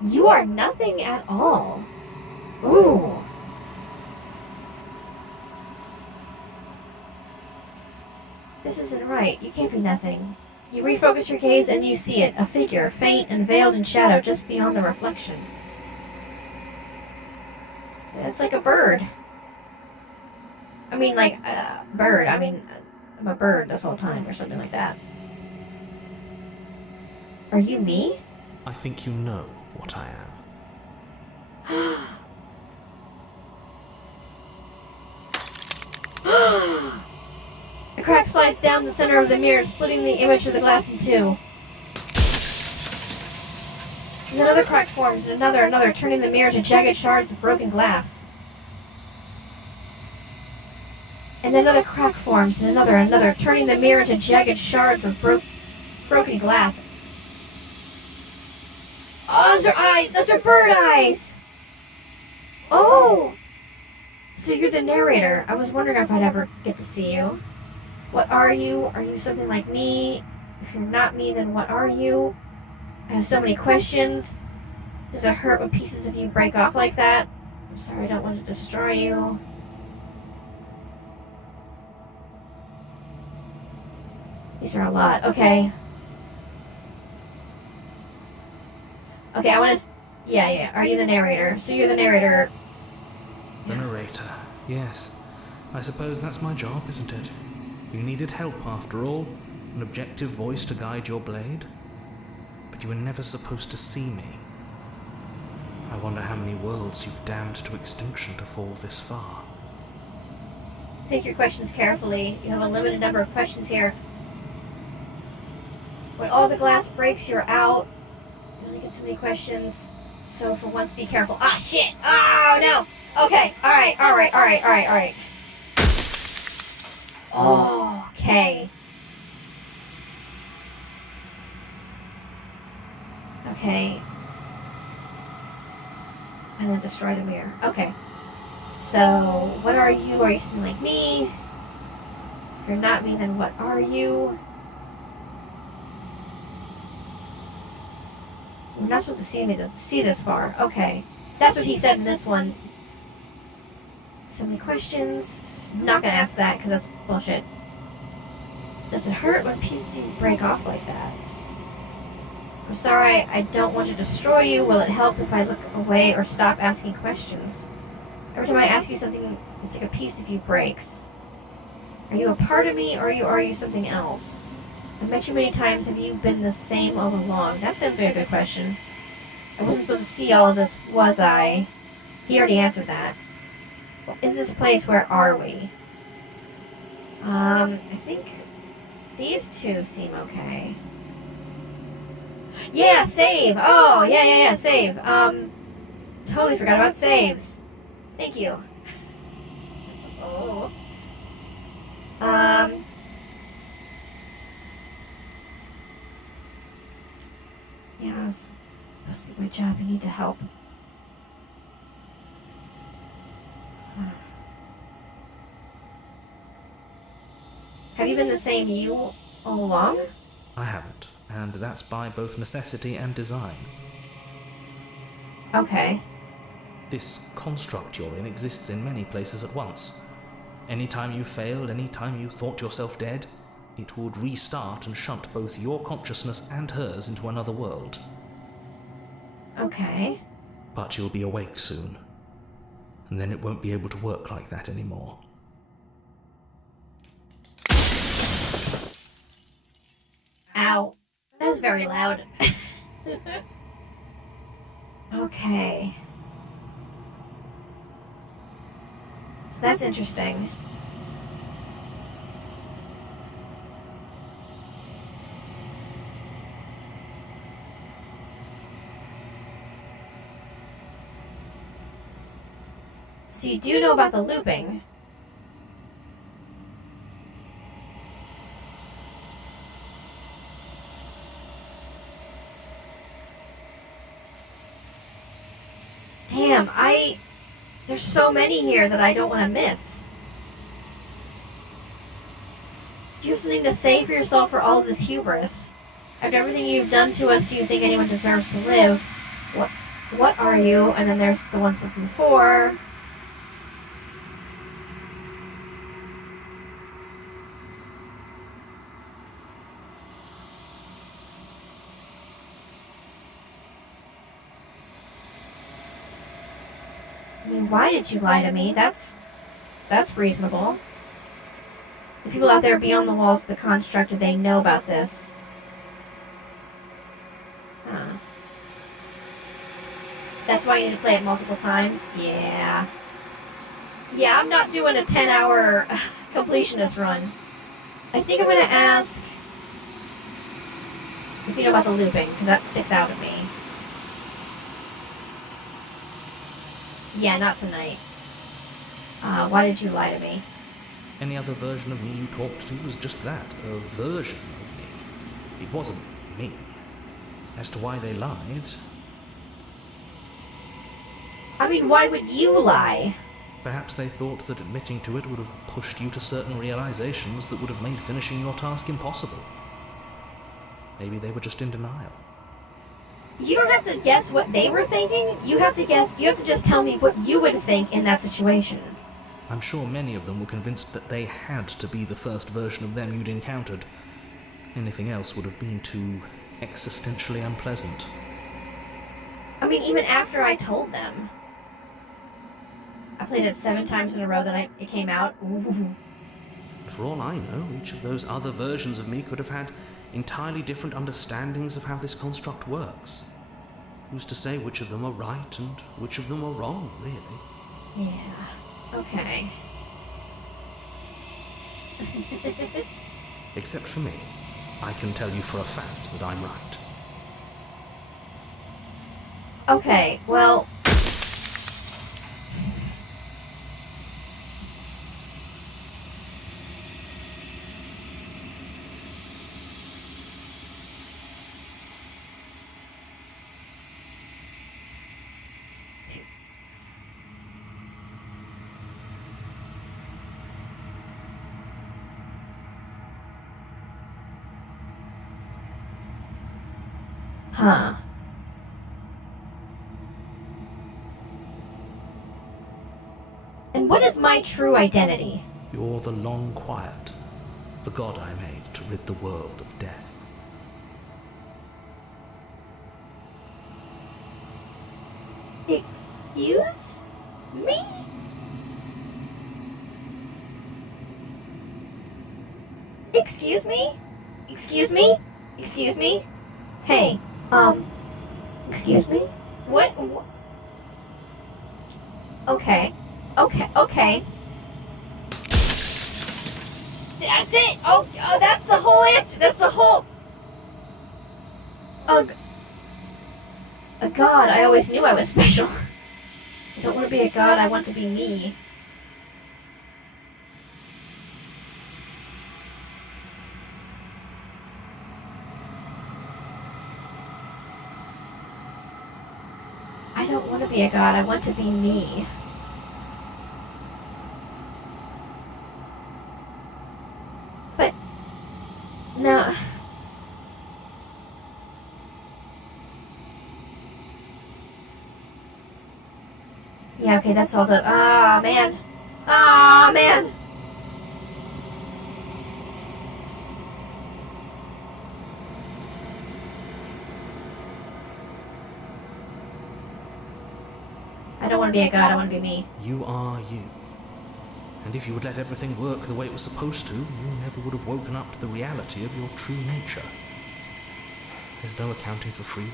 You are nothing at all. Ooh. This isn't right. You can't be nothing. You refocus your gaze and you see it, a figure, faint and veiled in shadow just beyond the reflection. It's like a bird. I mean, like, bird. I mean, I'm a bird this whole time or something like that. Are you me? I think you know what I am. A crack slides down the center of the mirror, splitting the image of the glass in two. And another crack forms, and another, turning the mirror to jagged shards of broken glass. And another crack forms, and another, turning the mirror to jagged shards of broken glass. Oh, those are eyes! Those are bird eyes! Oh! So you're the narrator. I was wondering if I'd ever get to see you. What are you? Are you something like me? If you're not me, then what are you? I have so many questions. Does it hurt when pieces of you break off like that? I'm sorry, I don't want to destroy you. These are a lot. Okay. Okay, I want to... Yeah. Are you the narrator? So you're the narrator. The narrator. Yes. I suppose that's my job, isn't it? You needed help, after all. An objective voice to guide your blade. But you were never supposed to see me. I wonder how many worlds you've damned to extinction to fall this far. Pick your questions carefully. You have a limited number of questions here. When all the glass breaks, you're out. You only get so many questions. So for once, be careful. Ah, shit! Oh, no! Okay, alright. Oh, okay. Okay. And then destroy the mirror. Okay. So, what are you? Are you something like me? If you're not me, then what are you? We're not supposed to see this far. Okay. That's what he said in this one. So many questions. Not gonna ask that, because that's bullshit. Does it hurt when pieces seem to break off like that? I'm sorry, I don't want to destroy you. Will it help if I look away or stop asking questions? Every time I ask you something, it's like a piece of you breaks. Are you a part of me, or are you something else? I've met you many times. Have you been the same all along? That sounds like a good question. I wasn't supposed to see all of this, was I? He already answered that. What is this place? Where are we? I think these two seem okay. Yeah, save! Oh, yeah, save. Totally forgot about saves. Thank you. Oh. Yeah, it's supposed to be my job. I need to help. Have you been the same you all along? I haven't, and that's by both necessity and design. Okay. This construct you're in exists in many places at once. Anytime you failed, anytime you thought yourself dead, it would restart and shunt both your consciousness and hers into another world. Okay. But you'll be awake soon, and then it won't be able to work like that anymore. Ow. That was very loud. Okay. So that's interesting. So you do know about the looping. Damn, there's so many here that I don't want to miss. Do you have something to say for yourself for all of this hubris? After everything you've done to us, do you think anyone deserves to live? What are you? And then there's the ones from before. I mean, why did you lie to me? That's reasonable. The people out there beyond the walls of the construct, do they know about this? Huh. That's why you need to play it multiple times? Yeah. Yeah, I'm not doing a 10-hour completionist run. I think I'm going to ask if you know about the looping, because that sticks out at me. Yeah, not tonight. Why did you lie to me? Any other version of me you talked to was just that, a version of me. It wasn't me. As to why they lied... I mean, why would you lie? Perhaps they thought that admitting to it would have pushed you to certain realizations that would have made finishing your task impossible. Maybe they were just in denial. You don't have to guess what they were thinking. You have to just tell me what you would think in that situation. I'm sure many of them were convinced that they had to be the first version of them you'd encountered. Anything else would have been too existentially unpleasant. I mean, even after I told them. I played it 7 times in a row, then it came out. Ooh. For all I know, each of those other versions of me could have had entirely different understandings of how this construct works. Who's to say which of them are right and which of them are wrong, really? Yeah, okay. Except for me. I can tell you for a fact that I'm right. Okay, well... Huh. And what is my true identity? You're the long quiet, the god I made to rid the world of death. Excuse me? Excuse me? Excuse me? Excuse me? Hey, excuse me? What? Okay. Okay. That's it! Oh, that's the whole answer! That's the whole... A god, I always knew I was special. I don't want to be a god, I want to be me. I don't want to be a god, I want to be me. But... no... Yeah, okay, that's all the... Ah, man. Ah, man. I don't want to be a god, I want to be me. You are you. And if you would let everything work the way it was supposed to, you never would have woken up to the reality of your true nature. There's no accounting for free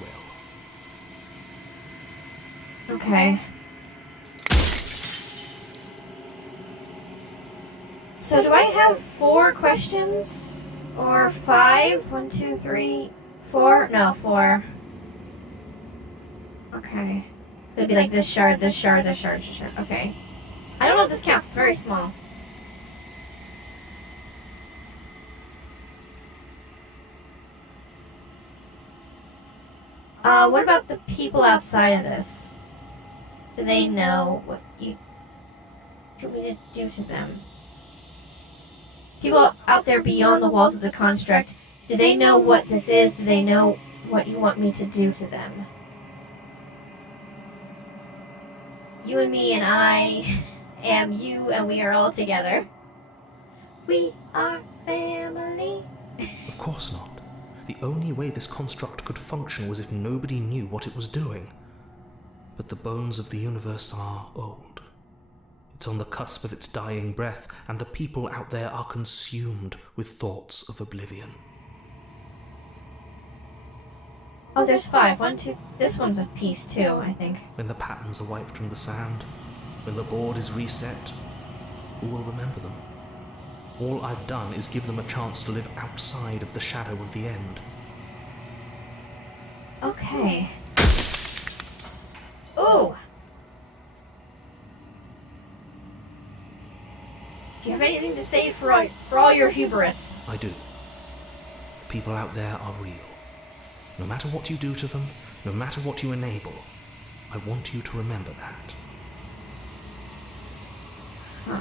will. Okay. So do I have 4 questions? Or 5? 1, 2, 3, 4? No, 4. Okay. It'd be like this shard, this shard, this shard, this shard. Okay. I don't know if this counts. It's very small. What about the people outside of this? Do they know what you want me to do to them? People out there beyond the walls of the construct, do they know what this is? Do they know what you want me to do to them? You and me and I am you and we are all together. We are family. Of course not. The only way this construct could function was if nobody knew what it was doing. But the bones of the universe are old. It's on the cusp of its dying breath, and the people out there are consumed with thoughts of oblivion. Oh, there's 5. 1, 2. This one's a piece too, I think. When the patterns are wiped from the sand, when the board is reset, who will remember them? All I've done is give them a chance to live outside of the shadow of the end. Okay. Ooh! Do you have anything to say for all your hubris? I do. The people out there are real. No matter what you do to them, no matter what you enable, I want you to remember that. Huh.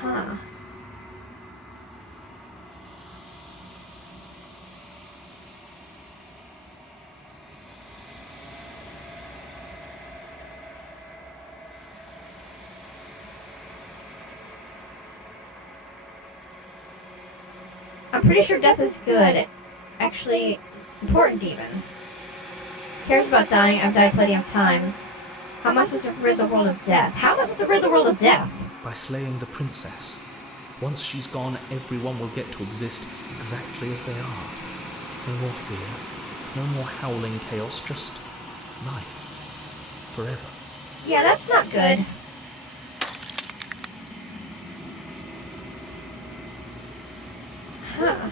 Huh. I'm pretty sure death is good. Actually, important even. Cares about dying, I've died plenty of times. How am I supposed to rid the world of death? How am I supposed to rid the world of death? By slaying the princess. Once she's gone, everyone will get to exist exactly as they are. No more fear, no more howling chaos, just life. Forever. Yeah, that's not good. Huh.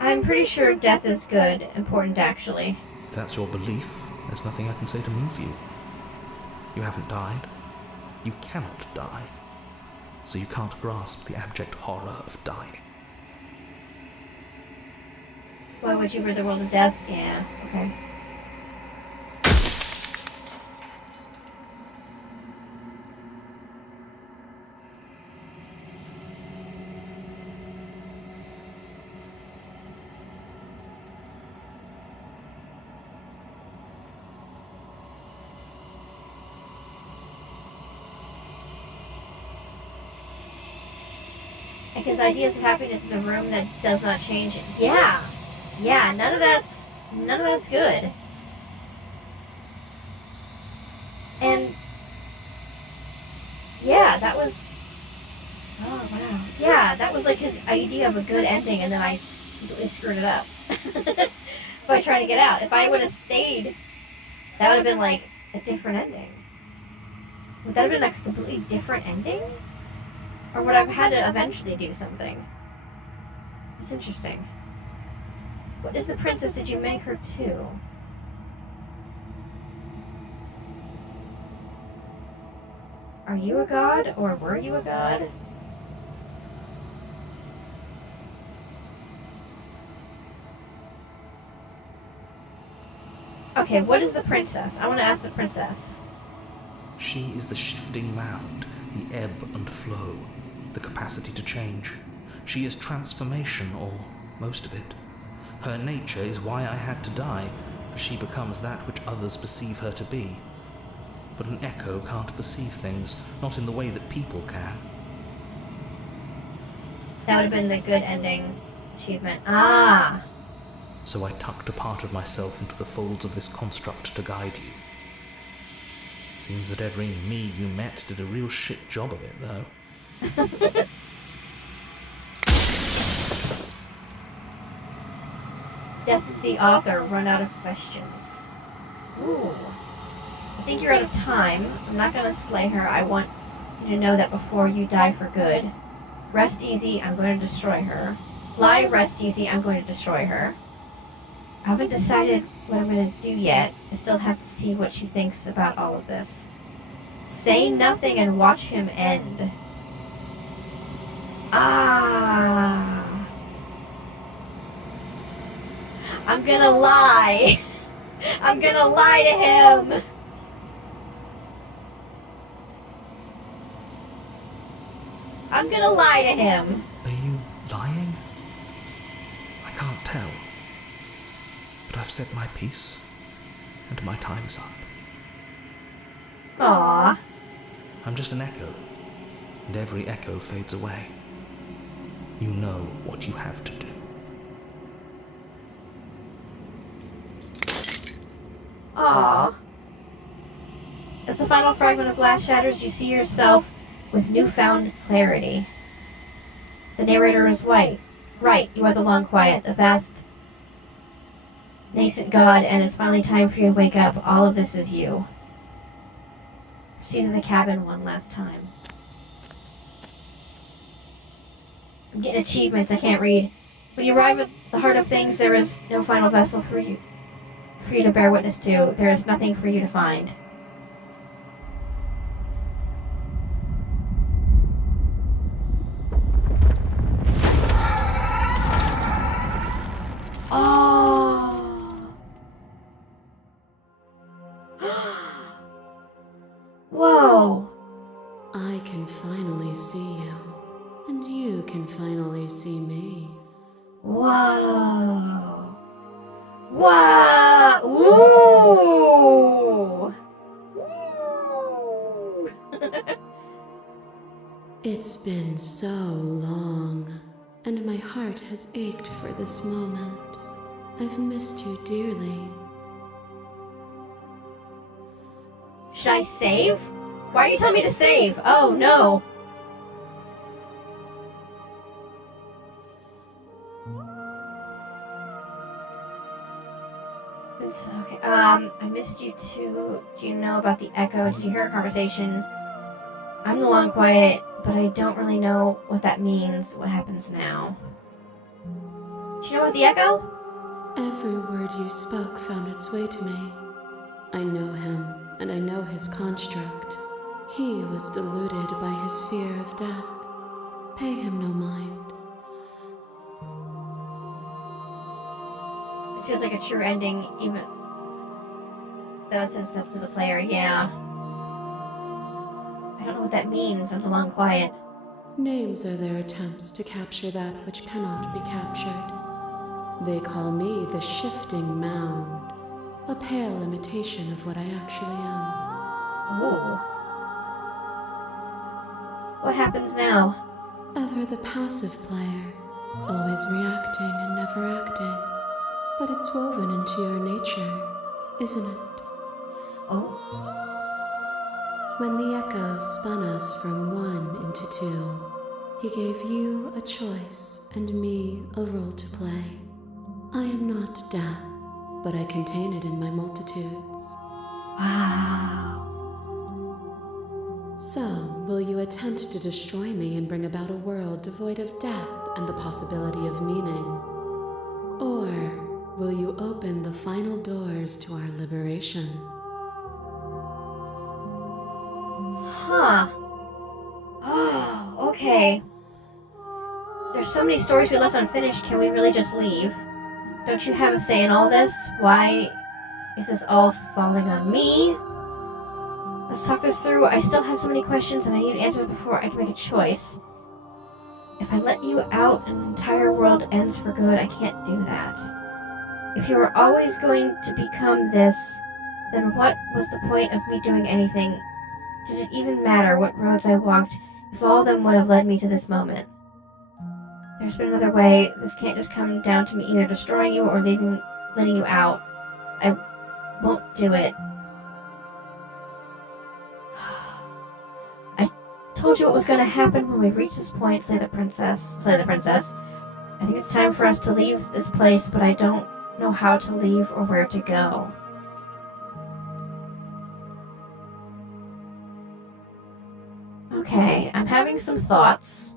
I'm pretty sure death is good. Important, actually. If that's your belief, There's nothing I can say to move you. You haven't died. You cannot die. So you can't grasp the abject horror of dying. Why would you rid the world of death? Yeah, okay. Because ideas of happiness is a room that does not change. Yeah. Yeah, none of that's good. And yeah, that was, oh wow. Yeah, that was like his idea of a good ending, and then I completely screwed it up by trying to get out. If I would have stayed, that would have been like a different ending. Would that have been like a completely different ending? Or would I have had to eventually do something? That's interesting. What is the princess did you make her to? Are you a god, or were you a god? Okay, what is the princess? I want to ask the princess. She is the shifting mound, the ebb and flow, the capacity to change. She is transformation, or most of it. Her nature is why I had to die, for she becomes that which others perceive her to be. But an echo can't perceive things, not in the way that people can. That would have been the good ending achievement. Ah! So I tucked a part of myself into the folds of this construct to guide you. Seems that every me you met did a real shit job of it, though. Death is the author, run out of questions. Ooh. I think you're out of time. I'm not gonna slay her. I want you to know that before you die for good. Rest easy, I'm going to destroy her. Lie, rest easy, I'm going to destroy her. I haven't decided what I'm going to do yet. I still have to see what she thinks about all of this. Say nothing and watch him end. Ah. I'm gonna lie. I'm gonna lie to him. I'm gonna lie to him. Are you lying? I can't tell. But I've said my piece, and my time is up. Aww. I'm just an echo, and every echo fades away. You know what you have to do. Aww. As the final fragment of glass shatters, you see yourself with newfound clarity. The narrator is right. You are the Long Quiet, the vast, nascent god, and it's finally time for you to wake up. All of this is you. Proceed to the cabin one last time. I'm getting achievements I can't read. When you arrive at the heart of things, there is no final vessel for you to bear witness to. There is nothing for you to find. Oh. Whoa. I can finally see you, and you can finally see me. Whoa. Wow. Ooh. Ooh. It's been so long, and my heart has ached for this moment. I've missed you dearly. Should I save? Why are you telling me to save? Oh no. Okay, I missed you too. Do you know about the echo? Did you hear a conversation? I'm the Long Quiet, but I don't really know what that means. What happens now? Do you know about the echo? Every word you spoke found its way to me. I know him, and I know his construct. He was deluded by his fear of death. Pay him no mind. This feels like a true ending, even though it says up to the player. Yeah. I don't know what that means. I'm long quiet. Names are their attempts to capture that which cannot be captured. They call me the Shifting Mound, a pale imitation of what I actually am. Ooh. What happens now? Ever the passive player, always reacting and never acting. But it's woven into your nature, isn't it? Oh. When the echo spun us from one into two, he gave you a choice and me a role to play. I am not death, but I contain it in my multitudes. Wow. So, will you attempt to destroy me and bring about a world devoid of death and the possibility of meaning? Or will you open the final doors to our liberation? Huh. Oh, okay. There's so many stories we left unfinished. Can we really just leave? Don't you have a say in all this? Why is this all falling on me? Let's talk this through. I still have so many questions and I need answers before I can make a choice. If I let you out and an entire world ends for good, I can't do that. If you were always going to become this, then what was the point of me doing anything? Did it even matter what roads I walked if all of them would have led me to this moment? There's been another way. This can't just come down to me either destroying you or letting you out. I won't do it. I told you what was going to happen when we reach this point, Slay the princess. I think it's time for us to leave this place, but I don't know how to leave or where to go. Okay, I'm having some thoughts.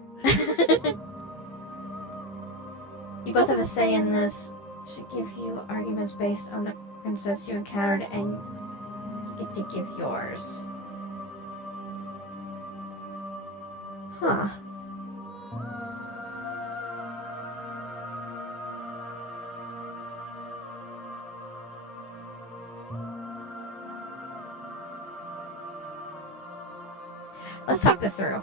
You both have a say in this. Should give you arguments based on the princess you encountered, and you get to give yours. Huh. Let's talk this through.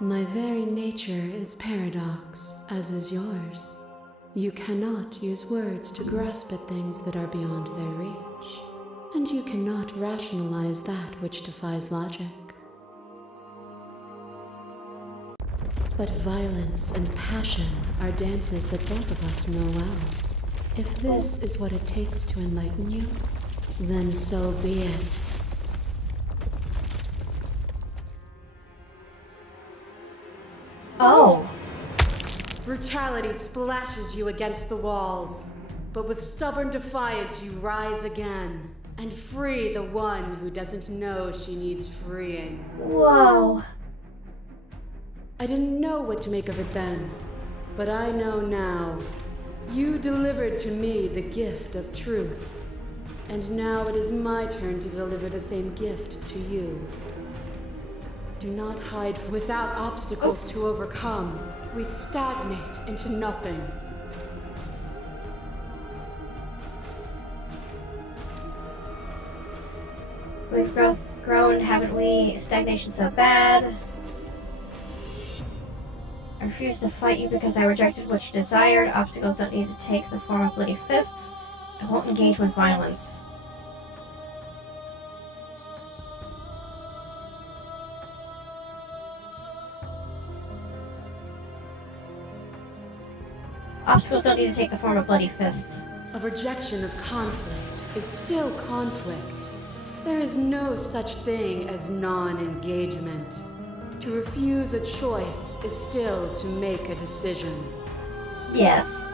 My very nature is paradox, as is yours. You cannot use words to grasp at things that are beyond their reach, and you cannot rationalize that which defies logic. But violence and passion are dances that both of us know well. If this is what it takes to enlighten you, then so be it. Oh. Brutality splashes you against the walls, but with stubborn defiance you rise again and free the one who doesn't know she needs freeing. Whoa. I didn't know what to make of it then, but I know now. You delivered to me the gift of truth, and now it is my turn to deliver the same gift to you. Do not hide without obstacles to overcome. We stagnate into nothing. We've both grown, haven't we? Stagnation so bad. I refuse to fight you because I rejected what you desired. Obstacles don't need to take the form of bloody fists. I won't engage with violence. Obstacles don't need to take the form of bloody fists. A rejection of conflict is still conflict. There is no such thing as non-engagement. To refuse a choice is still to make a decision. Yes.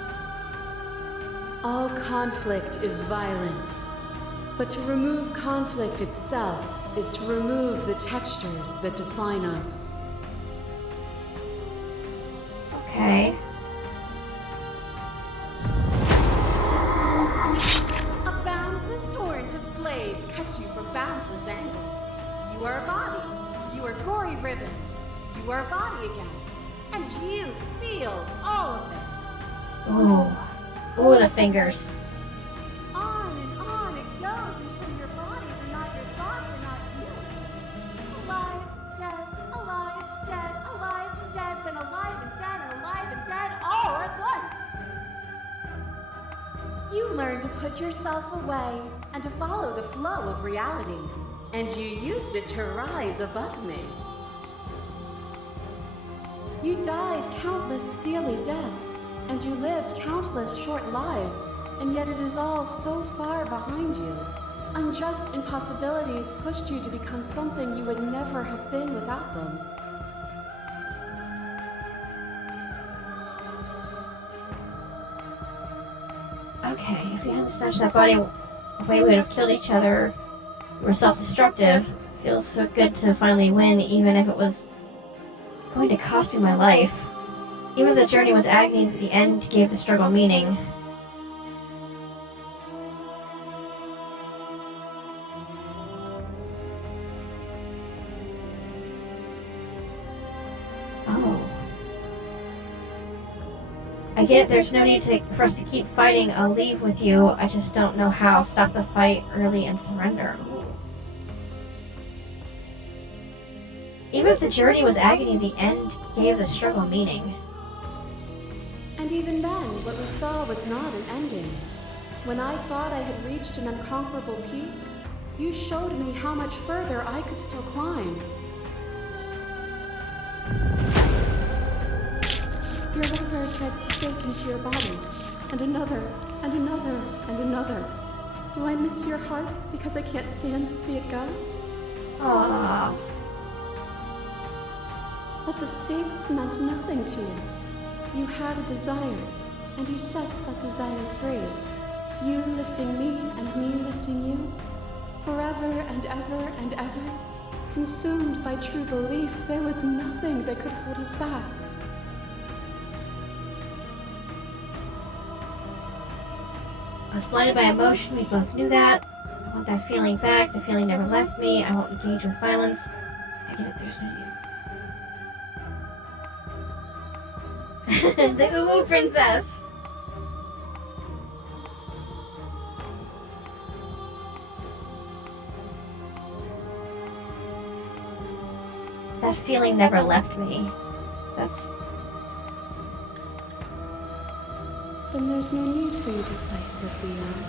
All conflict is violence. But to remove conflict itself is to remove the textures that define us. Okay. A boundless torrent of blades cut were a body. You were gory ribbons. You were a body again. And you feel all of it. Ooh. Ooh, the fingers. On it goes until your bodies are not your thoughts, are not you. Alive, dead, then alive and dead, all at once. You learn to put yourself away and to follow the flow of reality. And you used it to rise above me. You died countless steely deaths, and you lived countless short lives, and yet it is all so far behind you. Unjust impossibilities pushed you to become something you would never have been without them. Okay, if we hadn't snatched that body away, we would have killed each other. We were self-destructive. Feels so good to finally win, even if it was going to cost me my life. Even if the journey was agony, the end gave the struggle meaning. Oh. I get it, there's no need for us to keep fighting. I'll leave with you. I just don't know how. Stop the fight early and surrender. Even if the journey was agony, the end gave the struggle meaning. And even then, what we saw was not an ending. When I thought I had reached an unconquerable peak, you showed me how much further I could still climb. Your liver drives a stake into your body, and another, and another, and another. Do I miss your heart because I can't stand to see it go? Aww. But the stakes meant nothing to you. You had a desire, and you set that desire free. You lifting me, and me lifting you. Forever and ever and ever. Consumed by true belief, there was nothing that could hold us back. I was blinded by emotion, we both knew that. I want that feeling back, the feeling never left me. I won't engage with violence. I get it, there's no need. The Uwu Princess! That feeling never left me. That's... Then there's no need for you to fight what we are.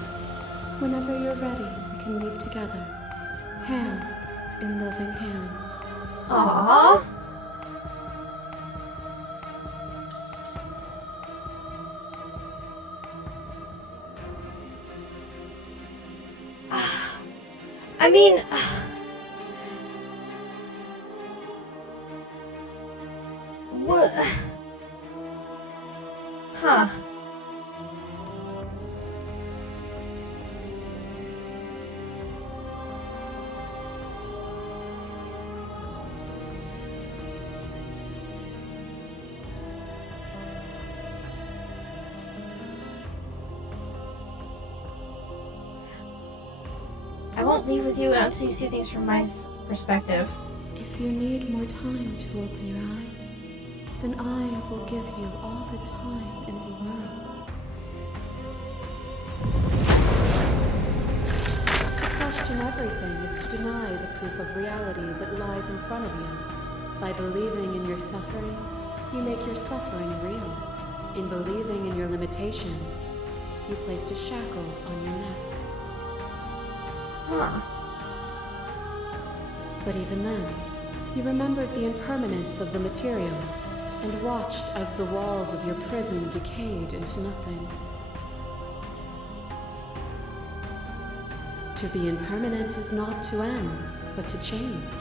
Whenever you're ready, we can leave together. Hand in loving hand. Aww. I mean... What? Huh. I won't leave with you until you see things from my perspective. If you need more time to open your eyes, then I will give you all the time in the world. To question everything is to deny the proof of reality that lies in front of you. By believing in your suffering, you make your suffering real. In believing in your limitations, you placed a shackle on your neck. Huh. But even then, you remembered the impermanence of the material and watched as the walls of your prison decayed into nothing. To be impermanent is not to end, but to change.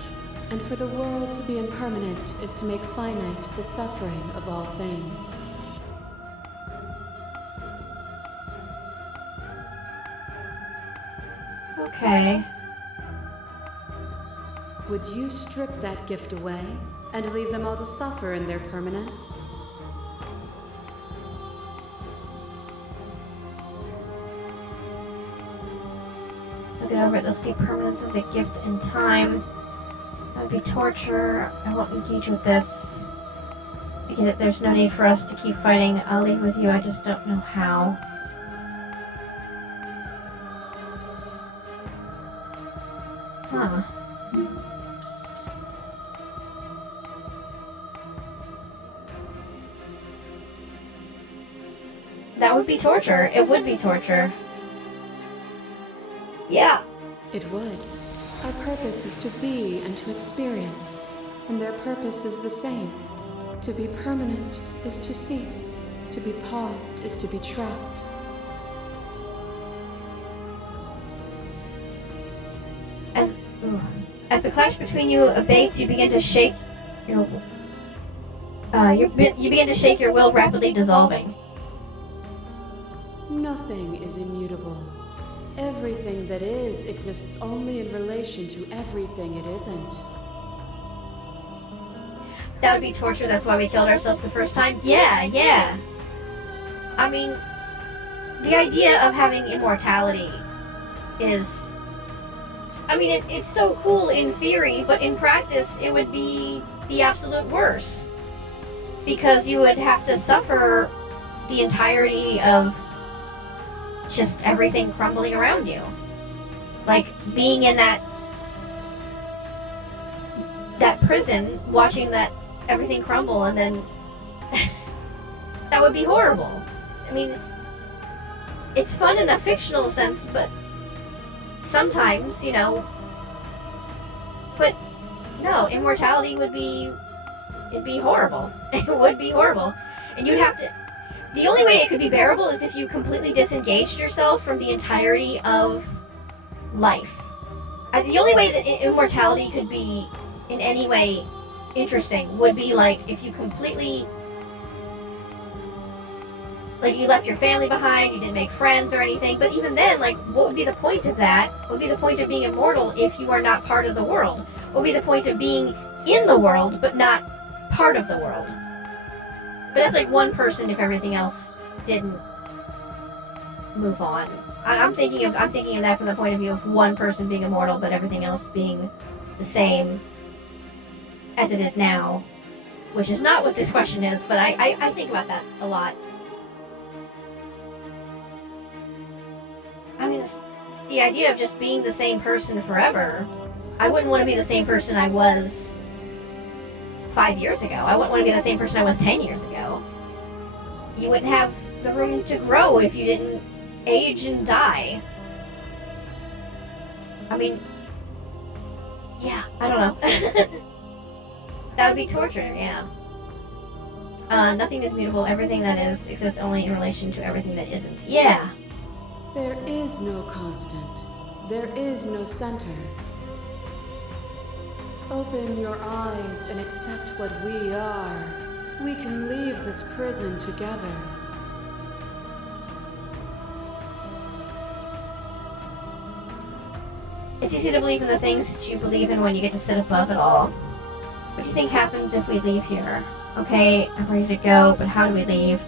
And for the world to be impermanent is to make finite the suffering of all things. Okay. Would you strip that gift away and leave them all to suffer in their permanence? Look it over, they'll see permanence as a gift in time. That would be torture. I won't engage with this. I get it, there's no need for us to keep fighting. I'll leave with you, I just don't know how. Huh. That would be torture. It would be torture. Yeah. It would. Our purpose is to be and to experience, and their purpose is the same. To be permanent is to cease. To be paused is to be trapped. As the clash between you abates, you begin to shake your you begin to shake your will, rapidly dissolving. Nothing is immutable. Everything that is exists only in relation to everything it isn't. That would be torture, that's why we killed ourselves the first time? Yeah. I mean, the idea of having immortality is... I mean, it's so cool in theory, but in practice it would be the absolute worst. Because you would have to suffer the entirety of just everything crumbling around you. Like, being in that prison, watching that everything crumble, and then... that would be horrible. I mean, it's fun in a fictional sense, but sometimes, you know... But, no, immortality would be... It'd be horrible. It would be horrible. And you'd have to... The only way it could be bearable is if you completely disengaged yourself from the entirety of life. The only way that immortality could be in any way interesting would be like if you completely... Like, you left your family behind, you didn't make friends or anything, but even then, like, what would be the point of that? What would be the point of being immortal if you are not part of the world? What would be the point of being in the world, but not part of the world? But that's like one person if everything else didn't move on. I'm thinking of that from the point of view of one person being immortal, but everything else being the same as it is now, which is not what this question is, but I think about that a lot. I mean, it's the idea of just being the same person forever. I wouldn't want to be the same person I was 5 years ago. I wouldn't want to be the same person I was 10 years ago. You wouldn't have the room to grow if you didn't age and die. I mean, yeah, I don't know. That would be torture, yeah. Nothing is mutable. Everything that is exists only in relation to everything that isn't. Yeah. There is no constant. There is no center. Open your eyes and accept what we are. We can leave this prison together. It's easy to believe in the things that you believe in when you get to sit above it all. What do you think happens if we leave here? Okay, I'm ready to go, but how do we leave?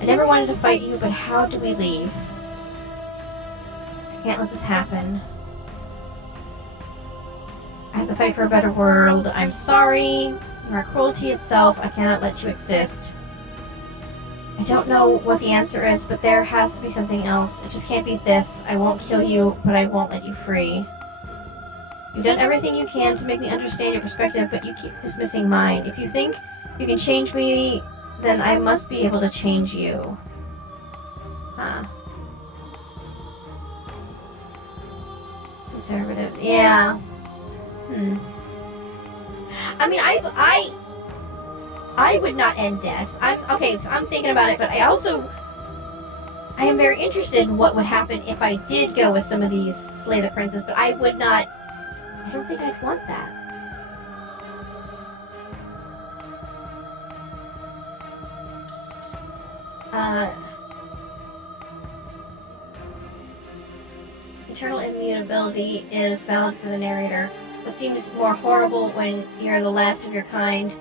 I never wanted to fight you, but how do we leave? I can't let this happen. I have to fight for a better world. I'm sorry. You are cruelty itself. I cannot let you exist. I don't know what the answer is, but there has to be something else. It just can't be this. I won't kill you, but I won't let you free. You've done everything you can to make me understand your perspective, but you keep dismissing mine. If you think you can change me, then I must be able to change you. Huh. Conservatives. Yeah. I mean, I would not end death. I'm thinking about it, but I am very interested in what would happen if I did go with some of these Slay the Princess, but I don't think I'd want that. Eternal immutability is valid for the narrator, but seems more horrible when you're the last of your kind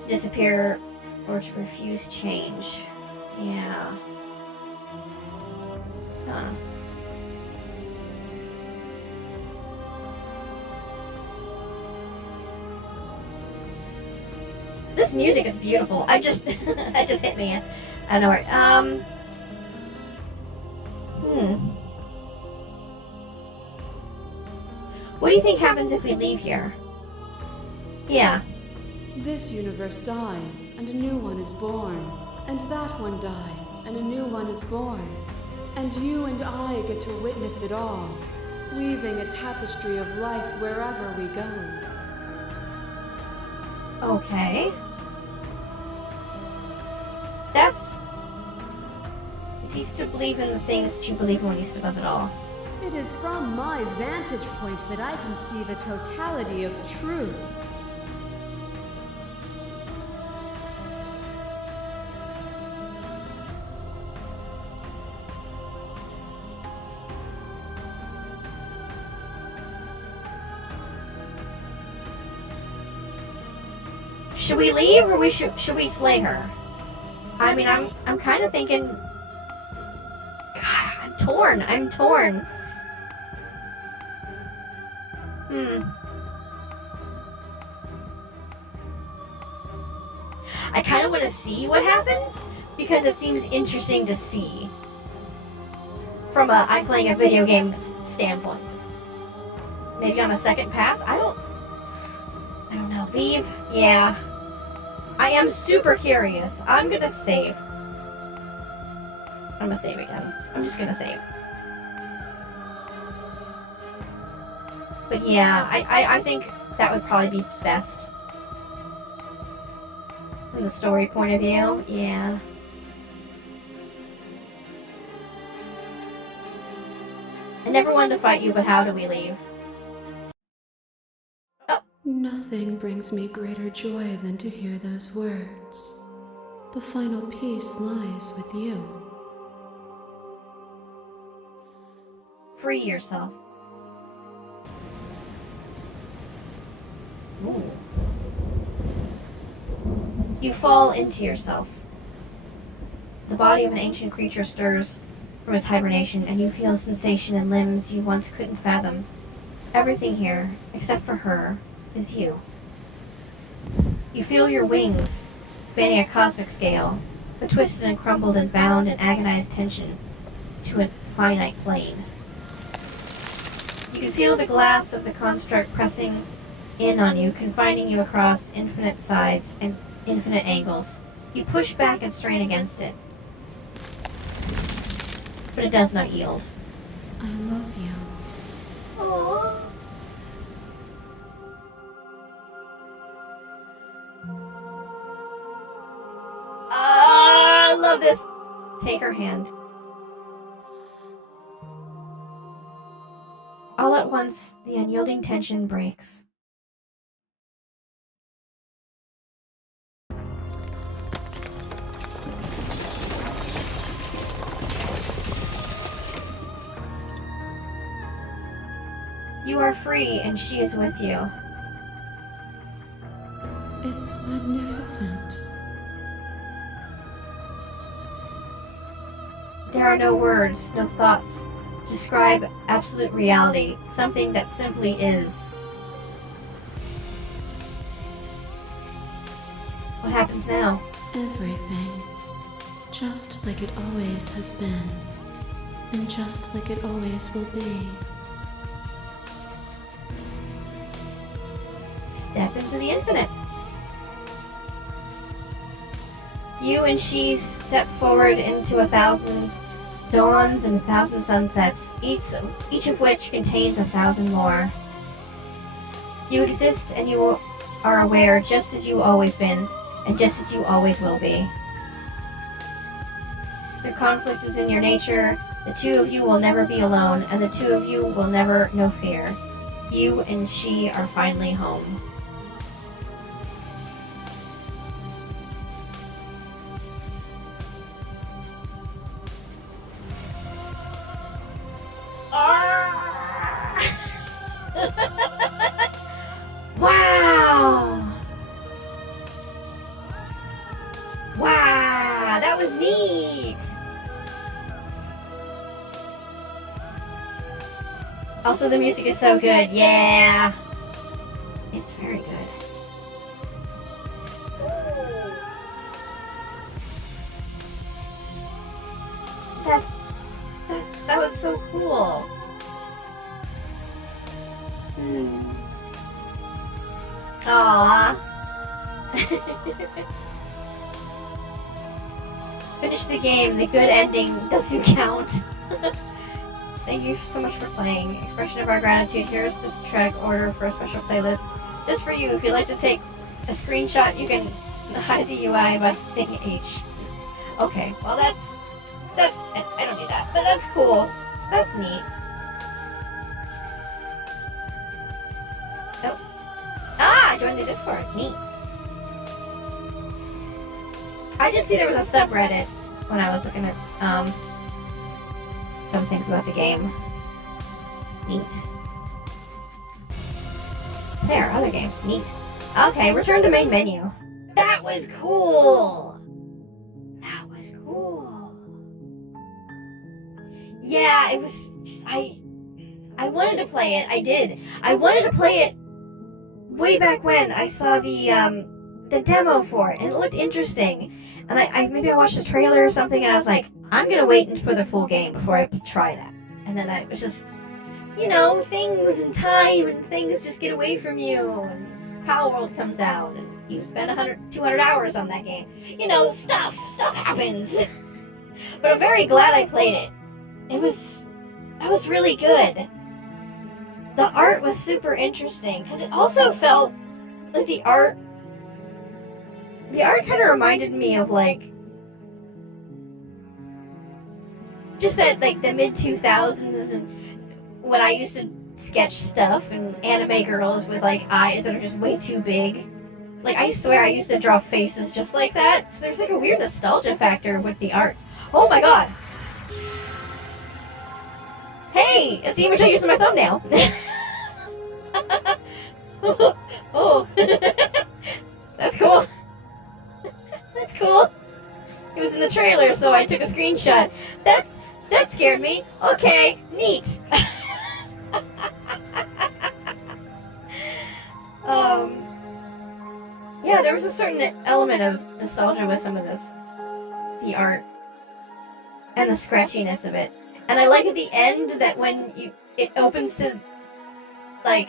to disappear or to refuse change. Yeah. Huh. This music is beautiful. I just that just hit me. I don't know where. What do you think happens if we leave here? Yeah. This universe dies, and a new one is born. And that one dies, and a new one is born. And you and I get to witness it all, weaving a tapestry of life wherever we go. Okay. It's easy to believe in the things that you believe in when you step above it all. It is from my vantage point that I can see the totality of truth. Should we leave or should we slay her? I mean, I'm kind of thinking. God, I'm torn. I kind of want to see what happens because it seems interesting to see from a I'm playing a video game standpoint. Maybe on a second pass. I don't know. Leave? Yeah. I am super curious. I'm gonna save. I'm gonna save again. I'm just gonna save. But yeah, I think that would probably be best. From the story point of view, yeah. I never wanted to fight you, but how do we leave? Nothing brings me greater joy than to hear those words. The final piece lies with you. Free yourself. Ooh. You fall into yourself. The body of an ancient creature stirs from its hibernation, and you feel a sensation in limbs you once couldn't fathom. Everything here, except for her, is you. You feel your wings, spanning a cosmic scale, but twisted and crumbled and bound in agonized tension to a finite plane. You can feel the glass of the construct pressing in on you, confining you across infinite sides and infinite angles. You push back and strain against it, but it does not yield. I love you. Aww. I love this. Take her hand. All at once, the unyielding tension breaks. You are free, and she is with you. It's magnificent. There are no words, no thoughts to describe absolute reality, something that simply is. What happens now? Everything. Just like it always has been. And just like it always will be. Step into the infinite. You and she step forward into 1,000 dawns and 1,000 sunsets, each of which contains 1,000 more. You exist and you are aware just as you've always been, and just as you always will be. The conflict is in your nature, the two of you will never be alone, and the two of you will never know fear. You and she are finally home. Wow! Wow, that was neat! Also, the music is so good, yeah! It's very good. Aww. Finish the game. The good ending doesn't count. Thank you so much for playing. Expression of our gratitude. Here's the track order for a special playlist. Just for you. If you'd like to take a screenshot, you can hide the UI by hitting H. Okay, well that. I don't need that, but that's cool. That's neat. Nope. Ah, I joined the Discord. Neat. I did see there was a subreddit when I was looking at some things about the game. Neat. There, other games. Neat. Okay, return to main menu. That was cool. That was cool. Yeah, it was. I wanted to play it. I did. I wanted to play it way back when I saw the demo for it, and it looked interesting. And I maybe I watched the trailer or something, and I was like, I'm gonna wait for the full game before I try that. And then I was just, things and time and things just get away from you, and Palworld comes out, and you spend 200 hours on that game. Stuff happens. But I'm very glad I played it. That was really good. The art was super interesting, because it also felt like the art kind of reminded me of, just that, the mid-2000s, and when I used to sketch stuff and anime girls with, eyes that are just way too big. I swear I used to draw faces just like that. So there's, a weird nostalgia factor with the art. Oh my god! Hey! It's the image I used in my thumbnail! Oh. That's cool. That's cool. It was in the trailer, so I took a screenshot. That scared me. Okay, neat. Yeah, there was a certain element of nostalgia with some of this. The art. And the scratchiness of it. And I like at the end that when it opens to, that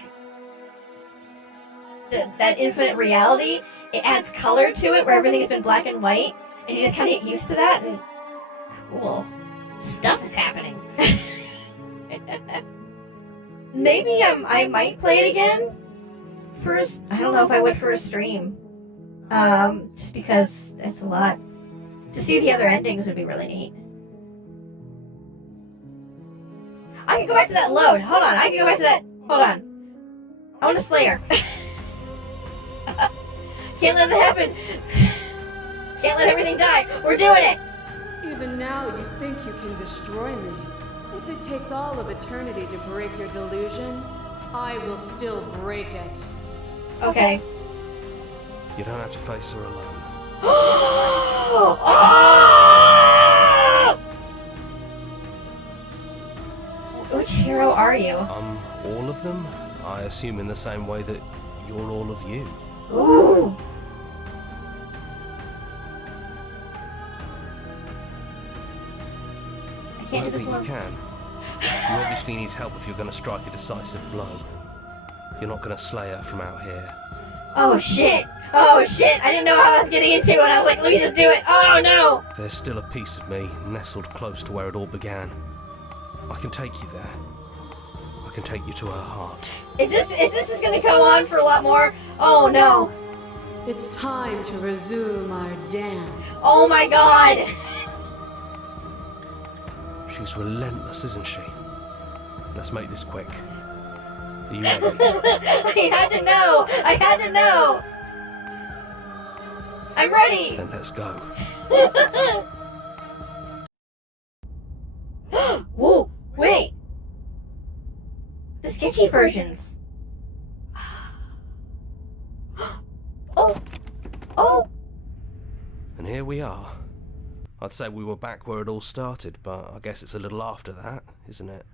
infinite reality, it adds color to it where everything has been black and white, and you just kind of get used to that, and cool. Stuff is happening. Maybe I might play it again. First, I don't know if I would for a stream. Just because it's a lot. To see the other endings would be really neat. I can go back to that load. Hold on, I can go back to that. Hold on. I want a Slayer. Can't let it happen. Can't let everything die. We're doing it. Even now, you think you can destroy me. If it takes all of eternity to break your delusion, I will still break it. Okay. You don't have to face her alone. Oh! Which hero are you? All of them? I assume in the same way that you're all of you. Ooh! I can't do this think alone. you can. You obviously need help if you're going to strike a decisive blow. You're not going to slay her from out here. Oh shit! Oh shit! I didn't know how I was getting into it, and I was like, let me just do it. Oh no! There's still a piece of me nestled close to where it all began. I can take you there. I can take you to her heart. Is this just gonna go on for a lot more? Oh no! It's time to resume our dance. Oh my god! She's relentless, isn't she? Let's make this quick. Are you ready? I had to know! I had to know! I'm ready! Then let's go. Whoa! Wait! The sketchy versions. Oh! Oh! And here we are. I'd say we were back where it all started, but I guess it's a little after that, isn't it?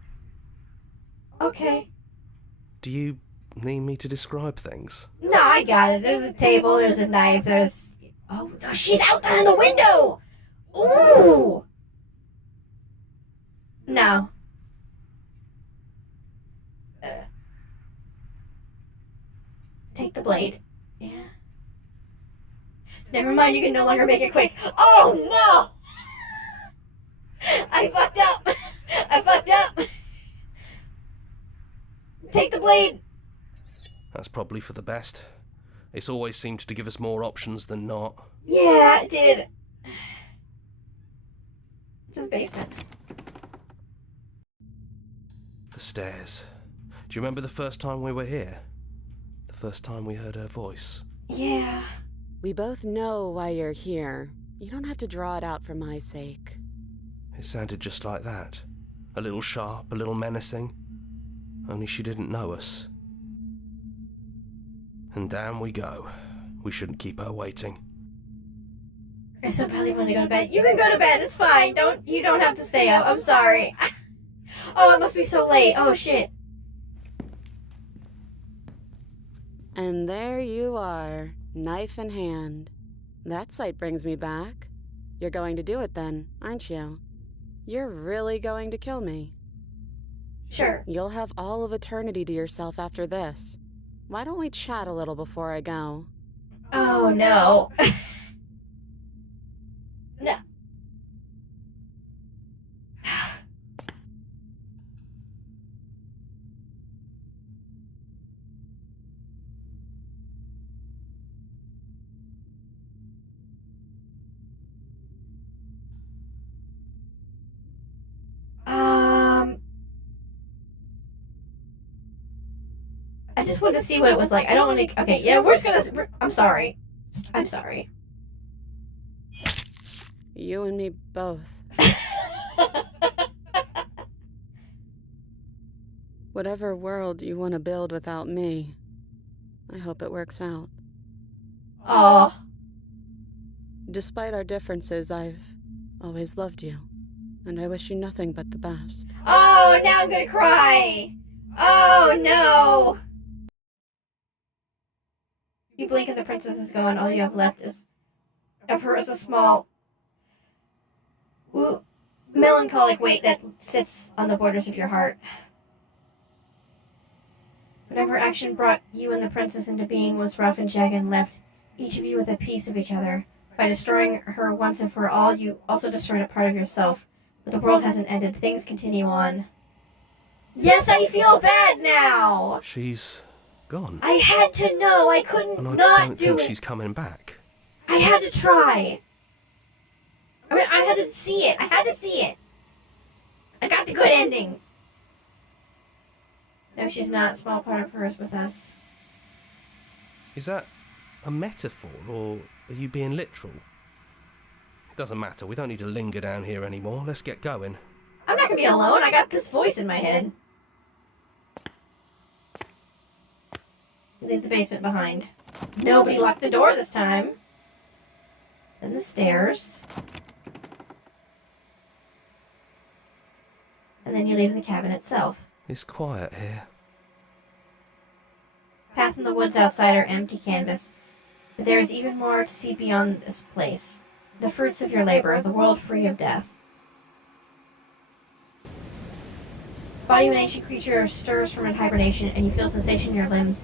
Okay. Do you need me to describe things? No, I got it. There's a table, there's a knife, there's... Oh, she's out there in the window! Ooh! No. Take the blade. Yeah. Never mind, you can no longer make it quick. Oh no! I fucked up! I fucked up! Take the blade! That's probably for the best. It's always seemed to give us more options than not. Yeah, it did. To the basement. The stairs. Do you remember the first time we were here? The first time we heard her voice? Yeah. We both know why you're here. You don't have to draw it out for my sake. It sounded just like that. A little sharp, a little menacing. Only she didn't know us. And down we go. We shouldn't keep her waiting. I so badly want to go to bed. You can go to bed, it's fine. You don't have to stay up. I'm sorry. Oh, it must be so late. Oh, shit. And there you are, knife in hand. That sight brings me back. You're going to do it then, aren't you? You're really going to kill me. Sure. You'll have all of eternity to yourself after this. Why don't we chat a little before I go? Oh, no. No. I just wanted to see what it was like. I don't want to... Okay, yeah, I'm sorry. I'm sorry. You and me both. Whatever world you want to build without me, I hope it works out. Oh. Despite our differences, I've always loved you, and I wish you nothing but the best. Oh, now I'm gonna cry. Oh, no. You blink and the princess is gone. All you have left of her is a small, melancholic weight that sits on the borders of your heart. Whatever action brought you and the princess into being was rough and jagged and left each of you with a piece of each other. By destroying her once and for all, you also destroyed a part of yourself. But the world hasn't ended. Things continue on. Yes, I feel bad now! She's gone. I had to know. I couldn't And I not don't do think it. she's coming back. I had to try. I mean, I had to see it. I had to see it. I got the good ending. No, she's not. A small part of her is with us. Is that a metaphor, or are you being literal? It doesn't matter. We don't need to linger down here anymore. Let's get going. I'm not gonna be alone. I got this voice in my head. You leave the basement behind. Nobody locked the door this time. Then the stairs. And then you leave the cabin itself. It's quiet here. Path in the woods outside are empty canvas. But there is even more to see beyond this place. The fruits of your labor, the world free of death. Body of an ancient creature stirs from hibernation, and you feel sensation in your limbs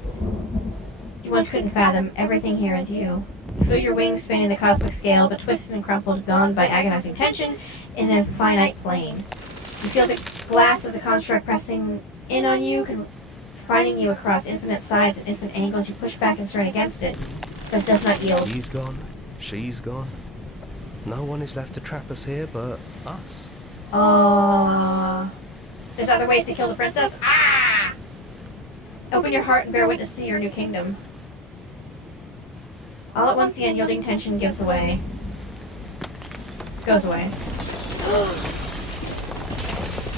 you once couldn't fathom. Everything here is you. You feel your wings spanning the cosmic scale, but twisted and crumpled, bound by agonizing tension in a finite plane. You feel the glass of the construct pressing in on you, confining you across infinite sides and infinite angles. You push back and strain against it, but it does not yield. He's gone. She's gone. No one is left to trap us here but us. There's other ways to kill the princess. Ah! Open your heart and bear witness to your new kingdom. All at once, the unyielding tension gives away. Goes away.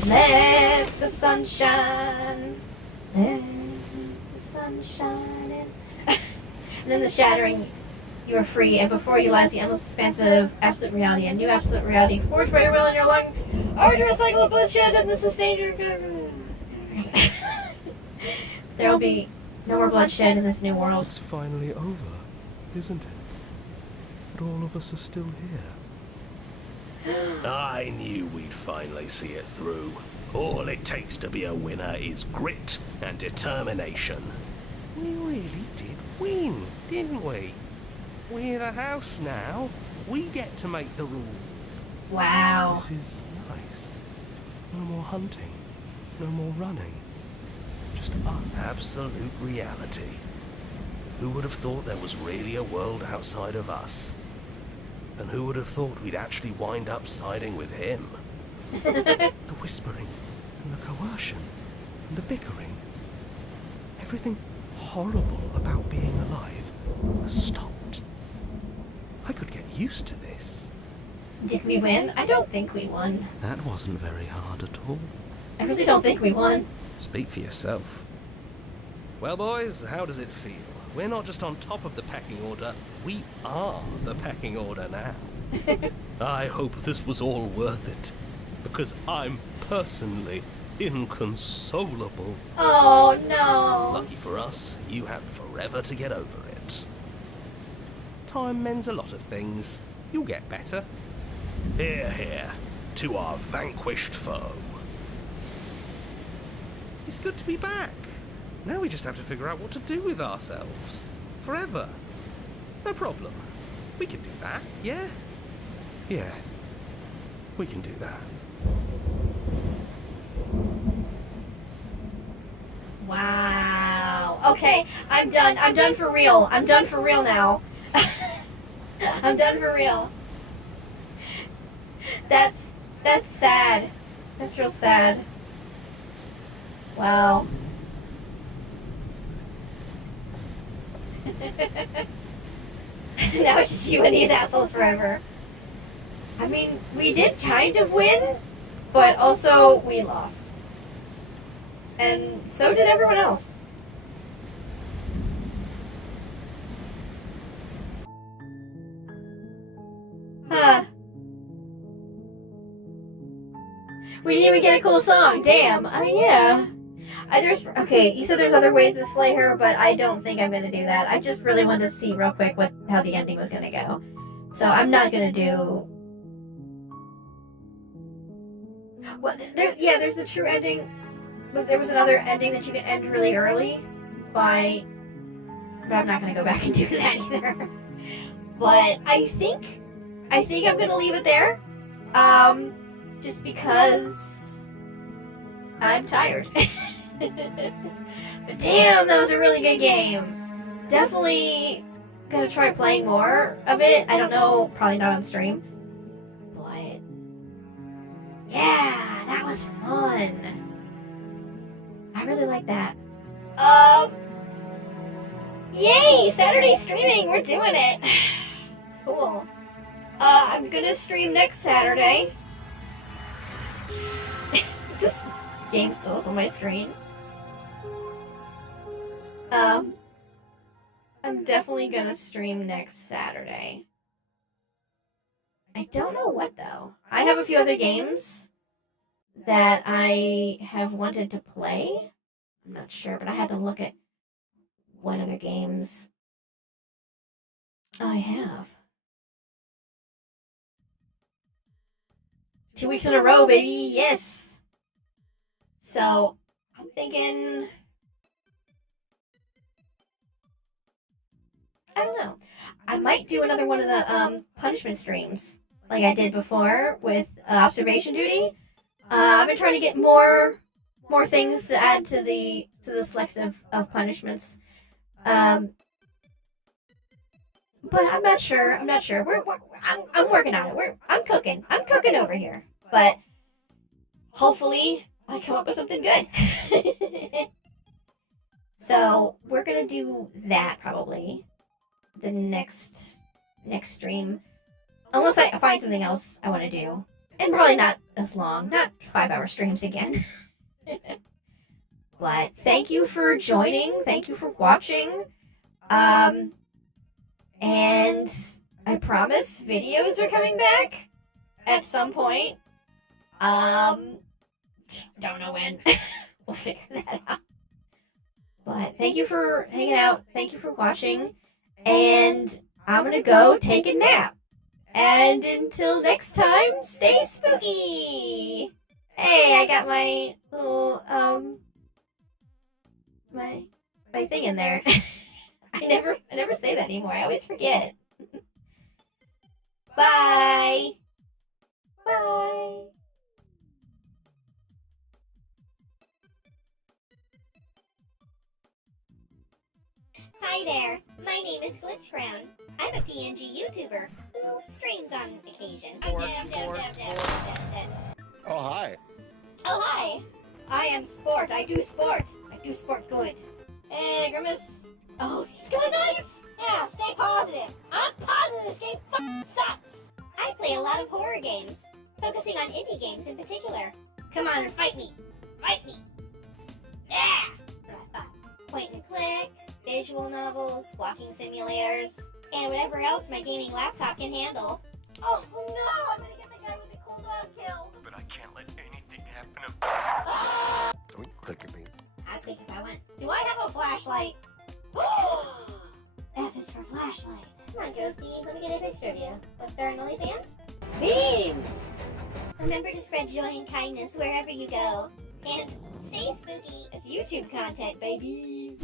Let the sun shine. Let the sun shine in. And then the shattering, you are free, and before you lies the endless expanse of absolute reality. A new absolute reality forged by your will and your long, arduous cycle of bloodshed and the sustained. There will be no more bloodshed in this new world. It's finally over, isn't it? But all of us are still here. I knew we'd finally see it through. All it takes to be a winner is grit and determination. We really did win, didn't we? We're the house now. We get to make the rules. Wow. This is nice. No more hunting. No more running. Just us. Absolute reality. Who would have thought there was really a world outside of us? And who would have thought we'd actually wind up siding with him? The whispering, and the coercion, and the bickering. Everything horrible about being alive has stopped. I could get used to this. Did we win? I don't think we won. That wasn't very hard at all. I really don't think we won. Speak for yourself. Well, boys, how does it feel? We're not just on top of the pecking order, we are the pecking order now. I hope this was all worth it, because I'm personally inconsolable. Oh, no. Lucky for us, you have forever to get over it. Time mends a lot of things. You'll get better. Hear, hear, to our vanquished foe. It's good to be back. Now we just have to figure out what to do with ourselves. Forever. No problem. We can do that, yeah? Yeah. We can do that. Wow. Okay, I'm done. I'm done for real. I'm done for real now. I'm done for real. That's sad. That's real sad. Wow. Now it's just you and these assholes forever. I mean, we did kind of win, but also we lost. And so did everyone else. Huh. We didn't even get a cool song. Damn. I mean, yeah. Okay, you said there's other ways to slay her, but I don't think I'm gonna do that. I just really wanted to see real quick how the ending was gonna go. So I'm not gonna do... Well, there's the true ending, but there was another ending that you can end really early by... But I'm not gonna go back and do that either. But I think I'm gonna leave it there. Just because I'm tired. But damn, that was a really good game. Definitely gonna try playing more of it. I don't know, probably not on stream. But yeah, that was fun. I really like that. Yay! Saturday streaming, we're doing it. Cool. I'm gonna stream next Saturday. This game's still up on my screen. I'm definitely gonna stream next Saturday. I don't know what though. I have a few other games that I have wanted to play. I'm not sure, but I had to look at what other games I have. 2 weeks in a row, baby, yes! So, I'm thinking... I don't know. I might do another one of the punishment streams, like I did before with observation duty. I've been trying to get more things to add to the select of punishments. But I'm not sure. I'm working on it. I'm cooking over here. But hopefully I come up with something good. So we're gonna do that probably the next stream, unless I find something else I want to do, and probably not as long, not 5-hour streams again. But thank you for joining. Thank you for watching. And I promise videos are coming back at some point. Don't know when. We'll figure that out. But thank you for hanging out. Thank you for watching. And I'm gonna go take a nap. And until next time, stay spooky! Hey, I got my little, my my thing in there. I never say that anymore. I always forget. Bye. Bye. Hi there. My name is Glitchcrown. I'm a PNG YouTuber who streams on occasion. Oh, hi. Oh, hi. I am Sport. I do sport. I do sport good. Hey, Grimace. Oh, he's got a knife. Yeah, stay positive. I'm positive this game sucks. I play a lot of horror games, focusing on indie games in particular. Come on and fight me. Fight me. Yeah. What I thought. Point and click, visual novels, walking simulators, and whatever else my gaming laptop can handle. Oh no, I'm gonna get the guy with the cool dog killed. But I can't let anything happen. Ah! Don't click at me. I think if I went, do I have a flashlight? F is for flashlight. Come on, Ghosty, let me get a picture of you. What's there on OnlyFans? Beams! Remember to spread joy and kindness wherever you go. And stay spooky. It's YouTube content, baby.